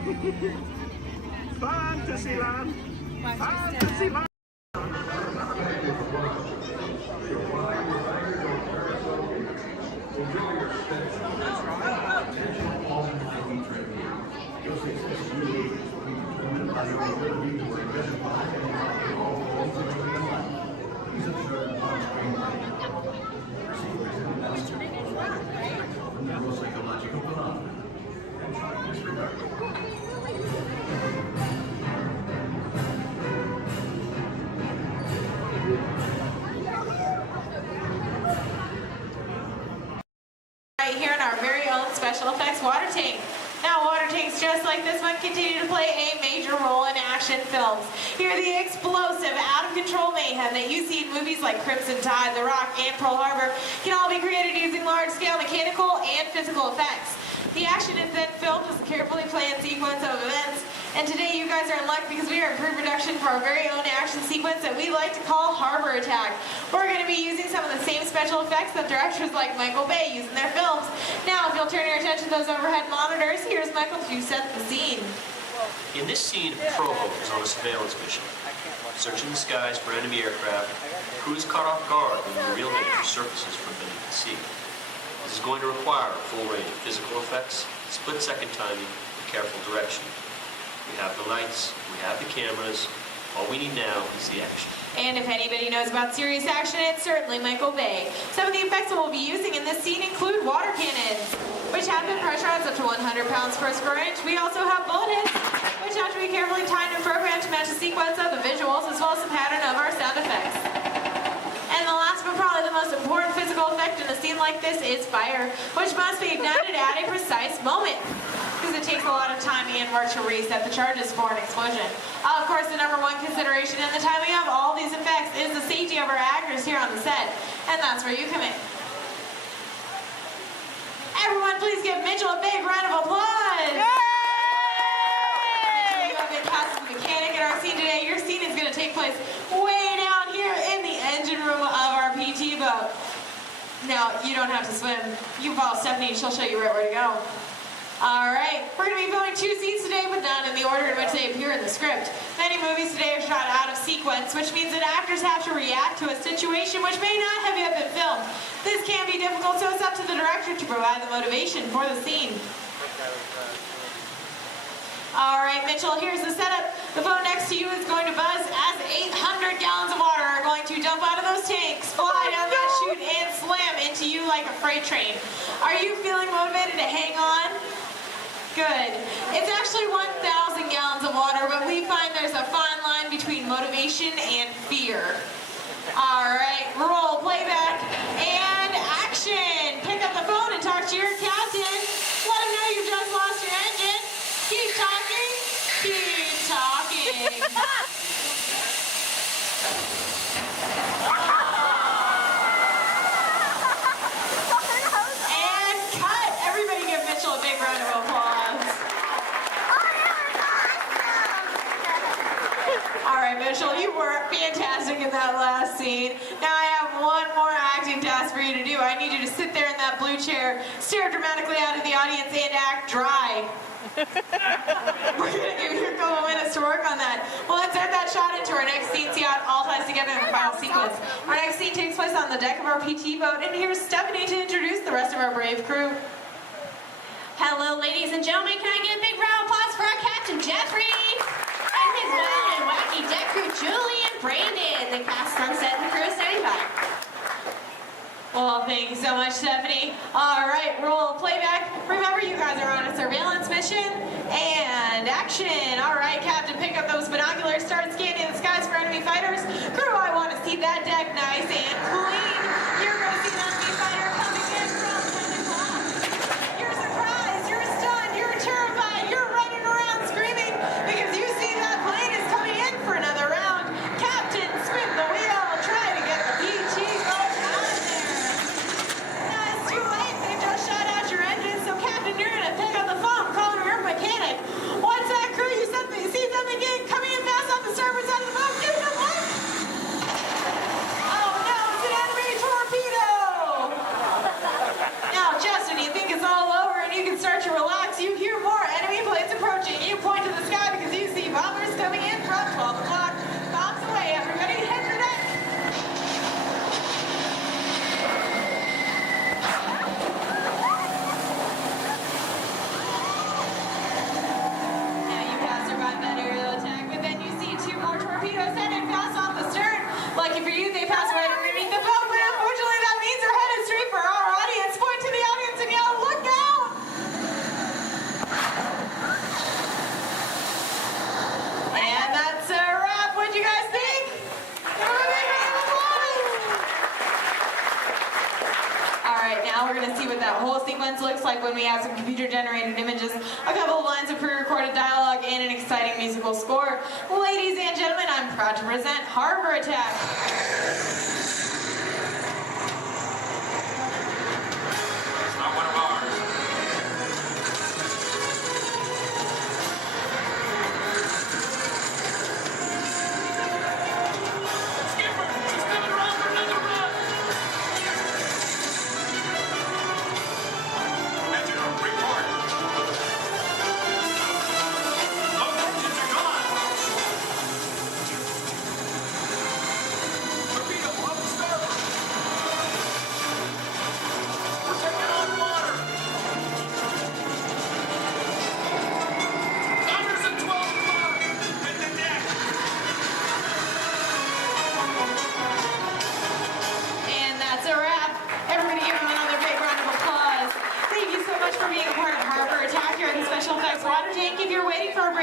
Fantasyland! Fantasyland! Right here in our very own special effects water tank. Now, water tanks just like this one continue to play a major role in action films. Here, the explosive, out-of-control mayhem that you see in movies like Crimson Tide, The Rock, and Pearl Harbor can all be created using large-scale mechanical and physical effects. The action is then filmed as a carefully planned sequence of events, and today you guys are in luck because we are in pre-production for our very own action sequence that we like to call Harbor Attack. We're going to be using some of the same special effects that directors like Michael Bay use in their films. Now, if you'll turn your attention to those overhead monitors, here's Michael to set the scene. In this scene, a patrol boat is on a surveillance mission. Searching the skies for enemy aircraft, the crew is caught off guard when the real danger surfaces from beneath the sea. This is going to require a full range of physical effects, split-second timing, and careful direction. We have the lights, we have the cameras, all we need now is the action. And if anybody knows about serious action, it's certainly Michael Bay. Some of the effects that we'll be using in this scene include water cannons, which have been pressurized up to 100 pounds per square inch. We also have bullet hits, which have to be carefully timed and programmed to match the sequence of the visuals as well as the pattern of our sound effects. And the last but probably the most important physical effect in a scene like this is fire, which must be ignited at a precise moment, because it takes a lot of timing and work to reset the charges for an explosion. Of course, the number one consideration in the timing of all these effects is the safety of our actors here on the set, and that's where you come in. Everyone, please give Mitchell a big round of applause! Yay! Mitchell, you have been cast as the mechanic in our scene today. Your scene is going to take place way down here in the engine room of our PT boat. Now, you don't have to swim. You can follow Stephanie, she'll show you right where to go. All right, we're going to be filming 2 scenes today, but not in the order in which they appear in the script. Many movies today are shot out of sequence, which means that actors have to react to a situation which may not have yet been filmed. This can be difficult, so it's up to the director to provide the motivation for the scene. All right, Mitchell, here's the setup. The phone next to you is going to buzz as 800 gallons of water are going to dump out of those tanks, fly down that chute, and slam into you like a freight train. Are you feeling motivated to hang on? Good. It's actually 1,000 gallons of water, but we find there's a fine line between motivation and fear. All right, roll playback and action. Pick up the phone and talk to your captain. Let him know you just lost your engine. Keep talking. Keep talking. And cut. Everybody give Mitchell a big round of applause. All right, Mitchell, you were fantastic in that last scene. Now I have one more acting task for you to do. I need you to sit there in that blue chair, stare dramatically out at the audience, and act dry. We're going to give you a couple minutes to work on that. Well, let's add that shot into our next scene, see how it all ties together in the final sequence. Our next scene takes place on the deck of our PT boat, and here's Stephanie to introduce the rest of our brave crew. Hello, ladies and gentlemen. Can I get a big round of applause for our Captain Jeffrey and his wild and wacky deck crew, Julie and Brandon, the cast Sunset and the crew is standing by. Well, thank you so much, Stephanie. All right, roll playback. Remember, you guys are on a surveillance mission. And action. All right, Captain, pick up those binoculars. Start scanning the skies for enemy fighters. Crew, I want to see that deck nice and clean. You're going to see an enemy fighter coming in from 10 o'clock. You're surprised. You're stunned. You're terrified. You're running around screaming because you see that plane is coming in for another round. Captain, spin the wheel. Try to get the PT boat out of there. No, it's too late. They just shut out your engine. So, Captain, you're going to pick up the phone, call your mechanic. What's that, crew? You see something coming in fast off the starboard side of the boat? Give me a look. Oh, no, it's an enemy now we're going to see what that whole sequence looks like when we have some computer-generated images, a couple of lines of pre-recorded dialogue, and an exciting musical score. Ladies and gentlemen, I'm proud to present Harbor Attack. It's not one of ours.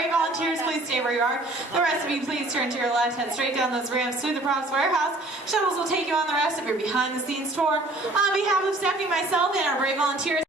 Volunteers, please stay where you are. The rest of you, please turn to your left, head straight down those ramps to the props warehouse. Shuttles will take you on the rest of your behind-the-scenes tour. On behalf of Stephanie, myself, and our brave volunteers,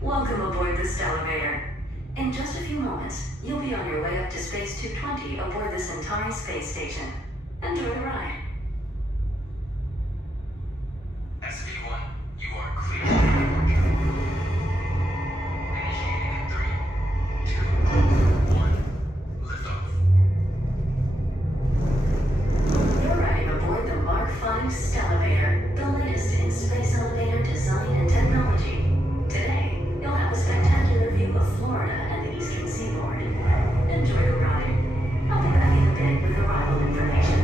Welcome aboard the Stellarator. In just a few moments, you'll be on your way up to Space 220 aboard the Centauri space station. Enjoy the ride. SV1, you are clear for departure. Initiating in 3, 2, 1, liftoff. You're riding aboard the Mark V Stellarator, the latest in space elevator design and technology. Today, you'll have a spectacular view of Florida and the eastern seaboard. Enjoy the ride. I'll be back in a bit with arrival information.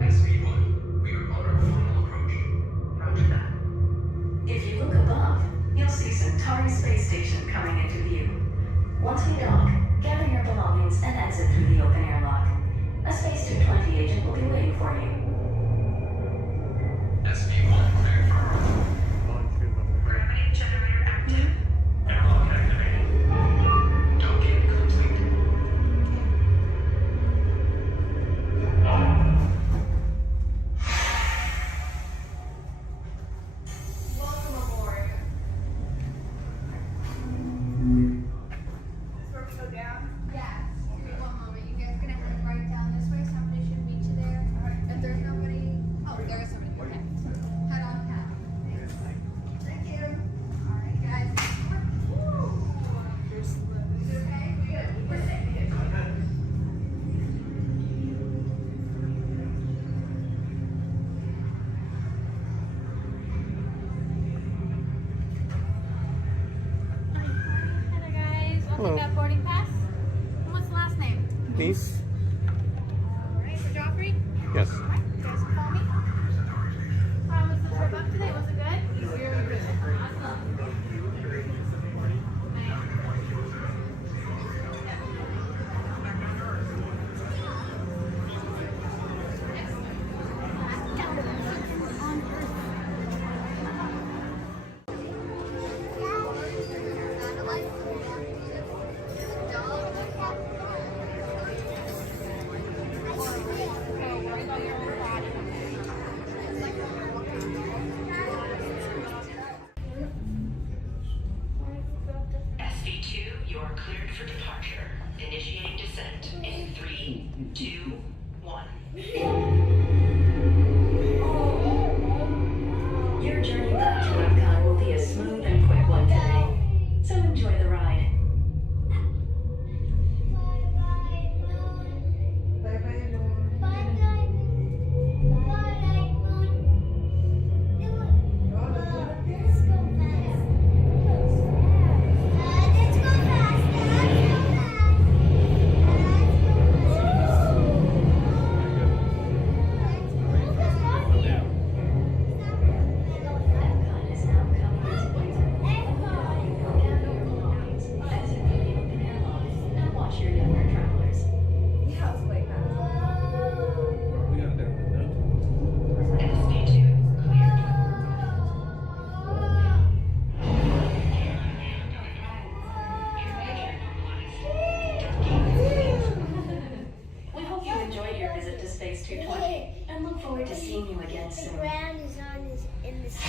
SV1, we are on our final approach. Roger that. If you look above, you'll see Centauri space station coming into view. Once we dock, gather your belongings and exit through the open airlock. A Space 220 agent will be waiting for you. SV1, clear for arrival. Gravity generator active. Airlock activated. Docking complete. Welcome aboard. Is this where we go down? Yeah. Give me one moment. You guys are gonna head right down this way. Somebody should meet you there. If there's nobody, oh, there is somebody. Okay. Head on down. Thank you. All right, guys. Is it okay? We good. We're safe. Hello guys, I'll Hello. take that boarding pass. And what's the last name? Nice. Alright, for Joffrey? Yes. Alright, you guys can call me. How was the trip up today? Was it good? Easier or good? Awesome. SV2, you are cleared for departure. Initiating descent in 3, 2, 1. Your journey back to Epcot will be a smooth and quick one today, so enjoy the ride. Bye bye, everyone. Space 220 and look forward to seeing you again soon. The ground is in the sky.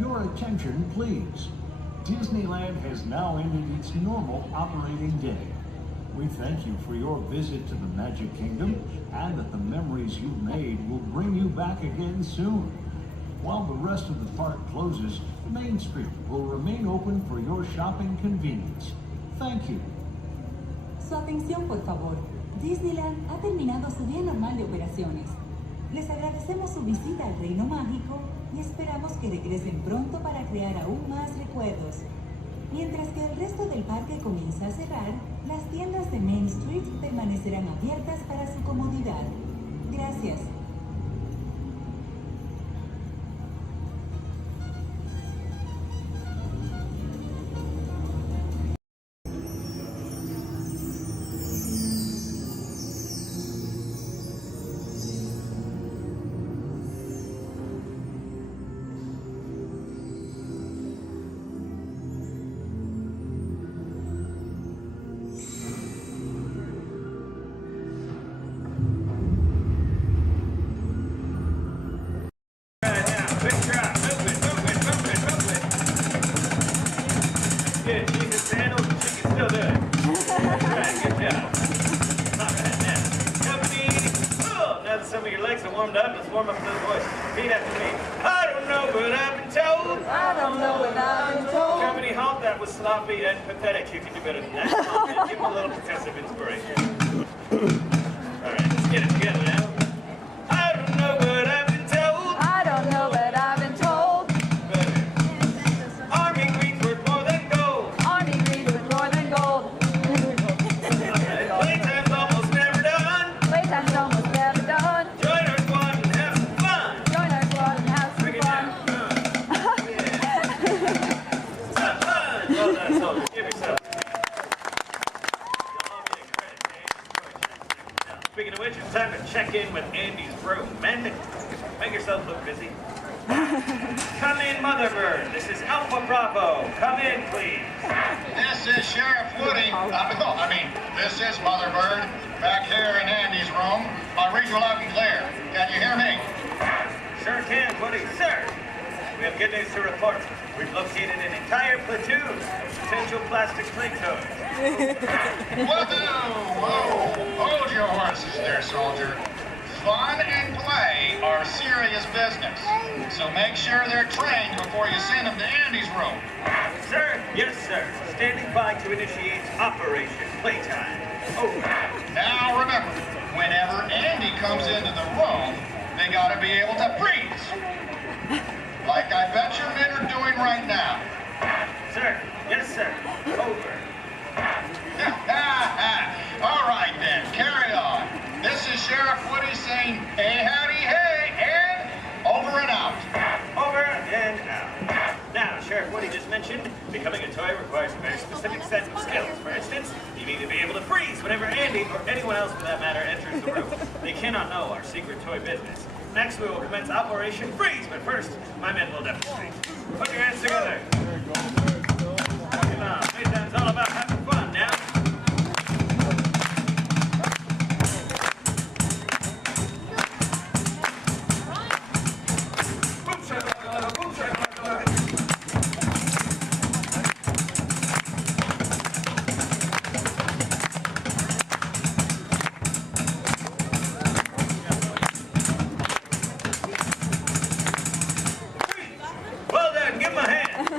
Your attention, please. Disneyland has now ended its normal operating day. We thank you for your visit to the Magic Kingdom and that the memories you've made will bring you back again soon. While the rest of the park closes, Main Street will remain open for your shopping convenience. Thank you. Su atención, por favor. Disneyland ha terminado su día normal de operaciones. Les agradecemos su visita al Reino Mágico y esperamos que regresen pronto para crear aún más recuerdos. Mientras que el resto del parque comienza a cerrar, las tiendas de Main Street permanecerán abiertas para su comodidad. Gracias. Sloppy and pathetic. You can do better than that. Come on, man. Give him a little possessive inspiration. All right, let's get it together now. I don't know what I've been told. I don't know what I've been told. Better. Army green's worth more than gold. Army green's worth more than gold. Playtime's almost never done. Playtime's almost never done. Join our squad and have some fun. Join our squad and have some fun. Well done, soldier. Give yourself. Speaking of which, it's time to check in with Andy's room. Men, make yourself look busy. Come in, Motherbird. This is Alpha Bravo. Come in, please. This is Sheriff Woody. This is Motherbird. Back here in Andy's room. I read you loud and clear. Can you hear me? Sure can, Woody. Sir, we have good news to report. We've located an entire platoon of potential plastic play toys. Whoa! Hold your horses there, soldier. Fun and play are serious business. So make sure they're trained before you send them to Andy's room. Sir? Yes, sir. Standing by to initiate Operation Playtime. Over. Now remember, whenever Andy comes into the room, they gotta be able to freeze. Like I bet your men are doing right now. Sir. Yes, sir. Over. All right, then. Carry on. This is Sheriff Woody saying, hey, howdy, hey, and over and out. Over and out. Now, Sheriff Woody just mentioned becoming a toy requires a very specific set of skills. For instance, you need to be able to freeze whenever Andy, or anyone else for that matter, enters the room. They cannot know our secret toy business. Next, we will commence Operation Freeze, but first, my men will demonstrate. Put your hands together. Come on, Playtime's all about having fun now. Well done, give him a hand.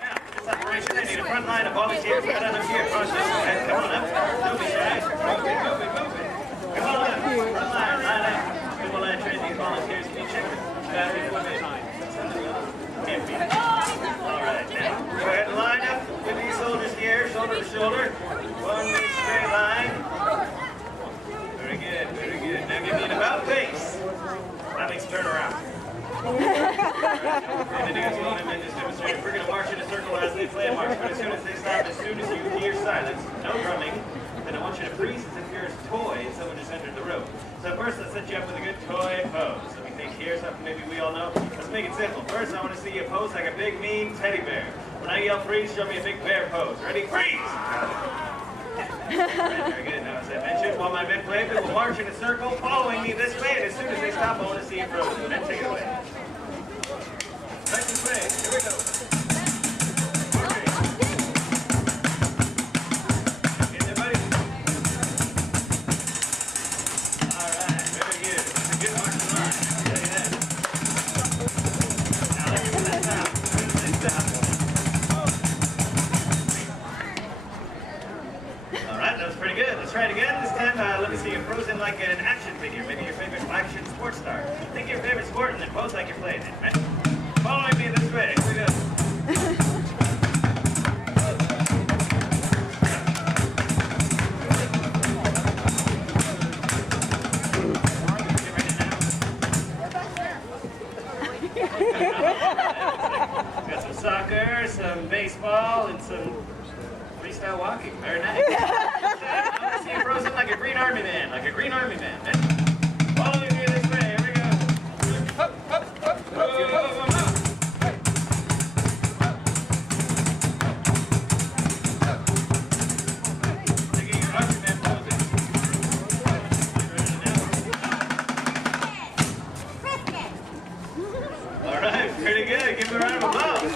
Now, this operation, they need a front line of volunteers right on the gear process. And come on up. Don't be shy. Move it. Come on up. Front line up. We will train these volunteers to be checked. Battery equipment. Empty. All right, now, go ahead and line up with these soldiers here, shoulder to shoulder. One big straight line. Very good. Now give me an about face. That means turn around. We're going to march in a circle. no drumming, and I want you to freeze as if you're a toy and someone just entered the room. So first, let's set you up with a good toy pose. Let me think here, something maybe we all know. Let's make it simple. First, I want to see you pose like a big, mean teddy bear. When I yell freeze, show me a big bear pose. Ready? Freeze! Very good. Now, as I mentioned, while my men play, we will march in a circle, following me this way, and as soon as they stop, I want to see you frozen. Then take it away. Right this way. Here we go. Get there, buddy. All right. Very good. It's a good marching line. I'll tell you that. Now, let's get that down. As soon as they stop. Pretty good. Let's try it again. This time, let me see you frozen like an action figure. Maybe your favorite action sports star. Think of your favorite sport and then pose like you're playing it, right? Following me this way. Here we go. Got some soccer, some baseball, and some freestyle walking. Very nice. I want to see you frozen like a green army man. Like a green army man. Following me this way. Here we go. Up, up, up, up, up, up. Taking your army man poses. All right, pretty good. Give him a round of applause.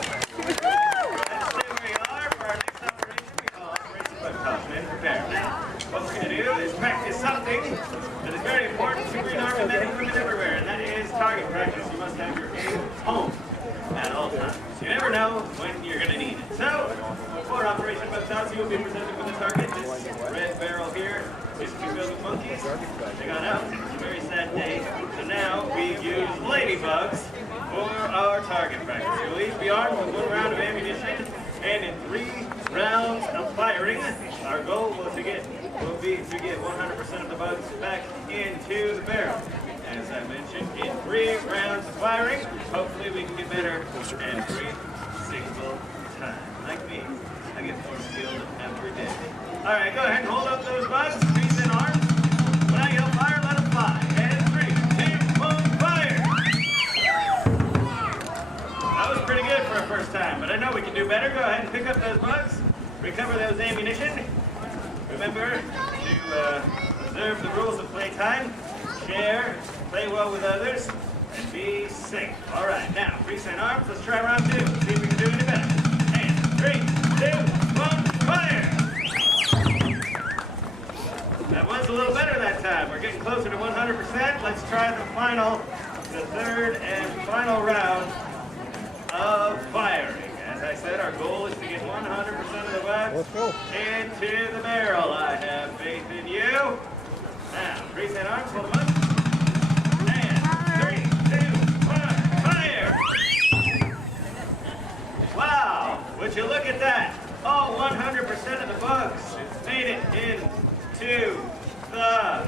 What we're going to do is practice something that is very important to Green Army men and women everywhere, and that is target practice. You must have your aim home at all times. You never know when you're going to need it. So, for Operation Bucktops, you will be presented with a target. This red barrel here is to filled with monkeys. They got out. It's a very sad day. So now we use ladybugs for our target practice. You'll each be armed with 1 round of ammunition, and in 3 rounds of firing, our goal will be to get 100% of the bugs back into the barrel. As I mentioned, in 3 rounds of firing, hopefully we can get better every single time. Like me, I get more skilled every day. All right, go ahead and hold up those bugs, trees and arms. When I yell fire, let them fly. And 3, 2, 1, fire! That was pretty good for a first time, but I know we can do better. Go ahead and pick up those bugs, recover those ammunition. Remember to observe the rules of playtime, share, play well with others, and be safe. All right, now, freeze and arms. Let's try round 2. See if we can do any better. And 3, 2, 1, fire! That was a little better that time. We're getting closer to 100%. Let's try the 3rd and final round of firing. As I said, our goal is to get 100% of the bugs into the barrel. I have faith in you. Now, freeze and arms, hold them up. And 3, 2, 1, fire! Wow, would you look at that? All 100% of the bugs made it into the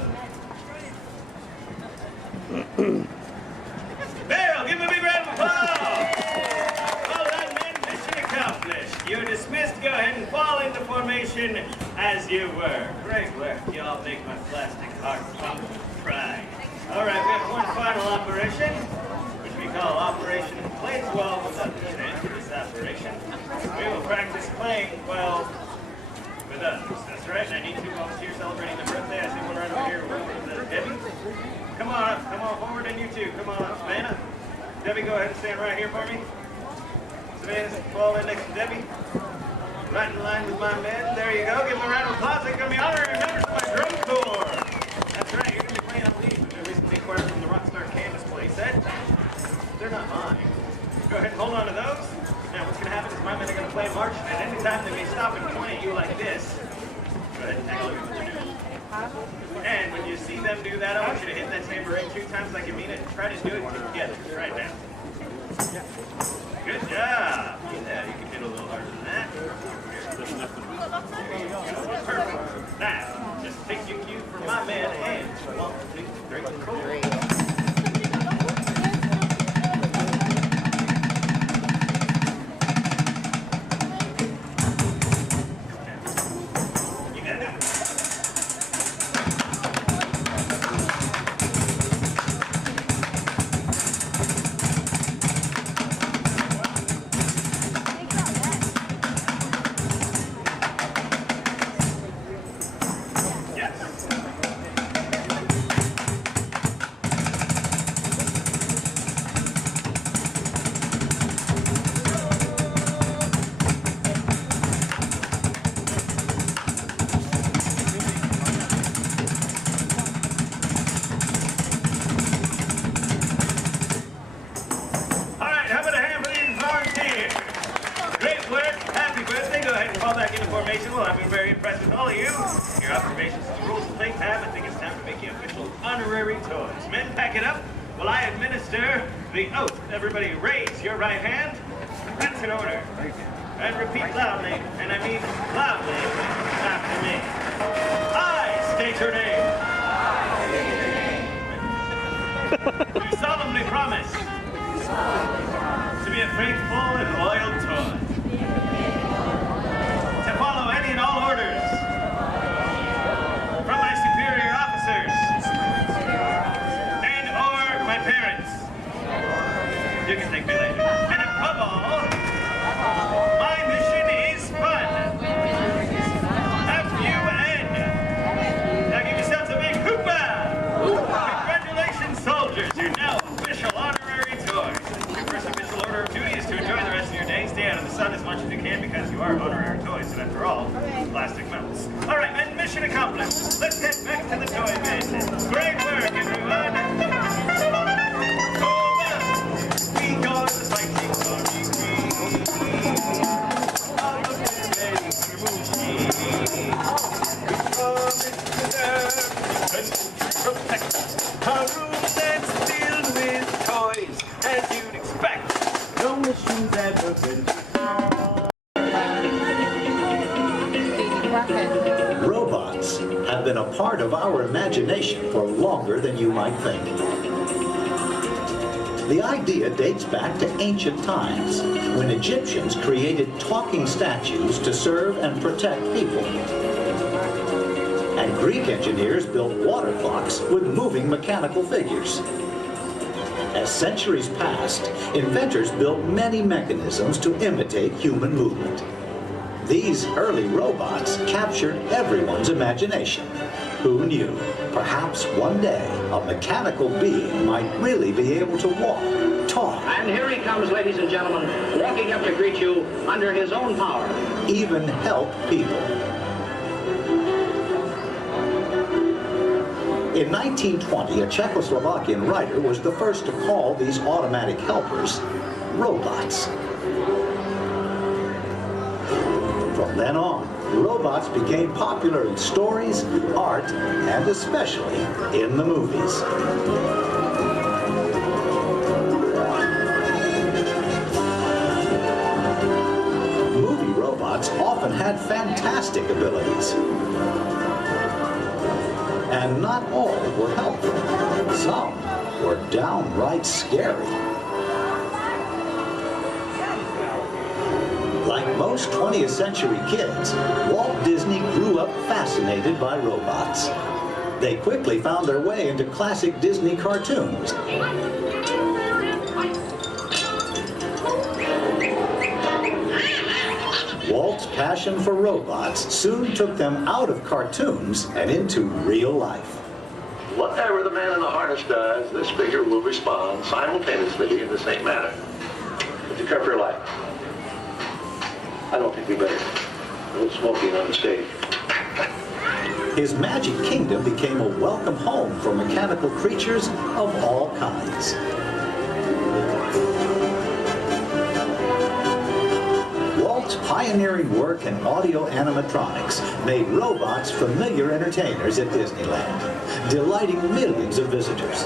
barrel. Give them a big round of applause. You're dismissed. Go ahead and fall into formation as you were. Great work. Y'all make my plastic heart pump pride. All right, we have one final operation, which we call Operation Play 12 with Others. And for this operation, we will practice playing well with others. That's right. And I need 2 volunteers celebrating their birthday. I see one right over here with Debbie. Come on up. Come on forward, and you too. Come on up, Savannah. Debbie, go ahead and stand right here for me. Savannah, fall in next to Debbie. Right in line with my men. There you go. Give them a round of applause. They're going to be honoring members of my drum corps. That's right. You're going to be playing on these, which I recently acquired from the Rockstar Canvas playset. They're not mine. Go ahead and hold on to those. Now, what's going to happen is my men are going to play march, and any time they may stop and point at you like this, go ahead and take a look at what they're doing. And when you see them do that, I want you to hit that tambourine 2 times like you mean it, and try to do it together right now. Good job. Yeah, you can hit a little harder than that. Perfect. Now, just take your cue from my man and 1, 2, 3, 4. congratulations. Well, I've been very impressed with all of you. Your observations of the rules of fate have. I think it's time to make you official honorary toys. Men, pack it up while I administer the oath. Everybody raise your right hand. That's in order. And repeat loudly, and I mean loudly, after me. I state your name. You solemnly promise to be a faithful and loyal toy. To follow any and all orders from my superior officers and or my parents. You can thank me later. And above all, my mission is fun. F-U-N. Now give yourselves a big hoopah! Congratulations, soldiers. You're now official honorary toys. Your first official order of duty is to enjoy the rest of your day. Stay out of the sun as much as you can because you are honorary toys, and after all, plastic melts. All right, men, mission accomplished. Let's head back to the toy bin. Great work, everyone. We go to the fighting glory. Protect our rooms and filled with toys, as you'd expect. No machine's ever been Robots have been a part of our imagination for longer than you might think. The idea dates back to ancient times, when Egyptians created talking statues to serve and protect people. And Greek engineers built water clocks with moving mechanical figures. As centuries passed, inventors built many mechanisms to imitate human movement. These early robots captured everyone's imagination. Who knew? Perhaps one day a mechanical being might really be able to walk, talk. And here he comes, ladies and gentlemen, walking up to greet you under his own power. Even help people. In 1920, a Czechoslovakian writer was the first to call these automatic helpers robots. From then on, robots became popular in stories, art, and especially in the movies. Movie robots often had fantastic abilities. And not all were helpful. Some were downright scary. Like most 20th century kids, Walt Disney grew up fascinated by robots. They quickly found their way into classic Disney cartoons. Walt's passion for robots soon took them out of cartoons and into real life. Whatever the man in the harness does, this figure will respond simultaneously in the same manner. Would you cover your life? I don't think we better. A little smoking on the stage. His magic kingdom became a welcome home for mechanical creatures of all kinds. Walt's pioneering work in audio animatronics made robots familiar entertainers at Disneyland, delighting millions of visitors.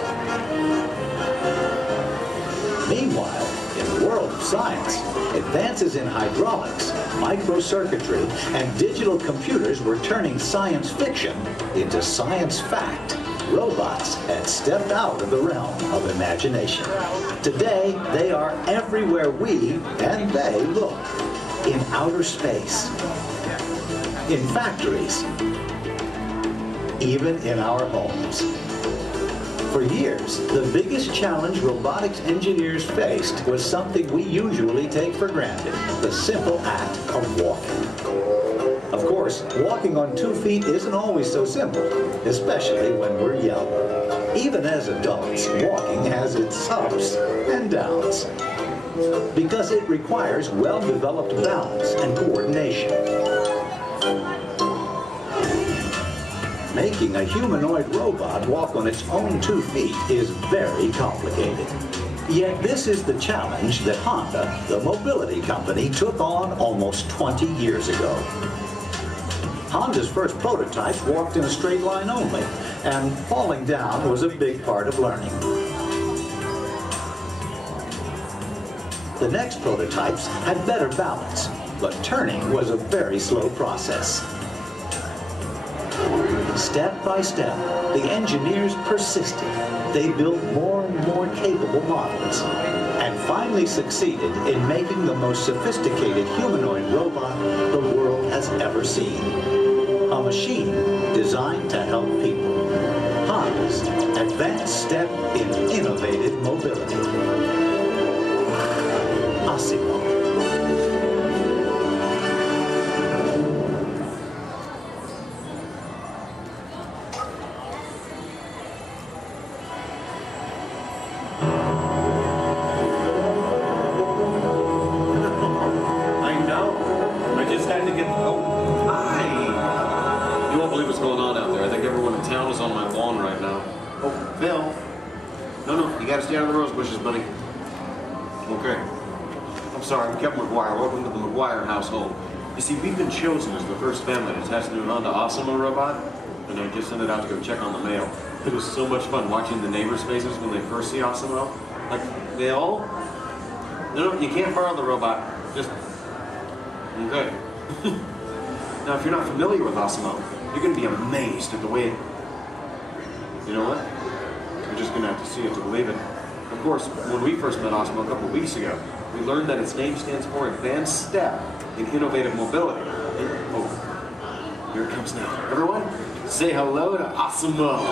Meanwhile, in the world of science, advances in hydraulics, microcircuitry, and digital computers were turning science fiction into science fact. Robots had stepped out of the realm of imagination. Today, they are everywhere we and they look. In outer space, in factories, even in our homes. For years, the biggest challenge robotics engineers faced was something we usually take for granted, the simple act of walking. Of course, walking on 2 feet isn't always so simple, especially when we're young. Even as adults, walking has its ups and downs, because it requires well-developed balance and coordination. Making a humanoid robot walk on its own 2 feet is very complicated. Yet this is the challenge that Honda, the mobility company, took on almost 20 years ago. Honda's first prototypes walked in a straight line only, and falling down was a big part of learning. The next prototypes had better balance, but turning was a very slow process. Step by step, the engineers persisted. They built more and more capable models, and finally succeeded in making the most sophisticated humanoid robot the world has ever seen. A machine designed to help people. Honda's advanced step in innovative mobility. Asimo. Household. You see, we've been chosen as the first family to test a new Honda Asimo robot, and I just sent it out to go check on the mail. It was so much fun watching the neighbors' faces when they first see Asimo. Like, they all... No, you can't borrow the robot. Just... Okay. Now, if you're not familiar with Asimo, you're going to be amazed at the way it... You know what? You're just going to have to see it to believe it. Of course, when we first met Asimo a couple of weeks ago, we learned that its name stands for Advanced Step in Innovative Mobility. Oh, here it comes now. Everyone, say hello to Asimo.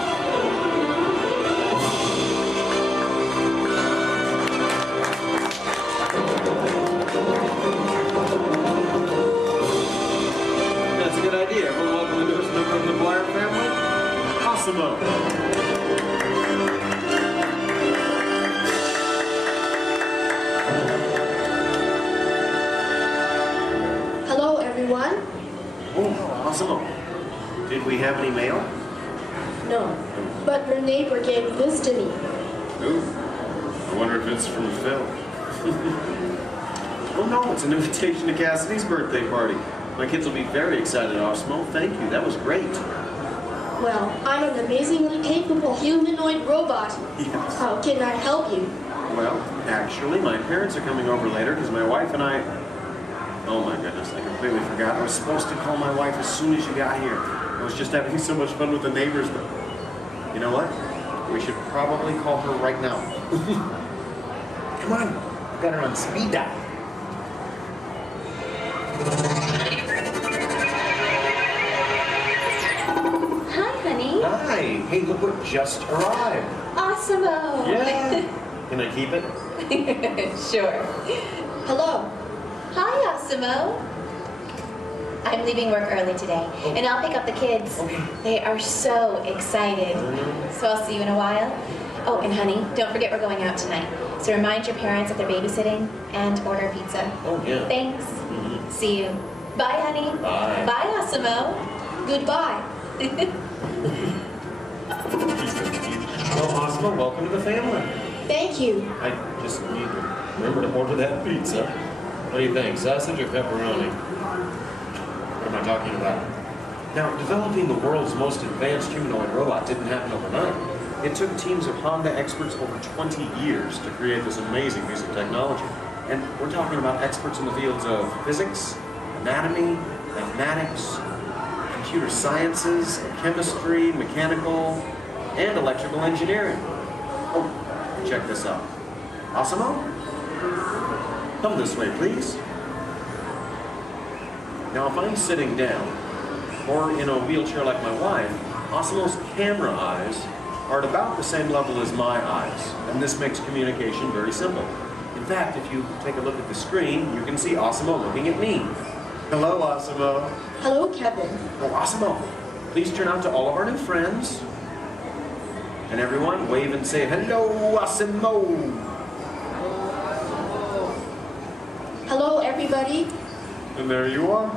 That's a good idea. Everyone welcome the newest member of the Blyer family, Asimo. Oh, awesome. Did we have any mail? No, but your neighbor gave this to me. Ooh, I wonder if it's from Phil. Oh no, it's an invitation to Cassidy's birthday party. My kids will be very excited, Asimo. Thank you, that was great. Well, I'm an amazingly capable humanoid robot. Yes. How can I help you? Well, actually, my parents are coming over later because my wife and I... Oh my goodness, I completely forgot. I was supposed to call my wife as soon as you got here. I was just having so much fun with the neighbors, but you know what? We should probably call her right now. Come on, I've got her on speed dial. Hi, honey. Hi. Hey, look what just arrived. Awesome-o. Yeah. Can I keep it? Sure. Hello. Hi, Asimo. I'm leaving work early today, and I'll pick up the kids. Okay. They are so excited. So I'll see you in a while. Oh, and honey, don't forget we're going out tonight. So remind your parents that they're babysitting and order pizza. Oh, yeah. Thanks. See you. Bye, honey. Bye. Bye, Asimo. Goodbye. Well, Asimo, welcome to the family. Thank you. I just need to remember to order that pizza. What do you think, sausage or pepperoni? What am I talking about? Now, developing the world's most advanced humanoid robot didn't happen overnight. It took teams of Honda experts over 20 years to create this amazing piece of technology. And we're talking about experts in the fields of physics, anatomy, mathematics, computer sciences, chemistry, mechanical, and electrical engineering. Oh, check this out. Asimo? Come this way, please. Now, if I'm sitting down, or in a wheelchair like my wife, Asimo's camera eyes are at about the same level as my eyes, and this makes communication very simple. In fact, if you take a look at the screen, you can see Asimo looking at me. Hello, Asimo. Hello, Kevin. Oh, Asimo, please turn out to all of our new friends. And everyone, wave and say, hello, Asimo. Hello, everybody. And there you are.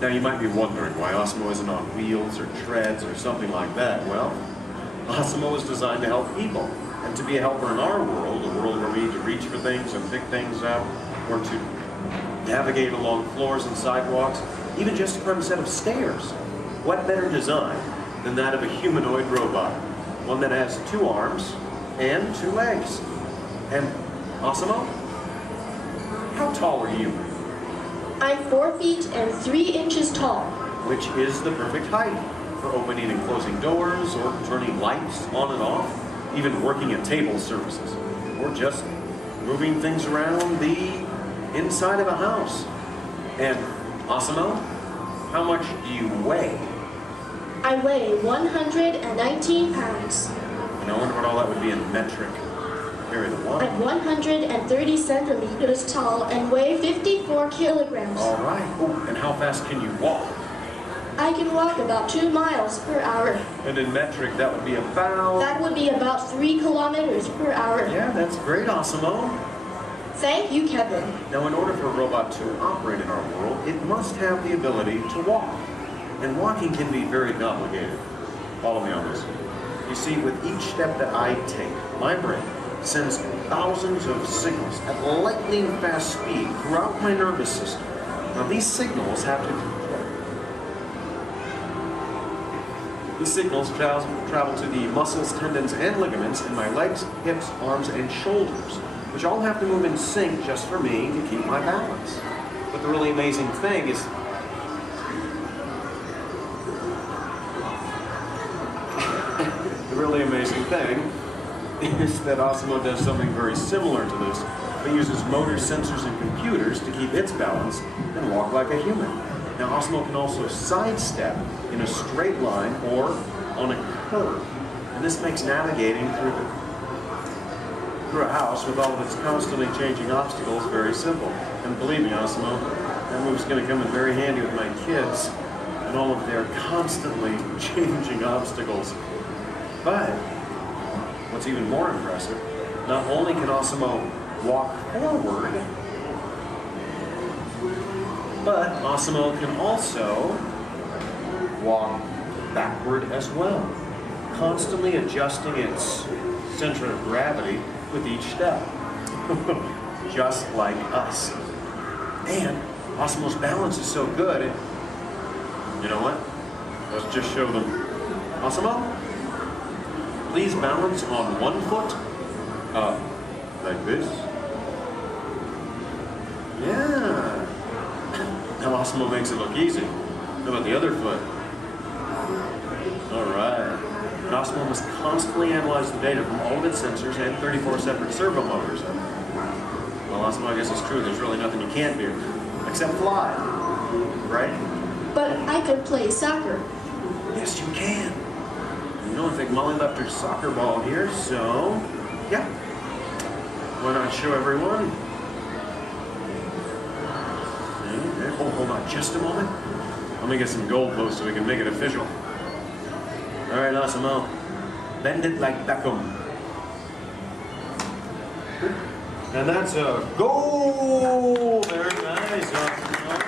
Now, you might be wondering why Asimo isn't on wheels or treads or something like that. Well, Asimo is designed to help people. And to be a helper in our world, a world where we need to reach for things and pick things up, or to navigate along floors and sidewalks, even just to climb a set of stairs. What better design than that of a humanoid robot? One that has 2 arms and 2 legs. And Asimo, how tall are you? I'm 4 feet and 3 inches tall. Which is the perfect height for opening and closing doors, or turning lights on and off, even working at table services, or just moving things around the inside of a house. And Asimo, how much do you weigh? I weigh 119 pounds. And I wonder what all that would be in metric. Carry the one. I'm 130 centimeters tall and weigh 54 kilograms. All right. Oh, and how fast can you walk? I can walk about 2 miles per hour. And in metric, that would be about... That would be about 3 kilometers per hour. Yeah, that's great, Asimo. Thank you, Kevin. Now, in order for a robot to operate in our world, it must have the ability to walk. And walking can be very complicated. Follow me on this. You see, with each step that I take, my brain sends thousands of signals at lightning fast speed throughout my nervous system. Now, these signals travel to the muscles, tendons, and ligaments in my legs, hips, arms, and shoulders, which all have to move in sync just for me to keep my balance. But the really amazing thing is that Asimo does something very similar to this. It uses motors, sensors, and computers to keep its balance and walk like a human. Now, Asimo can also sidestep in a straight line or on a curve. And this makes navigating through a house with all of its constantly changing obstacles very simple. And believe me, Asimo, that move's going to come in very handy with my kids and all of their constantly changing obstacles. But what's even more impressive, not only can Asimo walk forward, but Asimo can also walk backward as well, constantly adjusting its center of gravity with each step, just like us. And Asimo's balance is so good, you know what? Let's just show them. Asimo, please balance on one foot, like this. Yeah. Now Asimo makes it look easy. How about the other foot? All right. And Asimo must constantly analyze the data from all of its sensors and 34 separate servo motors. Well, Asimo, I guess it's true. There's really nothing you can't do, except fly, right? But I could play soccer. Yes, you can. You know, I think Molly left her soccer ball here, so yeah. Why not show everyone? Oh, hold on just a moment. Let me get some goalposts so we can make it official. All right, Asimo, bend it like Beckham. And that's a goal. Very nice, Asimo.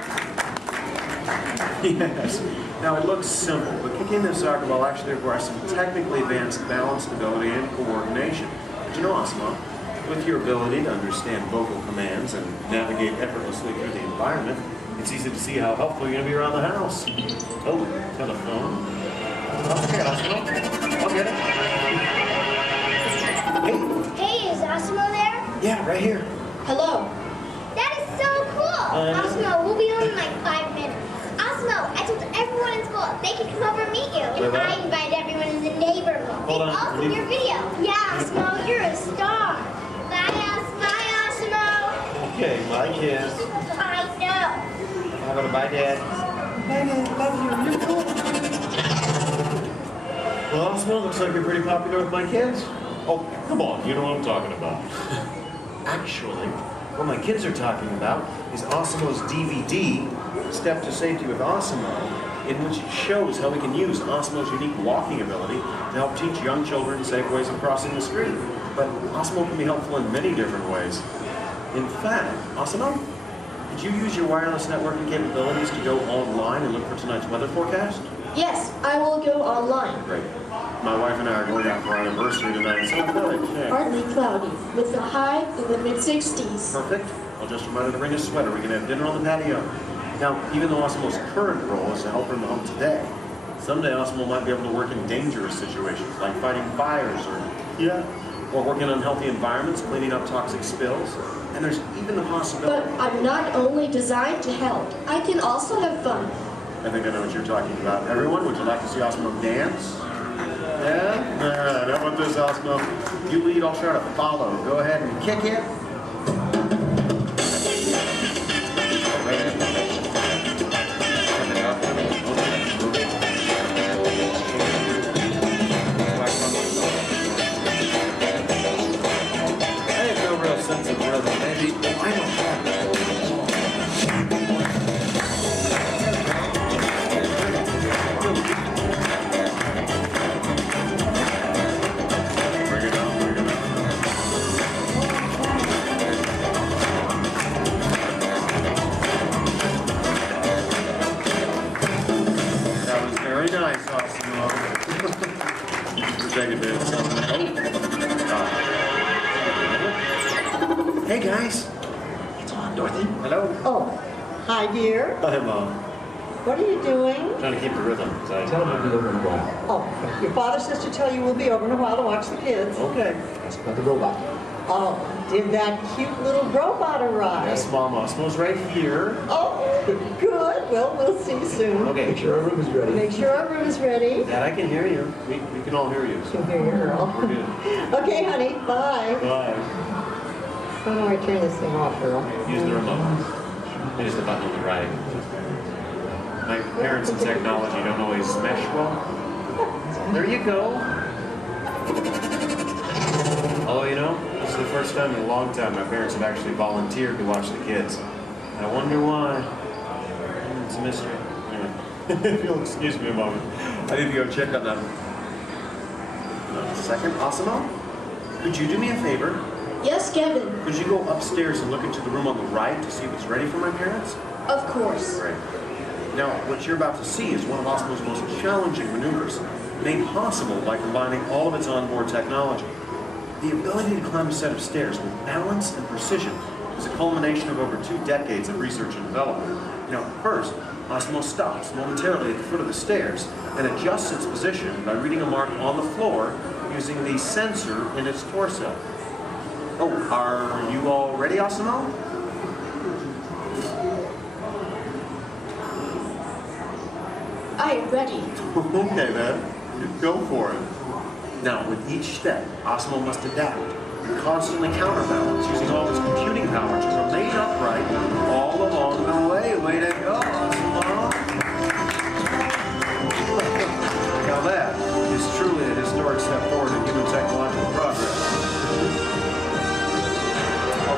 Yes. Now, it looks simple, but kicking the soccer ball actually requires some technically advanced balance, stability, and coordination. But you know, Asimo, with your ability to understand vocal commands and navigate effortlessly through the environment, it's easy to see how helpful you're going to be around the house. Oh, telephone. Okay, Asimo. I'll get it. Hey. Hey, is Asimo there? Yeah, right here. Hello. That is so cool. Asimo, we'll be home in like 5 minutes. Asimo, I told everyone in school they can come over and meet you. And I invited everyone in the neighborhood. Hold on. Also your video. Yeah, Asimo, you're a star. Bye, Asimo. Okay, my kids. I know. How about a bye, Dad? Bye, Dad. Love you. You're cool. Well, Asimo, looks like you're pretty popular with my kids. Oh, come on. You know what I'm talking about. Actually, what my kids are talking about is Asimo's DVD, Step to Safety with Asimo, in which it shows how we can use Asimo's unique walking ability to help teach young children safe ways of crossing the street. But Asimo can be helpful in many different ways. In fact, Asimo, did you use your wireless networking capabilities to go online and look for tonight's weather forecast? Yes, I will go online. Great. My wife and I are going out for our anniversary tonight, so good. Partly cloudy, with a high in the mid-60s. Perfect. I'll just remind her to bring a sweater. We can have dinner on the patio. Now, even though Osmo's current role is to help her in the home today, someday Osmo might be able to work in dangerous situations, like fighting fires or working in unhealthy environments, cleaning up toxic spills. And there's even the possibility... But I'm not only designed to help. I can also have fun. I think I know what you're talking about. Everyone, would you like to see Osmo dance? Yeah? All right, how about this, Osmo? You lead, I'll try to follow. Go ahead and kick it. Sense of rhythm, maybe. I don't have it. Bring it on, bring it on. That was very nice, Osmo. Take a bit. Hey guys. It's on, Dorothy. Hello. Oh, hi dear. Hi, Mom. What are you doing? Trying to keep the rhythm. Tell them to be over in a while. Oh, your father says to tell you we'll be over in a while to watch the kids. Okay. That's about the robot. Oh, did that cute little robot arrive? Yes, Mom. Osmo's right here. Oh, good. Well, we'll see you soon. Okay. Make sure our room is ready. Make sure our room is ready. Dad, I can hear you. We can all hear you. So. Can hear you, Earl. We're good. Okay, honey. Bye. Bye. How do I turn this thing off, Earl? Use the remote. Use the button on the right. My parents in technology don't always mesh well. There you go. Although, you know, this is the first time in a long time my parents have actually volunteered to watch the kids. I wonder why. It's a mystery. Anyway, if you'll excuse me a moment, I need to go check on that. A second, Osmo? Could you do me a favor? Yes, Kevin. Could you go upstairs and look into the room on the right to see if it's ready for my parents? Of course. Great. Now, what you're about to see is one of Osmo's most challenging maneuvers, made possible by combining all of its onboard technology. The ability to climb a set of stairs with balance and precision is a culmination of over 2 decades of research and development. Now, first, Osmo stops momentarily at the foot of the stairs and adjusts its position by reading a mark on the floor using the sensor in its torso. Oh, are you all ready, Osmo? I am ready. Okay, then. Go for it. Now, with each step, Osmo must adapt and constantly counterbalance using all its computing power to remain upright all along the way. Way to go, Osmo! Now that is truly a historic step forward in human technological progress.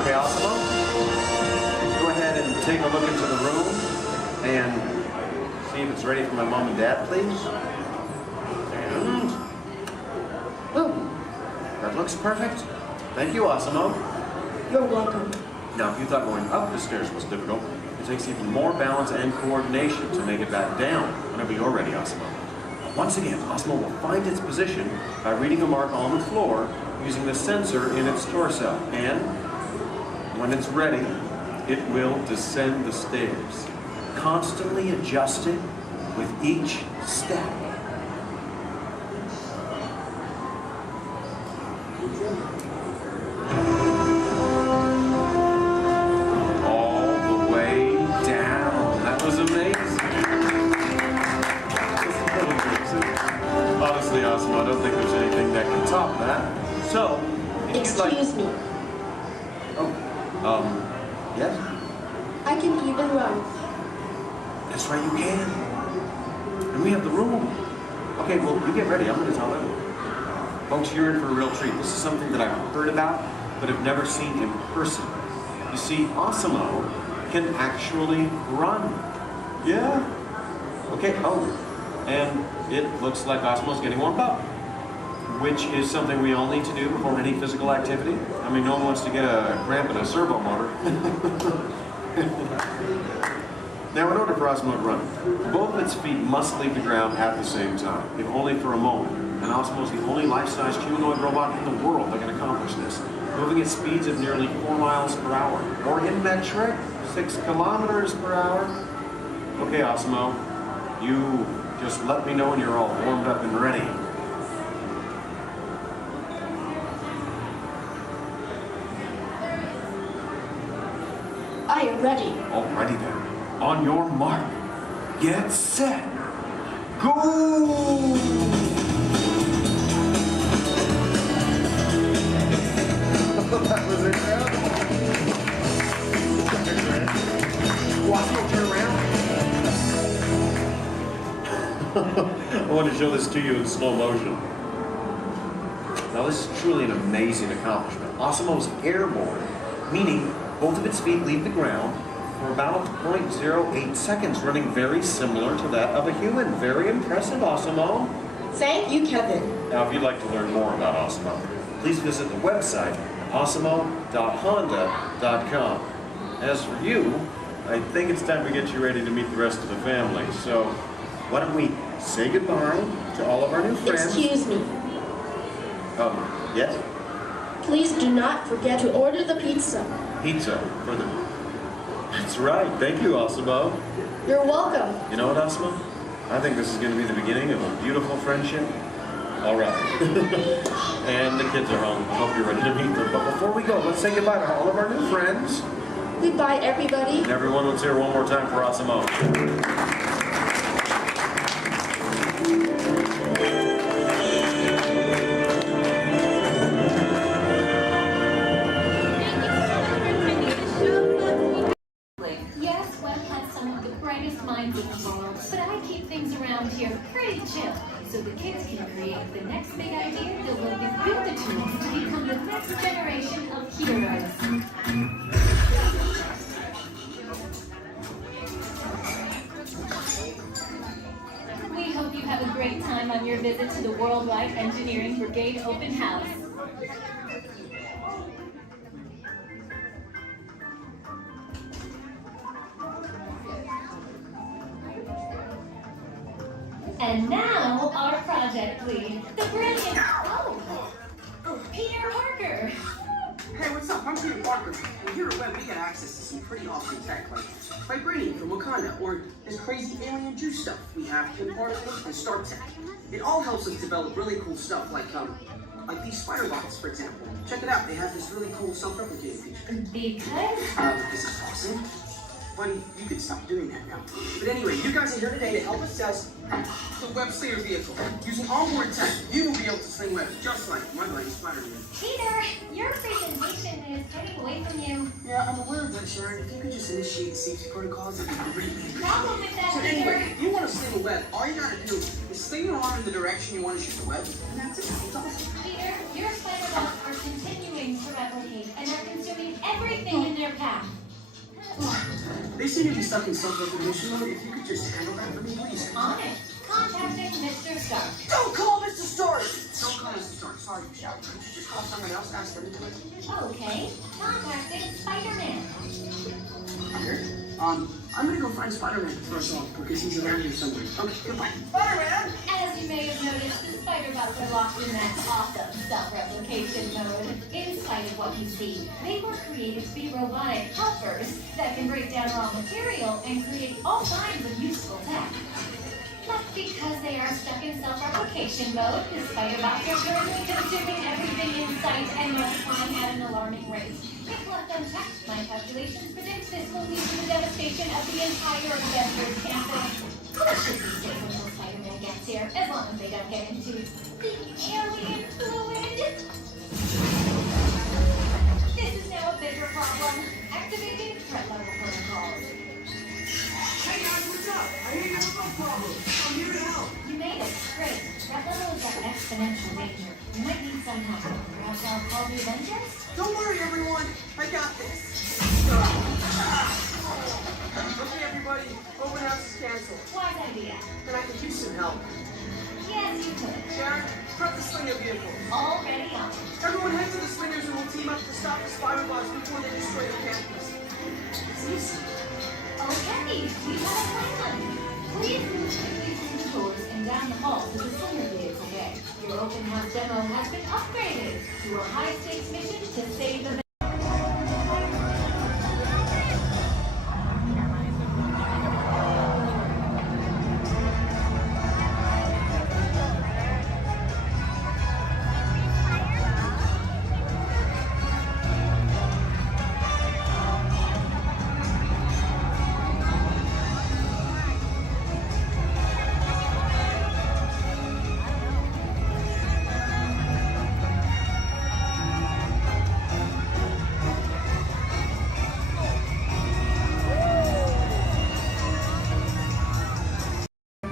Okay, Osmo, go ahead and take a look into the room and see if it's ready for my mom and dad, please. And boom. That looks perfect. Thank you, Osmo. You're welcome. Now, if you thought going up the stairs was difficult, it takes even more balance and coordination to make it back down whenever you're ready, Osmo. Once again, Osmo will find its position by reading a mark on the floor using the sensor in its torso. And when it's ready, it will descend the stairs, constantly adjusting with each step. All the way down. That was amazing. Honestly, Osmo, I don't think there's anything that can top that. So, if you'd like... Excuse me. Yes? I can even run. That's right, you can. And we have the room. Okay, well, you get ready. I'm going to tell them. Folks, you're in for a real treat. This is something that I've heard about, but have never seen in person. You see, Osmo can actually run. Yeah. Okay, and it looks like Osmo's getting warmed up, which is something we all need to do before any physical activity. I mean, no one wants to get a cramp in a servo motor. Now, in order for Osmo to run, both of its feet must leave the ground at the same time, if only for a moment. And Osmo is the only life-size humanoid robot in the world that can accomplish this, moving at speeds of nearly 4 miles per hour, or in metric, 6 kilometers per hour. Okay, Osmo. You just let me know when you're all warmed up and ready. I am ready. Alrighty then. On your mark. Get set. Go! That was incredible. Osmo, turn around. I want to show this to you in slow motion. Now this is truly an amazing accomplishment. Osmo's airborne, meaning both of its feet leave the ground for about 0.08 seconds, running very similar to that of a human. Very impressive, Osmo. Thank you, Kevin. Now if you'd like to learn more about Osmo, please visit the website osmo.honda.com. As for you, I think it's time to get you ready to meet the rest of the family. So why don't we say goodbye to all of our new friends? Excuse me. Yes? Please do not forget to order the pizza. Pizza for the... That's right. Thank you, Osmo. You're welcome. You know what, Osmo? I think this is going to be the beginning of a beautiful friendship. All right. And the kids are home. I hope you're ready to meet them. But before we go, let's say goodbye to all of our new friends. Goodbye, everybody. And everyone, let's hear one more time for Osmo. Yes, Walt has some of the brightest minds in the world, but I keep things around here pretty chill, so the kids can create the next big idea that will give you the tools to become the next generation of heroes. We hope you have a great time on your visit to the Worldwide Engineering Brigade Open House. And now, our project lead, the brilliant... Peter Parker! Hey, what's up? I'm Peter Parker. And here at Web, we get access to some pretty awesome tech, like vibranium from Wakanda, or this crazy alien juice stuff. We have pin particles and star tech. It all helps us develop really cool stuff, like these spider bots, for example. Check it out. They have this really cool self-replicating feature. Because? This is awesome. Buddy, you could stop doing that now. But anyway, you guys are here today to help us test the web slinger vehicle. Using onboard tech, you will be able to sling webs just like my buddy Spider-Man. Peter, your presentation is getting away from you. Yeah, I'm aware of that, Sharon. If you could just initiate the safety protocols, it'd be great. Problem with that, So Peter. anyway, if you want to sling a web, all you gotta do is sling your arm in the direction you want to shoot the web, and that's it. It's awesome. Peter, your spider bots are continuing to replicate and are consuming everything in their path. They seem to be stuck in self-recognition mode. If you could just handle that for me, please. On it. Contacting Mr. Stark. Don't call Mr. Stark! Don't call Mr. Stark. Sorry, shout. Could you just call someone else? Ask them to do it. Okay. Contacting Spider-Man. Here. I'm gonna go find Spider-Man first off, because he's around here somewhere. Okay, goodbye. Spider-Man! As you may have noticed, the spider bots are locked in that awesome self-replication mode. In spite of what you see, they were created to be robotic helpers that can break down raw material and create all kinds of useful tech. But because they are stuck in self-replication mode, the spider bots are currently consuming everything in sight and multiplying at an alarming rate. If left unchecked, my calculations predict this will lead to the devastation of the entire Avengers campus. That should be safe until Spider-Man gets here, as long as they don't get into the alien fluid. This is now a bigger problem. Activating threat level protocols. Hey guys, what's up? I hear you have a problem. I'm here to help. You made it. Great. Threat level is at exponential danger. You might need some help. Perhaps I'll call the Avengers? Don't worry, everyone. I got this. Okay, everybody. Open house is canceled. Wise idea. And I could use some help. Yes, you could. Sharon, prep the slinger vehicle. Already on. Everyone head to the slingers and we'll team up to stop the spider bots before they destroy the campus. It's easy. Okay, we have a plan. Please move quickly through the doors and down the hall to the slinger vehicle bay. Your open house demo has been upgraded to a high-stakes mission to save the...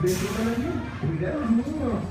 Here we go!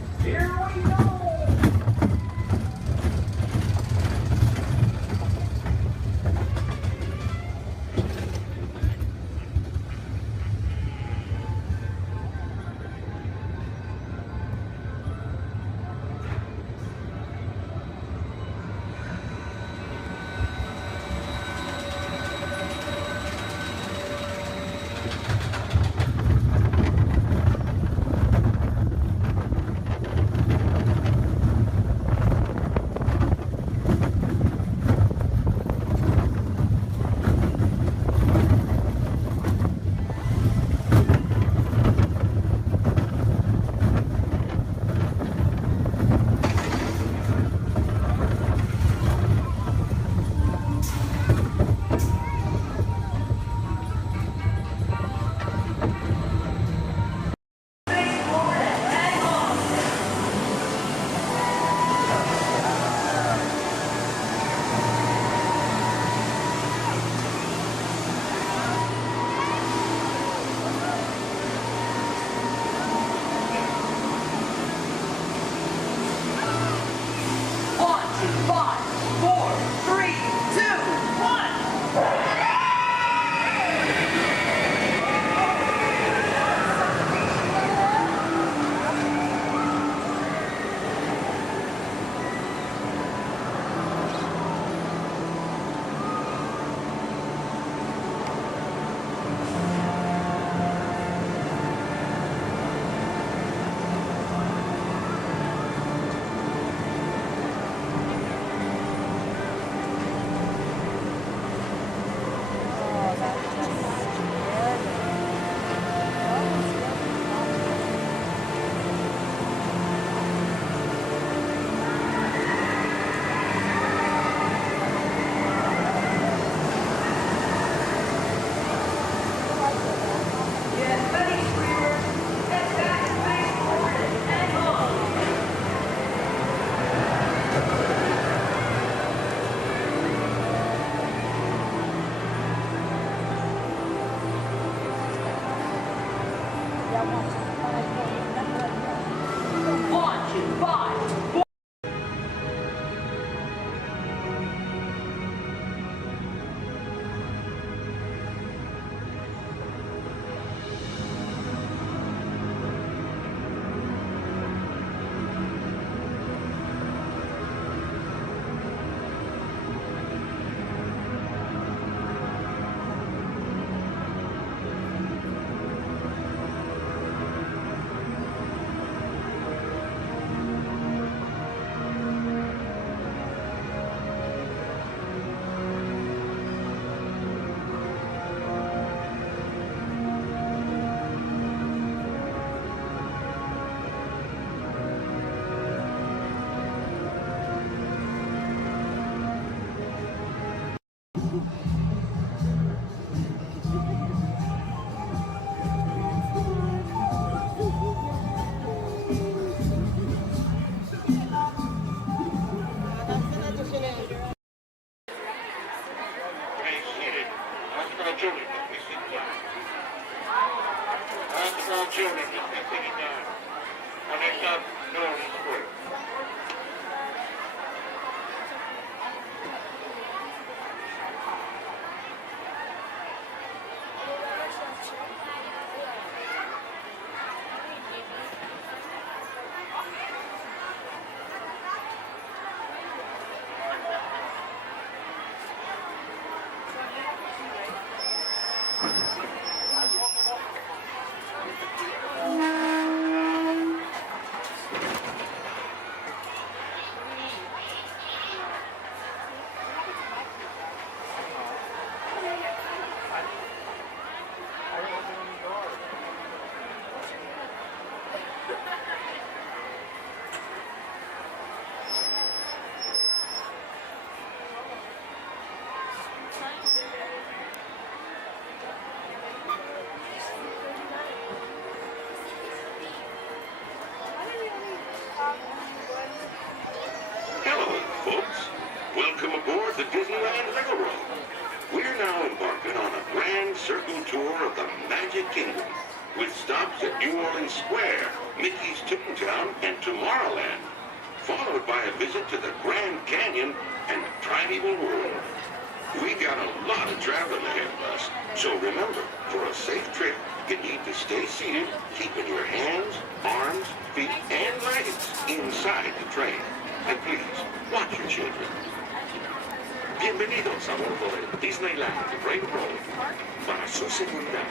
Welcome aboard the Disneyland Railroad. We're now embarking on a grand circle tour of the Magic Kingdom. with stops at New Orleans Square, Mickey's Toontown, and Tomorrowland, followed by a visit to the Grand Canyon and Primeval World. We got a lot of traveling ahead of us, so remember, for a safe trip, you need to stay seated, keeping your hands, arms, feet, and legs inside the train. And please, watch your children. Bienvenidos a bordo del Disneyland Railroad. Para su seguridad,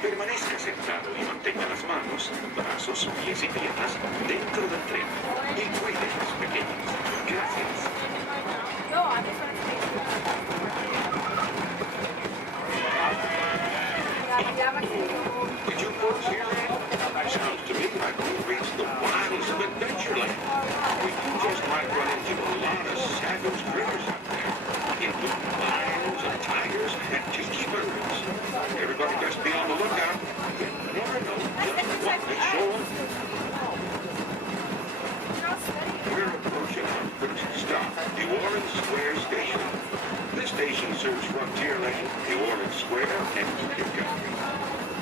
permanezca sentado y mantenga las manos, brazos, pies y piernas dentro del tren. Y cuide a los pequeños. Gracias. Did you folks hear that? Sounds to me like we reached the wilds of Adventureland. We just might run into a lot of savage critters out there, including lions and tigers and tiki birds. Everybody best be on the lookout. You never know just what may show up. We're approaching our first stop, New Orleans Square Station. This station serves Frontierland, New Orleans Square, and Utica.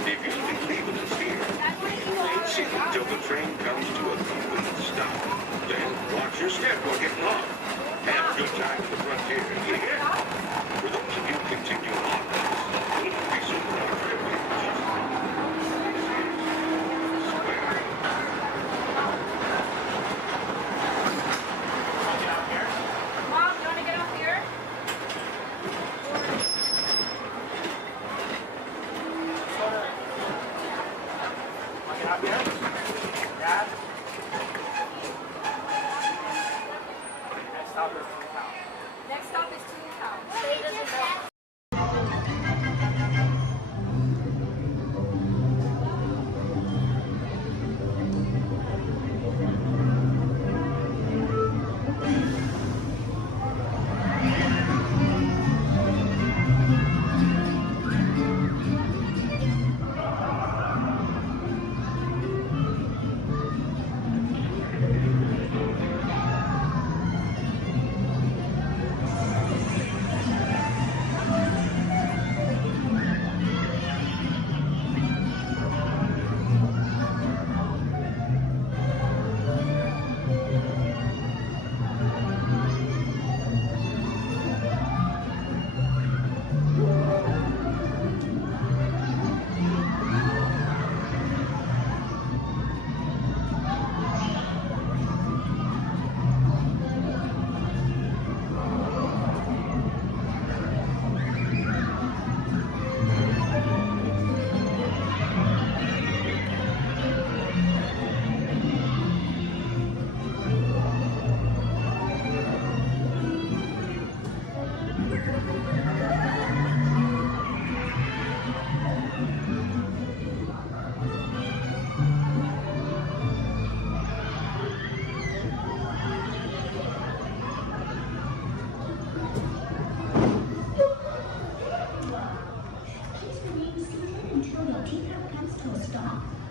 If you'll be leaving us here, wait see until the train comes to a complete stop. Then watch your step while getting off. Have a good time at the Frontier, you hear? For those of you continuing on with us, we'll resume our trip in just Square. Mom, you want to get up here? Next stop is Toontown. Stay doesn't know.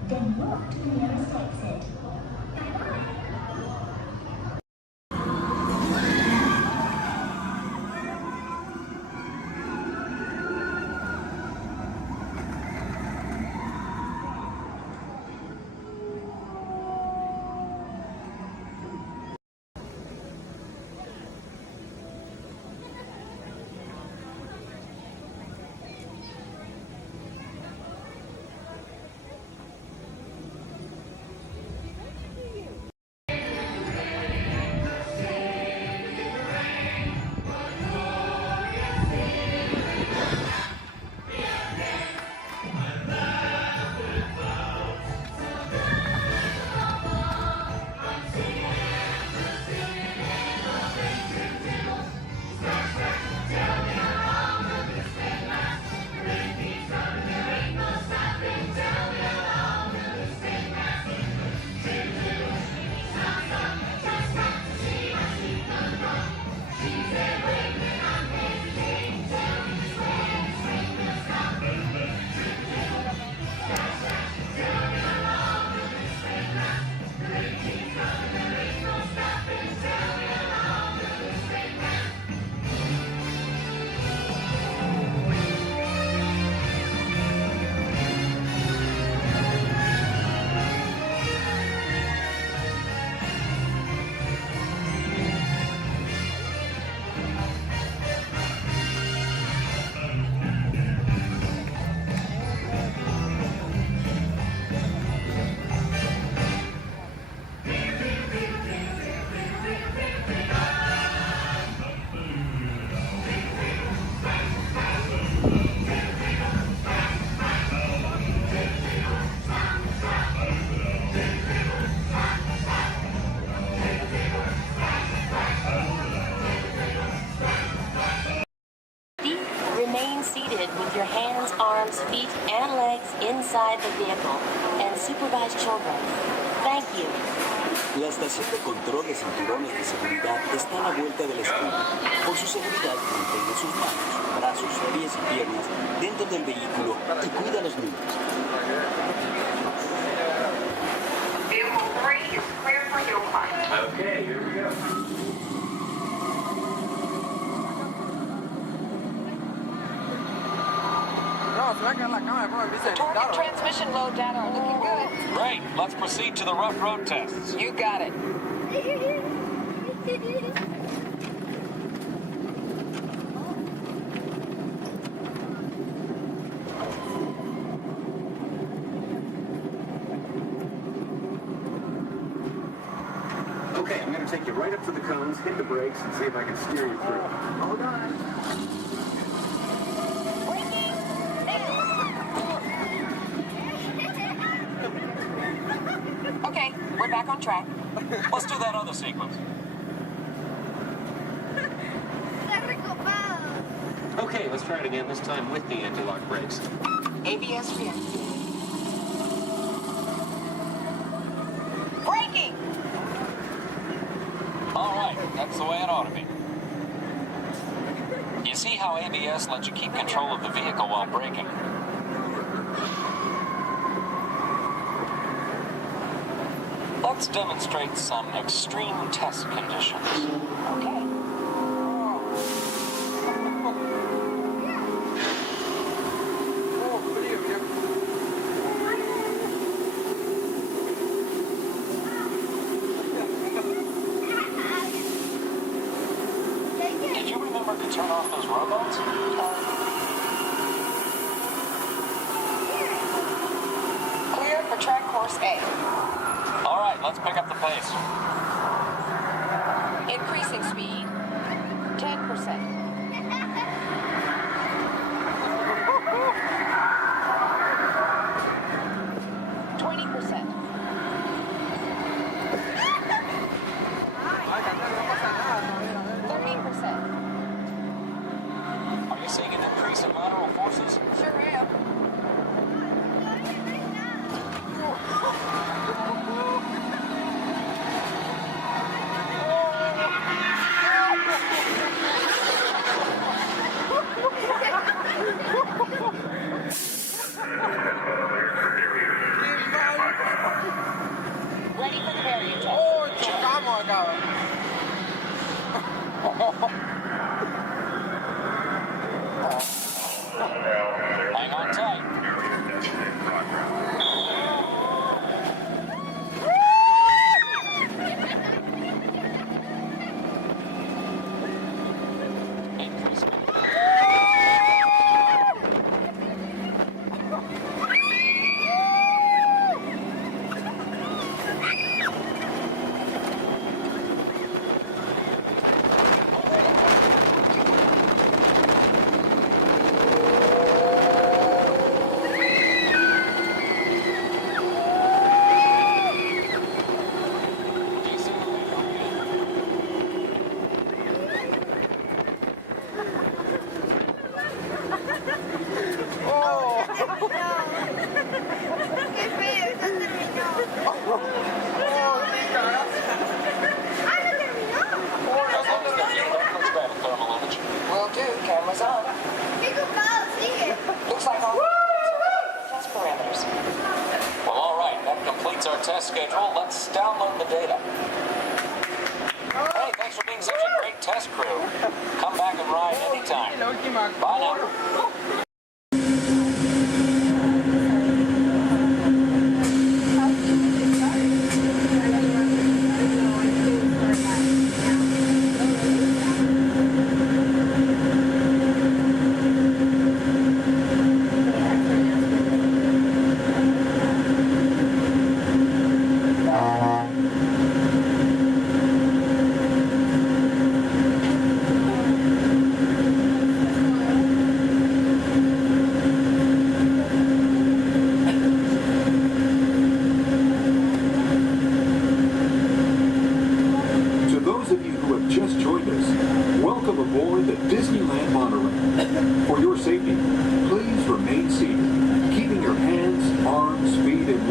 Then walk to the nearest exit. inside the vehicle and supervise children. Thank you. La estación de control de cinturones de seguridad está a la vuelta de la escuela. Por su seguridad, mantenga sus manos, brazos, pies y piernas dentro del vehículo y cuida a los niños. Vehicle 3 is clear for hill climb. Okay, here we go. The torque and transmission load data are looking good. Great. Let's proceed to the rough road tests. You got it. Okay, I'm going to take you right up to the cones, hit the brakes, and see if I can steer you through. Hold on. Okay, we're back on track. Let's do that other sequence. Okay, let's try it again, this time with the anti-lock brakes. ABS reactivated. Braking! All right, that's the way it ought to be. You see how ABS lets you keep control of the vehicle while braking? Let's demonstrate some extreme test conditions. Okay. Did you remember to turn off those robots? Clear for track course A. All right, let's pick up the pace. Increasing speed. 10%. 20%. 30%. Are you seeing an increase in lateral forces? Sure am. Ready for the variant test. Hang on tight. Increase. Will do. Cameras on. Looks like all test parameters. Well, all right, that completes our test schedule. Let's download the data. Hey, thanks for being such a great test crew. Come back and ride anytime. Bye now.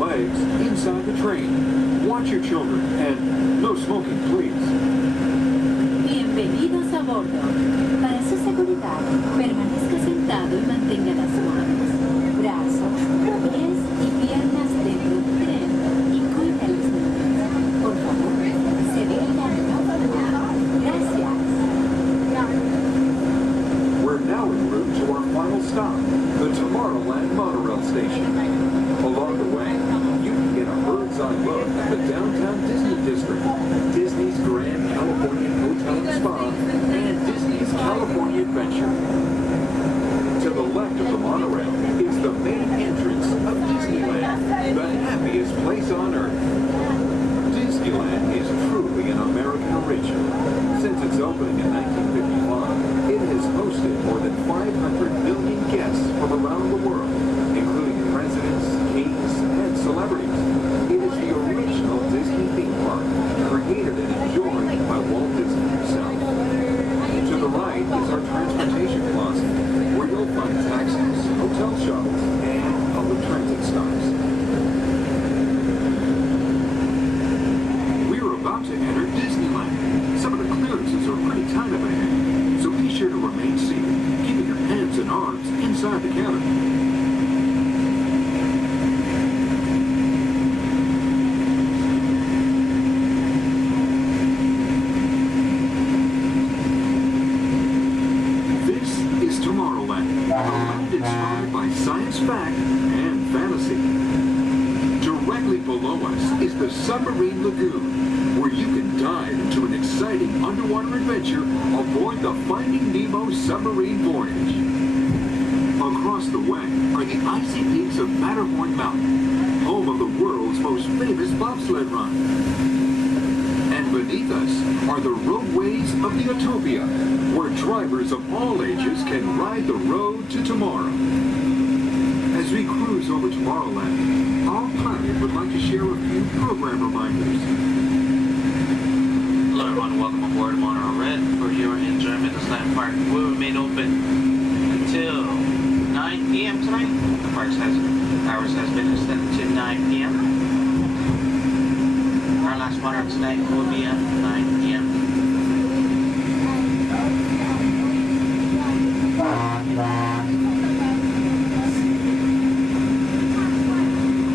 legs inside the train. Watch your children and no smoking, please. Bienvenidos a bordo. Para su seguridad, permanezca sentado y mantenga las manos, brazos, pies y piernas dentro del tren y cuide a los niños. Por favor, se dirija al no. Gracias. We're now en route to our final stop, the Tomorrowland monorail station. Along the way, you can get a bird's-eye look at the downtown Disney district, Disney's Grand Californian Hotel and Spa, and Disney's California Adventure. To the left of the monorail is the main entrance of Disneyland, the happiest place on Earth. Disneyland is truly an American original. Since its opening in 1955, it has hosted more than 500 million guests from around the world, including presidents, kings, and celebrities. It is the original Disney theme park, created and enjoyed by Walt Disney himself. To the right is our transportation plaza, where you'll find taxis, hotel shuttles, and public transit stops. We're about to enter Disneyland. Some of the clearances are pretty tight up ahead, so be sure to remain seated, keeping your hands and arms inside the cabin. Inspired by science fact and fantasy. Directly below us is the Submarine Lagoon, where you can dive into an exciting underwater adventure aboard the Finding Nemo submarine voyage. Across the way are the icy peaks of Matterhorn Mountain, home of the world's most famous bobsled run. And beneath us are the roadways of the Utopia, where drivers of all ages can ride the road to tomorrow. As we cruise over Tomorrowland, our pilot would like to share a few program reminders. Hello everyone, welcome aboard Monorail Red. For your enjoyment, this land park will remain open until 9 p.m. tonight. The park's hours has been extended to 9 p.m. Our last monorail tonight will be at 9 p.m.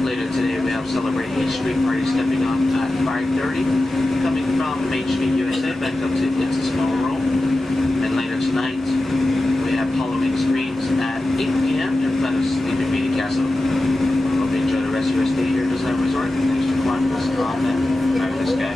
Later today we have Celebrate Main Street Party stepping off at 5:30, coming from Main Street USA back up to It's a Small World. And later tonight we have Halloween Screams at 8 p.m. in front of Sleeping Beauty Castle. Hope you enjoy the rest of your stay here at Disneyland Resort. Thanks for joining us on that fabulous sky.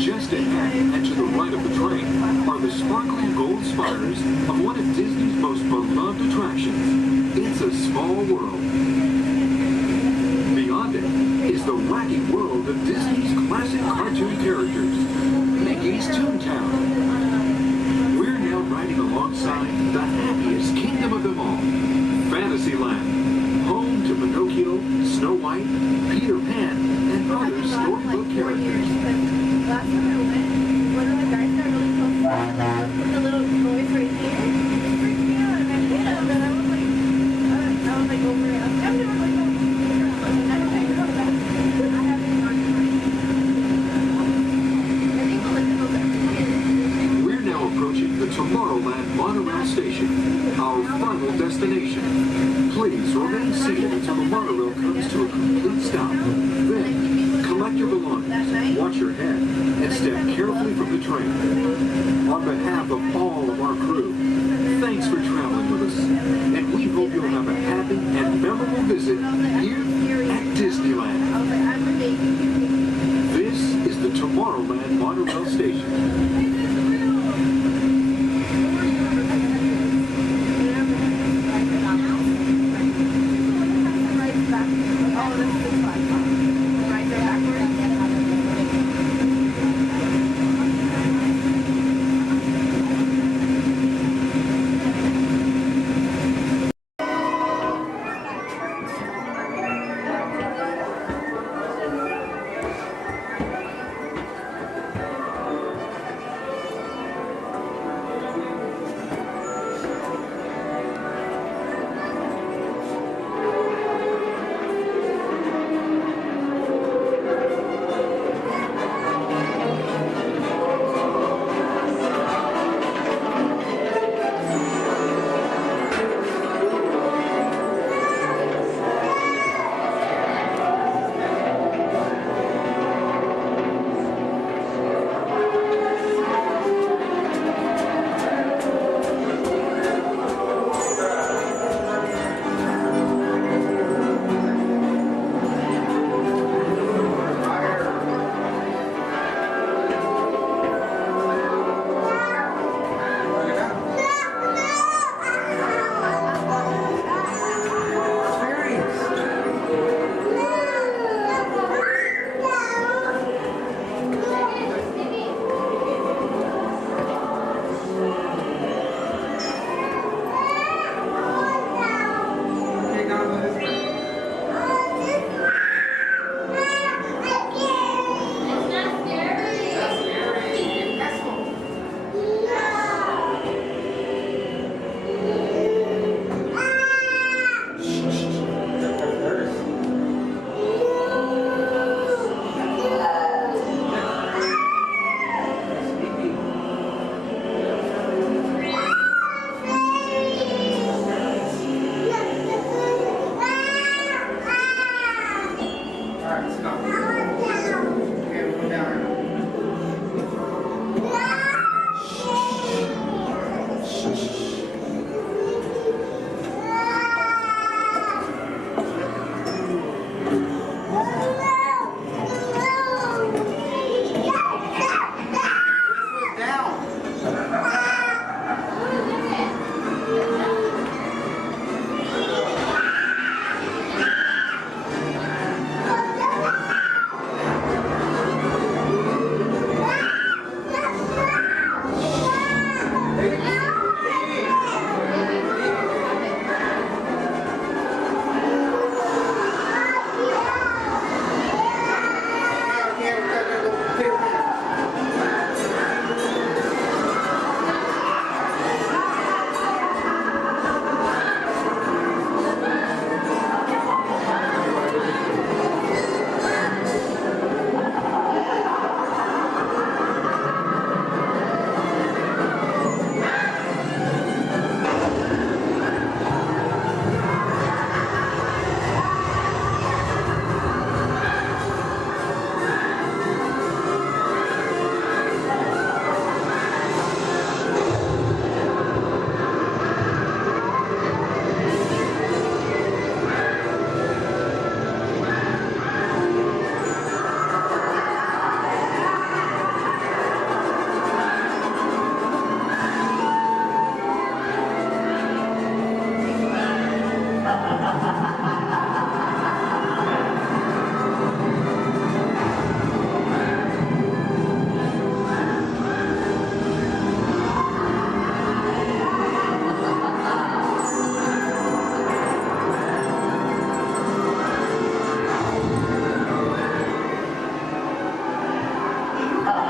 Just ahead and to the right of the train are the sparkling gold spires of one of Disney's most beloved attractions, It's a Small World. Beyond it is the wacky world of Disney's classic cartoon characters, Mickey's Toontown. We're now riding alongside the happiest kingdom of them all, Fantasyland, home to Pinocchio, Snow White, Peter Pan, and other storybook characters. Last time I went, one of the guys got really close to the little boys right here. It freaked me out, and I hit him, and I was like over it. I've never like, I haven't gone to We're now approaching the Tomorrowland monorail station, our final destination. Please remain seated until the monorail comes to a complete stop. Then, collect your belongings, watch your head, and step carefully from the train. On behalf of all of our crew, thanks for traveling with us, and we hope you'll have a happy and memorable visit here at Disneyland. This is the Tomorrowland monorail station.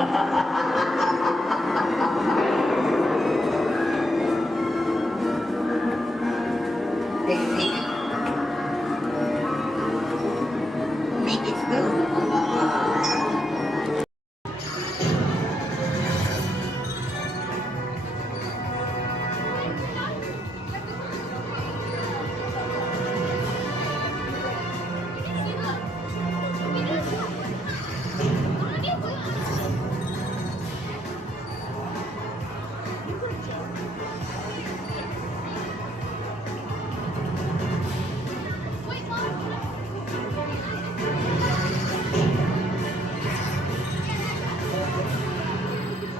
Take a peek. Make it move.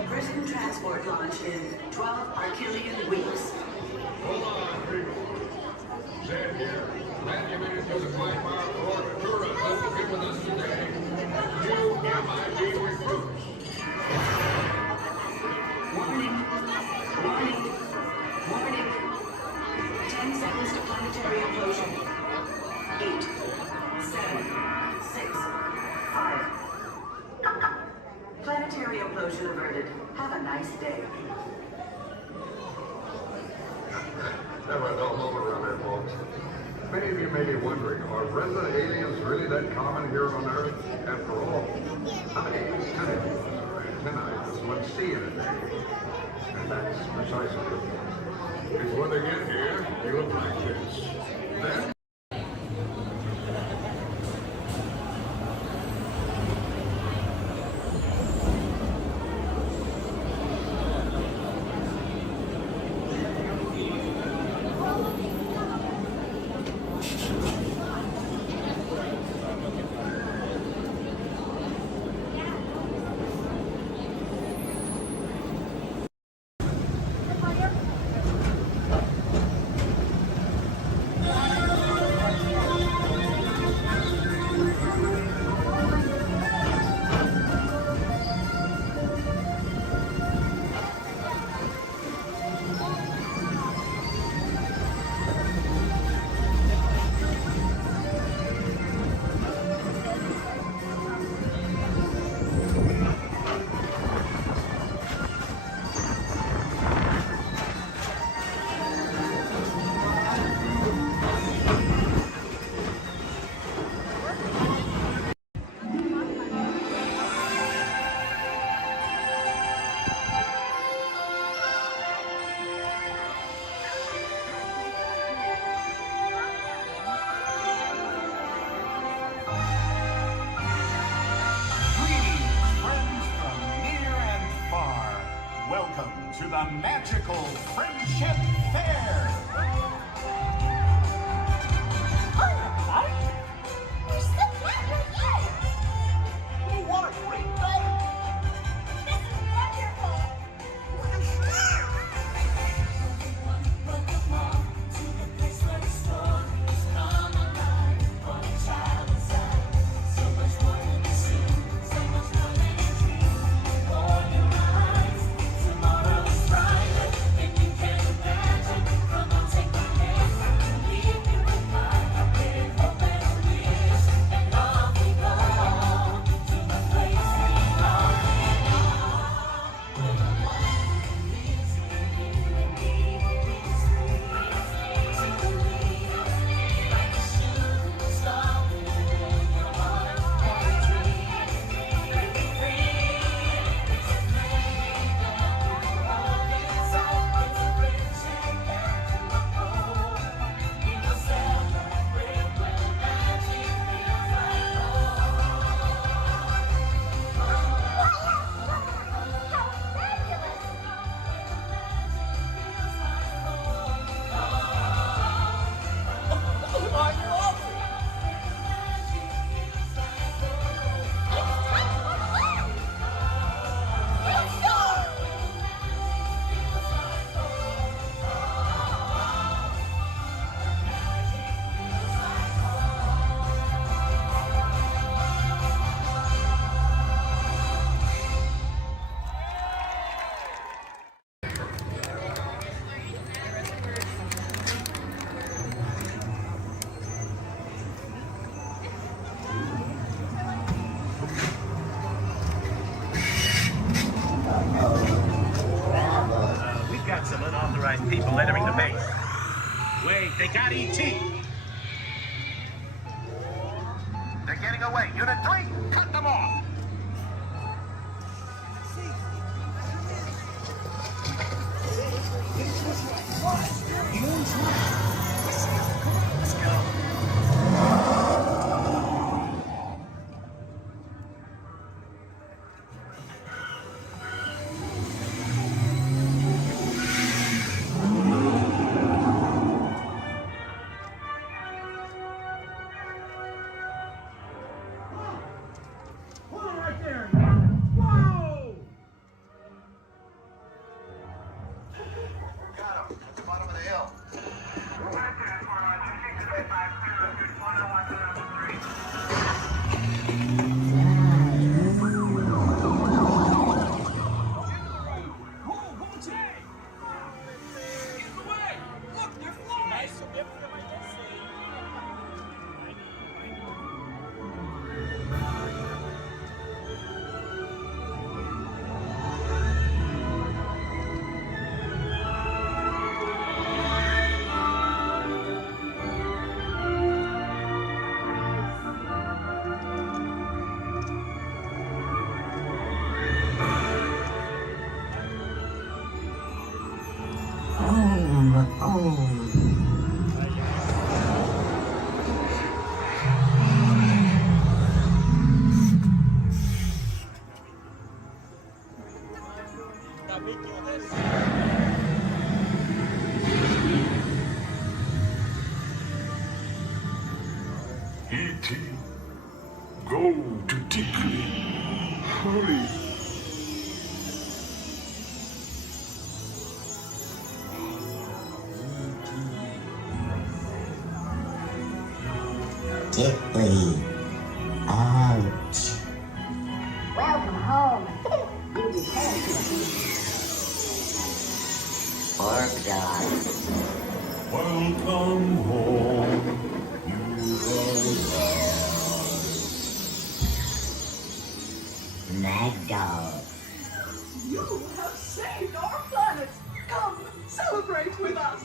Prison transport launch in 12 Archelian weeks. Hold on, people. Stand here. Glad you made it through the 5-mile orbit tour of to get with us today. New MIB recruits. Warning. Warning. Warning. 10 seconds to planetary implosion. 8, 7, 6, 5. Planetary implosion averted. Have a nice day. That went all over around there, folks. Many of you may be wondering, are resident aliens really that common here on Earth? After all, how many antennae does one see in a day? And that's precisely the point. Before they get here, they look like this. Then to the magical Friendship Fair. We're still not here yet. Oh, what a great day. This is wonderful. Tomorrow is brighter than you can imagine. From people entering the base. Wait, they got ET. They're getting away. Unit 3, cut them off. Let's go. E.T. Go to Dickly. Hurry. Dickly. Ouch. Welcome home. Poor dog. Welcome home. Mad dog. You have saved our planet. Come, celebrate with us.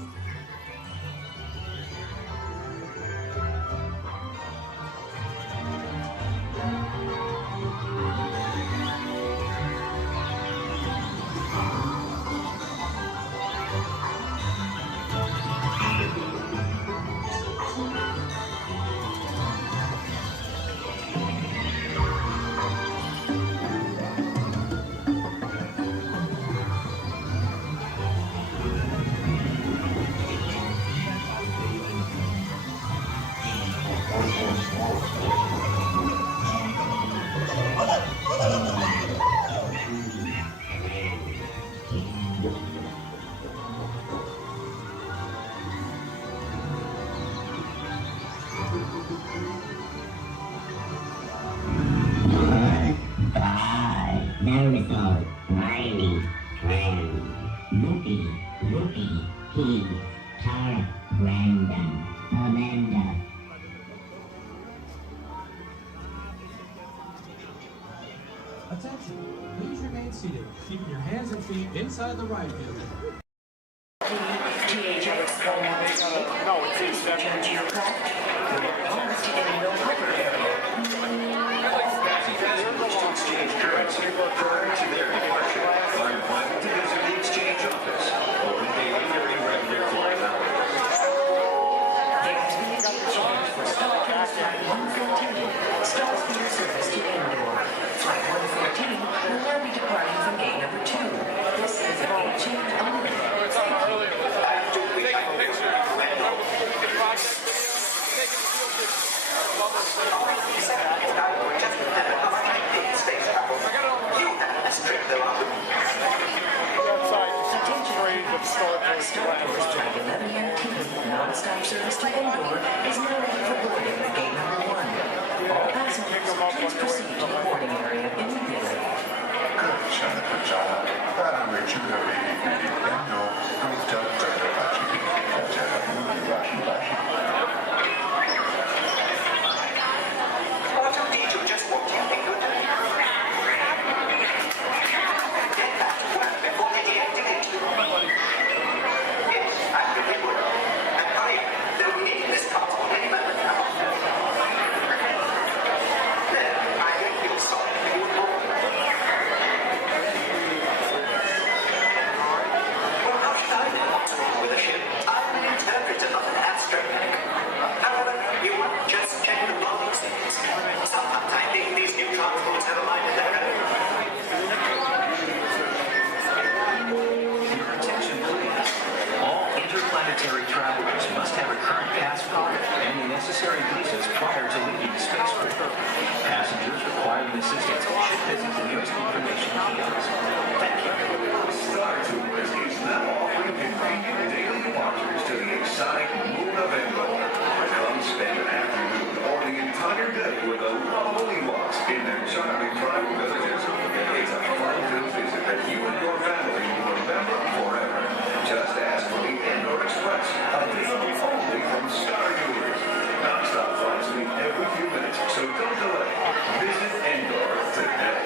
Dinosaur, Riley, Clem, Loopy, Pete, Tara, Brandon, Amanda. Attention, please remain seated, keeping your hands and feet inside the ride vehicle. No, it's return to your craft. Almost in no cover area. Exchange currency prior to their departure. Are you planning to visit the exchange office? Open daily during regular flight hours. There has been a date change for Star Flight 114, Star Speeder service to Endor. Flight 114 will now be departing from gate number 2. This is a gate change only. Taking pictures. Starflight Flight 1119, non-stop service to Endor is now ready for boarding at gate number 1. All passengers, please proceed to the boarding area immediately. R2-D2 just walked in. Think good. Get back to work before they deactivate you. necessary visas prior to leaving the spaceport. Passengers requiring assistance should visit the nearest information kiosk. Thank you. Star Tours is now offering convenient daily departures to the exotic moon of Endor. Come spend an afternoon or the entire day with the lovely Walts in their charming tribal villages. It's a fun-filled visit that you and your family will remember forever. Just ask for the Endor Express, available only from Star Tours. Non-stop flights leave every few minutes, so don't delay. Visit Endor today.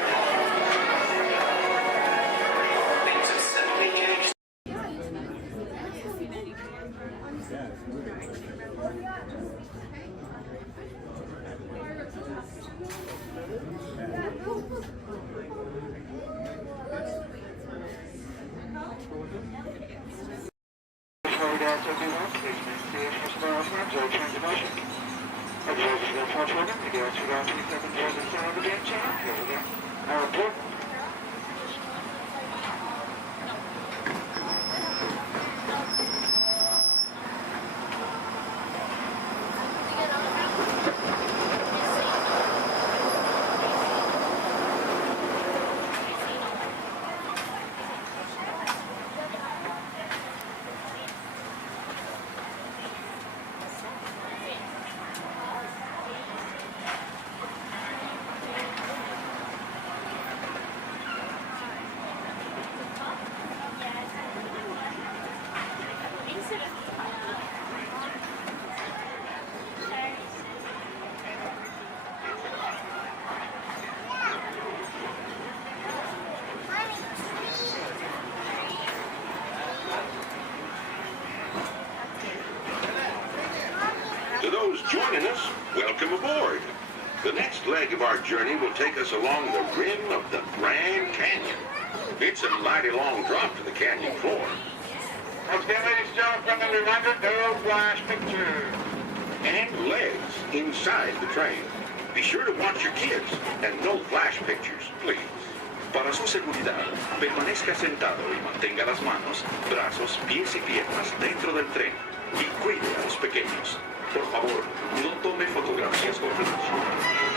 To those joining us, welcome aboard. The next leg of our journey will take us along the rim of the Grand Canyon. It's a mighty long drop to the canyon floor. Okay, ladies and gentlemen, friendly reminder, no flash pictures. And legs inside the train. Be sure to watch your kids and no flash pictures, please. Para su seguridad, permanezca sentado y mantenga las manos, brazos, pies y piernas dentro del tren y cuide a los pequeños. Por favor, no tome fotografías con flash.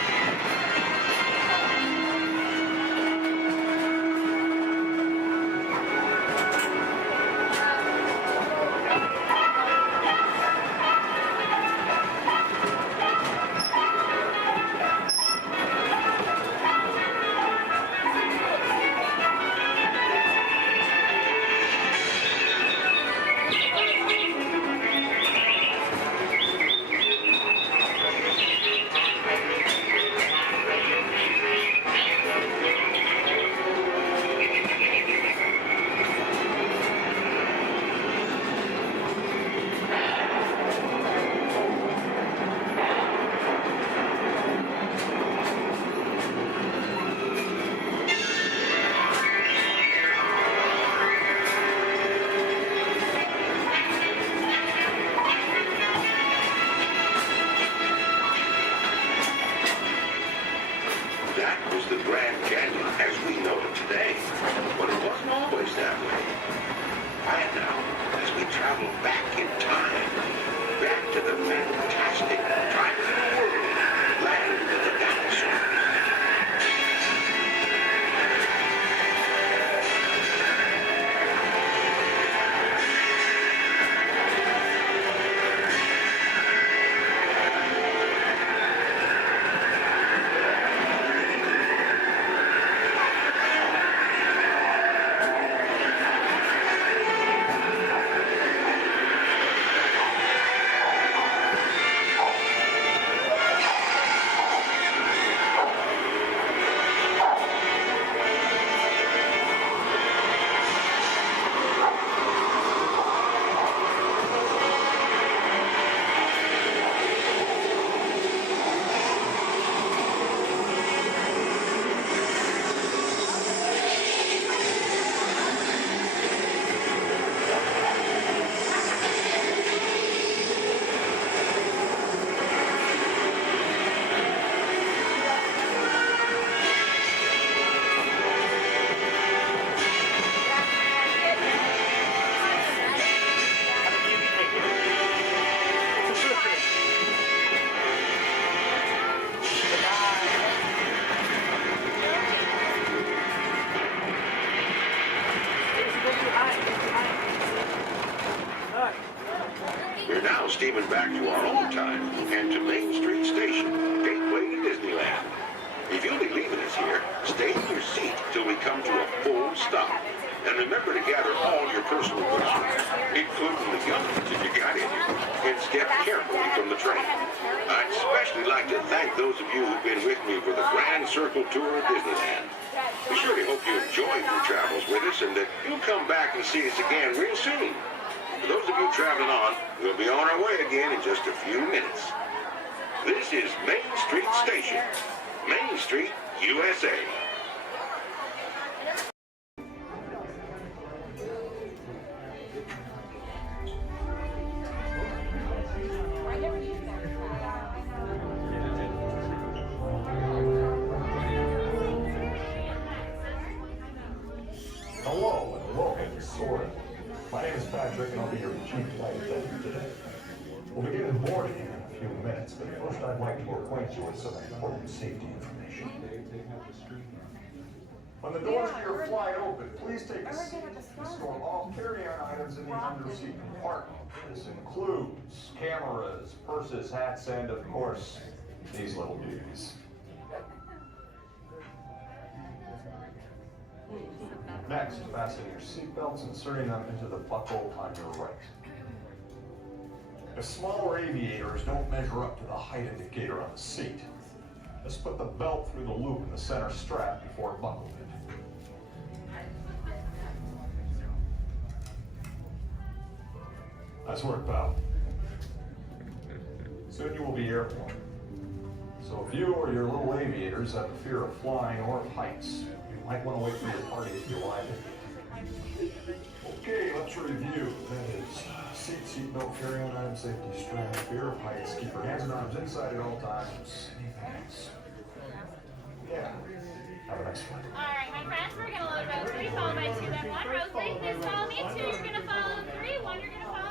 steaming back to our own time and to Main Street Station, gateway to Disneyland. If you'll be leaving us here, stay in your seat till we come to a full stop. And remember to gather all your personal groceries, including the young ones if you got any, and step carefully from the train. I'd especially like to thank those of you who've been with me for the Grand Circle Tour of Disneyland. We surely hope you enjoyed your travels with us and that you'll come back and see us again real soon. For those of you traveling on, we'll be on our way again in just a few minutes. This is Main Street Station, Main Street, USA. Hello and welcome to Soaring. My name is Patrick and I'll be your chief flight attendant today. We'll begin boarding in a few minutes, but first I'd like to acquaint you with some important safety information. When the doors to your flight open, please take a seat and store all carry-on items in the under-seat compartment. This includes cameras, purses, hats, and of course, these little beauties. Next, fasten your seatbelts, inserting them into the buckle on your right. The smaller aviators don't measure up to the height indicator on the seat. Just put the belt through the loop in the center strap before buckling it. Nice work, pal. Soon you will be airborne. So if you or your little aviators have a fear of flying or of heights, you might want to wait for your party to arrive. Okay, let's review. That is seatbelt, carry-on item, safety strap, fear of heights, keep your hands and arms inside at all times. Anything else? Yeah. Have a nice flight. Alright, my friends, we're gonna load row 3, followed by 2, then 1. Row 3, please follow me. 2, you're gonna follow 3. 1, you're gonna follow 2.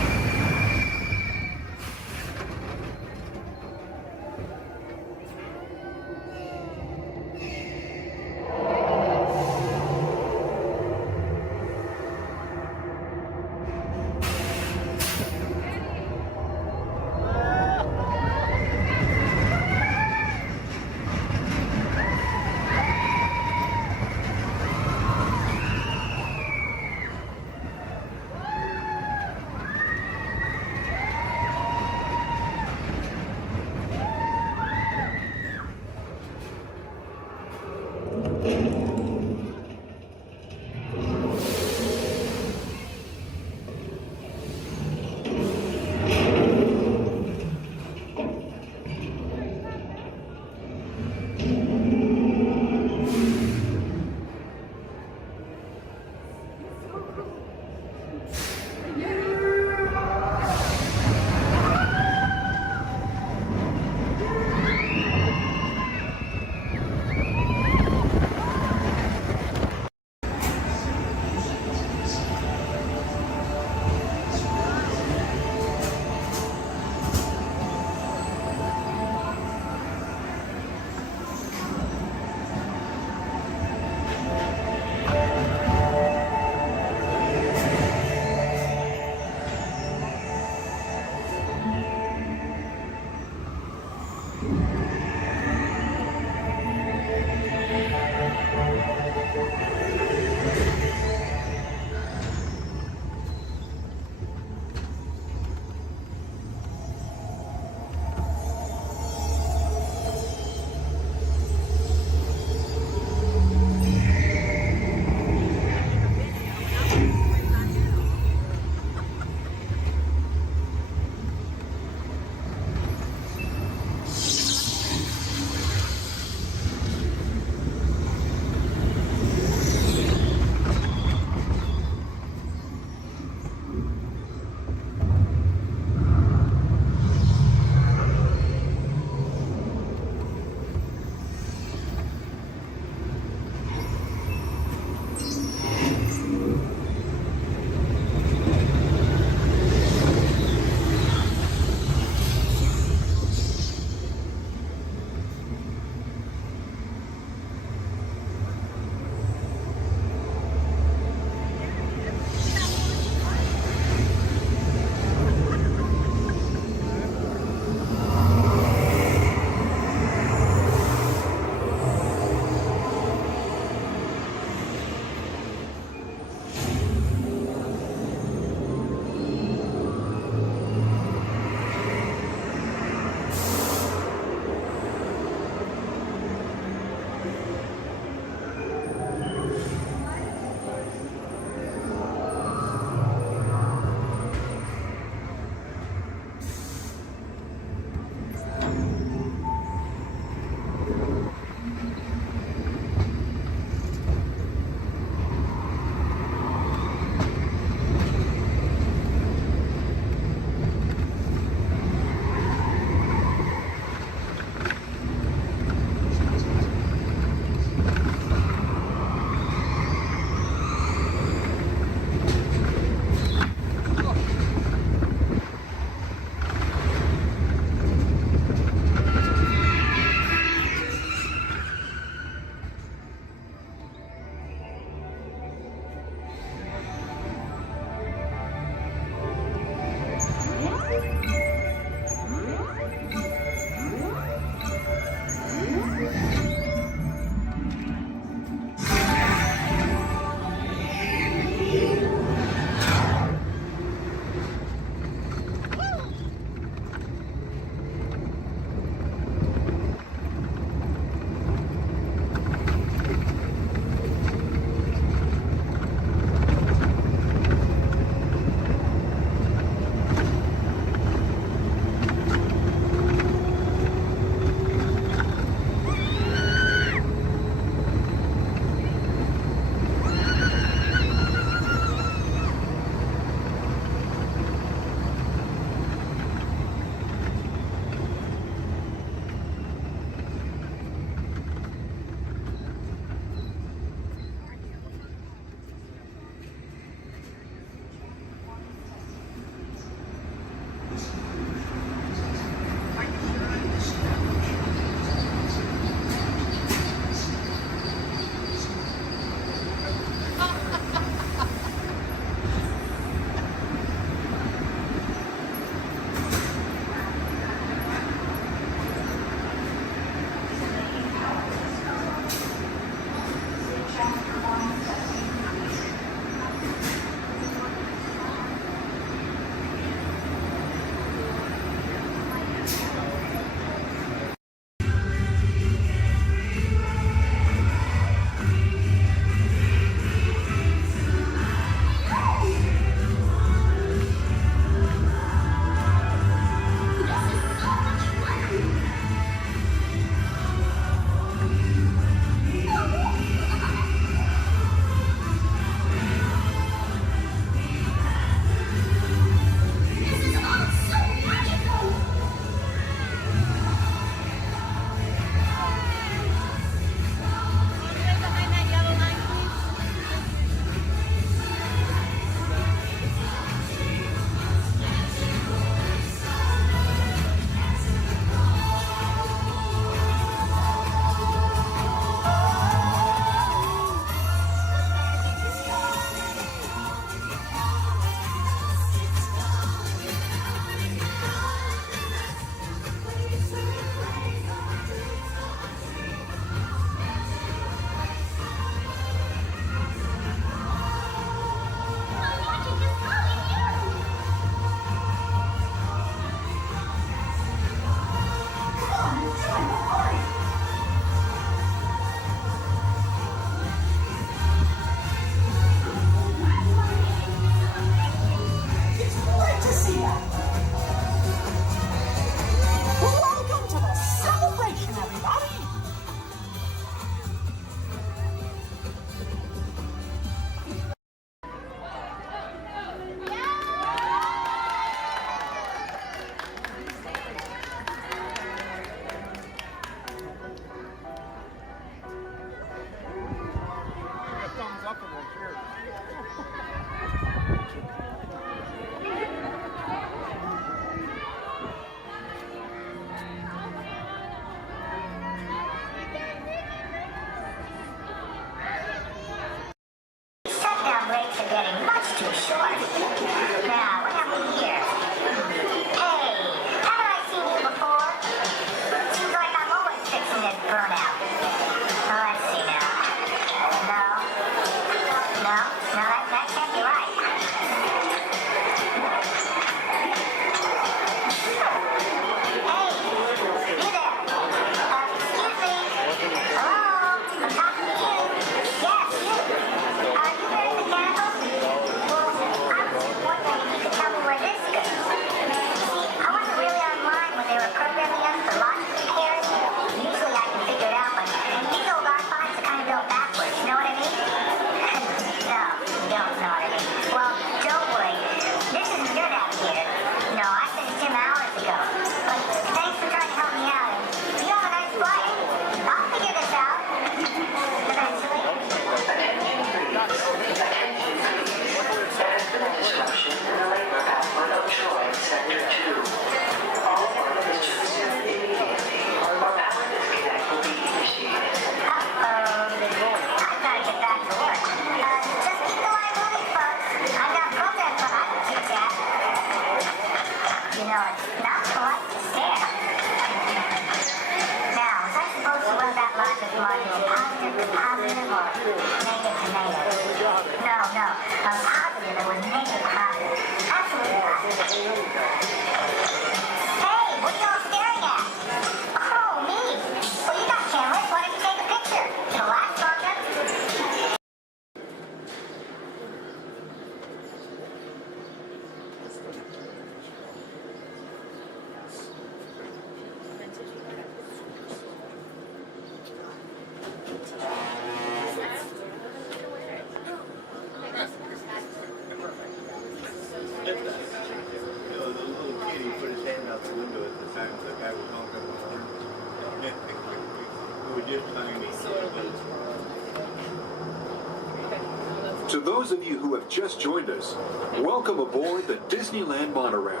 To those of you who have just joined us, welcome aboard the Disneyland monorail.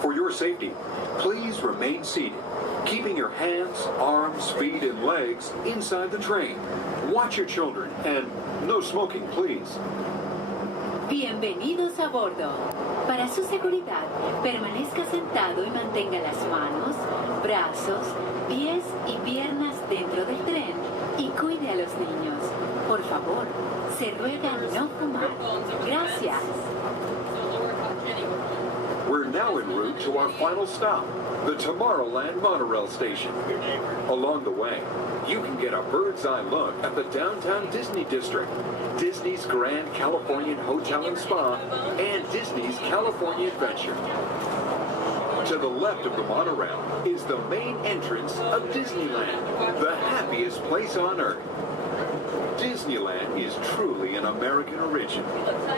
For your safety, please remain seated, keeping your hands, arms, feet, and legs inside the train. Watch your children, and no smoking, please. Bienvenidos a bordo. Para su seguridad, permanezca sentado y mantenga las manos, brazos, pies y piernas dentro del tren y cuide a los niños. Por favor, se ruega no fumar. Gracias. We're now en route to our final stop, the Tomorrowland monorail station. Along the way, you can get a bird's-eye look at the downtown Disney district, Disney's Grand Californian Hotel and Spa, and Disney's California Adventure. To the left of the monorail is the main entrance of Disneyland, the happiest place on earth. Disneyland is truly an American origin.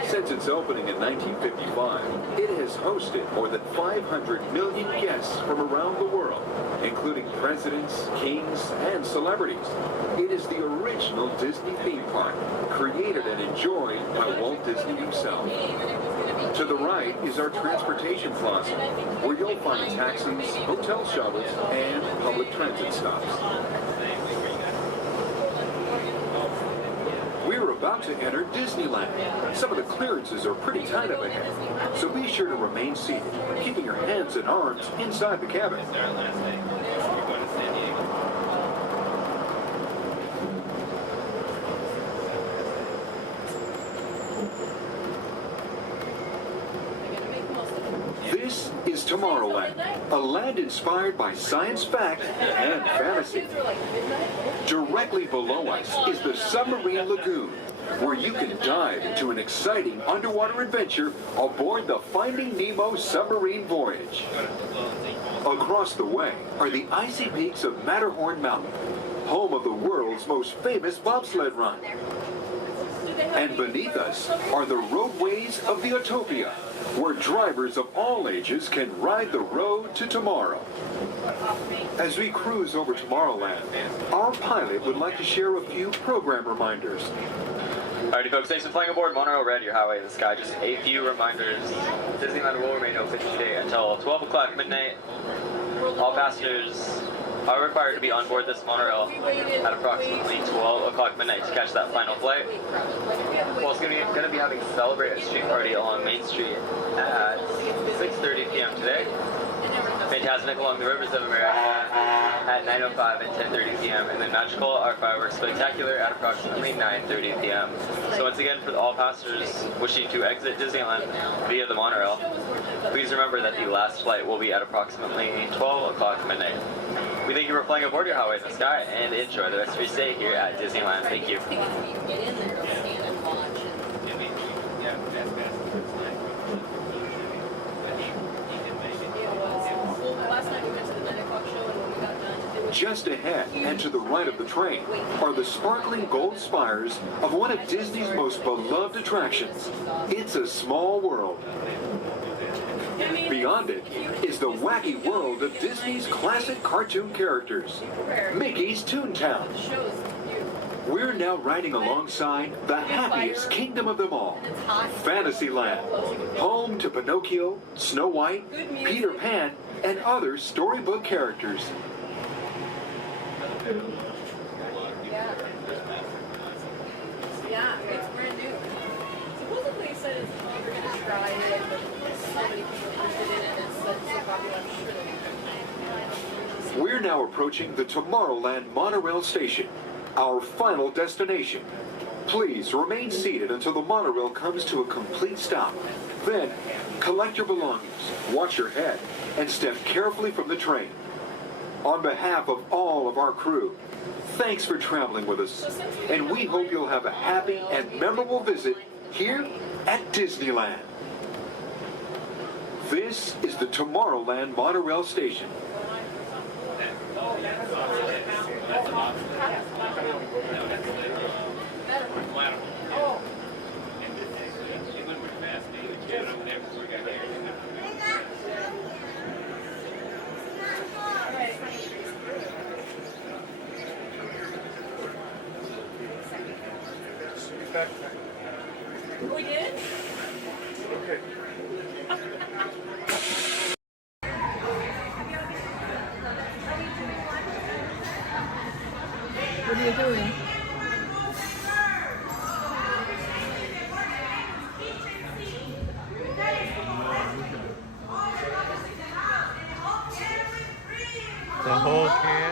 Since its opening in 1955, it has hosted more than 500 million guests from around the world, including presidents, kings, and celebrities. It is the original Disney theme park, created and enjoyed by Walt Disney himself. To the right is our transportation plaza, where you'll find taxis, hotel shuttles, and public transit stops. We're about to enter Disneyland. Some of the clearances are pretty tight up ahead, so be sure to remain seated, keeping your hands and arms inside the cabin. This is Tomorrowland, a land inspired by science fact and fantasy. Directly below us is the Submarine Lagoon, where you can dive into an exciting underwater adventure aboard the Finding Nemo submarine voyage. Across the way are the icy peaks of Matterhorn Mountain, home of the world's most famous bobsled run. And beneath us are the roadways of the Utopia, where drivers of all ages can ride the road to tomorrow. As we cruise over Tomorrowland, our pilot would like to share a few program reminders. Alrighty folks, thanks for flying aboard Monorail Red, your highway in the sky. Just a few reminders. Disneyland will remain open today until 12 o'clock midnight. All passengers are required to be on board this monorail at approximately 12 o'clock midnight to catch that final flight. Walt's going to be having a Celebrate a Street Party along Main Street at 6:30 p.m. today. Fantastic along the Rivers of America at 9:05 and 10:30 p.m. and then Magical, our fireworks spectacular, at approximately 9:30 p.m. So once again, for all passengers wishing to exit Disneyland via the monorail, please remember that the last flight will be at approximately 12 o'clock midnight. We thank you for flying aboard your highway in the sky and enjoy the rest of your stay here at Disneyland. Thank you. Just ahead and to the right of the train are the sparkling gold spires of one of Disney's most beloved attractions. It's a Small World. Beyond it is the wacky world of Disney's classic cartoon characters, Mickey's Toontown. We're now riding alongside the happiest kingdom of them all, Fantasyland, home to Pinocchio, Snow White, Peter Pan, and other storybook characters. Yeah, it's brand new. Supposedly it said it's we're gonna try it, but so many people interested in it and it's so popular, I'm sure that we We're now approaching the Tomorrowland monorail station, our final destination. Please remain seated until the monorail comes to a complete stop. Then, collect your belongings, watch your head, and step carefully from the train. On behalf of all of our crew, thanks for traveling with us, and we hope you'll have a happy and memorable visit here at Disneyland. This is the Tomorrowland monorail station. We did? Okay. What are you doing? The whole can?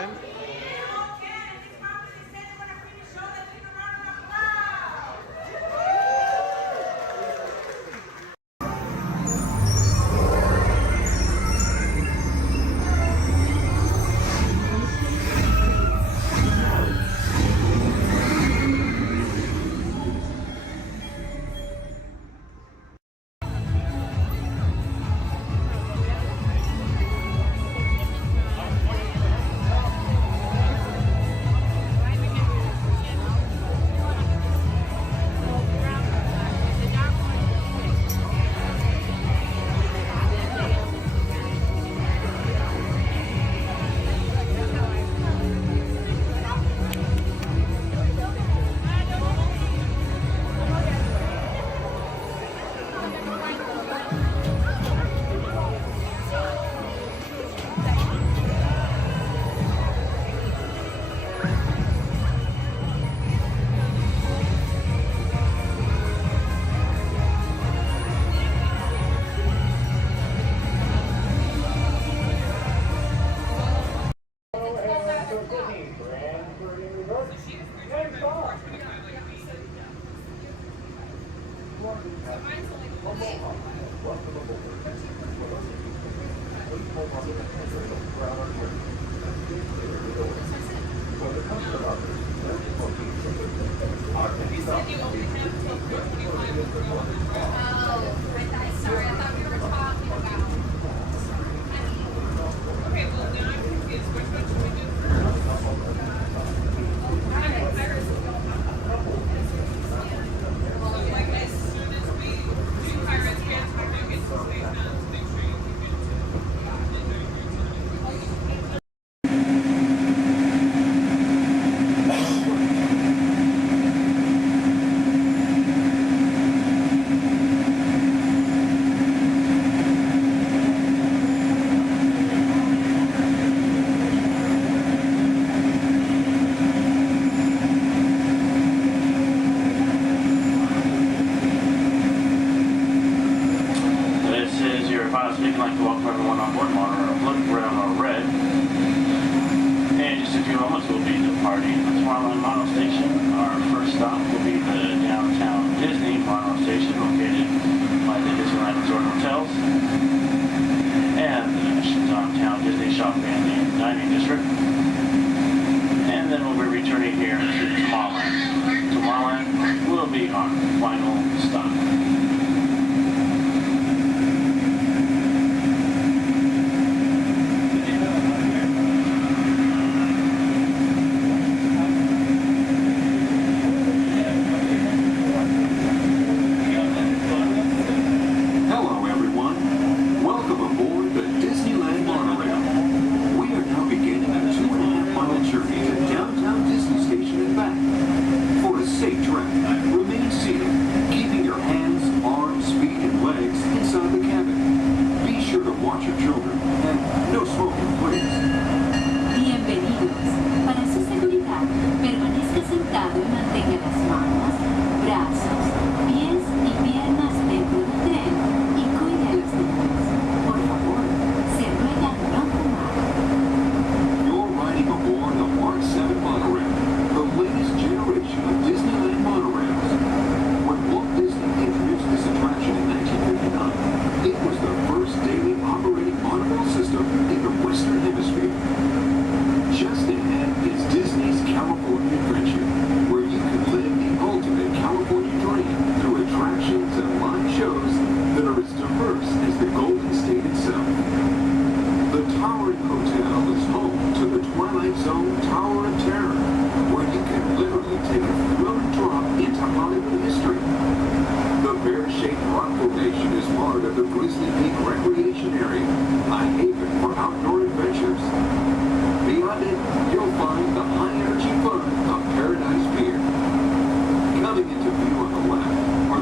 Coming into view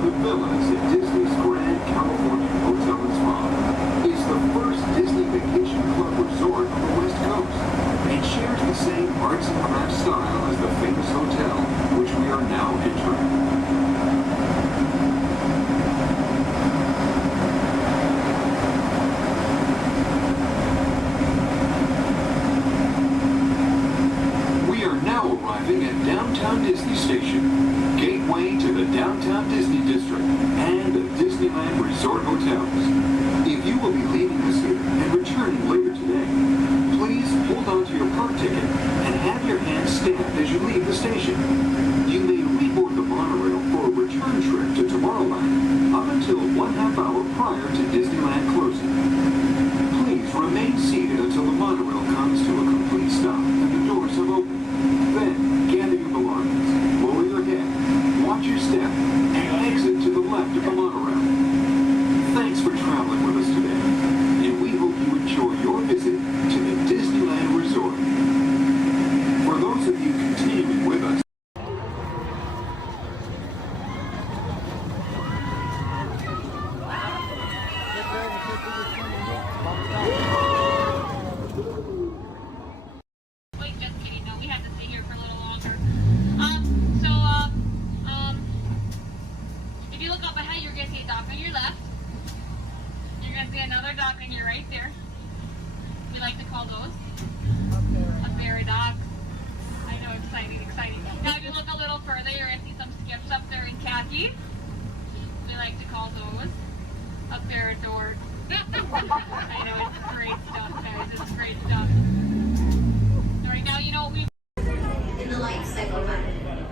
the villas at Disney's Grand California Hotel and Spa. It's the first Disney Vacation Club resort on the West Coast and shares the same arts and crafts style as the famous hotel, which we are now entering. Arriving at Downtown Disney Station, gateway to the Downtown Disney District and the Disneyland Resort Hotels. If you will be leaving us here and returning later today, please hold on to your park ticket and have your hand stamped as you leave the station. You may reboard the monorail for a return trip to Tomorrowland up until 1/2 hour prior to Disneyland closing. Please remain seated until the monorail comes to a complete stop and the doors have opened. Then, gather your belongings, lower your head, watch your step, and exit to the left of the monorail. Thanks for traveling with us today, and we hope you enjoy your visit to the Disneyland Resort. For those of you continuing with us, if you look up ahead, you're going to see a dock on your left. You're going to see another dock on your right there. We like to call those a ferry dock. I know, exciting, exciting. Now if you look a little further, you're going to see some skips up there in khaki. We like to call those a ferry door. I know, it's great stuff, guys. It's great stuff. So right now, you know what we... In the life cycle,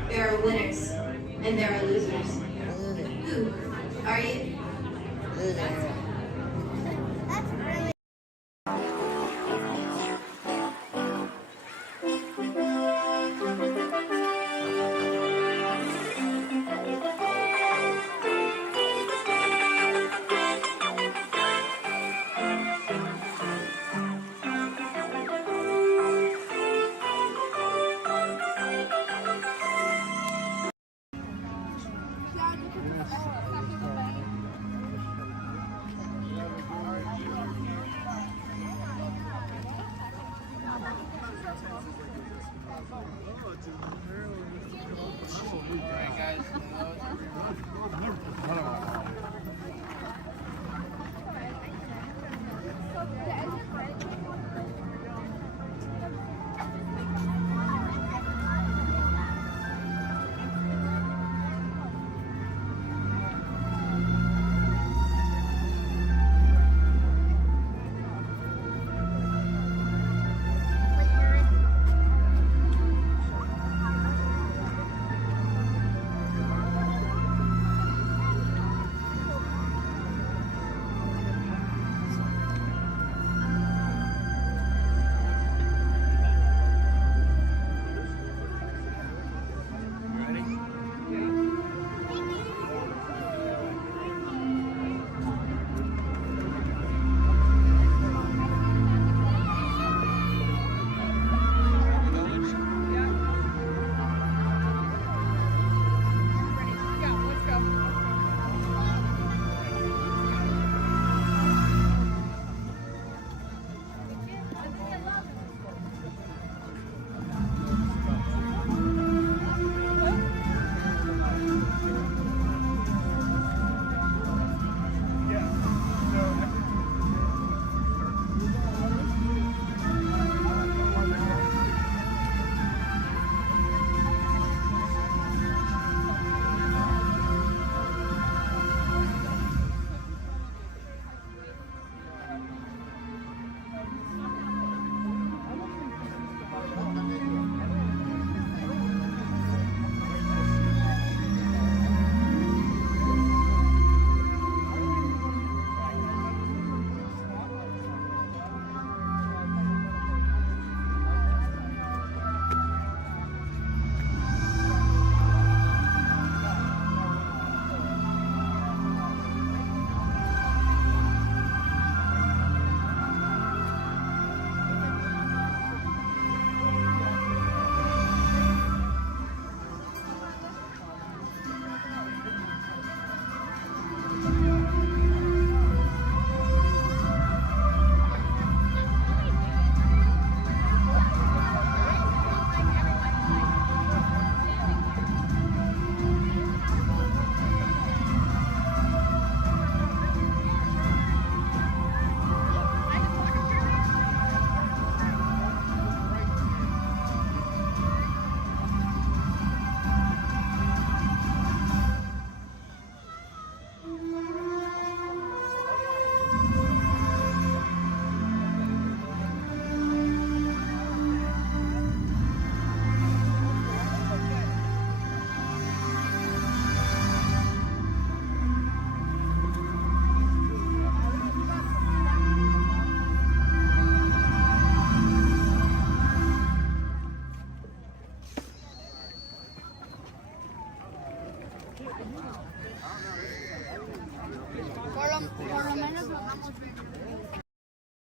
there are winners and there are losers. Who are you? Loser.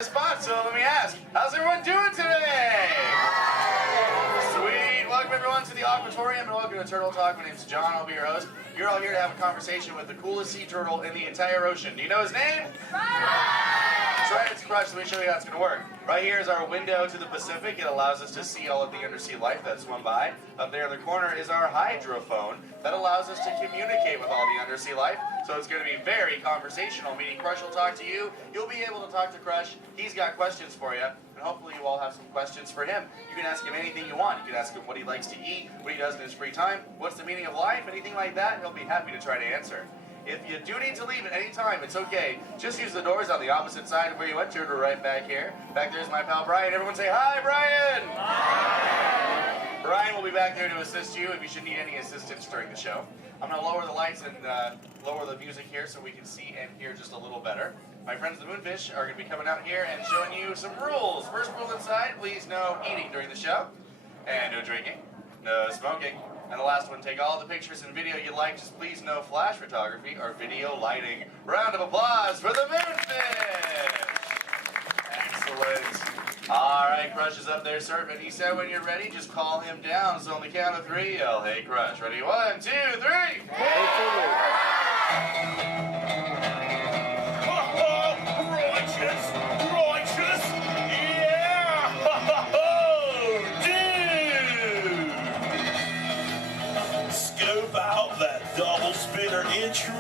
Spot, so let me ask, how's everyone doing today? Sweet. Welcome everyone to the Aquatorium and welcome to Turtle Talk. My name's John, I'll be your host. You're all here to have a conversation with the coolest sea turtle in the entire ocean. Do you know his name? That's right, it's Crush. Let me show you how it's going to work. Right here is our window to the Pacific. It allows us to see all of the undersea life that swim by. Up there in the corner is our hydrophone that allows us to communicate with all the undersea life. So it's going to be very conversational, meaning Crush will talk to you. You'll be able to talk to Crush. He's got questions for you. And hopefully you all have some questions for him. You can ask him anything you want. You can ask him what he likes to eat, what he does in his free time, what's the meaning of life, anything like that. He'll be happy to try to answer. If you do need to leave at any time, it's okay. Just use the doors on the opposite side of where you went to right back here. Back there's my pal Brian. Everyone say hi, Brian! Hi! Brian will be back there to assist you if you should need any assistance during the show. I'm going to lower the lights and lower the music here so we can see and hear just a little better. My friends the Moonfish are going to be coming out here and showing you some rules. First rule inside, please no eating during the show. And no drinking. No smoking. And the last one, take all the pictures and video you like, just please no flash photography or video lighting. Round of applause for the Moonfish! Excellent. All right, Crush is up there serving. He said when you're ready, just call him down. So on the count of 3, yell, hey Crush. Ready? 1, 2, 3! Righteous! Righteous! Yeah! Dude! Scope out that double spinner intro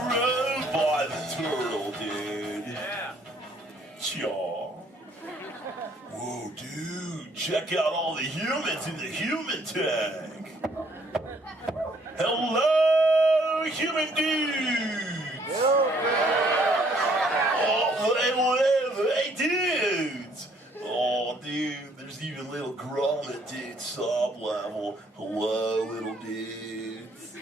by the turtle, dude. Yeah. Chaw. Whoa, dude. Check out all the humans in the human tank. Hello, human dudes. Hey, dudes! Oh, dude, there's even little grommet dudes, sub level. Hello, little dudes.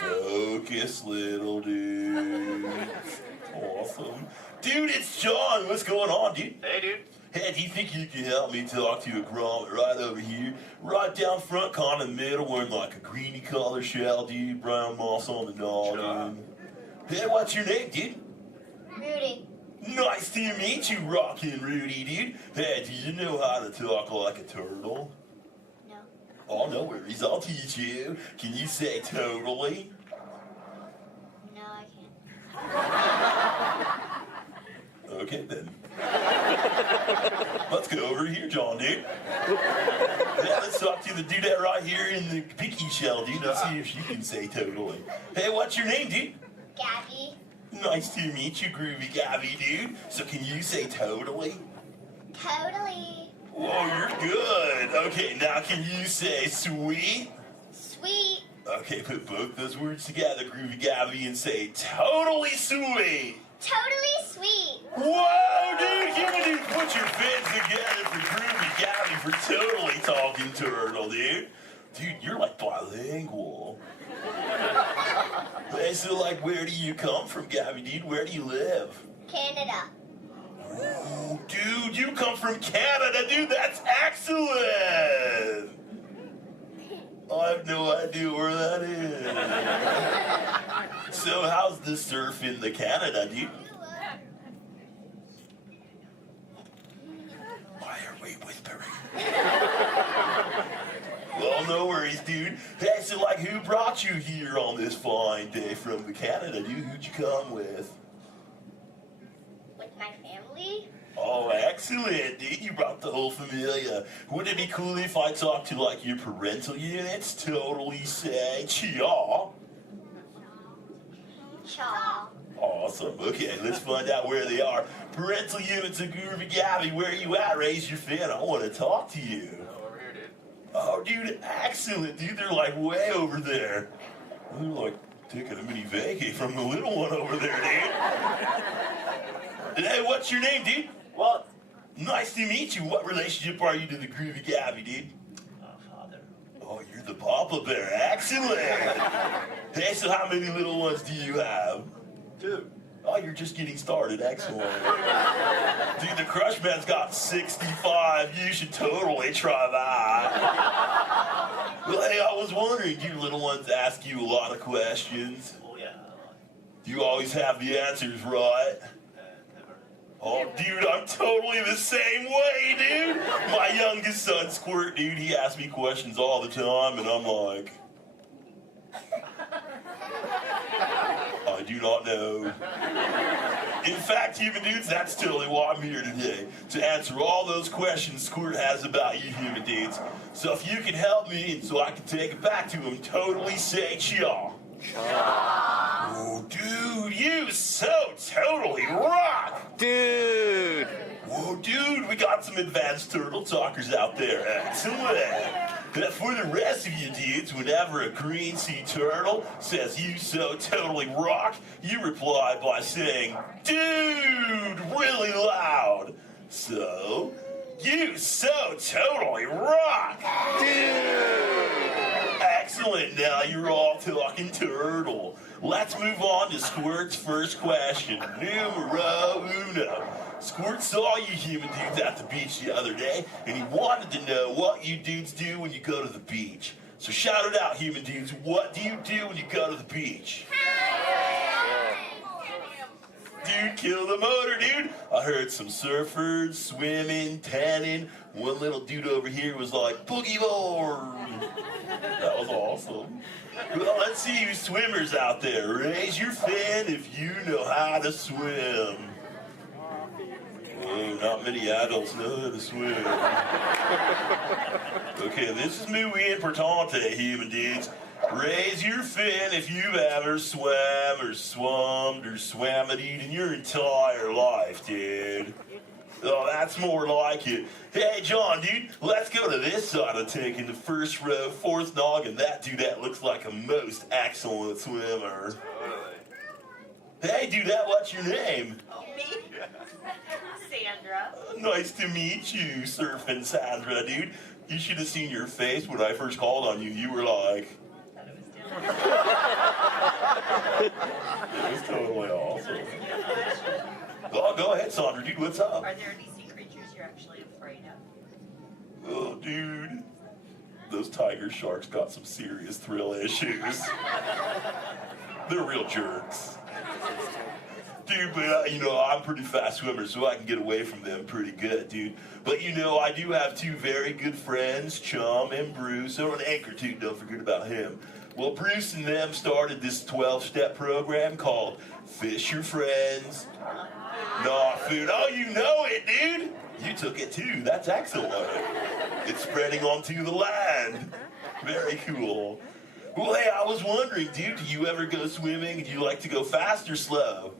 Focus, little dudes. Awesome. Dude, it's John. What's going on, dude? Hey, dude. Hey, do you think you can help me talk to a grommet right over here? Right down front, kind of middle, wearing like a greeny color shell, dude. Brown moss on the dog, dude. Hey, what's your name, dude? Rudy. Nice to meet you, Rockin' Rudy, dude. Hey, do you know how to talk like a turtle? No. Oh, no worries. I'll teach you. Can you say totally? No, I can't. Okay, then. Let's go over here, John, dude. Yeah, let's talk to the dudette right here in the pinky shell, dude. Let's see if she can say totally. Hey, what's your name, dude? Gabby. Nice to meet you, Groovy Gabby, dude. So can you say totally? Totally. Whoa, you're good. Okay, now can you say sweet? Sweet. Okay, put both those words together, Groovy Gabby, and say totally sweet. Totally sweet. Whoa, dude, human dude, put your fins together for Groovy Gabby for totally talking turtle, dude. Dude, you're like bilingual. Hey, so like, where do you come from, Gabby, dude? Where do you live? Canada. Ooh, dude, you come from Canada, dude. That's excellent. I have no idea where that is. So how's the surf in the Canada, dude? Why are we whispering? Well, no worries, dude. Hey, so like, who brought you here on this fine day from the Canada, dude? Who'd you come with? With my family? Oh, excellent, dude. You brought the whole familia. Wouldn't it be cool if I talked to, like, your parental units? Totally say chaw. Chaw. Awesome. Okay, let's find out where they are. Parental units of Groovy Gabby, where are you at? Raise your fin. I want to talk to you. Over here, dude. Oh, dude, excellent, dude. They're, like, way over there. They're, like, taking a mini vacay from the little one over there, dude. Hey, what's your name, dude? Walt. Nice to meet you. What relationship are you to the Groovy Gabby, dude? Father. Oh, you're the Papa Bear. Excellent. Hey, so how many little ones do you have? 2. Oh, you're just getting started. Excellent. Dude, the Crush Man's got 65. You should totally try that. Well, hey, I was wondering, do little ones ask you a lot of questions? Oh, yeah. Do you always have the answers right? Oh, dude, I'm totally the same way, dude. My youngest son, Squirt, dude, he asks me questions all the time, and I'm like, I do not know. In fact, human dudes, that's totally why I'm here today, to answer all those questions Squirt has about you human dudes. So if you can help me, and so I can take it back to him, totally say cha. Oh, dude, you so totally rock! Dude! Whoa, dude, we got some advanced turtle talkers out there. Excellent. For the rest of you dudes, whenever a green sea turtle says you so totally rock, you reply by saying, dude, really loud. So, you so totally rock! Dude! Excellent, now you're all talking turtle. Let's move on to Squirt's first question. Numero uno. Squirt saw you human dudes at the beach the other day, and he wanted to know what you dudes do when you go to the beach. So shout it out, human dudes. What do you do when you go to the beach? Dude, kill the motor, dude. I heard some surfers, swimming, tanning. One little dude over here was like, boogie board. That was awesome. Well, let's see you swimmers out there. Raise your fin if you know how to swim. Oh, not many adults know how to swim. Okay, this is muy importante, human dudes. Raise your fin if you've ever swam or swummed or swam a dude in your entire life, dude. Oh, that's more like it. Hey, John, dude, let's go to this side of the tank in the first row, fourth noggin. That dude, that looks like a most excellent swimmer. Hey, dude, what's your name? Me? Sandra. Nice to meet you, Surfing Sandra, dude. You should have seen your face when I first called on you. You were like... It was totally awesome. Oh, go ahead, Sandra, dude, what's up? Are there any sea creatures you're actually afraid of? Oh, dude. Those tiger sharks got some serious thrill issues. They're real jerks. Dude, but I'm a pretty fast swimmer, so I can get away from them pretty good, dude. But I do have two very good friends, Chum and Bruce, or an anchor too, don't forget about him. Well, Bruce and them started this 12-step program called Fish Your Friends, Not Food. Oh, you know it, dude. You took it too. That's excellent. It's spreading onto the land. Very cool. Well, hey, I was wondering, dude, do you ever go swimming? Do you like to go fast or slow?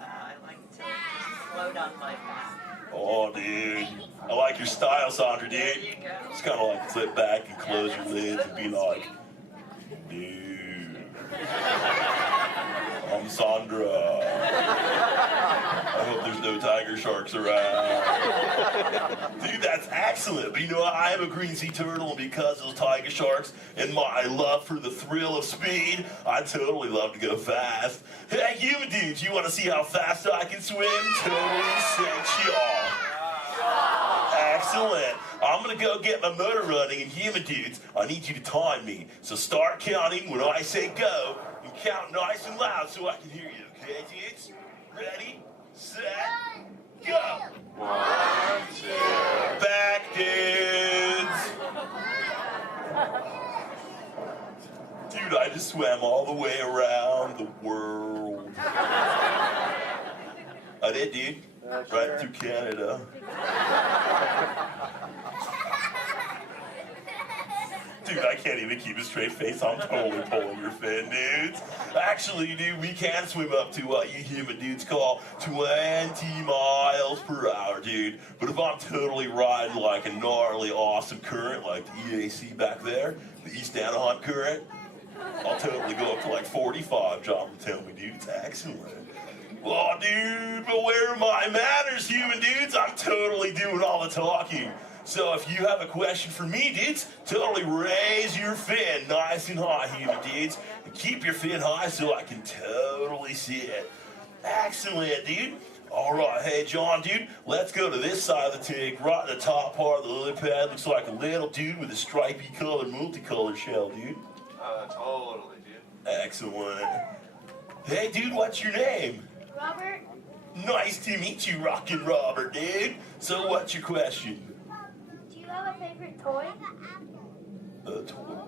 I like to float on my back. Oh, dude. I like your style, Sandra, dude. There you go. Just kind of like sit back and close your lids and be like, dude, I'm Sandra. I hope there's no tiger sharks around. Dude, that's excellent. But I am a green sea turtle, and because of those tiger sharks and my love for the thrill of speed, I totally love to go fast. Hey, you dudes, you want to see how fast I can swim? Totally say y'all. Excellent. I'm going to go get my motor running, and human dudes, I need you to time me. So start counting when I say go, and count nice and loud so I can hear you, okay, dudes? Ready, set, go! 1, 2. Back, dudes! Dude, I just swam all the way around the world. I did, dude. Right through Canada. Dude, I can't even keep a straight face. I'm totally pulling your fin, dudes. Actually, dude, we can swim up to what you human dudes call 20 miles per hour, dude. But if I'm totally riding like a gnarly, awesome current, like the EAC back there, the East Anaheim current, I'll totally go up to like 45, John will tell me, dude. It's excellent. Oh, dude, but where are my manners, human dudes? I'm totally doing all the talking. So if you have a question for me, dudes, totally raise your fin nice and high, human dudes. And keep your fin high so I can totally see it. Excellent, dude. All right, hey John, dude, let's go to this side of the tank, right in the top part of the lily pad. Looks like a little dude with a stripy color, multicolored shell, dude. Totally, dude. Excellent. Hey, dude, what's your name? Robert, Nice to meet you, Rockin' Robert, dude. So what's your question? do you have a favorite toy?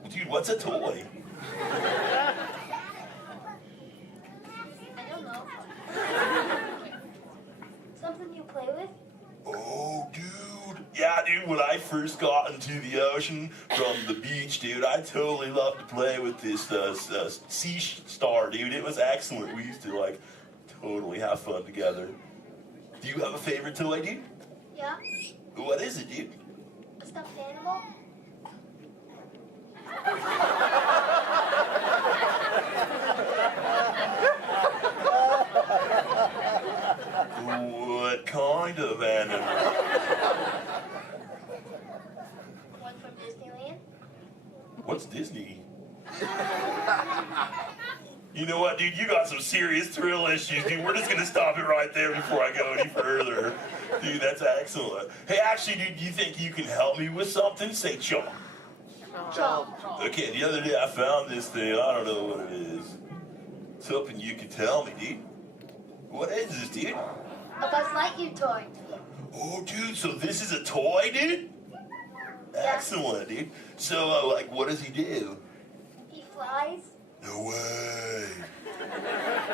Dude, what's a toy? I don't know. Something you play with? Oh, dude. Yeah, dude, when I first got into the ocean from the beach, dude, I totally loved to play with this sea star, dude. It was excellent. We used to, like, totally have fun together. Do you have a favorite toy, dude? Yeah. What is it, dude? A stuffed animal? What kind of animal? One from Disneyland? What's Disney? You know what, dude? You got some serious thrill issues, dude. We're just gonna stop it right there before I go any further. Dude, that's excellent. Hey, actually, dude, do you think you can help me with something? Say chomp. Chomp. Okay, the other day I found this thing. I don't know what it is. It's hoping you can tell me, dude. What is this, dude? A Buzz Lightyear toy. Oh, dude, so this is a toy, dude? Excellent, dude. So, like, what does he do? He flies. No way.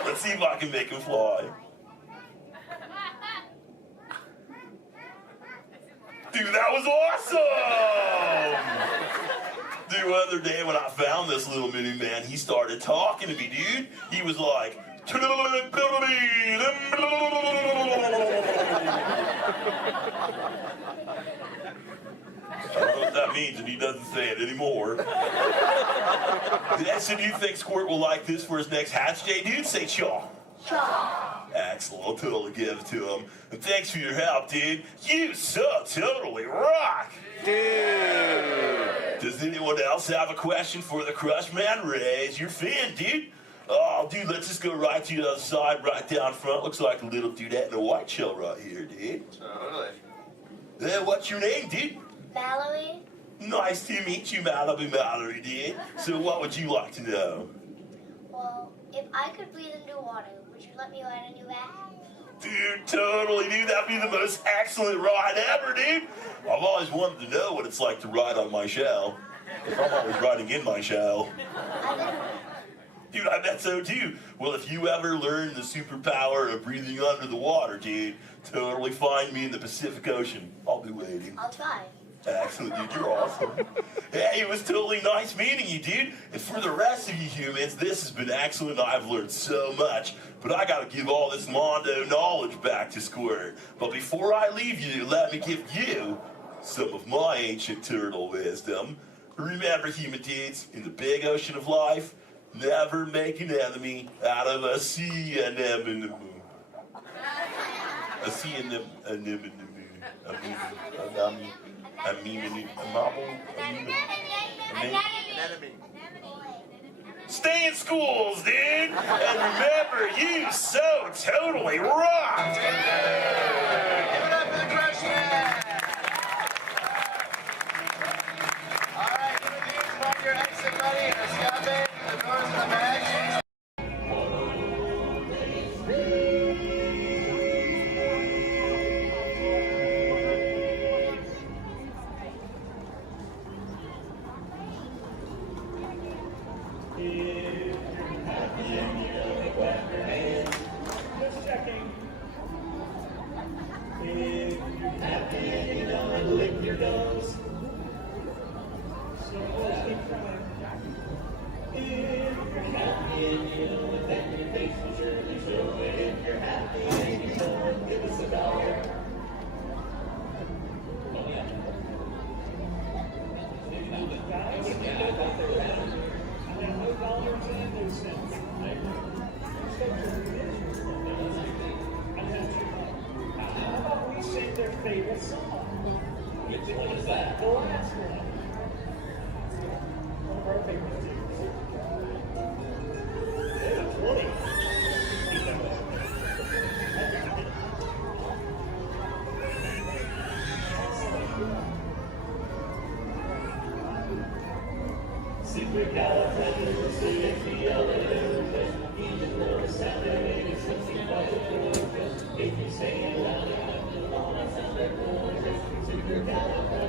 Let's see if I can make him fly. Dude, that was awesome! Dude, the other day when I found this little mini man, he started talking to me, dude. He was like, I don't know what that means, and he doesn't say it anymore. So do you think Squirt will like this for his next hatch day, dude? Say chaw. Chaw. Excellent, I'll totally give it to him. And thanks for your help, dude. You so totally rock. Dude. Does anyone else have a question for the Crush Man? Raise your fin, dude. Oh, dude, let's just go right to the other side, right down front. Looks like a little dudette in a white shell right here, dude. Totally. What's your name, dude? Mallory. Nice to meet you, Mallory, dude. So what would you like to know? Well, if I could breathe into water, would you let me ride on your back? Dude, totally, dude. That'd be the most excellent ride ever, dude. I've always wanted to know what it's like to ride on my shell. If I'm always riding in my shell. Dude, I bet so too. Well, if you ever learn the superpower of breathing under the water, dude, totally find me in the Pacific Ocean. I'll be waiting. I'll try. Excellent, dude. You're awesome. Hey, it was totally nice meeting you, dude. And for the rest of you humans, this has been excellent. I've learned so much. But I gotta give all this Mondo knowledge back to Squirt. But before I leave you, let me give you some of my ancient turtle wisdom. Remember, human dudes, in the big ocean of life, never make an enemy out of a sea anemone. A sea anemone. Stay in schools, dude! And remember, you so totally rocked! Give it up for the Crush Man! Alright, give it to you while your exit ready. The scout bay, the doors in the back.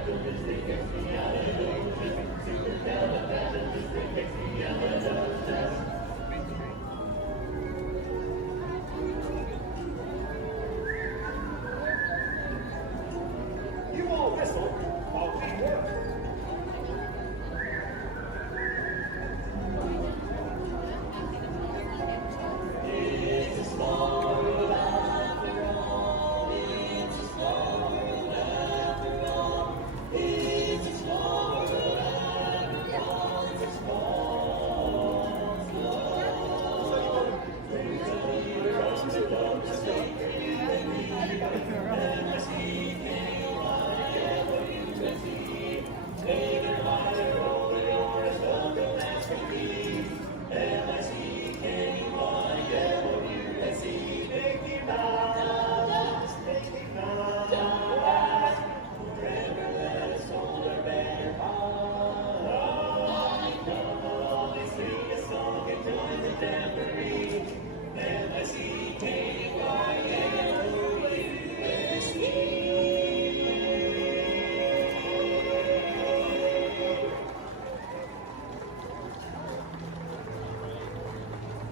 You all whistle while we work. It's a small world after all. It's a small world after all. It's a small world after all. It's a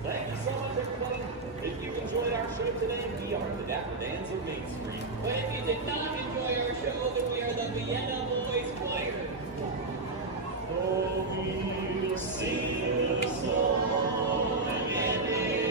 Thank you so much, everybody. If you enjoyed our show today, we are the Dapper Dans of Main Street. But if you did not enjoy our show, then we are the Vienna Boys Choir. Oh, we'll sing a song and make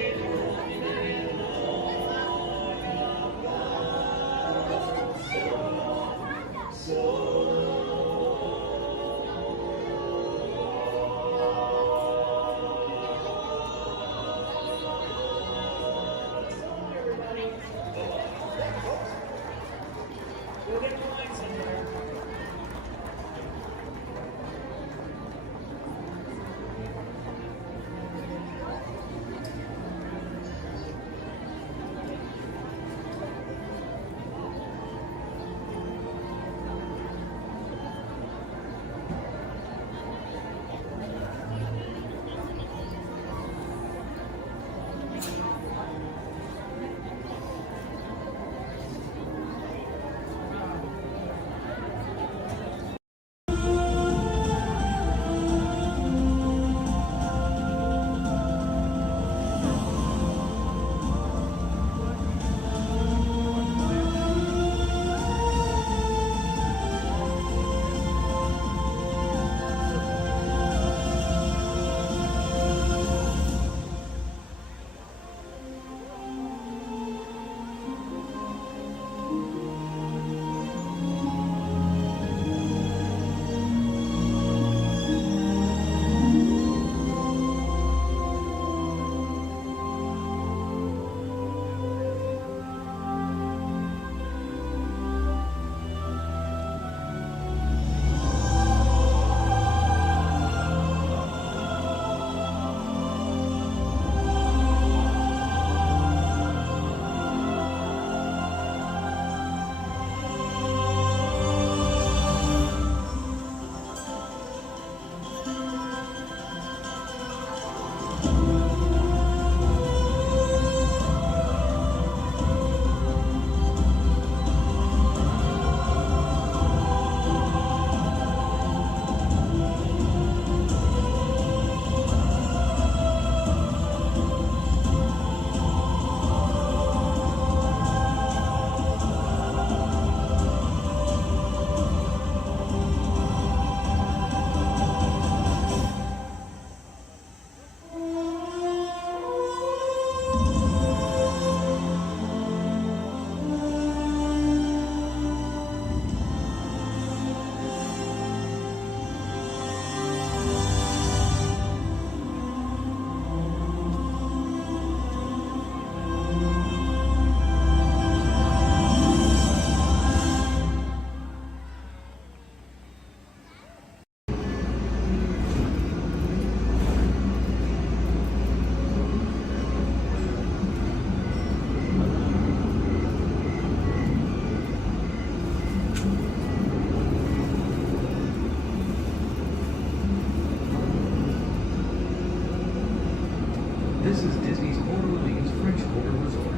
This is Disney's Port Orleans French Quarter Resort.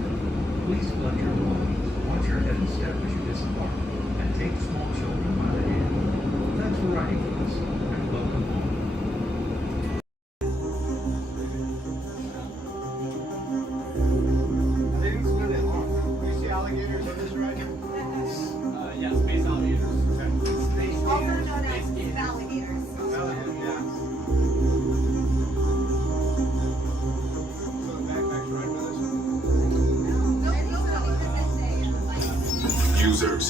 Please collect your belongings, watch your head and step as you disembark, and take small children by the hand. for riding with us, and welcome home. They didn't spend that long. You see alligators on this ride? Yeah, space alligators. Space Also gators. known as alligators. Alligators, yeah. So the backpack's right with us? Users,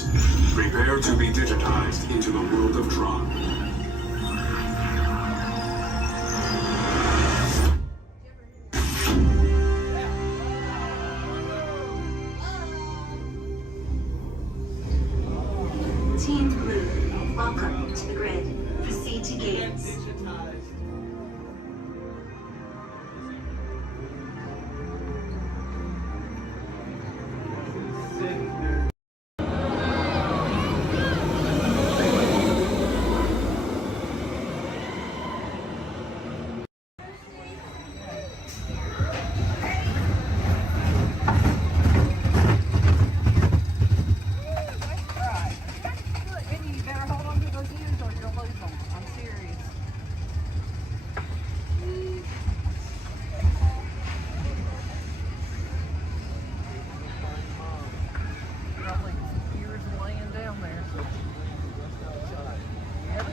prepare to be digitized into the world of Tron. Team Blue, welcome to the grid. Proceed to gates. You better hold on to those ears or you'll lose them. I'm serious. Probably ears laying down there. Here we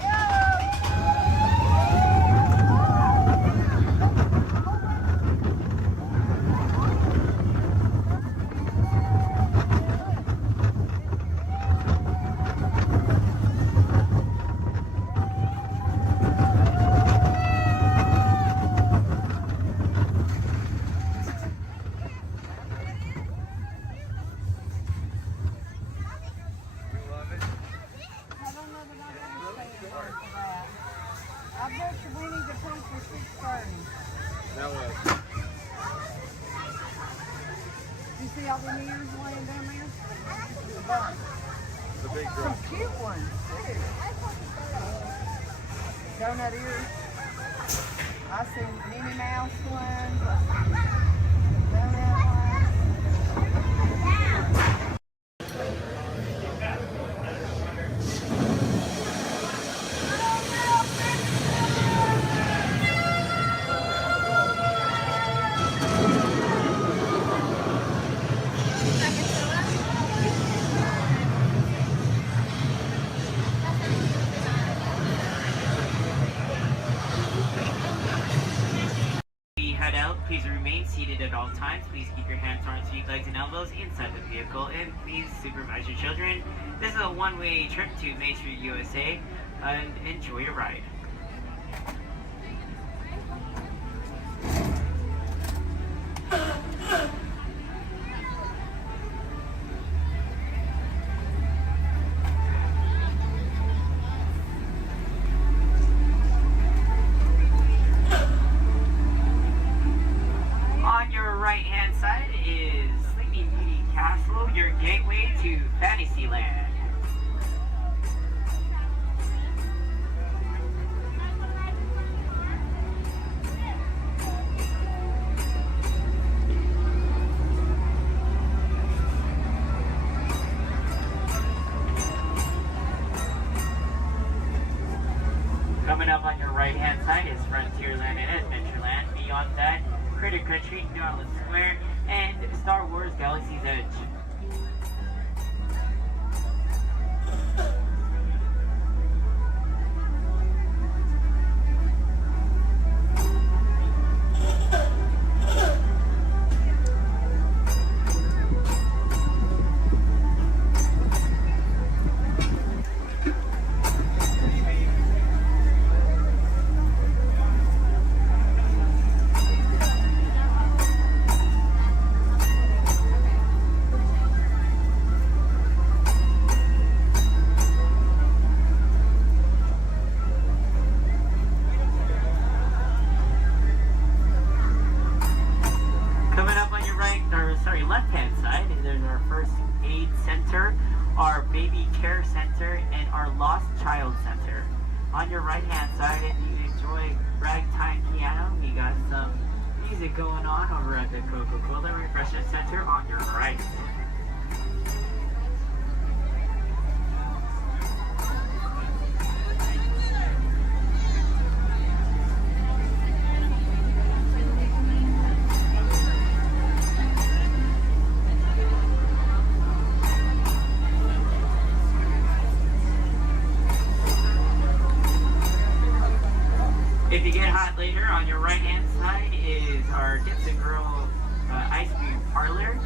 I bet you we need to punch for 6:30. That was. You see all the ears laying down there? The bunch. The big Some drop. cute ones, too. Donut ears. I see Minnie Mouse ones. Donut ones. Head out, please remain seated at all times. Please keep your hands, arms, feet, legs, and elbows inside the vehicle, and please supervise your children. This is a one-way trip to Main Street, USA, and enjoy your ride. On your right-hand side is Sleeping Beauty Castle, your gateway to Fantasyland. Coming up on your right-hand side is Frontierland and Adventureland. Beyond that, Critter Country, Darling Square, and Star Wars Galaxy's Edge. left-hand side, there's our first aid center, our baby care center, and our lost child center. On your right-hand side, if you enjoy ragtime piano, we got some music going on over at the Coca-Cola Refreshment Center on your right. Markets and Grill Ice Cream Parlor.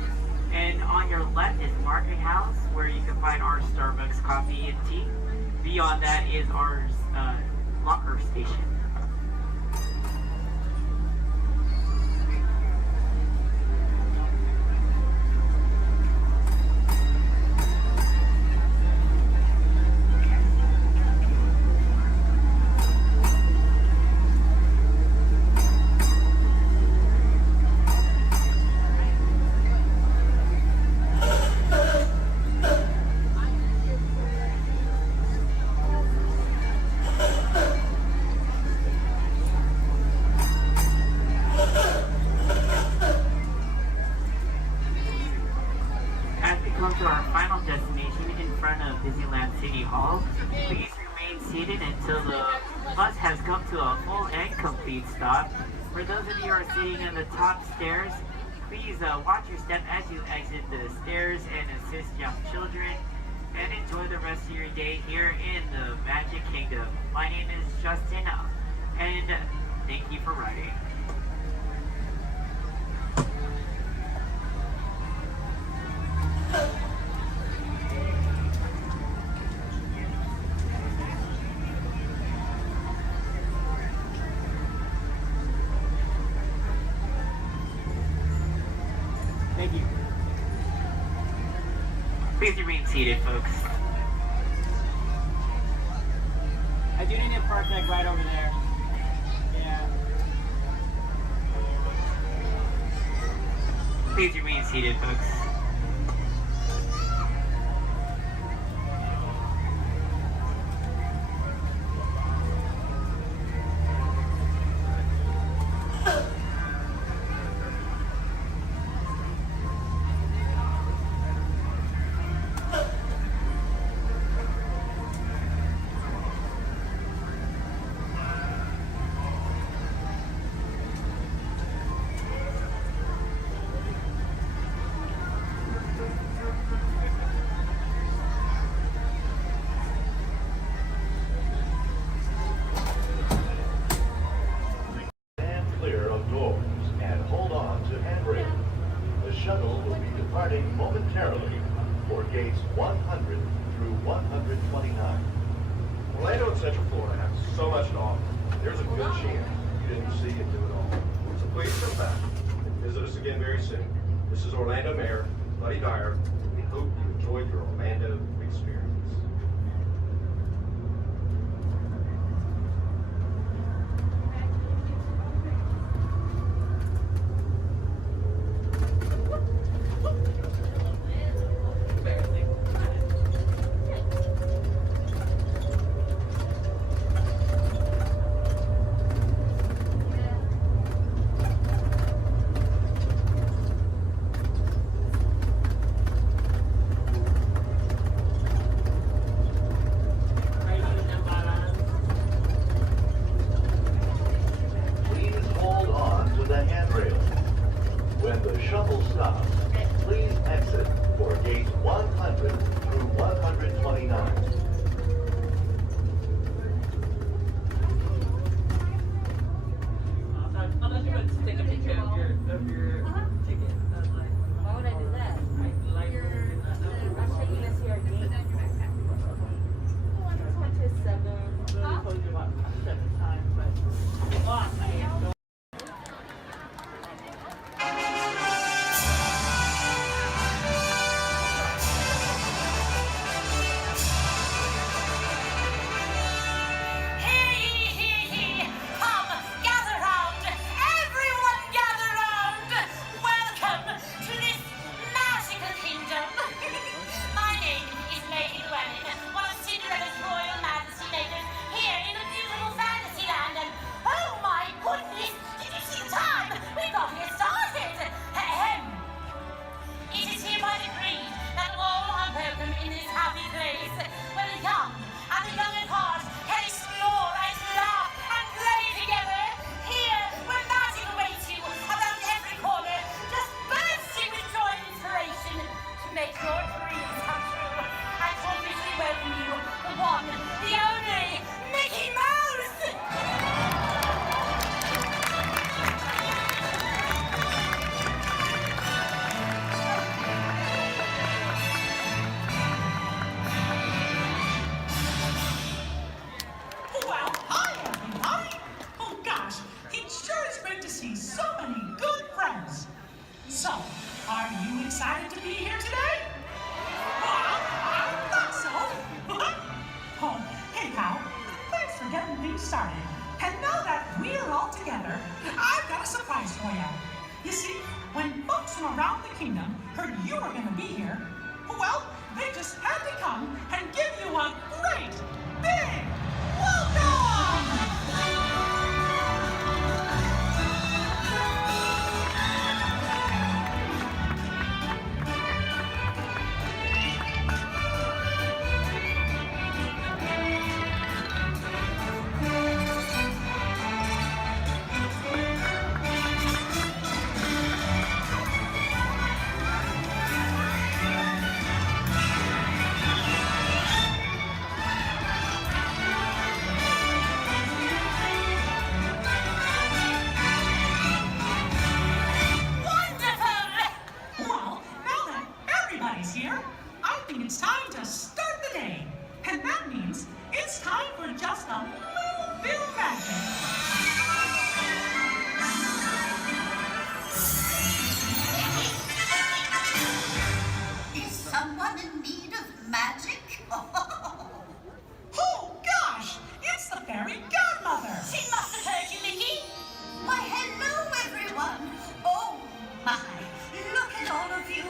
And on your left is Market House, where you can find our Starbucks coffee and tea. Beyond that is our locker station. To our final destination in front of Disneyland City Hall. Please remain seated until the bus has come to a full and complete stop. For those of you who are sitting in the top stairs, please watch your step as you exit the stairs and assist young children, and enjoy the rest of your day here in the Magic Kingdom. My name is Justin, and thank you for riding. Thank you. Please remain seated, folks. I do need to park like right over there. Yeah. Please remain seated, folks. Clear of doors and hold on to handrails. The shuttle will be departing momentarily for gates 100 through 129. Orlando and Central Florida have so much to offer. There's a good chance you didn't see and do it all. So please come back and visit us again very soon. This is Orlando Mayor Buddy Dyer. We hope you enjoyed your Orlando experience. Please hold on to the handrail. When the shuttle stops, please exit for gate 100 through 129. I'll let you take a picture of your ticket. Why would I do that? I'm checking to see our gate. I just went to 7. Literally told you about 7 times, but. Come, gather round! Everyone gather round! from around the kingdom heard you were going to be here, well, they just had to come and give you a great, big welcome! Here, I think it's time to start the day. And that means it's time for just a little bit of magic. Is someone in need of magic? Oh, gosh! It's the fairy godmother! She must have heard you, Mickey. Why, hello, everyone. Oh, my. Look at all of you.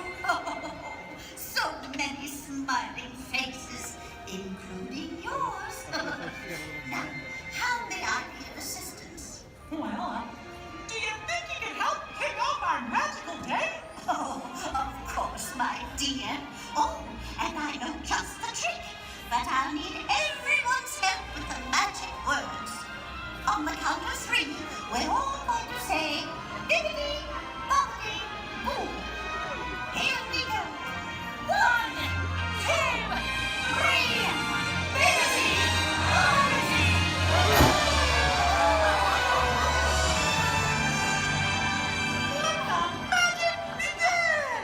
So many smiling faces, including yours. Now, how may I be of assistance? Well, do you think you can help kick off our magical day? Oh, of course, my dear. Oh, and I know just the trick. But I'll need everyone's help with the magic words. On the count of 3, we're all going to say, bibbidi, bobbidi, boo. Here we go. 1, 2, 3, bibbidi, bobbidi, boo. Let the magic begin!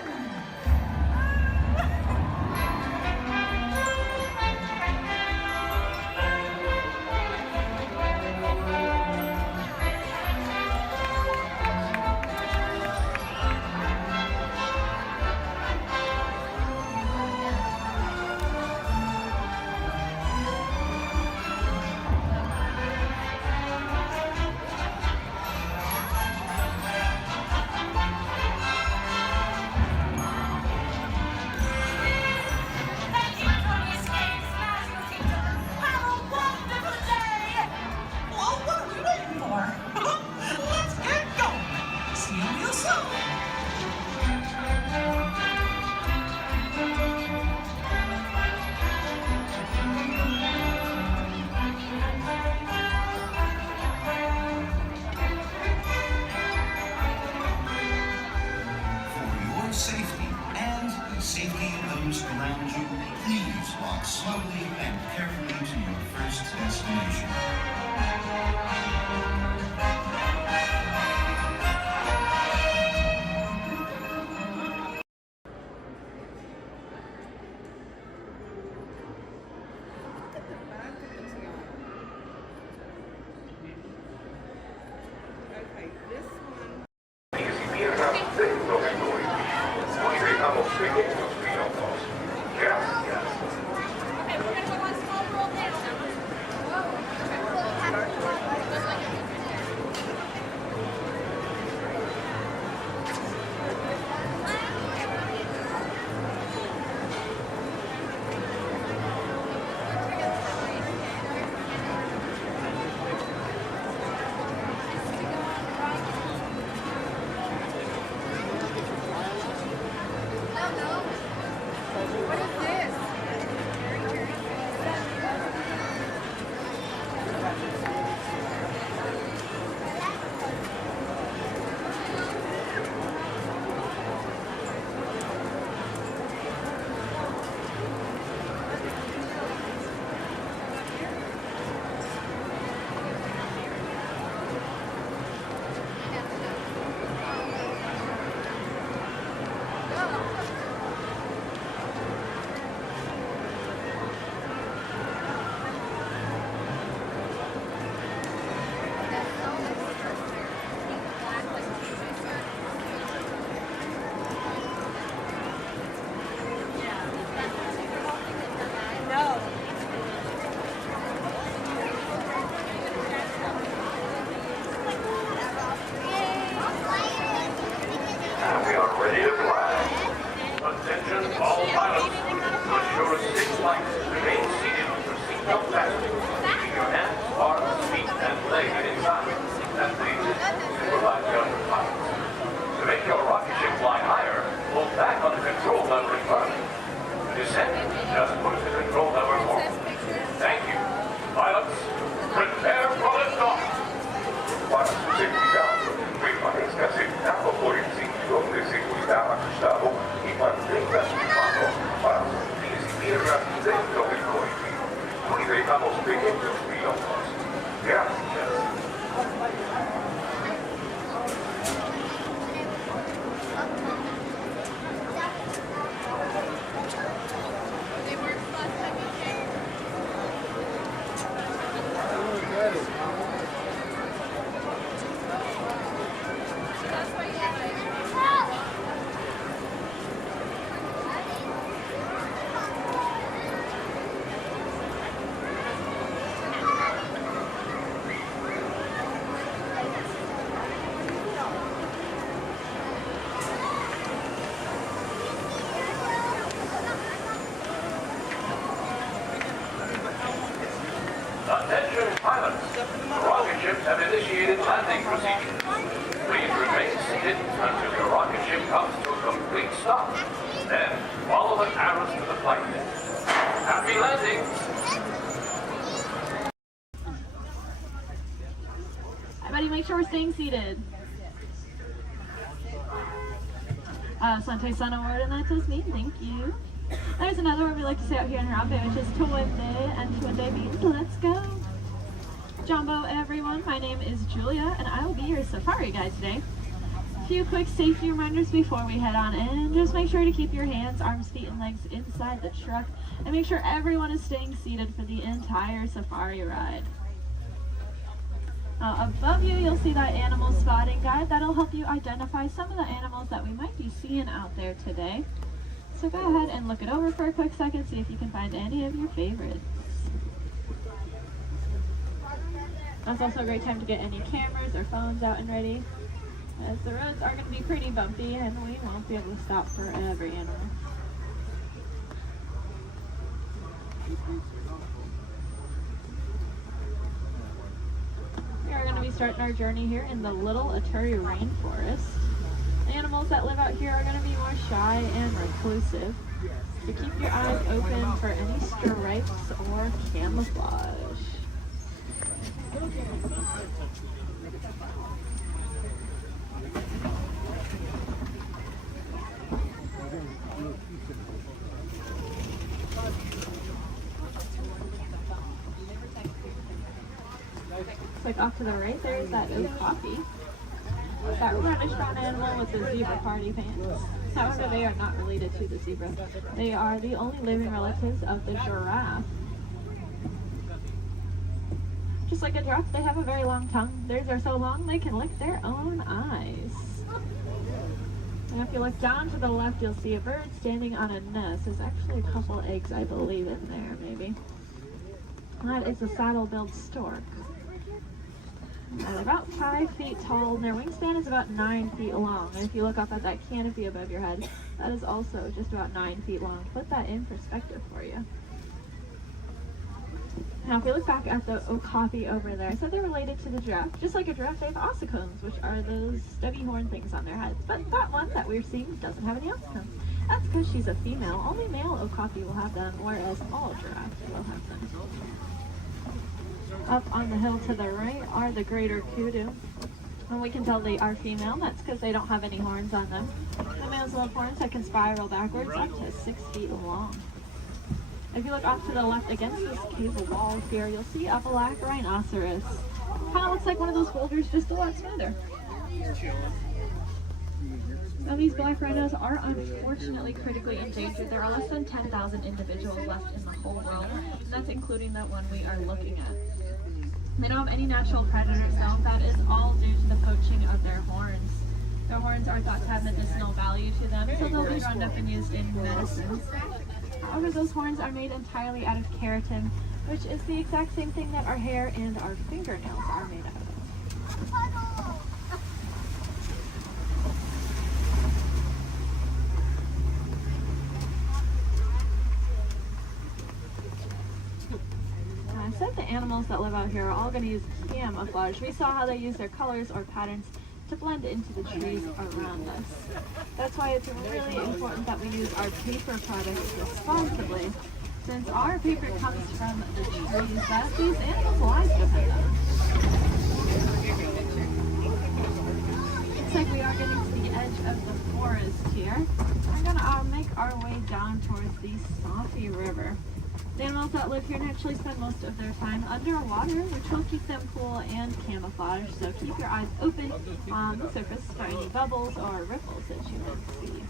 slowly and carefully to your first destination. are ready to fly. Attention all pilots. To ensure safe flight, remain seated with your seatbelt fastened. Keep your hands, arms, feet, and legs inside. That means supervise the other pilots. To make your rocket ship fly higher, pull back on the control lever in front. To descend, just push the control lever forward. Thank you. Pilots, prepare for liftoff. Para su seguridad, permanezca sentado por el cinturón de seguridad ajustado y mantenga sus manos para sus pies y piernas dentro del cohete. Cuide a los pequeños pilotos. Gracias. Attention pilots, rocket ships have initiated landing procedures. Please remain seated until your rocket ship comes to a complete stop. Then follow the arrows to the flight deck. Happy landing! Everybody make sure we're staying seated. Sante Sun Award, and that's us me. Thank you. There's another word we like to say out here in Harambe, which is Tuwende, and Tuwende means let's go. Jumbo, everyone. My name is Julia, and I will be your safari guide today. A few quick safety reminders before we head on in. Just make sure to keep your hands, arms, feet, and legs inside the truck, and make sure everyone is staying seated for the entire safari ride. Above you, you'll see that animal spotting guide. That'll help you identify some of the animals that we might be seeing out there today. So go ahead and look it over for a quick second, see if you can find any of your favorites. That's also a great time to get any cameras or phones out and ready, as the roads are going to be pretty bumpy and we won't be able to stop for every animal. We are going to be starting our journey here in the Little Aturi Rainforest. Animals that live out here are going to be more shy and reclusive, so keep your eyes open for any stripes or camouflage. Looks like off to the right there is that oak coffee. That reddish brown animal with the zebra party pants. However, they are not related to the zebra. They are the only living relatives of the giraffe. Just like a giraffe, they have a very long tongue. Theirs are so long they can lick their own eyes. And if you look down to the left, you'll see a bird standing on a nest. There's actually a couple eggs, I believe, in there, maybe. That is a saddle-billed stork. They're about 5 feet tall, and their wingspan is about 9 feet long. And if you look up at that canopy above your head, that is also just about 9 feet long. Put that in perspective for you. Now, if we look back at the okapi over there, I said they're related to the giraffe. Just like a giraffe, they have ossicones, which are those stubby horn things on their heads. But that one that we're seeing doesn't have any ossicones. That's because she's a female. Only male okapi will have them, whereas all giraffes will have them. Up on the hill to the right are the greater kudu. And we can tell they are female. That's because they don't have any horns on them. The males will have horns that can spiral backwards up to 6 feet long. If you look off to the left against this cable wall here, you'll see a black rhinoceros. Kind of looks like one of those boulders, just a lot smoother. Now, these black rhinos are unfortunately critically endangered. There are less than 10,000 individuals left in the whole world, and that's including the one we are looking at. They don't have any natural predators though. That is all due to the poaching of their horns. Their horns are thought to have medicinal value to them, so they'll be rounded up and used in medicine. However, those horns are made entirely out of keratin, which is the exact same thing that our hair and our fingernails are made out of. animals that live out here are all going to use camouflage. We saw how they use their colors or patterns to blend into the trees around us. That's why it's really important that we use our paper products responsibly, since our paper comes from the trees that these animals' lives depend on. Looks like we are getting to the edge of the forest here. We're gonna make our way down towards the Safi River. The animals that live here naturally spend most of their time underwater, which will keep them cool and camouflaged, so keep your eyes open on the surface for any bubbles or ripples that you might see.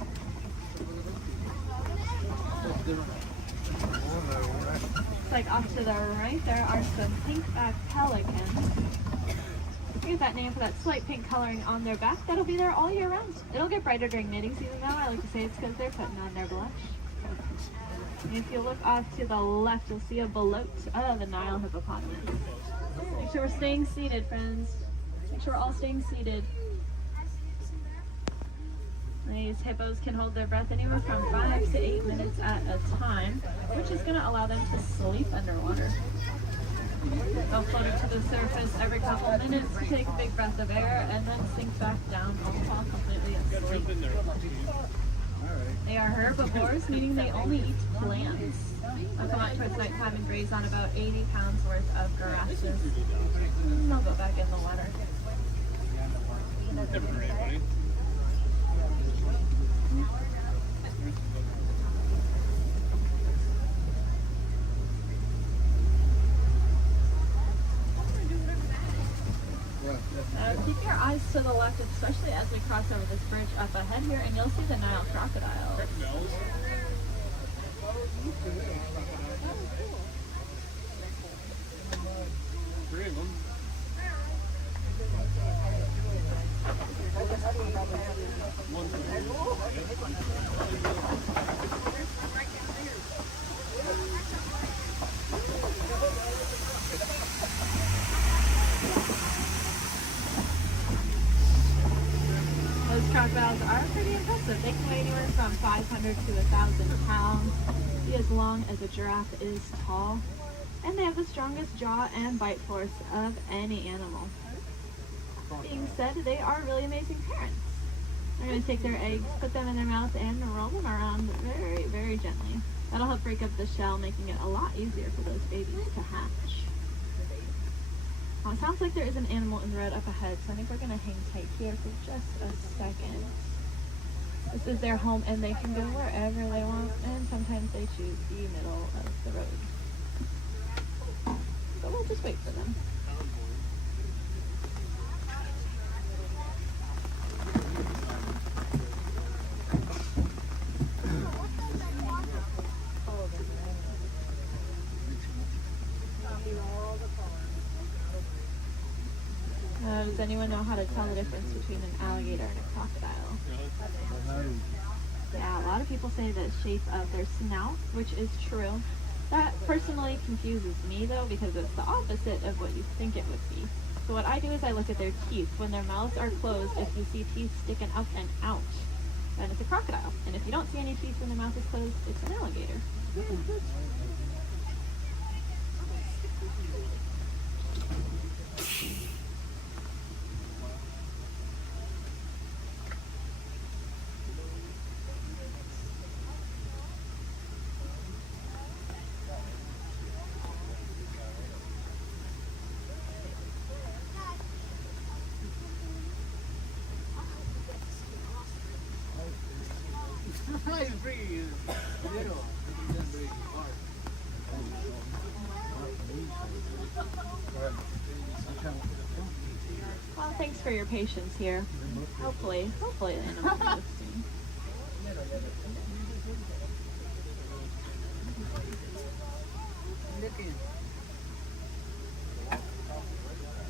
Looks like off to the right there are some pink-backed pelicans. We get that name for that slight pink coloring on their back. That'll be there all year round. It'll get brighter during mating season though. I like to say it's because they're putting on their blush. And if you look off to the left, you'll see a bloat of a Nile hippopotamus. Make sure we're staying seated, friends. Make sure we're all staying seated. These hippos can hold their breath anywhere from 5 to 8 minutes at a time, which is going to allow them to sleep underwater. They'll float to the surface every couple minutes, take a big breath of air, and then sink back down, all while completely asleep. They are herbivores, meaning they only eat plants. They'll come out towards nighttime and graze on about 80 pounds worth of grasses. And they'll go back in the water. Keep your eyes to the left, especially as we cross over this bridge up ahead here, and you'll see the Nile crocodiles. Three of them. Those crocodiles are pretty impressive. They can weigh anywhere from 500 to 1,000 pounds, be as long as a giraffe is tall, and they have the strongest jaw and bite force of any animal. Being said, they are really amazing parents. They're going to take their eggs, put them in their mouth, and roll them around very, very gently. That'll help break up the shell, making it a lot easier for those babies to hatch. Well, it sounds like there is an animal in the road up ahead, so I think we're going to hang tight here for just a second. This is their home, and they can go wherever they want, and sometimes they choose the middle of the road. So we'll just wait for them. Does anyone know how to tell the difference between an alligator and a crocodile? Yeah, a lot of people say the shape of their snout, which is true. That personally confuses me though, because it's the opposite of what you think it would be. So what I do is I look at their teeth. When their mouths are closed, if you see teeth sticking up and out, then it's a crocodile. And if you don't see any teeth when their mouth is closed, it's an alligator. Well, thanks for your patience here. Hopefully the animal will soon.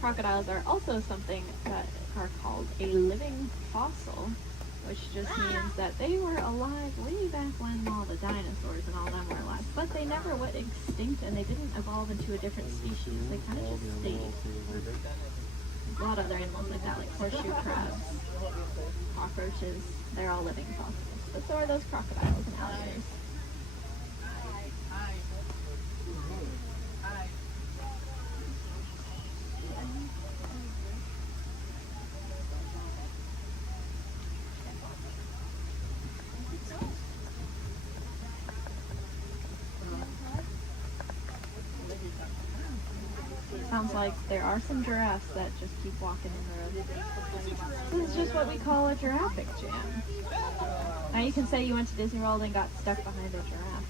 Crocodiles are also something that are called a living fossil, which just means that they were alive way back when all the dinosaurs and all them were alive. But they never went extinct, and they didn't evolve into a different species. They kind of just stayed. There's a lot of other animals like that, like horseshoe crabs, cockroaches. They're all living fossils. But so are those crocodiles and alligators. Sounds like there are some giraffes that just keep walking in the road. This is just what we call a giraffic jam. Now you can say you went to Disney World and got stuck behind a giraffe.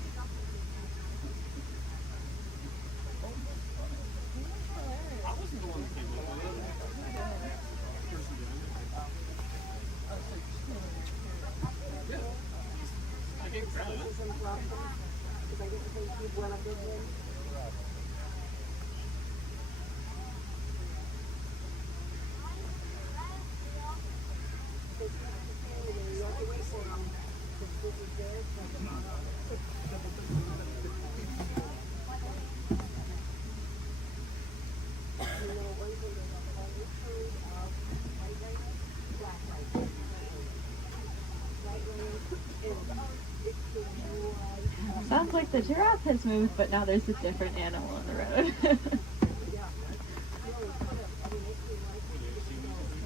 Sounds like the giraffe has moved, but now there's a different animal on the road.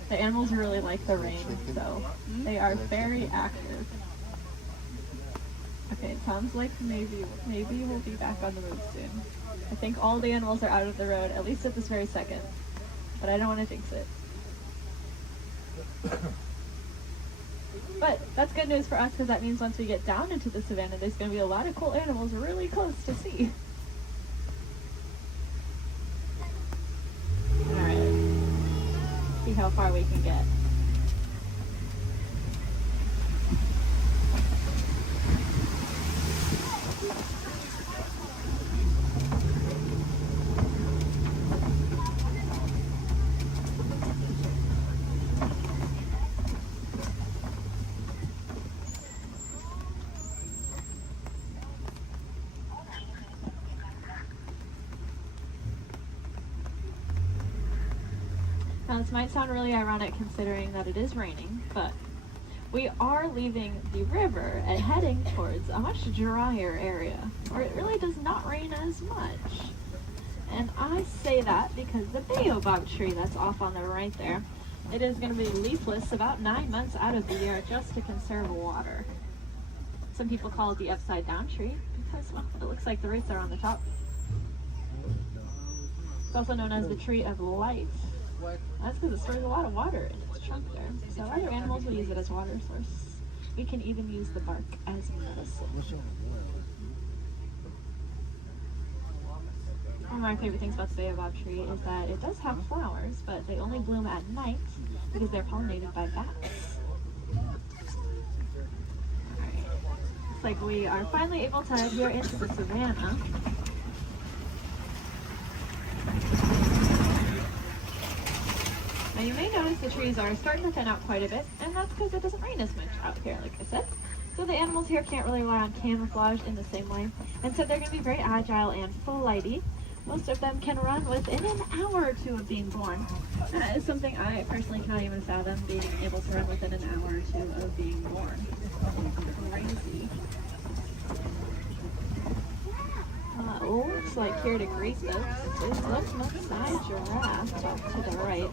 The animals really like the rain, so they are very active. Okay, it sounds like maybe we'll be back on the move soon. I think all the animals are out of the road, at least at this very second. But I don't want to jinx it. But that's good news for us because that means once we get down into the savannah, there's going to be a lot of cool animals really close to see. Alright. See how far we can get. Now this might sound really ironic considering that it is raining, but we are leaving the river and heading towards a much drier area where it really does not rain as much. And I say that because the baobab tree that's off on the right there, it is going to be leafless about 9 months out of the year just to conserve water. Some people call it the upside down tree because, well, it looks like the roots are on the top. It's also known as the tree of life. That's because it stores a lot of water in its trunk there. So other animals will use it as water source. We can even use the bark as medicine. One of my favorite things about the baobab tree is that it does have flowers, but they only bloom at night because they're pollinated by bats. Alright, looks like we are finally able to head here into the savannah. Now you may notice the trees are starting to thin out quite a bit, and that's because it doesn't rain as much out here, like I said. So the animals here can't really rely on camouflage in the same way, and so they're going to be very agile and flighty. Most of them can run within an hour or two of being born. That is something I personally cannot even fathom, being able to run within an hour or two of being born. Crazy. Looks like here to greet us is the Maasai giraffe off to the right.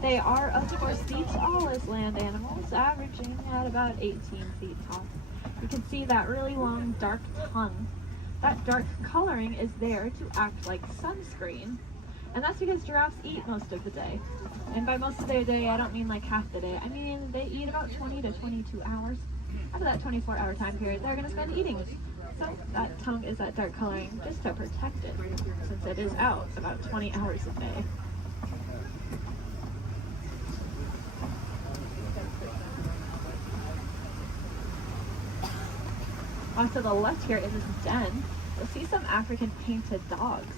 They are, of course, the tallest land animals, averaging at about 18 feet tall. You can see that really long, dark tongue. That dark coloring is there to act like sunscreen. And that's because giraffes eat most of the day. And by most of their day, I don't mean like half the day. I mean, they eat about 20 to 22 hours. After that 24-hour time period, they're going to spend eating. So that tongue is that dark coloring just to protect it, since it is out about 20 hours a day. Off to the left here in this den, you'll see some African painted dogs.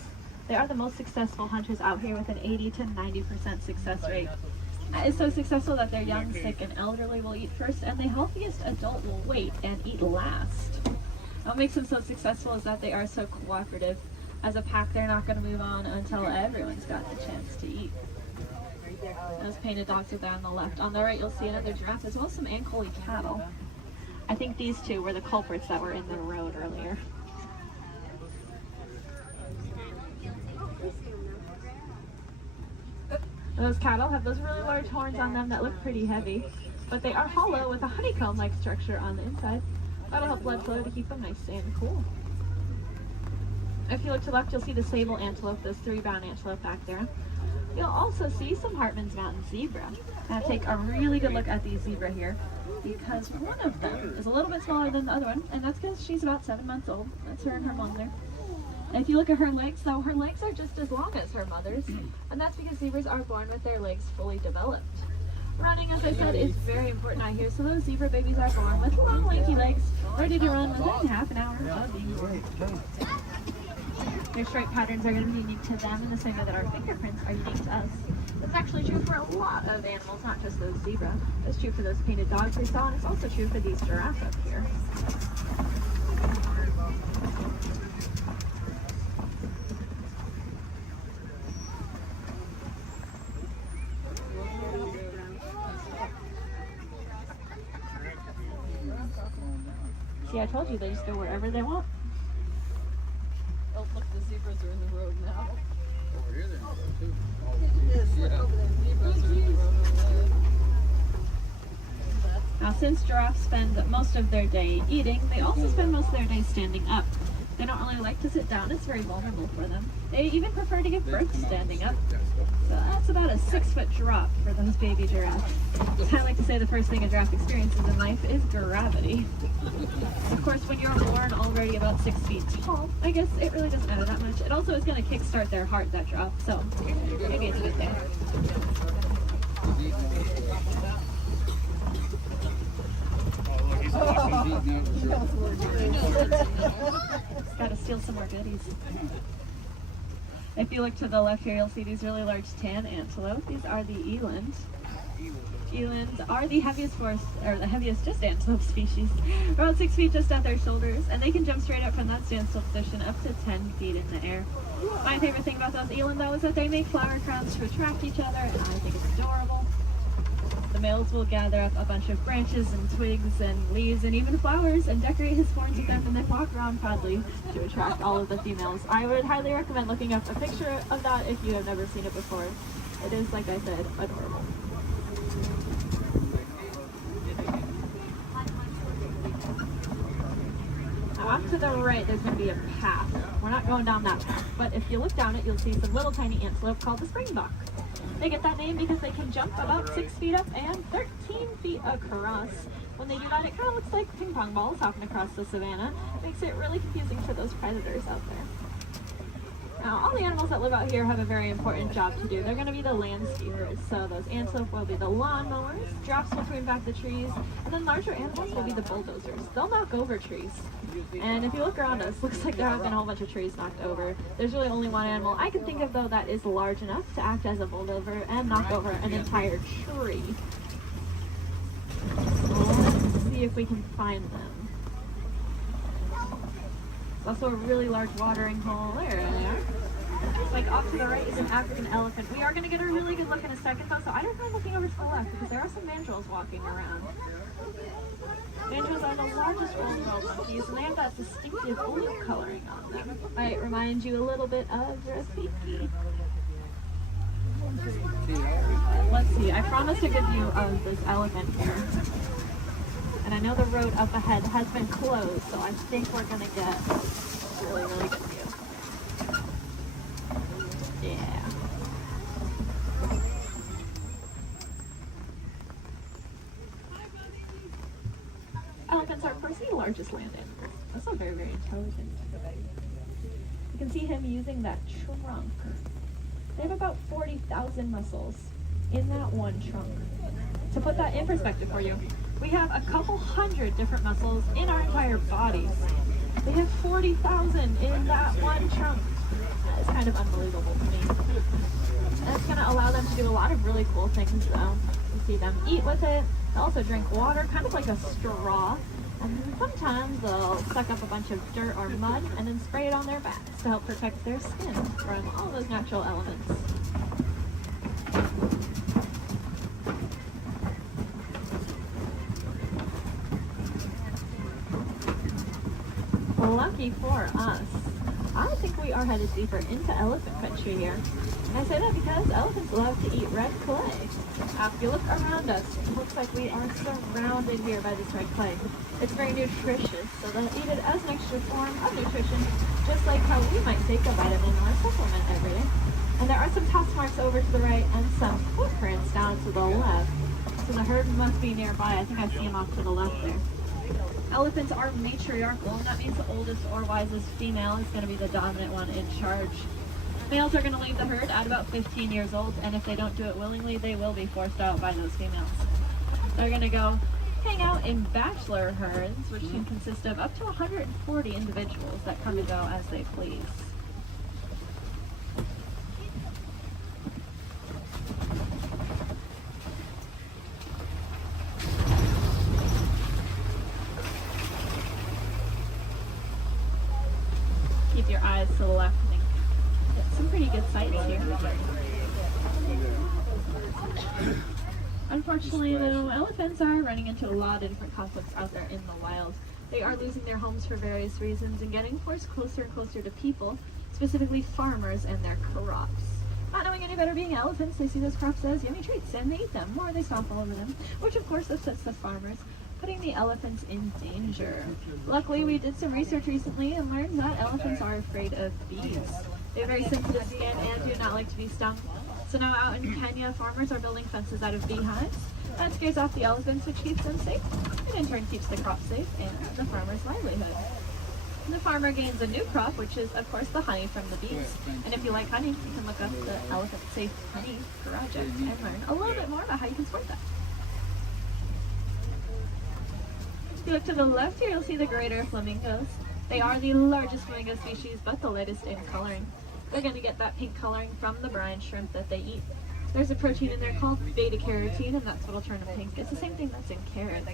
They are the most successful hunters out here with an 80 to 90% success rate. That is so successful that their young, sick, and elderly will eat first, and the healthiest adult will wait and eat last. What makes them so successful is that they are so cooperative. As a pack, they're not going to move on until everyone's got the chance to eat. Those painted dogs are there on the left. On the right, you'll see another giraffe, as well as some Ankole cattle. I think these two were the culprits that were in the road earlier. Those cattle have those really large horns on them that look pretty heavy, but they are hollow with a honeycomb-like structure on the inside. That'll help blood flow to keep them nice and cool. If you look to the left, you'll see the sable antelope, those 3 brown antelope back there. You'll also see some Hartman's Mountain zebra. Now take a really good look at the zebra here, because one of them is a little bit smaller than the other one, and that's because she's about 7 months old. That's her and her mom there. And if you look at her legs, though, her legs are just as long as her mother's, and that's because zebras are born with their legs fully developed. Running, as I said, is very important out here, so those zebra babies are born with long, lanky legs, ready to run within half an hour of being born. Their stripe patterns are going to be unique to them in the same way that our fingerprints are unique to us. That's actually true for a lot of animals, not just those zebra. It's true for those painted dogs we saw, and it's also true for these giraffes up here. See, I told you they just go wherever they want. Oh, look, the zebras are in the road now. Over here they're too. Now, since giraffes spend most of their day eating, they also spend most of their day standing up. They don't really like to sit down. It's very vulnerable for them. They even prefer to give birth standing up. So that's about a 6-foot drop for those baby giraffes. I like to say the first thing a giraffe experiences in life is gravity. Of course, when you're born already about 6 feet tall, I guess it really doesn't matter that much. It also is going to kickstart their heart, that drop, so maybe it's a good thing. Gotta steal some more goodies. If you look to the left here, you'll see these really large tan antelope. These are the eland. Elands are the heaviest just antelope species. About 6 feet just at their shoulders, and they can jump straight up from that standstill position up to 10 feet in the air. My favorite thing about those eland, though, is that they make flower crowns to attract each other, and I think it's adorable. The males will gather up a bunch of branches and twigs and leaves and even flowers and decorate his horns with them, and then walk around proudly to attract all of the females. I would highly recommend looking up a picture of that if you have never seen it before. It is, like I said, adorable. Now off to the right, there's going to be a path. We're not going down that path, but if you look down it, you'll see some little tiny antelope called the springbok. They get that name because they can jump about 6 feet up and 13 feet across. When they do that, it kind of looks like ping pong balls hopping across the savannah. It makes it really confusing for those predators out there. Now, all the animals that live out here have a very important job to do. They're going to be the landscapers. So those antelope will be the lawnmowers, giraffes will prune back the trees, and then larger animals will be the bulldozers. They'll knock over trees. And if you look around us, looks like there have been a whole bunch of trees knocked over. There's really only one animal I can think of, though, that is large enough to act as a bulldozer and knock over an entire tree. Let's see if we can find them. There's also a really large watering hole. There they are. Like off to the right is an African elephant. We are going to get a really good look in a second, though, so I don't mind looking over to the left because there are some mandrills walking around. Mandrills are the largest old-world monkeys, and they have that distinctive blue coloring on them. Might remind you a little bit of Rafiki. Let's see, I promised a good view of this elephant here. And I know the road up ahead has been closed, so I think we're going to get a really, really good view. Yeah. Elephants are, of course, the largest land animals. Also very, very intelligent. You can see him using that trunk. They have about 40,000 muscles in that one trunk. To put that in perspective for you, we have a couple hundred different muscles in our entire bodies. They have 40,000 in that one trunk. That is kind of unbelievable to me. And it's going to allow them to do a lot of really cool things, though. You see them eat with it. They also drink water, kind of like a straw. And then sometimes they'll suck up a bunch of dirt or mud and then spray it on their backs to help protect their skin from all those natural elements. Lucky for us, I think we are headed deeper into elephant country here. And I say that because elephants love to eat red clay. If you look around us, it looks like we are surrounded here by this red clay. It's very nutritious, so they'll eat it as an extra form of nutrition, just like how we might take a vitamin or a supplement every day. And there are some tusk marks over to the right and some footprints down to the left. So the herd must be nearby. I think I see them off to the left there. Elephants are matriarchal, and that means the oldest or wisest female is going to be the dominant one in charge. Males are going to leave the herd at about 15 years old, and if they don't do it willingly, they will be forced out by those females. They're going to go hang out in bachelor herds, which can consist of up to 140 individuals that come and go as they please. Keep your eyes to the left. Some pretty good sights here. Unfortunately, though, elephants are running into a lot of different conflicts out there in the wild. They are losing their homes for various reasons and getting forced closer and closer to people, specifically farmers and their crops. Not knowing any better being elephants, they see those crops as yummy treats and they eat them, or they stomp all over them, which of course upsets the farmers, putting the elephants in danger. Luckily, we did some research recently and learned that elephants are afraid of bees. They have very sensitive skin and do not like to be stung. So now out in Kenya, farmers are building fences out of beehives. That scares off the elephants, which keeps them safe, and in turn keeps the crop safe and the farmer's livelihood. And the farmer gains a new crop, which is, of course, the honey from the bees. And if you like honey, you can look up the Elephant Safe Honey Project and learn a little bit more about how you can support that. If you look to the left here, you'll see the greater flamingos. They are the largest flamingo species, but the lightest in coloring. They're going to get that pink coloring from the brine shrimp that they eat. There's a protein in there called beta-carotene, and that's what will turn them pink. It's the same thing that's in carrots.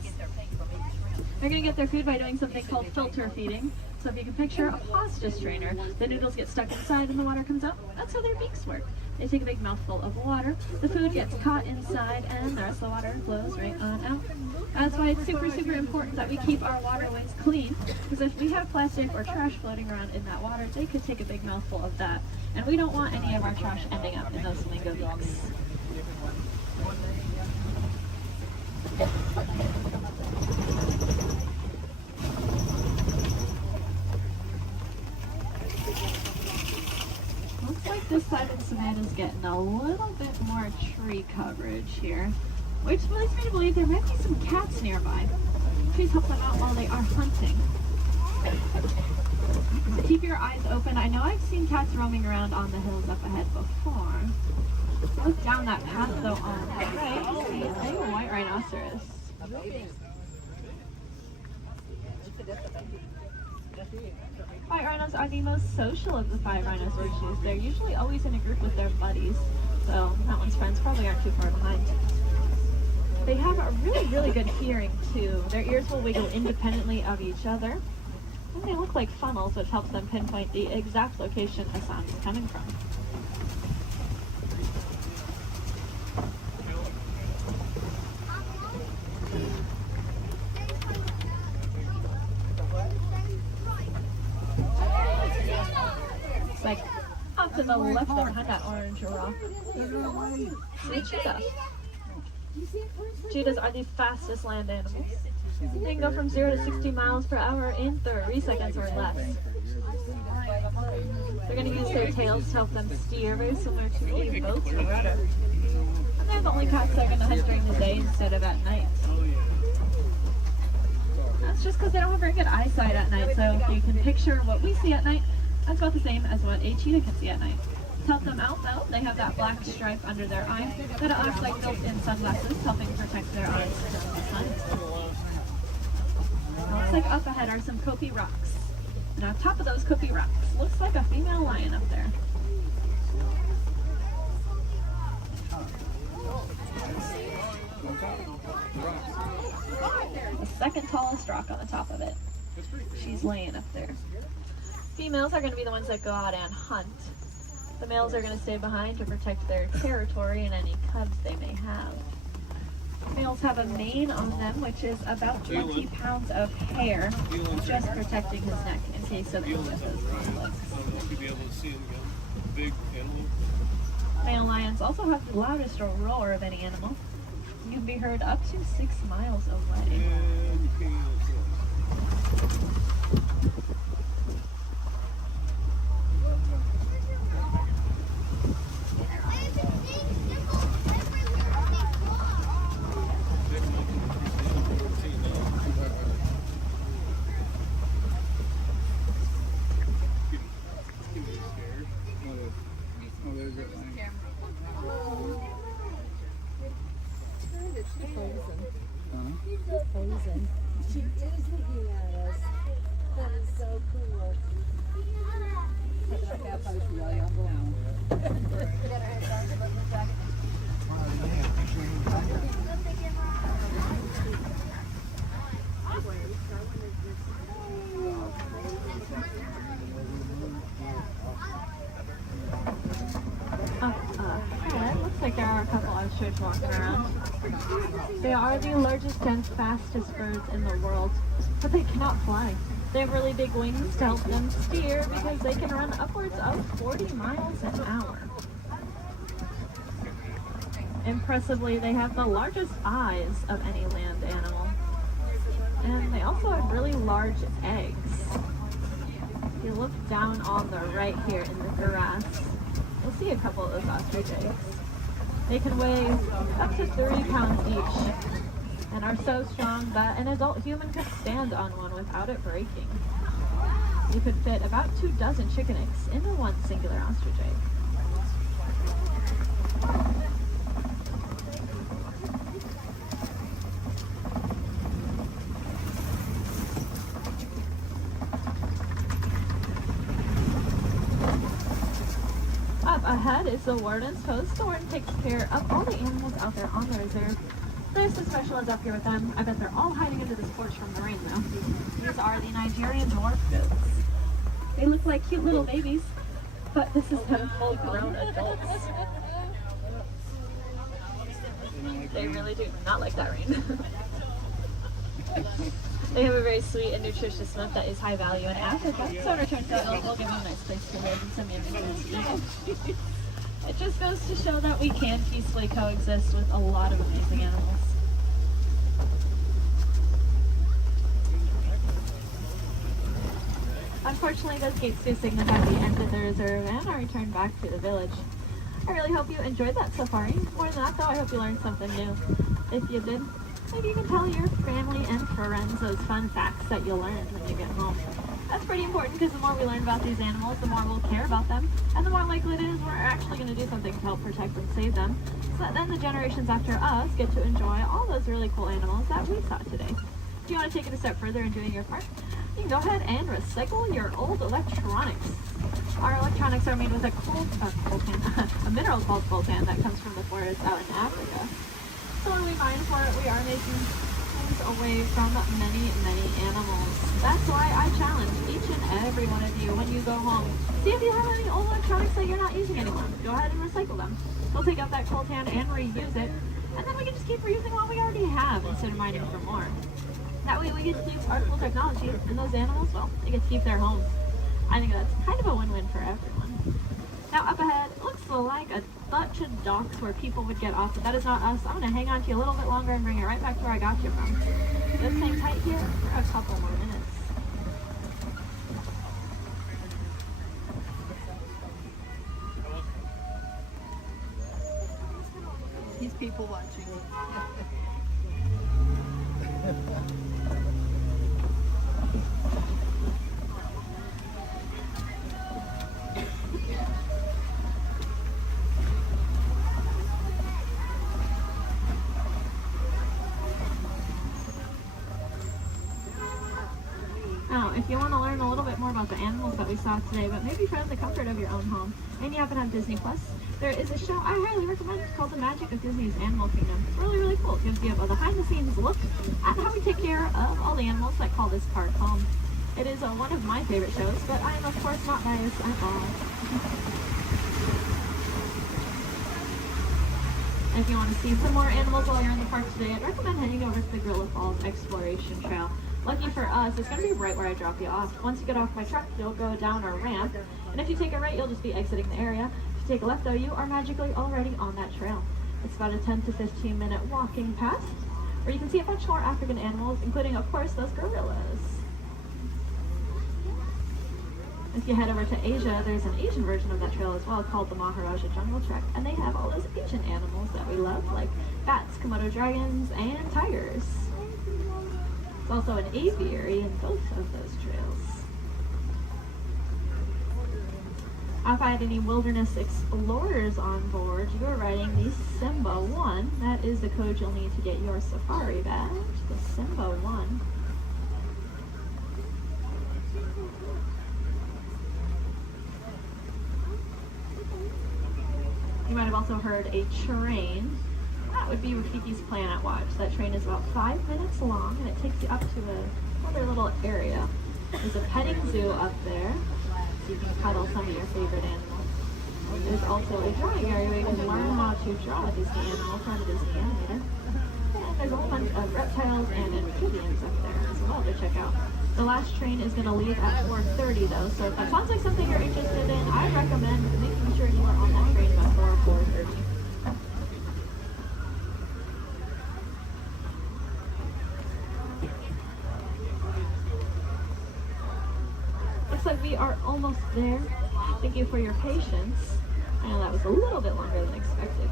They're going to get their food by doing something called filter feeding. So if you can picture a pasta strainer, the noodles get stuck inside and the water comes out. That's how their beaks work. They take a big mouthful of water, the food gets caught inside, and the rest of the water flows right on out. That's why it's super, super important that we keep our waterways clean, because if we have plastic or trash floating around in that water, they could take a big mouthful of that. And we don't want any of our trash ending up in those flamingo beaks. Looks like this side of the savanna's getting a little bit more tree coverage here, which leads me to believe there might be some cats nearby. Please help them out while they are hunting. Keep your eyes open. I know I've seen cats roaming around on the hills up ahead before. Look down that path though on the right. You see a white rhinoceros. White rhinos are the most social of the 5 rhino species. They're usually always in a group with their buddies, so that one's friends probably aren't too far behind. They have a really, really good hearing too. Their ears will wiggle independently of each other, and they look like funnels, which helps them pinpoint the exact location a sound is coming from. Like off to the left there behind that orange rock. See cheetah. Cheetahs are the fastest land animals. They can go from 0 to 60 miles per hour in 30 seconds or less. They're going to use their tails to help them steer, very similar to a boat's rudder. And they're the only cats that are going to hunt during the day instead of at night. That's just because they don't have very good eyesight at night, so if you can picture what we see at night, that's about the same as what a cheetah can see at night. To help them out though, they have that black stripe under their eye that acts like built-in sunglasses, helping protect their eyes from the sun. Looks like up ahead are some Kopi rocks. And on top of those Kopi rocks, looks like a female lion up there. The second tallest rock on the top of it. She's laying up there. Females are going to be the ones that go out and hunt. The males are going to stay behind to protect their territory and any cubs they may have. Males have a mane on them, which is about 20 pounds of hair, just protecting his neck in case of any of those conflicts. You'll be able to see him again. Big animal. Male lions also have the loudest roar of any animal. You can be heard up to 6 miles away. She is looking at us. That is so cool. Looks like there are a couple ostriches walking around. They are the largest and fastest birds in the world, but they cannot fly. They have really big wings to help them steer because they can run upwards of 40 miles an hour. Impressively, they have the largest eyes of any land animal. And they also have really large eggs. If you look down on the right here in the grass, you'll see a couple of those ostrich eggs. They can weigh up to 30 pounds each and are so strong that an adult human could stand on one without it breaking. You could fit about 2 dozen chicken eggs into one singular ostrich egg. Up ahead is the warden's post. The warden takes care of all the animals out there on the reserve. There's a specialist up here with them. I bet they're all hiding under this porch from the rain though. These are the Nigerian dwarf goats. They look like cute little babies, but this is them full grown adults. They really do not like that rain. They have a very sweet and nutritious milk that is high value in Africa, so in return for that milk, we'll give them a nice place to live and some yummy. It just goes to show that we can peacefully coexist with a lot of amazing animals. Unfortunately, those gates do signify the end of the reserve and our return back to the village. I really hope you enjoyed that safari. More than that though, I hope you learned something new. If you did, maybe you can tell your family and friends those fun facts that you'll learn when you get home. That's pretty important because the more we learn about these animals, the more we'll care about them, and the more likely it is we're actually going to do something to help protect and save them, so that then the generations after us get to enjoy all those really cool animals that we saw today. If you want to take it a step further in doing your part, you can go ahead and recycle your old electronics. Our electronics are made with a a mineral called coltan that comes from the forest out in Africa. So when we mine for it, we are making things away from many, many animals. That's why I challenge each and every one of you when you go home. See if you have any old electronics that you're not using anymore. Go ahead and recycle them. We'll take out that coltan and reuse it, and then we can just keep reusing what we already have instead of mining for more. That way we get to use our cool technology, and those animals, well, they get to keep their homes. I think that's kind of a win-win for everyone. Now up ahead, it looks like a bunch of docks where people would get off, but that is not us. I'm going to hang on to you a little bit longer and bring it right back to where I got you from. Just hang tight here for a couple more minutes. These people watching. Now, if you want to learn a little bit more about the animals that we saw today, but maybe from the comfort of your own home, and you happen to have Disney Plus, there is a show I highly recommend. It's called The Magic of Disney's Animal Kingdom. It's really, really cool. It gives you a behind-the-scenes look at how we take care of all the animals that call this park home. It is one of my favorite shows, but I am, of course, not biased at all. If you want to see some more animals while you're in the park today, I'd recommend heading over to the Gorilla Falls Exploration Trail. Lucky for us, it's going to be right where I drop you off. Once you get off my truck, you'll go down a ramp, and if you take a right, you'll just be exiting the area. If you to take a left though, you are magically already on that trail. It's about a 10 to 15 minute walking past, where you can see a bunch more African animals, including of course those gorillas. If you head over to Asia, there's an Asian version of that trail as well called the Maharaja Jungle Trek, and they have all those Asian animals that we love, like bats, Komodo dragons, and tigers. There's also an aviary in both of those trails. If I had any wilderness explorers on board, you are riding the Simba 1. That is the code you'll need to get your safari badge, the Simba 1. You might have also heard a train. That would be Rafiki's Planet Watch. That train is about 5 minutes long, and it takes you up to another little area. There's a petting zoo up there, so you can cuddle some of your favorite animals. There's also a drawing area where you can learn how to draw a Disney animal from a Disney animator. And there's a whole bunch of reptiles and amphibians up there as well to check out. The last train is going to leave at 4:30 though, so if that sounds like something you're interested in, I recommend making sure you are on that train before 4:30. Looks like we are almost there. Thank you for your patience. I know that was a little bit longer than expected.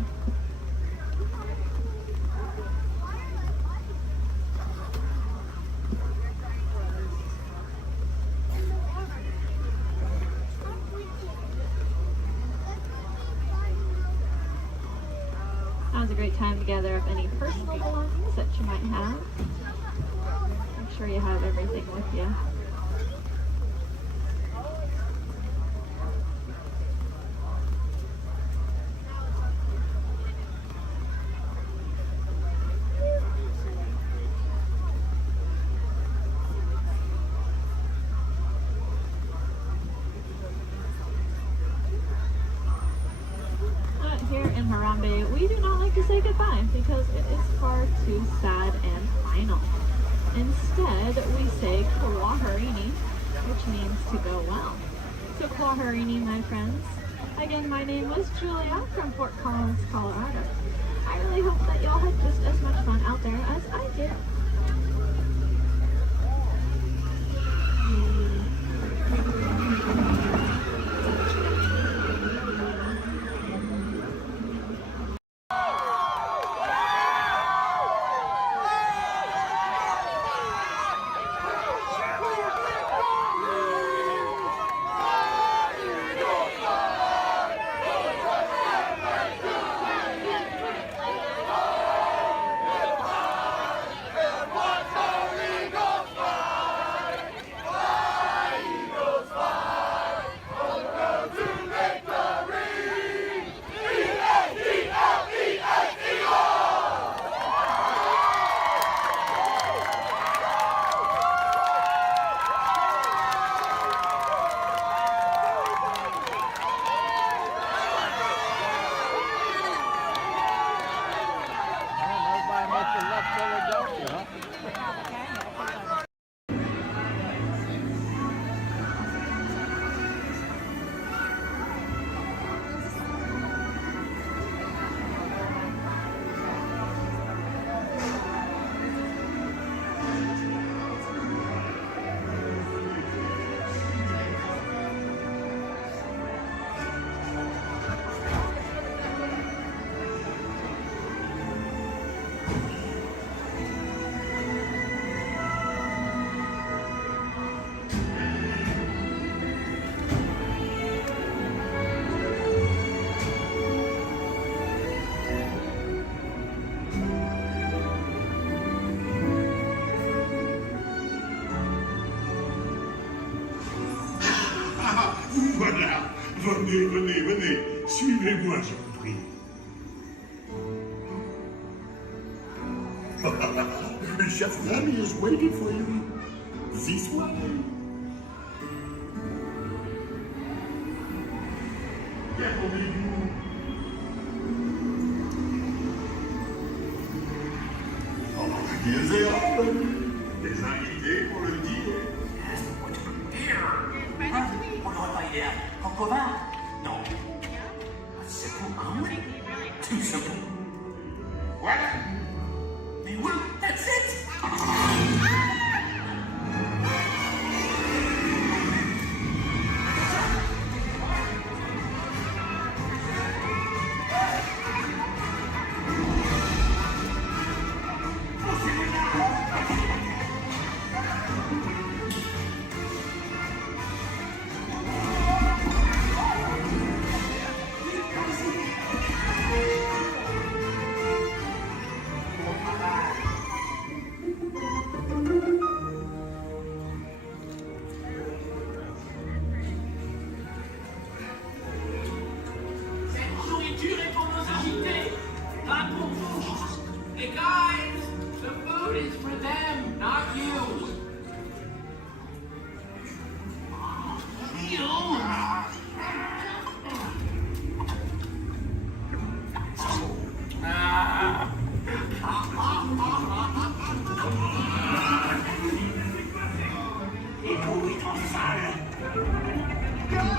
Now's a great time to gather up any personal belongings that you might have. Make sure you have everything with you. Here in Harambe, we do not like to say goodbye because it is far too sad and final. Instead, we say Kwaherini, which means to go well. So Kwaherini, my friends. Again, my name was Julia from Fort Collins, Colorado. I really hope that y'all had just as much fun out there as I did. Voilà, venez, venez, venez, suivez-moi, je vous prie. Chef Remy is waiting for you. This way. Qu'attendez-vous? Des invités pour le dîner. On n'aurait pas idée. En commun? Non.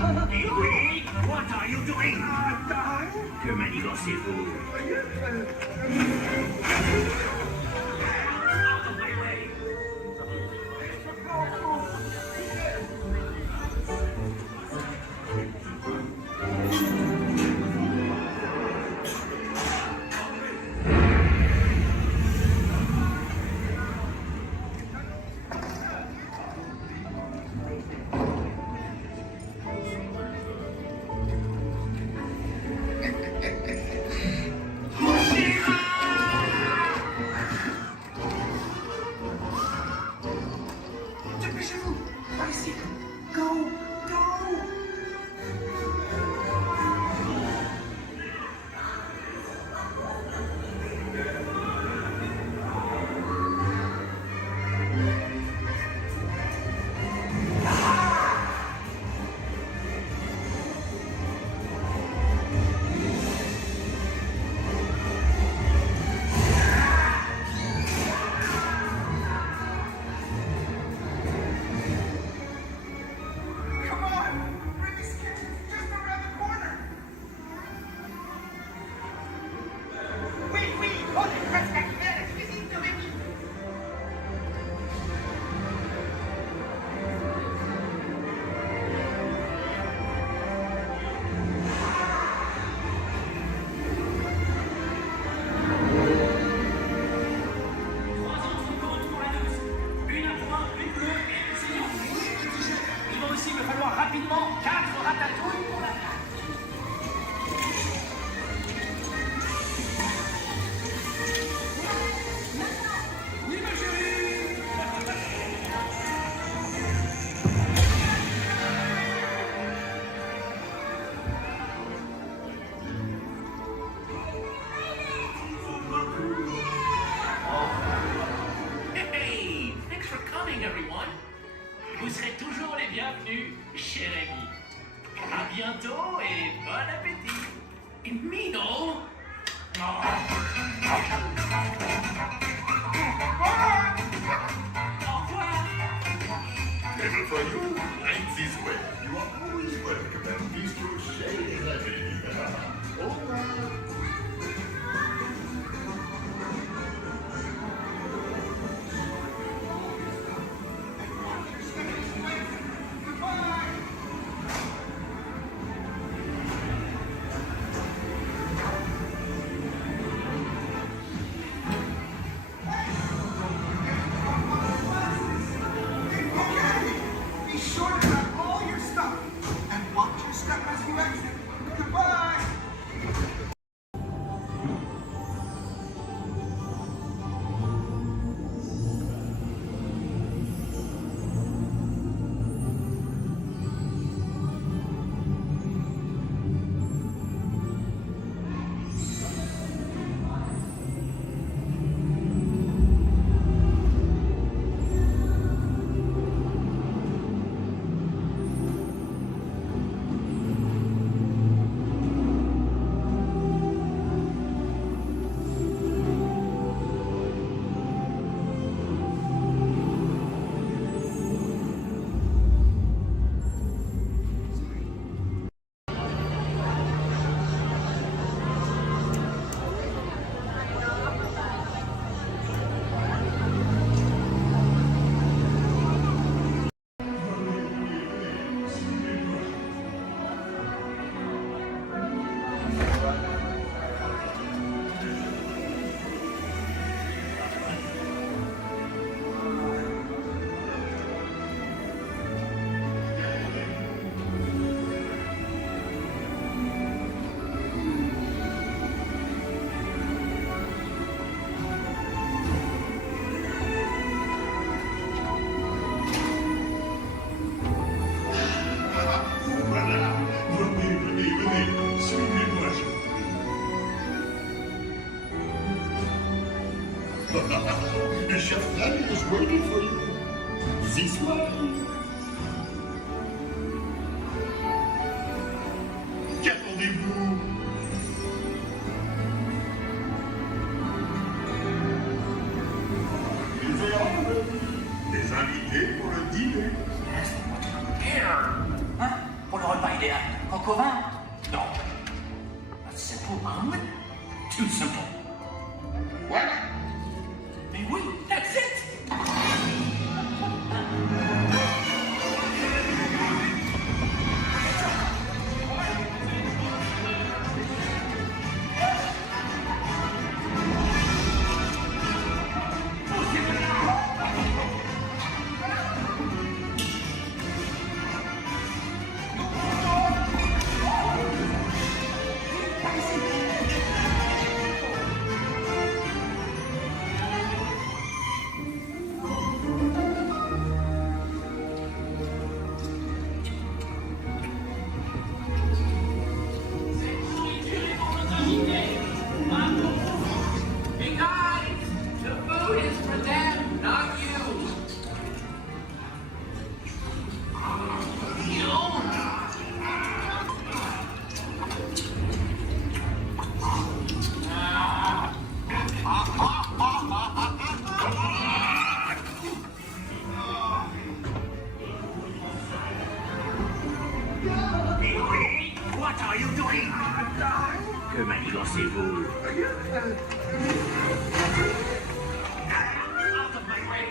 Oui, what are you doing? Que manigancez-vous? Out of my way! Dépêchez-vous. Par ici. Go, go. Come on. Rimmy's kitchen's just around the corner. Oui, oui. On est presque arrivé à la cuisine de Rémi. Une à trois, une bleue et une saignante. Il va aussi me falloir rapidement 4 ratatouilles pour la carte. Oui, ma chérie. Hey, thanks for coming, everyone. Vous serez toujours les bienvenus chez Rémi. À bientôt et bon appétit. Mino. Au revoir. Table for you, right this way. You are always welcome at Bistro Chez Rémi. Au revoir. Okay. Be sure to grab all your stuff and watch your step as you exit. Goodbye. The chef Danny is waiting for you. This way. Qu'attendez-vous? Des invités pour le dîner. Here. Vous n'aurez pas idée à coq au vin? No. A simple omelet? Too simple. What? Mais oui, that's it! Hey guys, the food is for them, not you. What are you doing? Que manigancez-vous? Out of my way!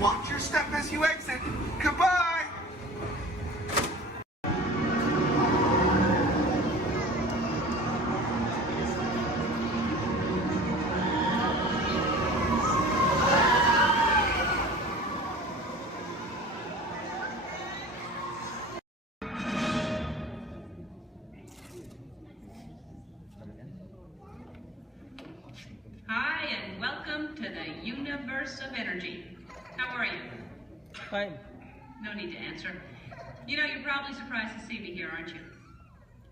Watch your step as you exit. Goodbye! Hi, and welcome to the universe of energy. How are you? Fine. No need to answer. You know, you're probably surprised to see me here, aren't you?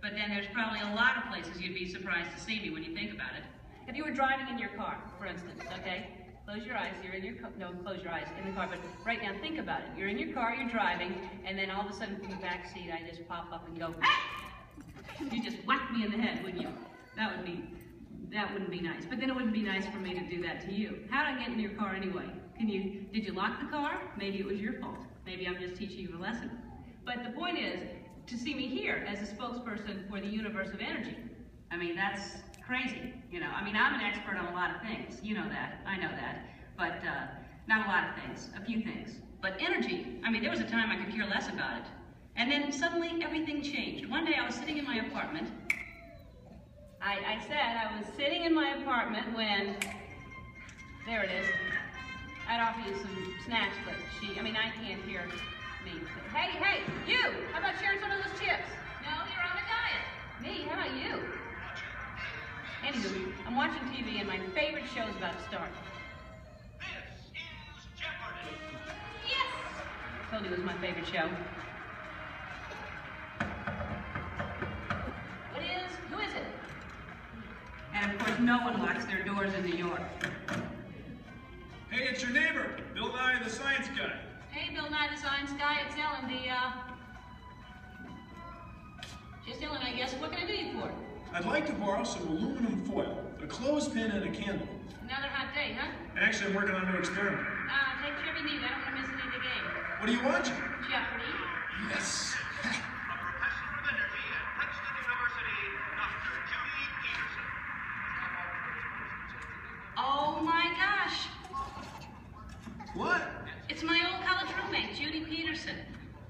But then there's probably a lot of places you'd be surprised to see me when you think about it. If you were driving in your car, for instance, okay? Close your eyes, you're in your car. No, close your eyes, in the car, but right now think about it. You're in your car, you're driving, and then all of a sudden from the back seat, I just pop up and go, ah! You just whack me in the head, wouldn't you? That would be that wouldn't be nice. But then it wouldn't be nice for me to do that to you. How'd I get in your car anyway? Did you lock the car? Maybe it was your fault. Maybe I'm just teaching you a lesson. But the point is, to see me here as a spokesperson for the universe of energy. I mean, that's crazy, you know. I mean, I'm an expert on a lot of things. You know that, I know that. But not a lot of things, a few things. But energy, I mean, there was a time I could care less about it. And then suddenly everything changed. One day I was sitting in my apartment. I said I was sitting in my apartment when, there it is. I'd offer you some snacks, but I can't hear me. Hey, you! How about sharing some of those chips? No, you're on a diet. Me, how about you? Anywho, I'm watching TV and my favorite show's about to start. This is Jeopardy! Yes! I told you it was my favorite show. Who is it? And of course, no one locks their doors in New York. Hey, it's your neighbor, Bill Nye the Science Guy. Hey, Bill Nye the Science Guy, it's Ellen, just Ellen, I guess. What can I do you for? I'd like to borrow some aluminum foil, a clothespin, and a candle. Another hot day, huh? Actually, I'm working on a new experiment. Take whatever you need. I don't want to miss any of the game. What are you watching? Jeopardy. Yes. A professor of energy at Princeton University, Dr. Judy Peterson. Oh my gosh. What? It's my old college roommate, Judy Peterson.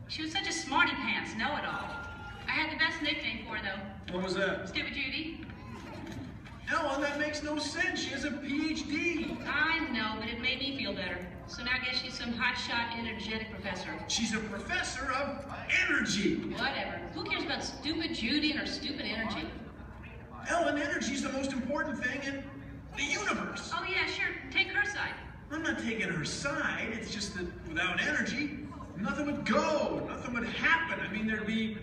She was such a smarty pants know-it-all. I had the best nickname for her, though. What was that? Stupid Judy. Ellen, that makes no sense. She has a PhD. I know, but it made me feel better. So now I guess she's some hotshot, energetic professor. She's a professor of energy. Whatever. Who cares about stupid Judy and her stupid energy? Ellen, energy's the most important thing in the universe. Oh yeah, sure. Take her side. I'm not taking her side. It's just that without energy, nothing would go. Nothing would happen. I mean, there'd be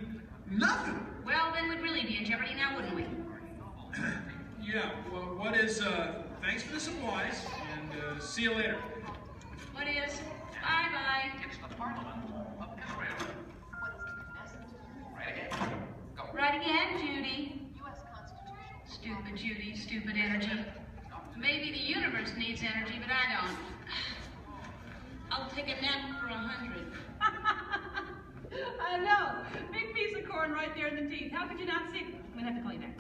nothing. Well, then we'd really be in jeopardy now, wouldn't we? Yeah, well, what is, thanks for the supplies, and see you later. What is? Bye-bye. It's the Parliament of Israel. Right again. Go. Right again, Judy. Stupid Judy, stupid energy. Maybe the universe needs energy, but I don't. I'll take a nap for 100. I know. Big piece of corn right there in the teeth. How could you not see? I'm gonna have to call you back.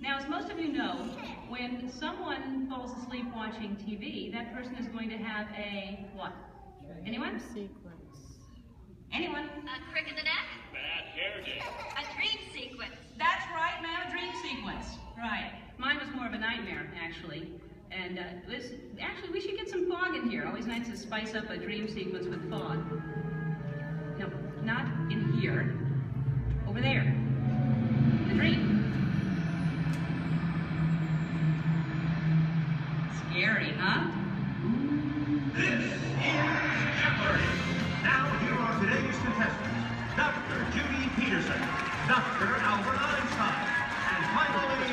Now, as most of you know, when someone falls asleep watching TV, that person is going to have a what? Anyone? Sequence. Anyone? A crick in the neck? Bad hair day. A dream sequence. That's right, ma'am, a dream sequence. Right. Mine was more of a nightmare, actually. And actually, we should get some fog in here. Always nice to spice up a dream sequence with fog. No, not in here. Over there. The dream. Scary, huh? This is Jeopardy! Now here are today's contestants. Dr. Judy Peterson, Dr. Albert Einstein, and finally,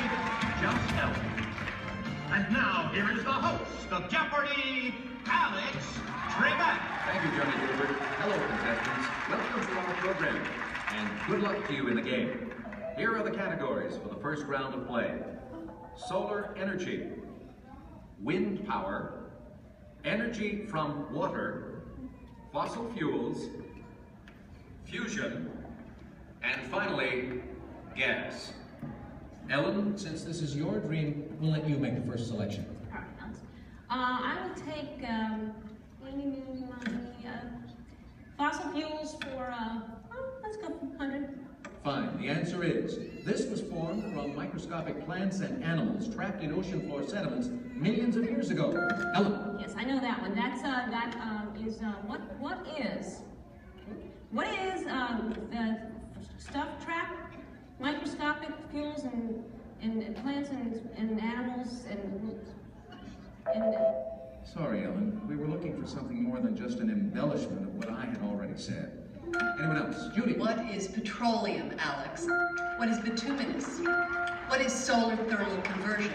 just Ellen. And now here is the host of Jeopardy, Alex Trebek. Thank you, Johnny Gilbert. Hello, contestants. Welcome to our program, and good luck to you in the game. Here are the categories for the first round of play. Solar energy, wind power, energy from water, fossil fuels, fusion, and finally, gas. Ellen, since this is your dream, we'll let you make the first selection. I will take fossil fuels for, let's go 100. Fine. The answer is, this was formed from microscopic plants and animals trapped in ocean floor sediments millions of years ago. Ellen. Yes, I know that one. That's, what is the stuff trapped? Microscopic fuels and plants and animals and Sorry, Ellen. We were looking for something more than just an embellishment of what I had already said. Anyone else? Judy. What is petroleum, Alex? What is bituminous? What is solar thermal conversion?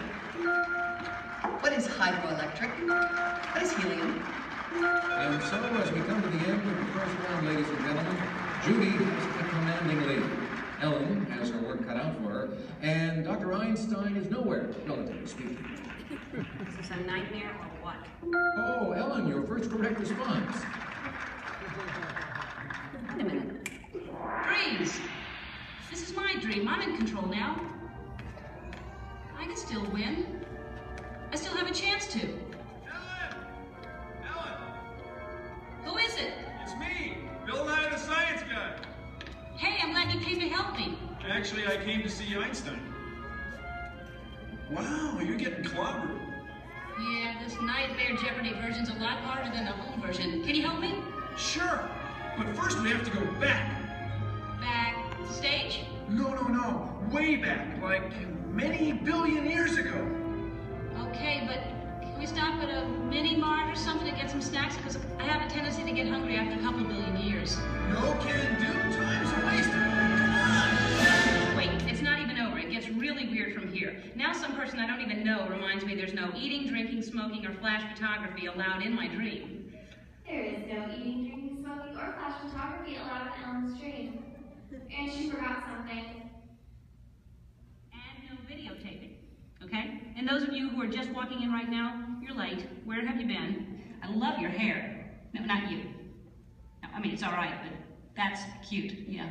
What is hydroelectric? What is helium? And so, as we come to the end of the first round, ladies and gentlemen, Judy has the commanding lead. Ellen has her work cut out for her, and Dr. Einstein is nowhere, relatively speaking. Is this a nightmare or what? Oh, Ellen, your first correct response. Wait a minute. Dreams! This is my dream. I'm in control now. I can still win. I still have a chance to. Ellen! Who is it? It's me, Bill Nye the Science Guy. Hey, I'm glad you came to help me. Actually, I came to see Einstein. Wow, you're getting clobbered. Yeah, this Nightmare Jeopardy version's a lot harder than the home version. Can you help me? Sure, but first we have to go back. Backstage? No, way back, like many billion years ago. Okay, but can we stop at a mini-mart or something to get some snacks? Because I have a tendency to get hungry after a couple billion years. No can do, time's wasted. Come on! Wait, it's not even over. It gets really weird from here. Now some person I don't even know reminds me there's no eating, drinking, smoking, or flash photography allowed in my dream. There is no eating, drinking, smoking, or flash photography allowed in Ellen's dream. And she forgot something. And no videotaping, okay? And those of you who are just walking in right now, you're late. Where have you been? I love your hair. No, not you. No, I mean, it's all right, but that's cute, yeah.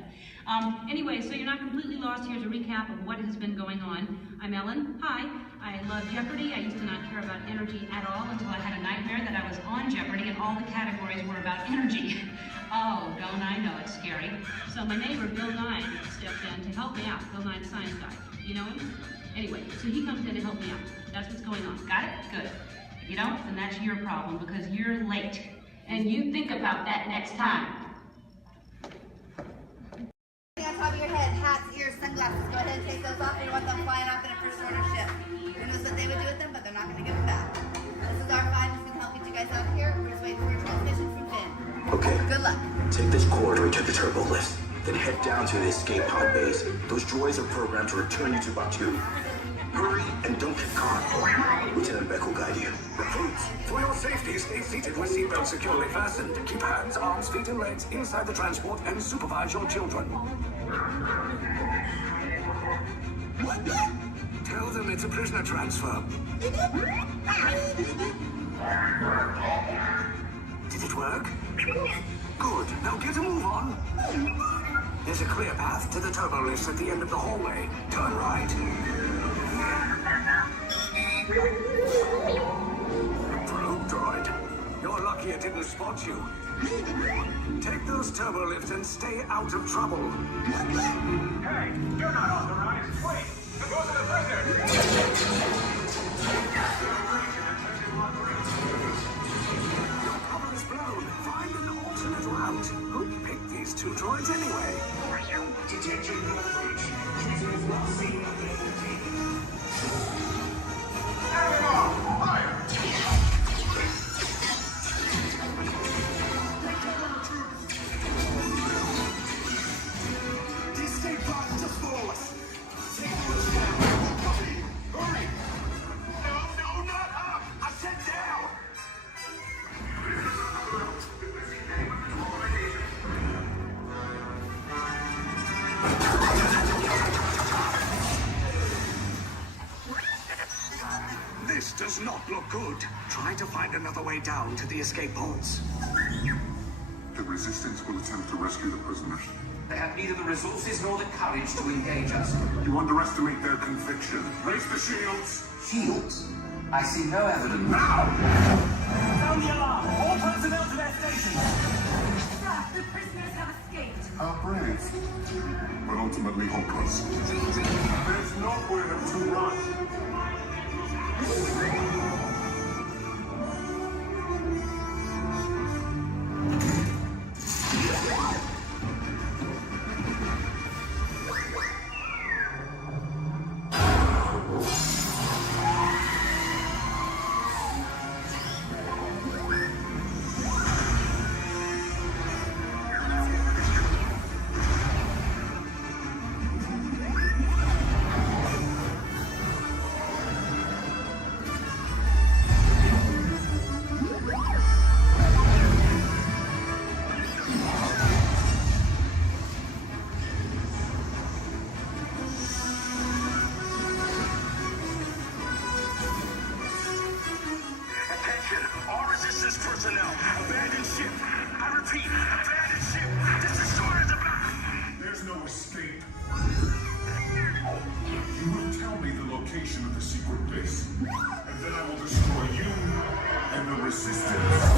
Anyway, so you're not completely lost. Here's a recap of what has been going on. I'm Ellen. Hi. I love Jeopardy. I used to not care about energy at all until I had a nightmare that I was on Jeopardy and all the categories were about energy. Oh, don't I know, it's scary. So my neighbor, Bill Nye, stepped in to help me out. Bill Nye, the science guy. You know him? Anyway, so he comes in to help me out. That's what's going on. Got it? Good. If you don't, then that's your problem because you're late. And you think about that next time. On top of your head, hats, ears, sunglasses. Go ahead and take those off. We don't want them flying off in a first order ship. Who knows what they would do with them, but they're not going to give them back. This is R5. This can help get you guys out of here. We're just waiting for a transmission from Finn. Okay. Good luck. Take this corridor to the turbo lift, then head down to the escape pod base. Those droids are programmed to return you to Batuu. Hurry and don't get caught. Lieutenant Beck will guide you. Recruits, for your safety, stay seated with seatbelts securely fastened. Keep hands, arms, feet, and legs inside the transport and supervise your children. Tell them it's a prisoner transfer. Did it work? Good. Now get a move on. There's a clear path to the turbo lifts at the end of the hallway. Turn right. Probe droid. You're lucky it didn't spot you. Take those turbo lifts and stay out of trouble. Hey, you're not authorized. Wait, go to the prison. Your cover is blown. Find an alternate route. Who picked these two droids anyway? Detention approach. Prisoners not seen on their detaining. Have it on! Fire! The escape pod just follow us. Hurry! No, not up! I said down! This does not look good. Try to find another way down to the escape pods. The Resistance will attempt to rescue the prisoners. They have neither the resources nor the courage to engage us. You underestimate their conviction. Raise the shields! Shields? I see no evidence. Now! Sound the alarm! All personnel to their stations! Sir, the prisoners have escaped. How brave, but ultimately hopeless. There's nowhere to run. location of the secret base. And then I will destroy you and the Resistance.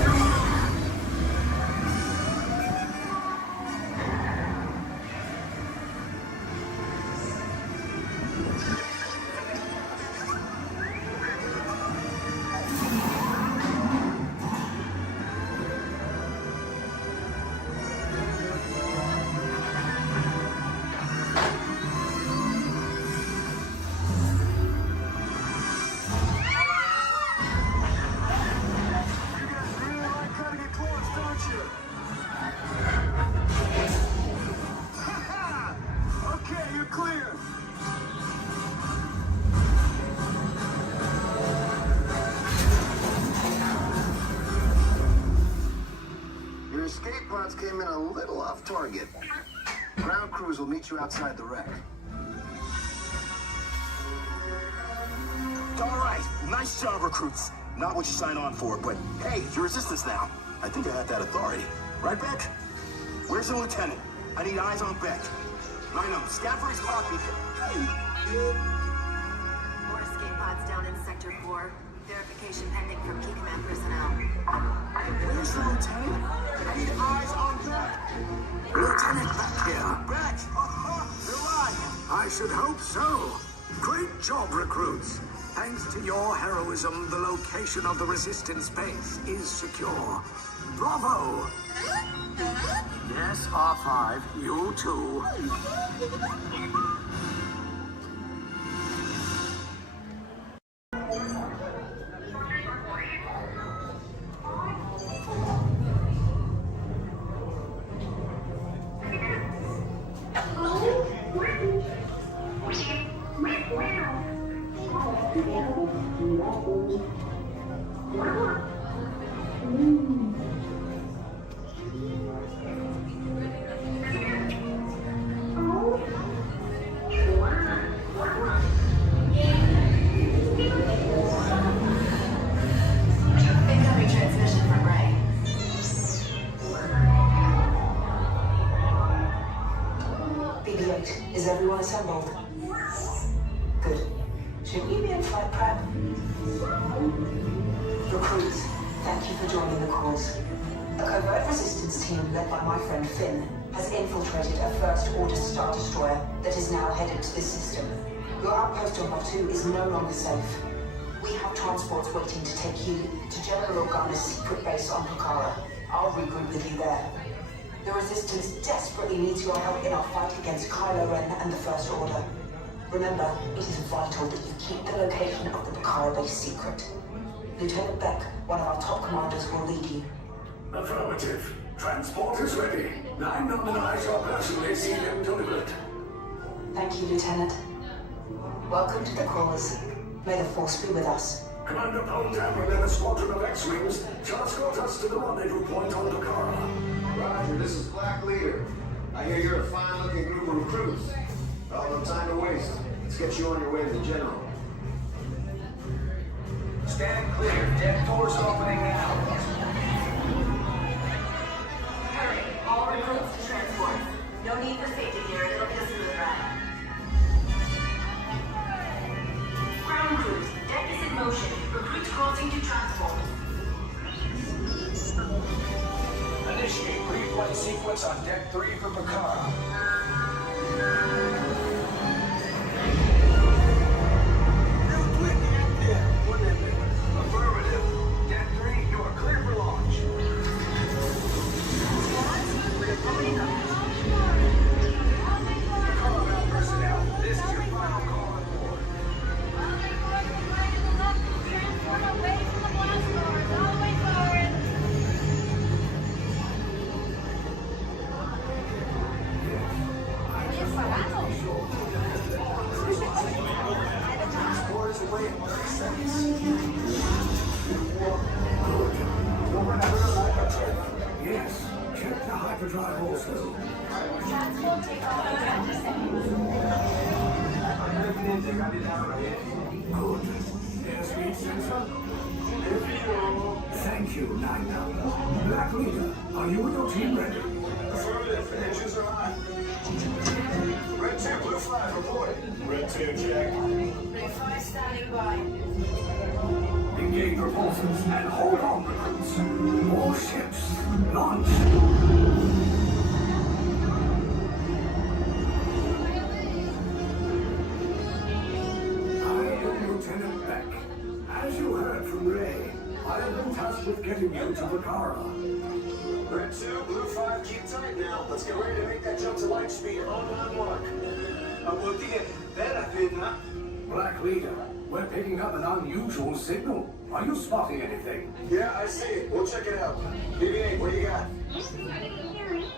Okay, you're clear. Your escape pods came in a little off target. Ground crews will meet you outside the wreck. All right, nice job, recruits. Not what you signed on for, but hey, you're Resistance now. I think I have that authority. Right, Beck? Where's the lieutenant? I need eyes on Beck. I know, Stafford's copy. More escape pods down in Sector 4. Verification pending from key command personnel. Where's the lieutenant? I need eyes on Beck. Lieutenant back here. Beck! You're alive! I should hope so. Great job, recruits. Thanks to your heroism, the location of the Resistance base is secure. Bravo! Yes, R5, you too. Incoming transmission from Ray. BB-8, is everyone assembled? Good. Should we be in flight prep? Recruits, thank you for joining the cause. A covert resistance team led by my friend Finn has infiltrated a First-Order Star Destroyer that is now headed to this system. Your outpost on Batu is no longer safe. We have transports waiting to take you to General Organa's secret base on Pucara. I'll regroup with you there. The Resistance desperately needs your help in our fight against Kylo Ren and the First Order. Remember, it is vital that you keep the location of the Pucara base secret. Lieutenant Beck, one of our top commanders, will lead you. Affirmative. Transport is ready. 9 nominal shall personally see them delivered. Thank you, Lieutenant. Welcome to the cause. May the Force be with us. Commander Poltam and then a squadron of X-Wings shall escort us to the rendezvous point on Pucara. Roger, this is Black Leader. I hear you're a fine-looking group of recruits. Well, no time to waste. Let's get you on your way to the General. Stand clear. Deck doors opening now. Hurry, all recruits to transport. No need for safety gear, it'll be a smooth ride. Ground crews, deck is in motion. Recruits crossing to transport. Initiate pre-flight sequence on Deck 3 for Pucara. Affirmative. Deck 3, you are clear for launch. Pucara personnel, this is your final call on board. Transport away from the blast doors, all the way forward. Transport is away in 30 seconds. Yes, check the hyperdrive also. Transport take off in 20 seconds. Good. Airspeed sensor? Thank you, Nina. Black Leader, are you and your team ready? Affirmative. Engines are hot. Red 2, blue flag reporting. Red 2, check. Reflex standing by. Engage repulsors and hold on, recruits. All ships, launch. I am Lieutenant Beck. As you heard from Ray, I have been tasked with getting you to Vakara. Red 2, Blue 5, keep tight now. Let's get ready to make that jump to light speed on mark. Black Leader, we're picking up an unusual signal. Are you spotting anything? Yeah, I see it. We'll check it out. BB-8, what do you got?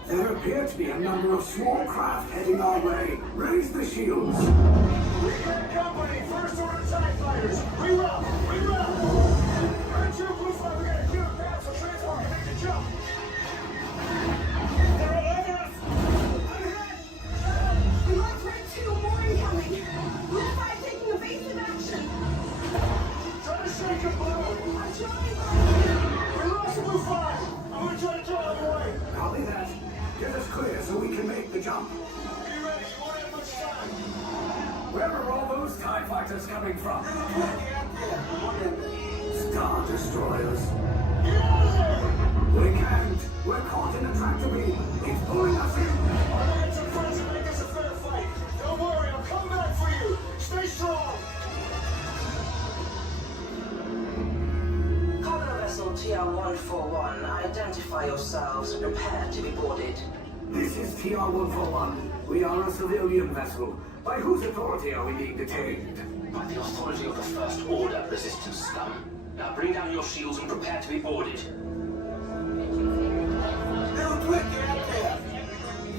There appear to be a number of small craft heading our way. Raise the shields. We got company. First order TIE fighters. Reroute. Red 2, Blue 5, we got a clear path for transport to make the jump. They're all over us. We lost Red 2, more incoming. Blue 5 taking evasive action. Try to shake him, Blue. I'm trying. We lost Blue 5. I'm gonna try to draw him away. Copy that. Get us clear so we can make the jump. Be ready. You won't have much time. Where are all those TIE fighters coming from? Star Destroyers. Get out of there! We can't. We're caught in a tractor beam. It's pulling us in. Our hands are friends and make this a fair fight. Don't worry, I'll come back for you. Stay strong. Cargo vessel TR-141, identify yourselves and prepare to be boarded. This is TR-141. We are a civilian vessel. By whose authority are we being detained? By the authority of the First Order, Resistance scum. Now bring down your shields and prepare to be boarded.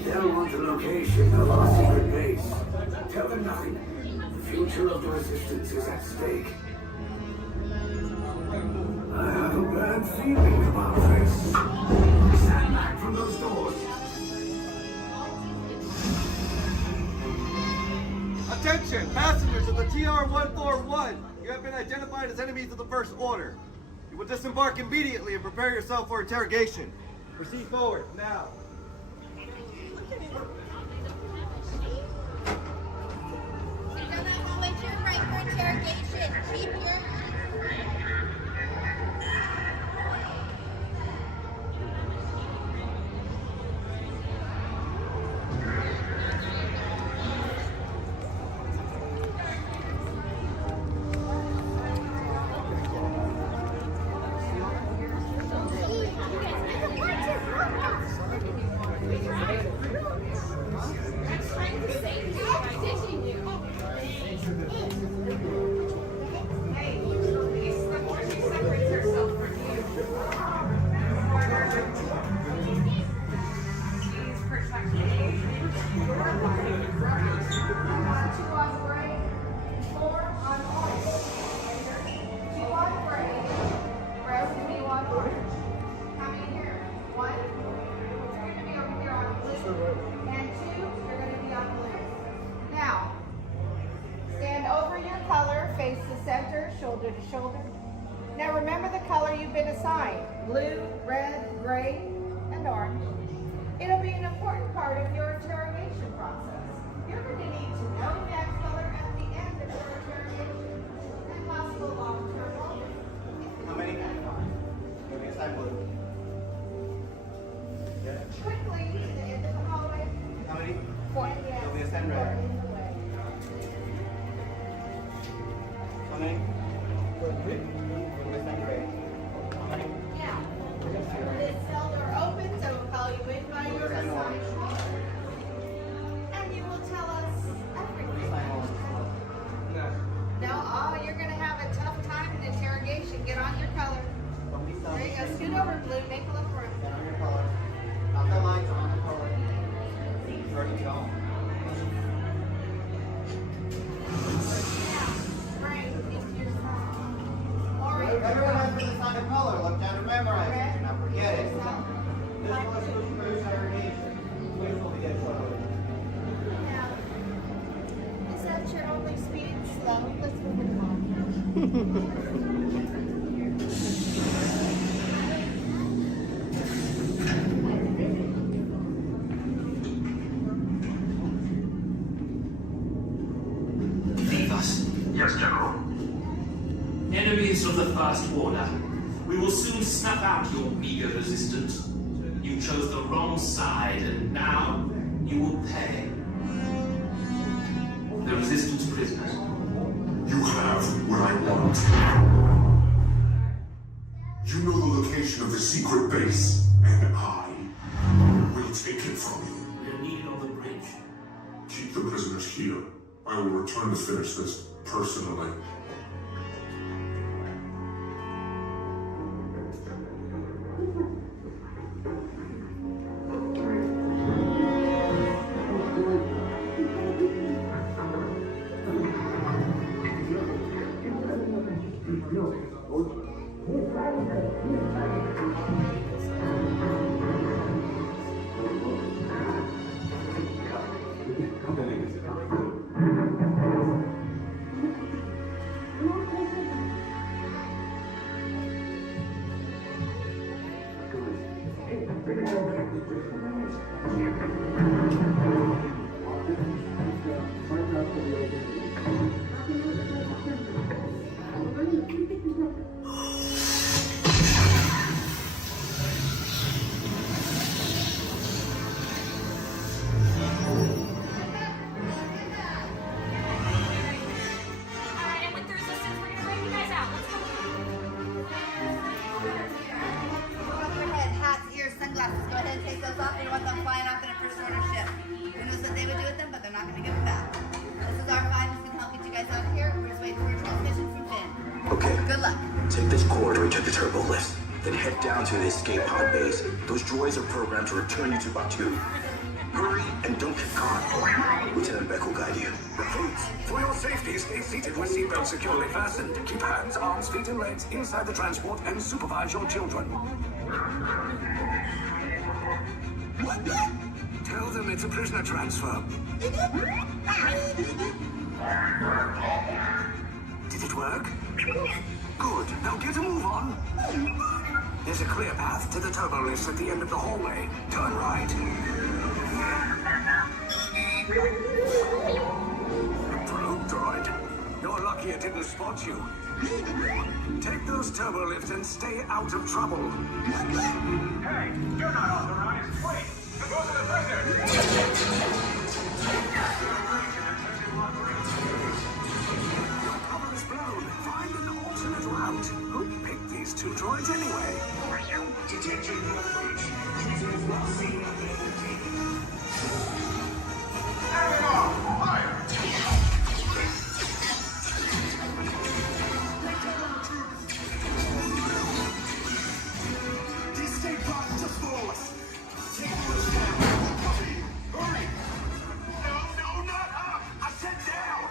They'll want the location of our secret base. Tell them nothing. The future of the Resistance is at stake. I have a bad feeling about this. Stand back from those doors. Attention, passengers of the TR-141. You have been identified as enemies of the First Order. You will disembark immediately and prepare yourself for interrogation. Proceed forward, now. Interrogation. Keep your shoulder to shoulder. Now remember the color you've been assigned: blue, red, gray, and orange. It'll be an important part of your interrogation process. You're going to need to know that color at the end of your interrogation and possible long-term motives. How many? Give me a sign blue. Quickly to the end of the hallway. How many? 4. Give me a sign red. How many? Now, this cell door opens, I will call you in by your assigned color. And you will tell us everything. No, oh, you're going to have a tough time in interrogation. Get on your color. There you go. Scoot over, Blue. Make a look for him. Get on your color. Not the lights, on the color. Ready to go. Everyone has been assigned a color. Look down and memorize it. Do not forget it. This was for interrogation. Wait till we get started. Is that your only speed? Slow. Let's move it along. Leave us. Yes, General. Enemies of the First Order, we will soon snuff out your meager resistance. You chose the wrong side, and now you will pay. The Resistance prisoners. You have what I want. You know the location of the secret base, and I will take it from you. We're needed on the bridge. Keep the prisoners here. I will return to finish this personally. To the escape pod base. Those droids are programmed to return you to Batu. Hurry and don't get caught. Lieutenant Beck will guide you. Recruits, for your safety, stay seated with seatbelts securely fastened. Keep hands, arms, feet, and legs inside the transport and supervise your children. Tell them it's a prisoner transfer. Did it work? Good. Now get a move on. There's a clear path to the turbo lifts at the end of the hallway. Turn right. Probe droid. You're lucky it didn't spot you. Take those turbo lifts and stay out of trouble. Hey, you're not authorized. Wait, go to the prisoners. Your cover is blown. Find an alternate route. Who picked these two droids anyway? Detention approach. Users not seen up Having off! Fire! The escape pod just below us. Take those down. Copy. Hurry. No, not up! I said down!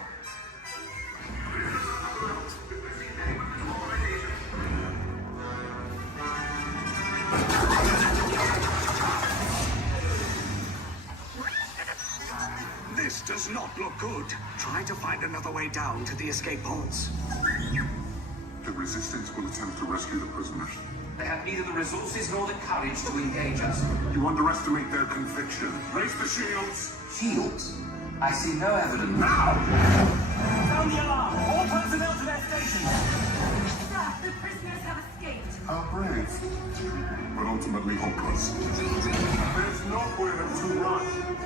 This does not look good. Try to find another way down to the escape pods. The Resistance will attempt to rescue the prisoners. They have neither the resources nor the courage to engage us. You underestimate their conviction. Raise the shields! Shields? I see no evidence. Now! Sound the alarm! All personnel to their stations! Sir, the prisoners have escaped. How brave. But ultimately hopeless. There's nowhere to run.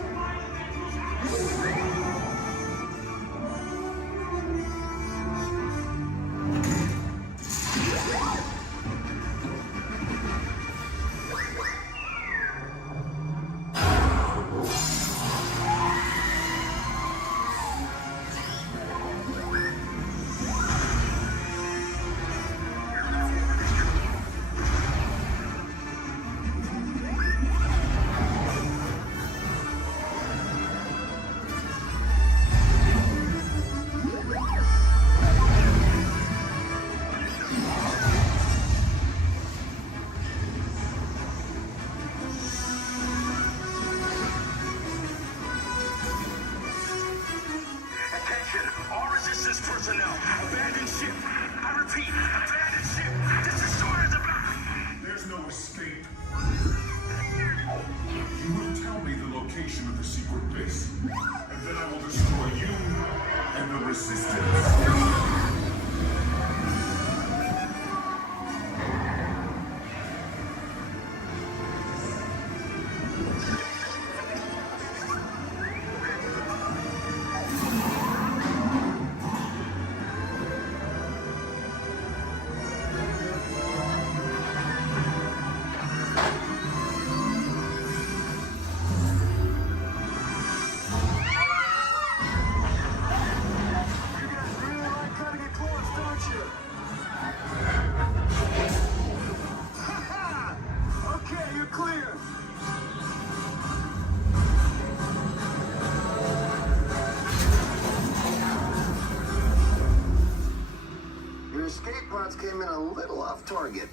escape pods came in a little off target.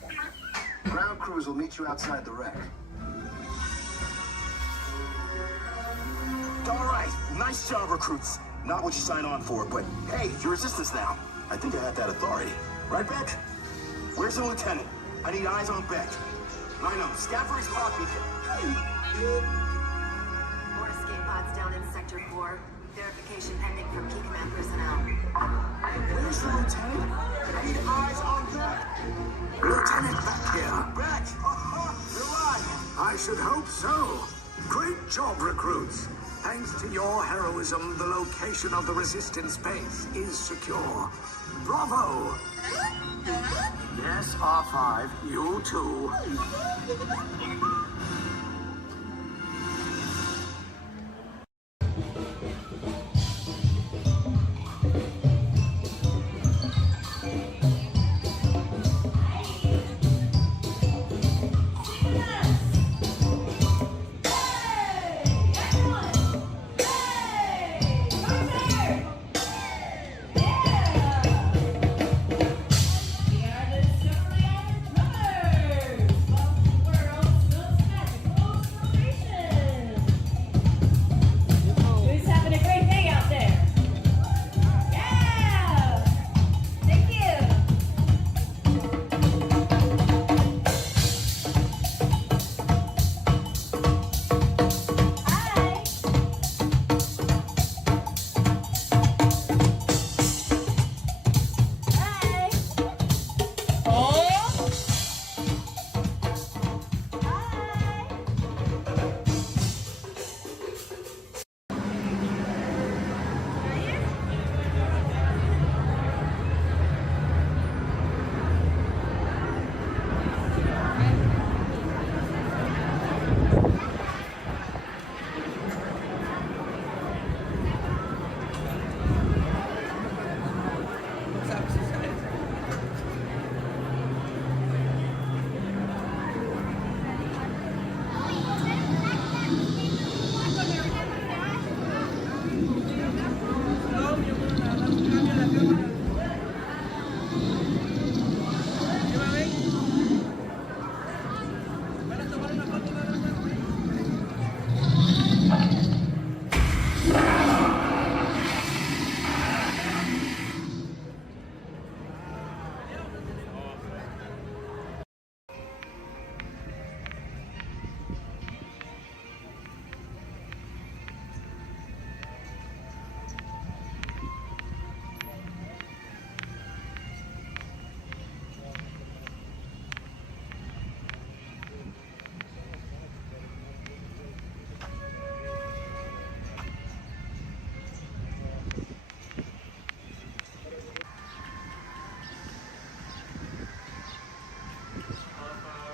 Ground crews will meet you outside the wreck. All right, nice job, recruits. Not what you signed on for, but hey, you're resistance now. I think I have that authority. Right, Beck? Where's the lieutenant? I need eyes on Beck. I know, Scaffold's copy. More escape pods down in Sector 4. Verification pending from key command personnel. Where's the lieutenant? I need eyes on Beck. Lieutenant back here. Beck! You're alive! I should hope so. Great job, recruits. Thanks to your heroism, the location of the resistance base is secure. Bravo! Yes, R5, you too. Who's having a great day out there? Yeah! Thank you! Hi! Hi! Oh!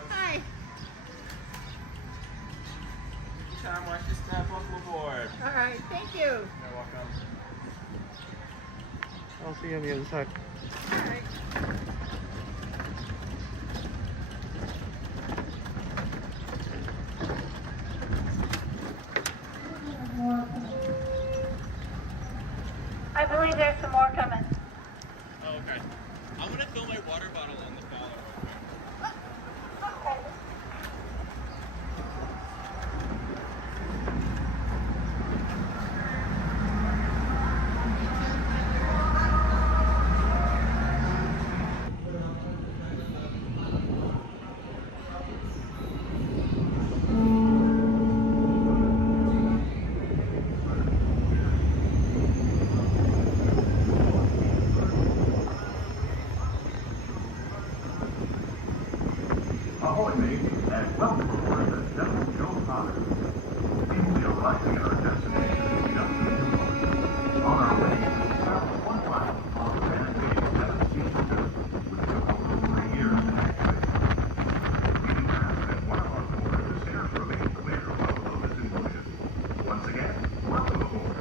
Hi! Tom, why don't you step up aboard? Alright, thank you! You're welcome. I'll see you on the other side. Alright. I believe there's some more coming. Oh, okay. I'm gonna fill my water bottle in the collar. Ahoy, mate, and welcome aboard the Devil Joe Potter. We are arriving at our destination just in 2 months. On our way, we'll travel 1 mile on the man-made 7-seater boat, which will hold over a year in activity. We determined that one of our boarders has to remain clear while the boat is in motion. Once again, welcome aboard.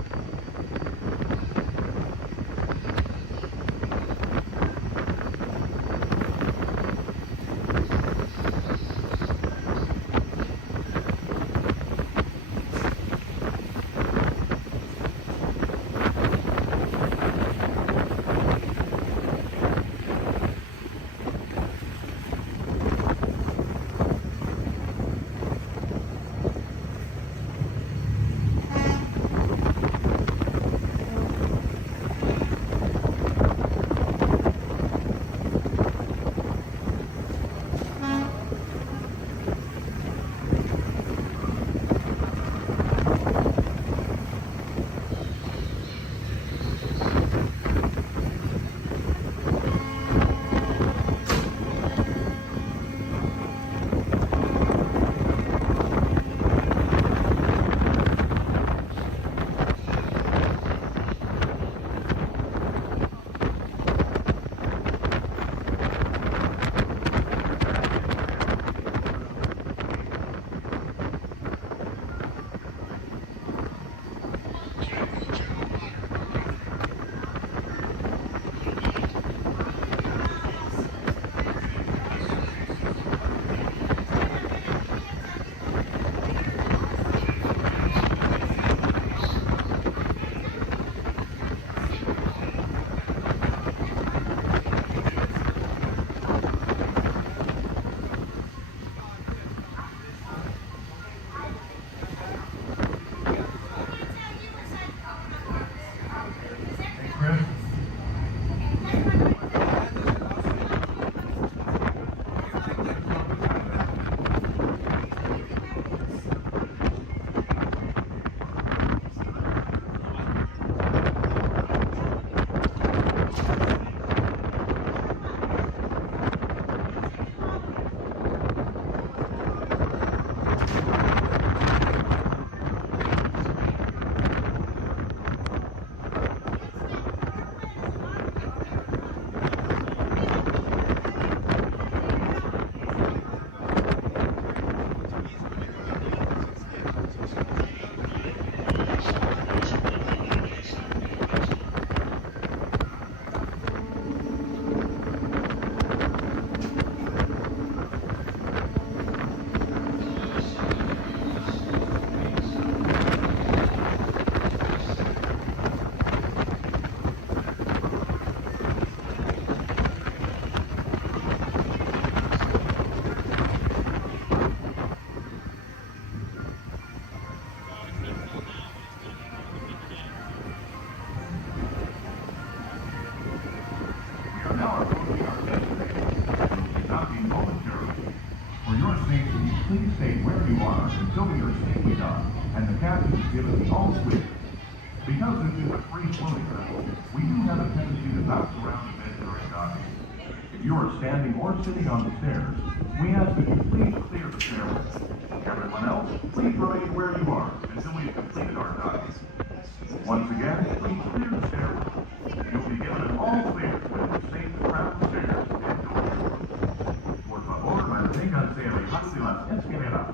For your safety, please stay where you are until we are safely docked and the captain has given the all clear. Because this is a free floating vessel, we do have a tendency to bounce around a bit during docking. If you are standing or sitting on the stairs, we ask that you please clear the stairway. Everyone else, please remain where you are until we have completed our docking. Once again, please clear the stairway. You'll be given an all clear when it's safe to travel the stairs and doors. Por favor, manténganse alejados de las escaleras.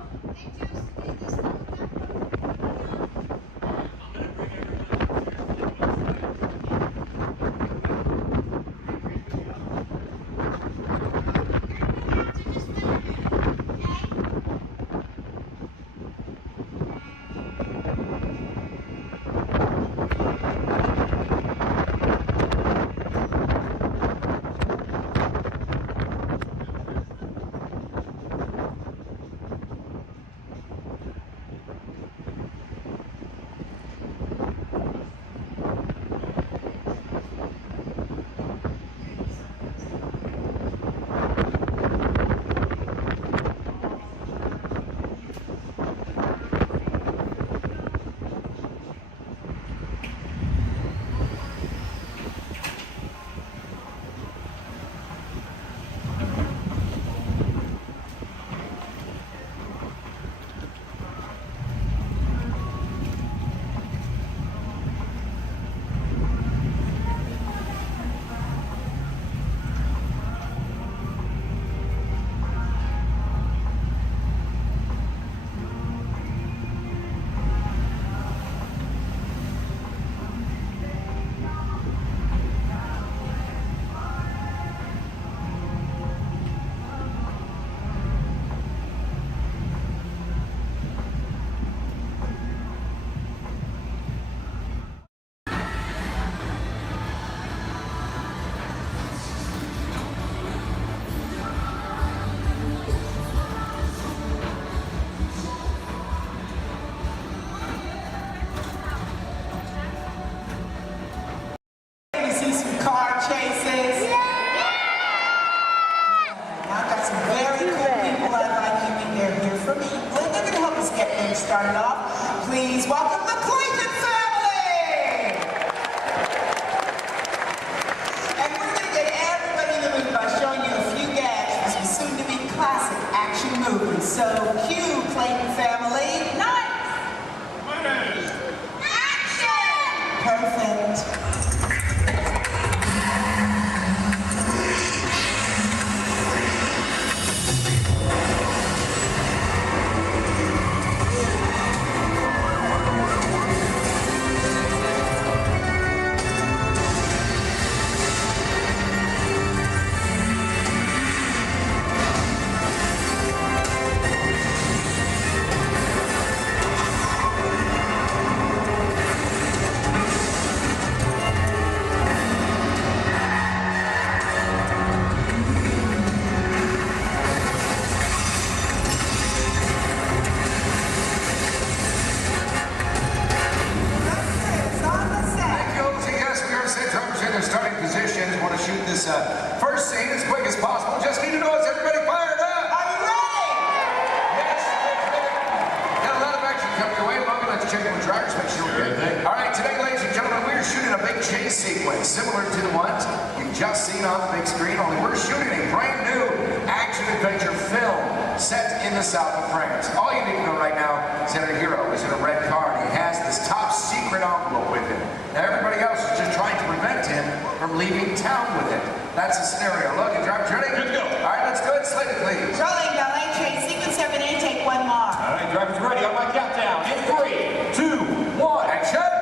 this first scene as quick as possible. Just need to know, is everybody fired up? Are you ready? Yes, got a lot of action coming your way. Bobby, let's check in with drivers, make sure we're good. All right, today, ladies and gentlemen, we're shooting a big chase sequence similar to the ones you've just seen on the big screen, only we're shooting a brand new action-adventure film set in the south of France. All you need to know right now is that our hero is in a red car and he has this top secret envelope with him. Now everybody else is just trying to prevent him from leaving town with it. That's the scenario. Look, and drivers ready? Good to go. All right, let's go ahead, slate it, please. Rolling, ballet train, sequence 7A, take one more. All right, drivers ready on my countdown. In 3, 2, 1, action!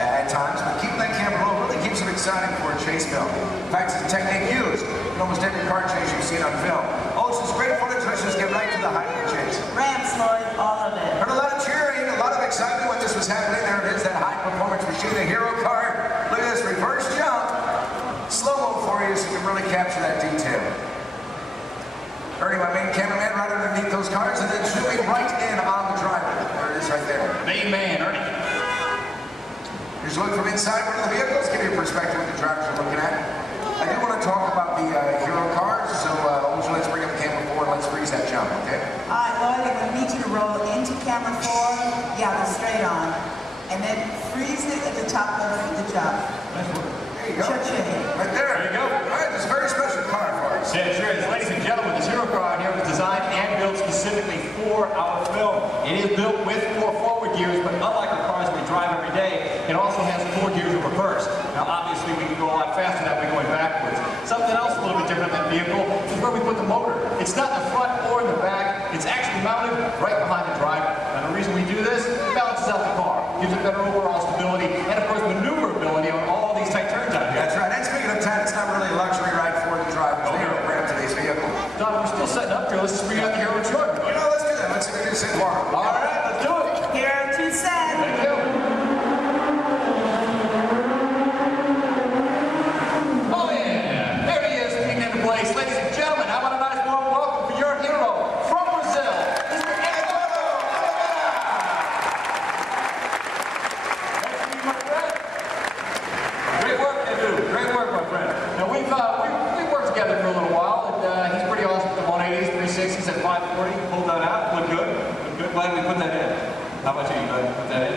at times, but keeping that camera low really keeps it exciting for a chase film. In fact, it's a technique used in almost every car chase you've seen on film. Oh, it's just great footage. Let's just get right to the height of the chase. Ramps, Lloyd, all of it. Heard a lot of cheering, a lot of excitement when this was happening. There it is, that high-performance machine, the hero car. Look at this reverse jump. Slow-mo for you so you can really capture that detail. Ernie, my main cameraman, right underneath those cars, and then zooming right in on the driver. There it is right there. Main man, Ernie. Here's a look from inside one of the vehicles. Give you a perspective what the drivers are looking at. I do want to talk about the hero cars, so let's bring up camera 4 and let's freeze that jump, okay? All right, Lloyd, I'm going to need you to roll into camera 4. Yeah, go straight on. And then freeze it at the top of the jump. There you go. Cha-ching. Right there. There you go. All right, this is a very special car for us. Yeah, it sure is. Ladies and gentlemen, this hero car out here was designed and built specifically for our film. It is built with 4 forward gears, but unlike the cars we drive every day, it also has 4 gears of reverse. Now, obviously, we can go a lot faster that way going backwards. Something else a little bit different than the vehicle is where we put the motor. It's not in the front or in the back. It's actually mounted right behind the driver. And the reason we do this, it balances out the car, gives it better overall stability, and of course, maneuverability on all these tight turns out here. That's right. And speaking of tight, it's not really a luxury ride for the drivers. They don't grab today's vehicle. Don, we're still setting up here. Let's just bring out the hero truck. You know, let's do that. Let's introduce it more. All right, let's do it. Hero 2 set. Thank you. Oh yeah, there he is, being in place. Ladies and gentlemen, how about a nice warm welcome for your hero from Brazil, Mr. Eduardo. Nice to meet you, my friend. Great work, you do. Great work, my friend. Now we've worked together for a little while, and he's pretty awesome with the 180s, 360s at 540. Pulled that out. Look good. Look good. Glad we put that in. How about you? You glad we put that in?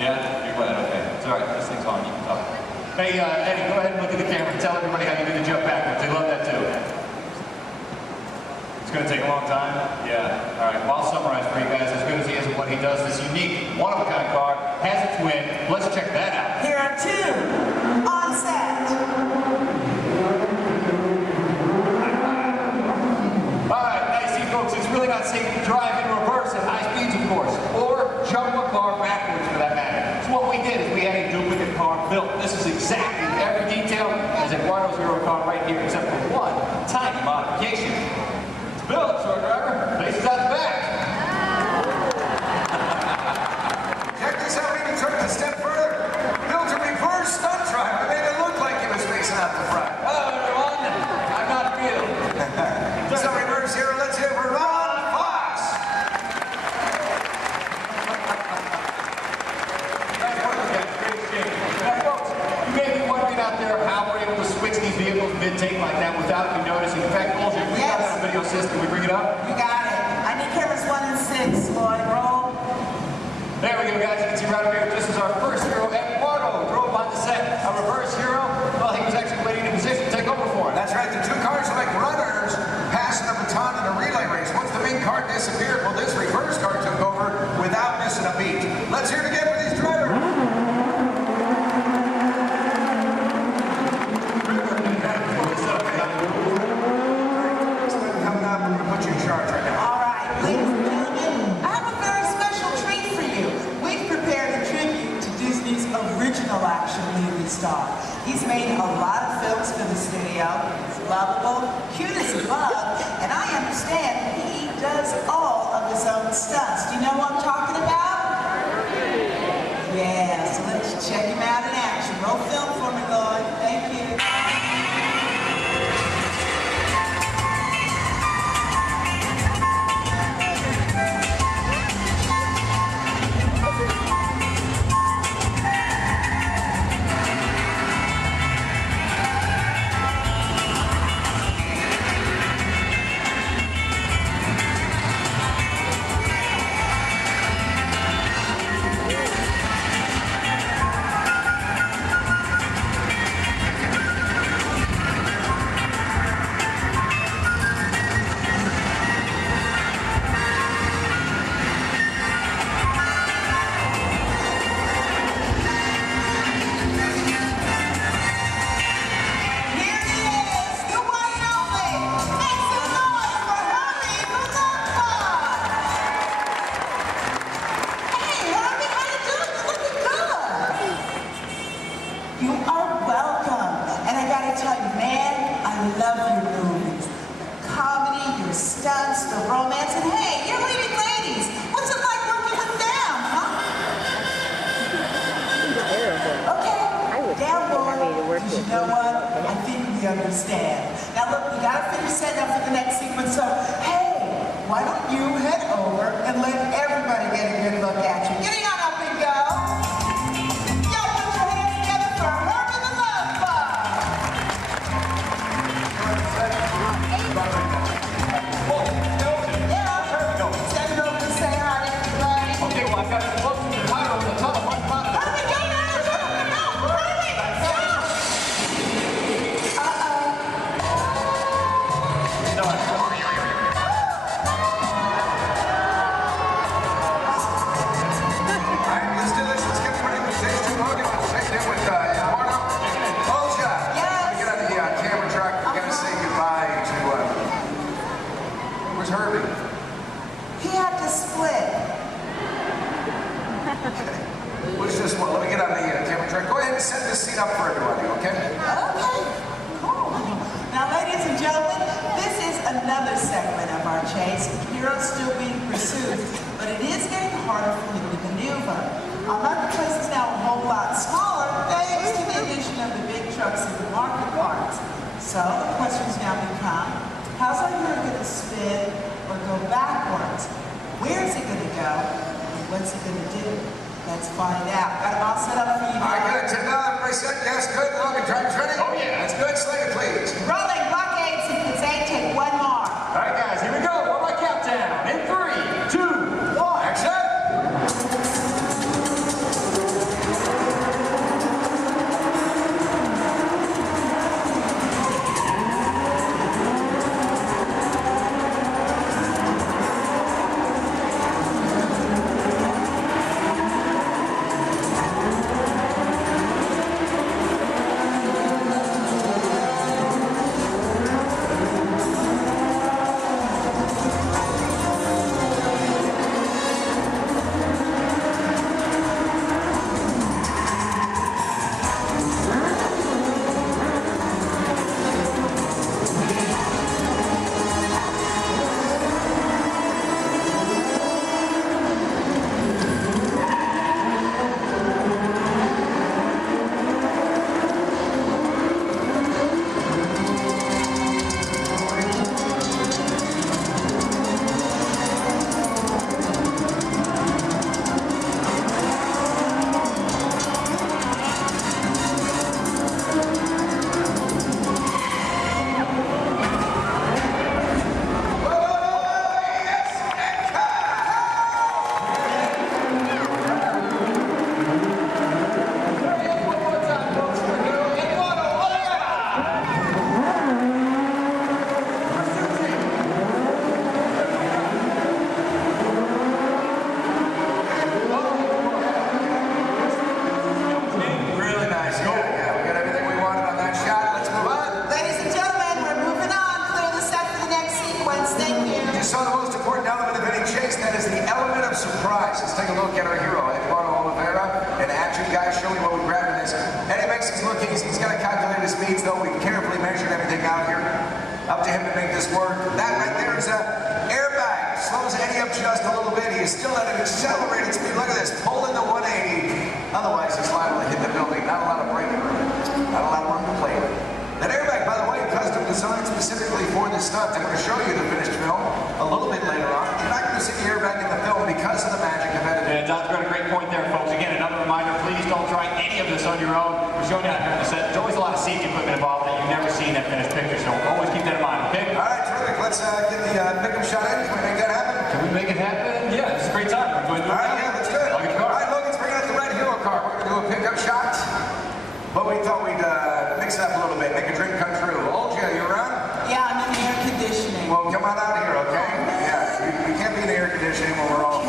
Yeah, you're glad. Okay. It's all right. This thing's on. You can talk. Hey, Eddie, go ahead and look at the camera and tell everybody how you did the jump backwards. They love that too. It's going to take a long time? Yeah. All right. Well, I'll summarize for you guys. As good as he is at what he does, this unique, one-of-a-kind car has its win. Let's check that out. Hero 2 on set. All right. Now you see, folks, it's really not safe to drive in reverse at high speeds, of course, or jump a car backwards for that matter. So what we did is we had a duplicate car built. This is exactly every detail as Eduardo's hero car right here, except for one tiny modification. It's built, so our driver faces out the back. Check this out. We can turn it a step further. Built a reverse stunt driver. Made it look like he was facing out the front. Hello, everyone. I'm not Bill. So reverse hero. Let's hear for Ron Fox. Now, folks, you may be wondering out there how we're able to switch these vehicles mid-take like that without you noticing. In fact, Bulger, we got that video system. We bring it up? You got it. I need cameras 1 and 6, Lloyd. Roll. There we go, guys. You can see right over here. This is our first hero, Eduardo. Drove on the set. A reverse hero. Well, he was actually waiting in position to take over for him. That's right. The 2 cars are like runners passing the baton in a relay race. Once the main car disappeared, well, this reverse car took over without missing a beat. Let's hear it again for these drivers. Coming up, we're going to put you in charge right now. All right, ladies and gentlemen, I have a very special treat for you. We've prepared a tribute to Disney's original action movie star. He's made a lot of films for the studio. He's lovable, cute as a bug, and I understand he does all of his own stunts. Do you know what I'm talking about? Yeah, so let's check him out in action. Roll film for me, Lloyd. Thank you. we understand. Now look, we gotta finish setting up for the next sequence, so hey, why don't you head over and let everybody get a good look at you. Getting on up and go. Yo, put your hands together for Herb and the Love Bug. Send it over to say hi to everybody. Okay, well, I've got to close to the title on the telephone. Hurry, go now! Hurry! Let's do this. Let's get ready for stage 2. Logan, let's take it with Eduardo. Olja. Yes. We get on the camera truck. We're going to say goodbye to, where's Herbie? He had to split. What's this one? Let me get on the camera truck. Go ahead and set this scene up for everybody, okay? Okay, cool. Now, ladies and gentlemen, this is another segment of our chase. The hero's still being pursued, but it is getting harder for him to maneuver. Our marketplace is now a whole lot smaller thanks to the addition of the big trucks and the market carts. So the questions now become, how's our hero going to spin or go backwards? Where's he going to go? And what's he going to do? Let's find out. Got it all set up for you. All right, good. 10 everybody set. Yes, good. Logan, drivers ready? Oh, yeah. That's good. Slater, please. Rolling blockade sequence 8, take one more. All right, guys, here we go. One more countdown. In 3, 2, 1. Action. Up to him to make this work. That right there is an airbag. Slows Eddie up just a little bit. He is still at an accelerated speed. Look at this. Pulling the 180. Otherwise, he's liable to hit the building. Not a lot of braking room. Not a lot of room to play with. That airbag, by the way, custom designed specifically for this stunt. I'm going to show you the finished film a little bit later on. You're not going to see the airbag in the film because of the magic of editing. Yeah, Don's got a great point there, folks. Again, another reminder, please don't try any of this on your own. We're showing you out here on the set. There's always a lot of safety equipment involved that you've never seen in that finished picture, so always keep that in mind, okay? All right, terrific. Let's get the pickup shot in. Can we make that happen? Can we make it happen? Yeah, this is a great time. We're going to do it. All right, yeah, let's do it. I'll get the car. All right, Logan's bringing out the red hero car. We're going to do a pickup shot, but we thought we'd mix it up a little bit, make a dream come true. Olja, you around? Yeah, I'm in the air conditioning. Well, come on out here, okay? Yeah, we can't be in the air conditioning when we're all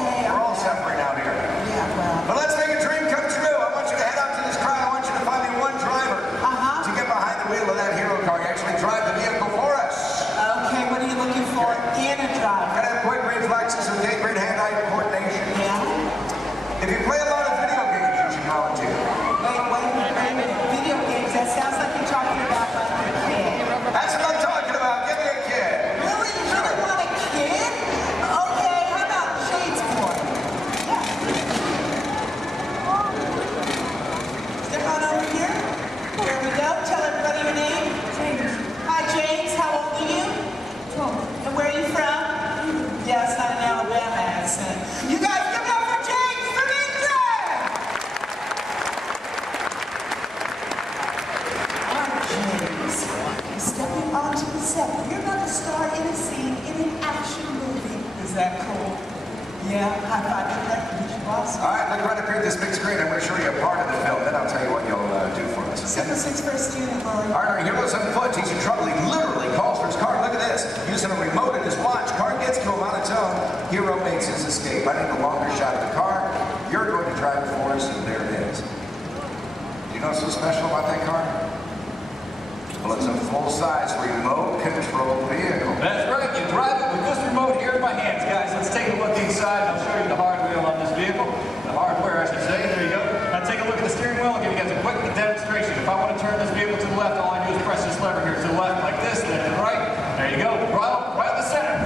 suffering out here. Yeah, well. But let's make a dream come true. I want you to head out to this crowd. I want you to find me one driver to get behind the wheel of that hero car. Actually drive the vehicle for us. Okay, what are you looking for in a driver? Gotta have quick reflexes and great hand-eye coordination. Yeah. If you play a lot of video games, you should volunteer. Wait a minute. Video games, that Is that cool? Yeah, high five to that. Meet you, boss. All right, look right up here at this big screen. I'm going to show you a part of the film. Then I'll tell you what you'll do for us. Okay? 7-6 first unit, Lori. All right, our hero's on foot. He's in trouble. He literally calls for his car. Look at this. Using a remote in his watch. Car gets to him on its own. Hero makes his escape. I need a longer shot of the car. You're going to drive it for us, and there it is. Do you know what's so special about that car? Well, it's a full-size remote-controlled vehicle. That's right, you drive it with this remote here in my hands, guys. Let's take a look inside. I'll show you the hardware on this vehicle. The hardware, I should say. There you go. Now take a look at the steering wheel. I'll give you guys a quick demonstration. If I want to turn this vehicle to the left, all I do is press this lever here to the left like this, then to the right. There you go. Right in the center.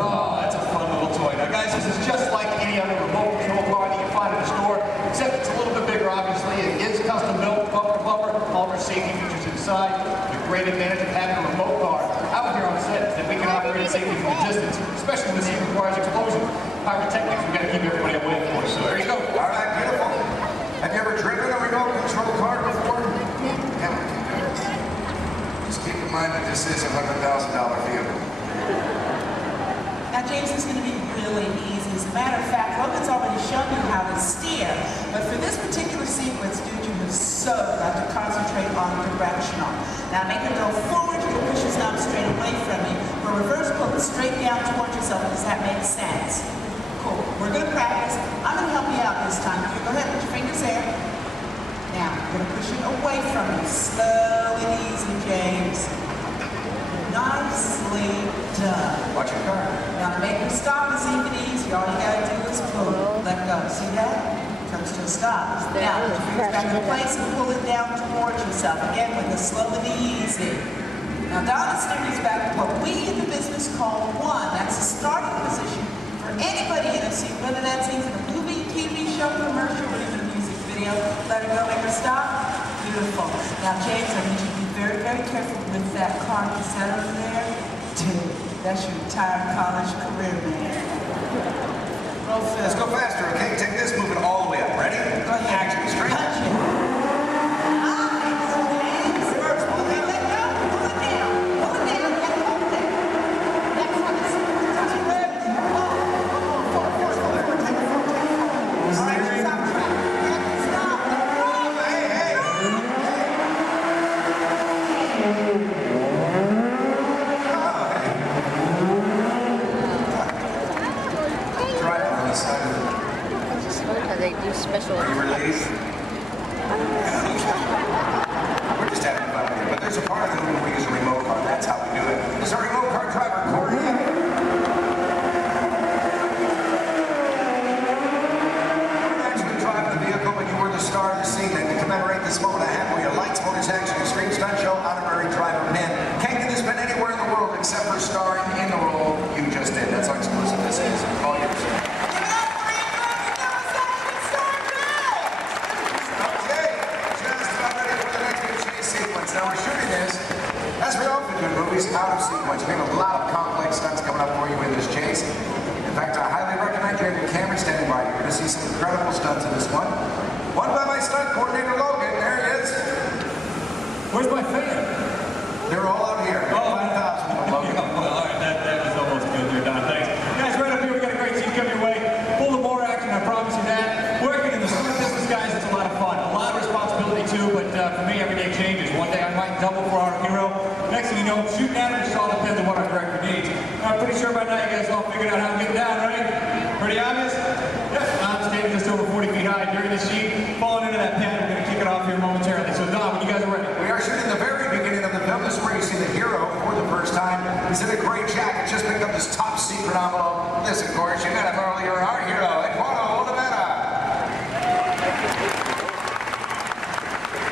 Oh, that's a fun little toy. Now, guys, this is just like any other remote control car that you find in the store, except it's a little bit bigger, obviously. It is custom built, bumper to bumper, all of our safety features inside. The great advantage of having a remote car out here on set is that we can operate it safely from a distance, especially when the scene requires explosion. Pyrotechnics, we've got to keep everybody away, of course. So there you go. All right, beautiful. Have you ever driven a remote control car before? Yeah. Just keep in mind that this is a $100,000 vehicle. Now, James, is going to be really easy. As a matter of fact, Logan's already shown you how to steer. But for this particular sequence, dude, you have so got to concentrate on directional. Now, make it go forward. You can push his knob straight away from you. For reverse, pull it straight down towards yourself. Does that make sense? Cool. We're going to practice. I'm going to help you out this time. You go ahead, put your fingers there. Now, you're going to push it away from you. Slow and easy, James. Nicely done. Watch your car. Now, to make it stop is even easier. All you got to do is pull it. Let go. See that? Comes to a stop. Now, put your fingers back in place and pull it down towards yourself. Again, with a slow and easy. Now, Donna steers back to what we in the business call one. That's the starting position for anybody in a scene, whether that's even a movie, TV show, commercial, or even a music video. Let her go, make her stop. Beautiful. Now, James, I need you to be very, very careful with that car. You set over there. Dude, that's your entire college career, man. Roll film. Let's go faster, okay? Take this, move it all the way up. Ready? Go ahead. Action, straight. Punch it. Nice, James. First, pull it, let go. Pull it down. Pull it down and hold it. Next one is touch it red. Forward. Take it forward. All right, stop track. Stop. Driving on the side of the... I just love how they do special. Are you relieved? We're just having fun here, but there's a part of the movie where we use a remote car. That's how we do it. This is our remote car driver, Corey. You were actually driving the vehicle, but you were the star of the scene. And to commemorate this moment, I have for you lights, motors, action, extreme stunt show, honorary driver pin. Can't get this pin anywhere in the world except for starring in the role you just did. That's how exclusive this is. All yours. Now we're shooting this, as we often do in movies, out of sequence. We have a lot of complex stunts coming up for you in this chase. In fact, I highly recommend you have your camera standing by. You're going to see some incredible stunts in this one. One by my stunt coordinator, Logan. There he is. Where's my fan? They're all out here. Oh, 5,000 from Logan. All right, that was almost good there, Don. Thanks. Guys, right up here, we got a great team coming your way. Full of more action, I promise you that. Working in the stunt business, guys, it's a lot of fun. A lot of responsibility, too, but for me, every day changes. One day I might double for our hero. Next thing you know, shooting at him, it all depends on what our director needs. I'm pretty sure by now you guys all figured out how to get down, right? Pretty obvious? Yep, I'm standing just over 40 feet high during this scene. Falling into that pad, we're going to kick it off here momentarily. So, Don, when you guys are ready. We are shooting the very beginning of the film. This is where you see the hero for the first time. He's in a gray jacket, just picked up this top secret envelope. This, of course, you met him earlier, our hero, Eduardo Olivera.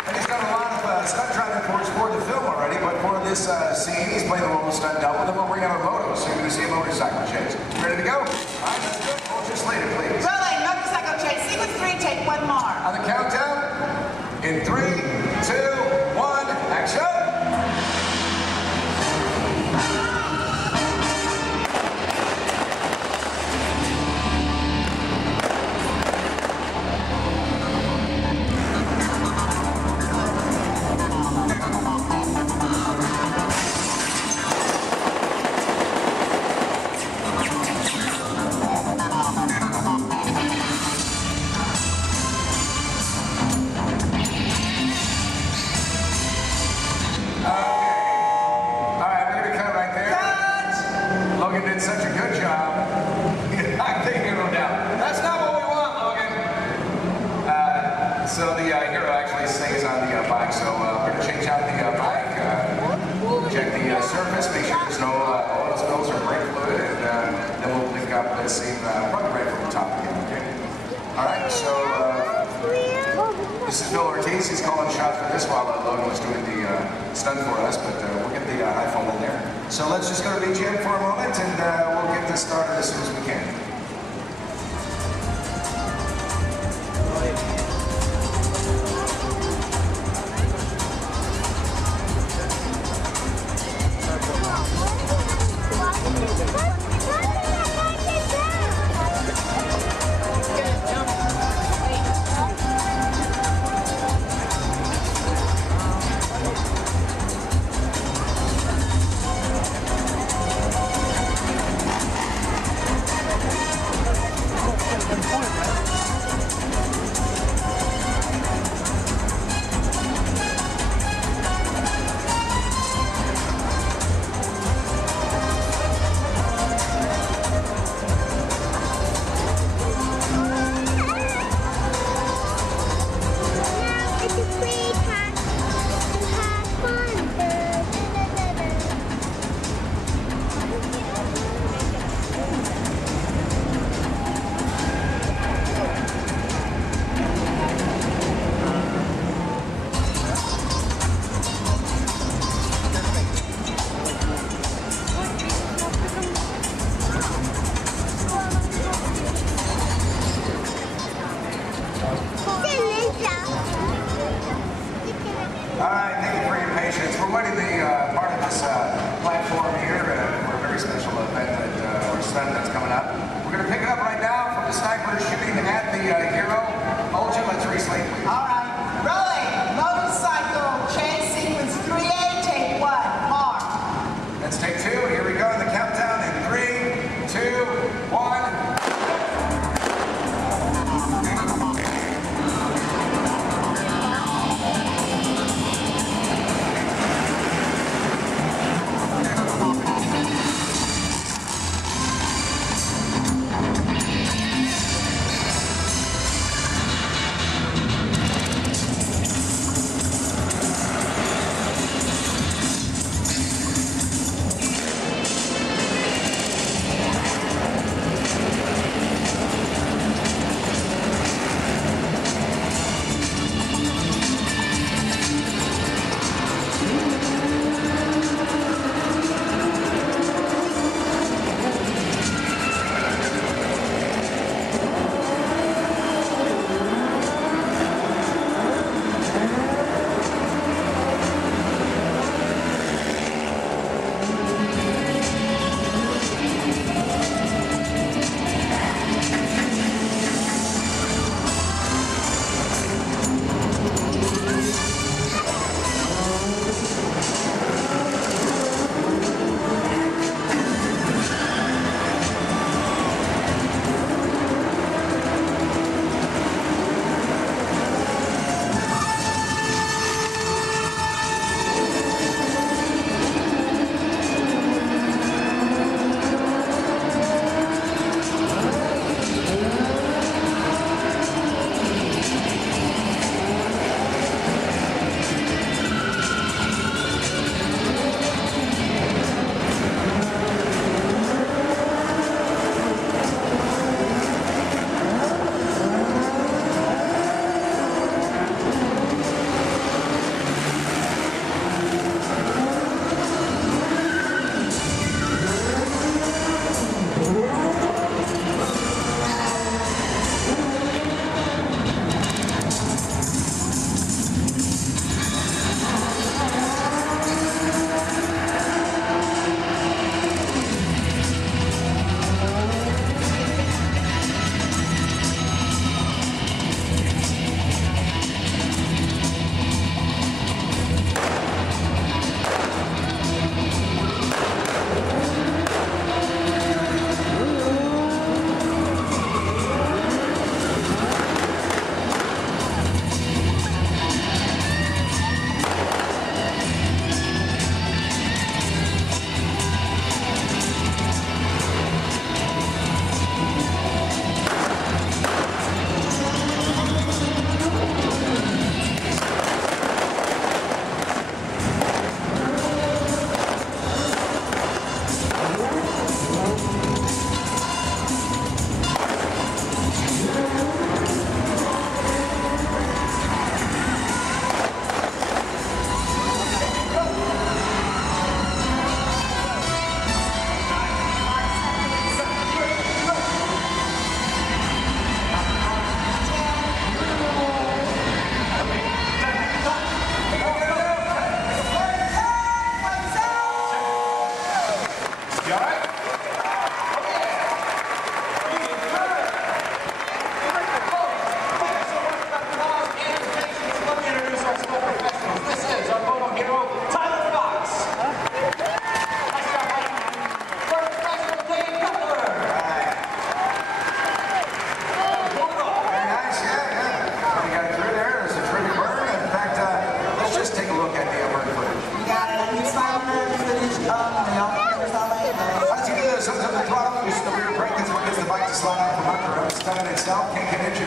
And he's done a lot of stunt driving for the film already, but for this scene, he's playing the role of stunt double. Then we'll bring out a moto, so you're going to see a motorcycle chase. Ready to go? All right, let's go. Hold your slater, please. Rolling, motorcycle chase. Sequence 3, take one more. On the countdown, in 3, 2, 1, action! Casey's calling shots for this while Logan was doing the stunt for us, but we'll get the iPhone in there. So let's just go to BGM for a moment, and we'll get this started as soon as we can.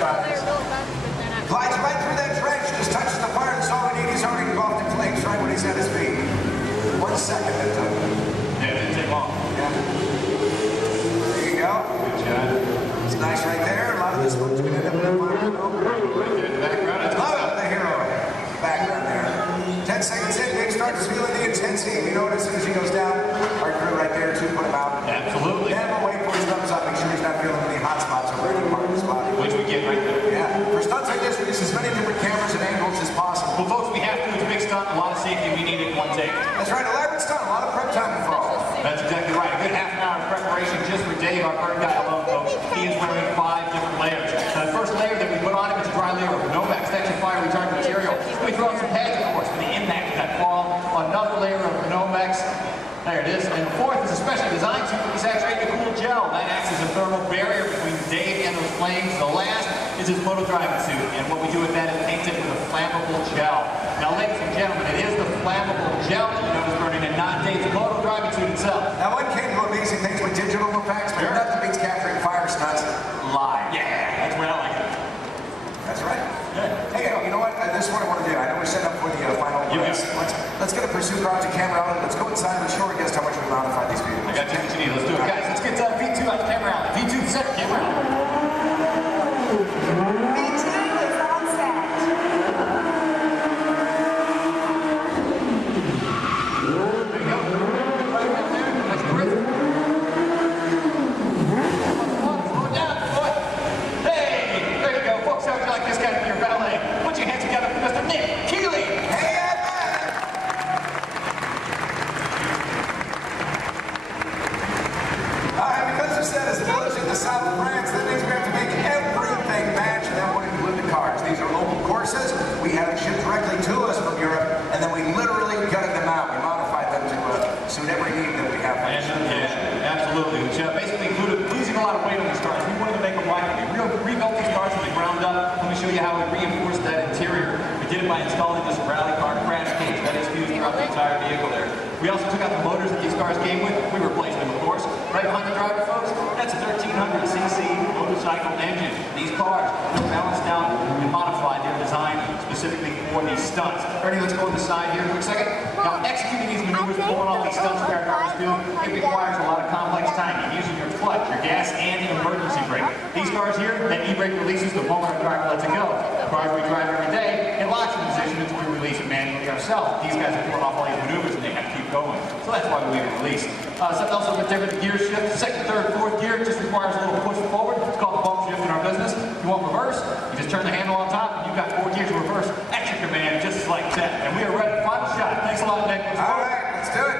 fighters. Glides right through that trench, just touches the fire. That's all we need. He's already engulfed in flames right when he's at his feet. 1 second it took. Yeah, it didn't take long. Yeah. There you go. Good job. It's nice right there. A lot of this one's going to end up in the fire. Right there in the background. Love the hero. Background there. 10 seconds in, Nick starts feeling the intensity. You know what? As soon as he goes down, our crew right there to put him out. Absolutely. Never wait for his thumbs up. Make sure he's not feeling any hot spots or any part of his body. Which we get right there. Yeah. For stunts like this, we use as many different cameras and angles as possible. Well, folks, we have to. It's a big stunt, a lot of safety. We need it in one take. That's right. Elaborate stunt. A lot of prep time involved. That's exactly right. A good half an hour of preparation just for Dave, our bird guy alone, folks. He is wearing 5 different layers. Now, the first layer that we put on him is a dry layer of Nomex Extra Fire Retardant material. We throw in some pads, of course, for the impact of that fall. Another layer of Nomex. There it is. And the fourth is a specially designed suit to saturate the cool gel. That acts as a thermal barrier between Dave and those flames. The last is his moto driving suit. And what we do with that is paint it with a flammable gel. Now, ladies and gentlemen, it is the flammable gel that you notice burning and not Dave's moto driving suit itself. Now, one can do amazing things with digital effects, but nothing beats capturing fire stunts live. Yeah, that's where I like it. That's right. Yeah. Hey, you know what? This is what I want to do. I know we're set up for the final race. Let's get a pursuit car to camera out. Let's go inside and show our guests how much we modified these vehicles. I got you what you need. Let's do it. Guys, let's get V2 out to camera out. V2 set, camera out. V2 is on set. There you go. Right up there. That's great. Slow down, boy. Hey, there you go. Folks, how would you like this guy to be your valet? Put your hands together for Mr. Nick Keeley. Hey, Because the set is village in the south of France, that means we have to make everything match, and that would include the cars. These are local courses. We had them shipped directly to us from Europe, and then we literally gutted them out. We modified them to suit every need that we have. Yeah, absolutely. Which basically included losing a lot of weight on these cars. We wanted to make them lighter. We rebuilt these cars from the ground up. Let me show you how we reinforced that interior. We did it by installing this rally car crash cage that is fused throughout the entire vehicle there. We also took out the motors that these cars came with. We replaced them, of course. Right behind the driver, folks, that's a 1300cc motorcycle engine. These cars are balanced out and modified. They're designed specifically for these stunts. Ernie, let's go on the side here a quick second. Now, executing these maneuvers, pulling off these stunts that our cars do, it requires a lot of complex timing, using your clutch, your gas, and an emergency brake. These cars here, that e-brake releases the moment our driver lets it go. The cars we drive every day, it locks in position until we release it manually ourselves. These guys are pulling off all these maneuvers and they have to keep going. So that's why we release. Something else a little bit different, the gear shift. Second, third, fourth gear just requires a little push forward. It's called bump shift in our business. If you want reverse, you just turn the handle on top and you've got 4 gears of reverse at your command just like that. And we are ready. Final shot. Thanks a lot, Nick. All right, let's do it.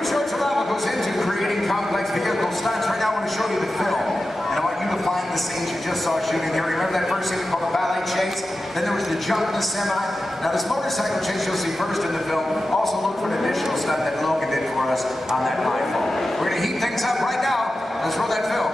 Research a lot what goes into creating complex vehicle stunts. Right now I want to show you the film. And I want you to find the scenes you just saw shooting here. Remember that first scene called the ballet chase? Then there was the jump in the semi. Now this motorcycle chase you'll see first in the film. Also look for an additional stunt that Logan did for us on that rifle. We're going to heat things up right now. Let's roll that film.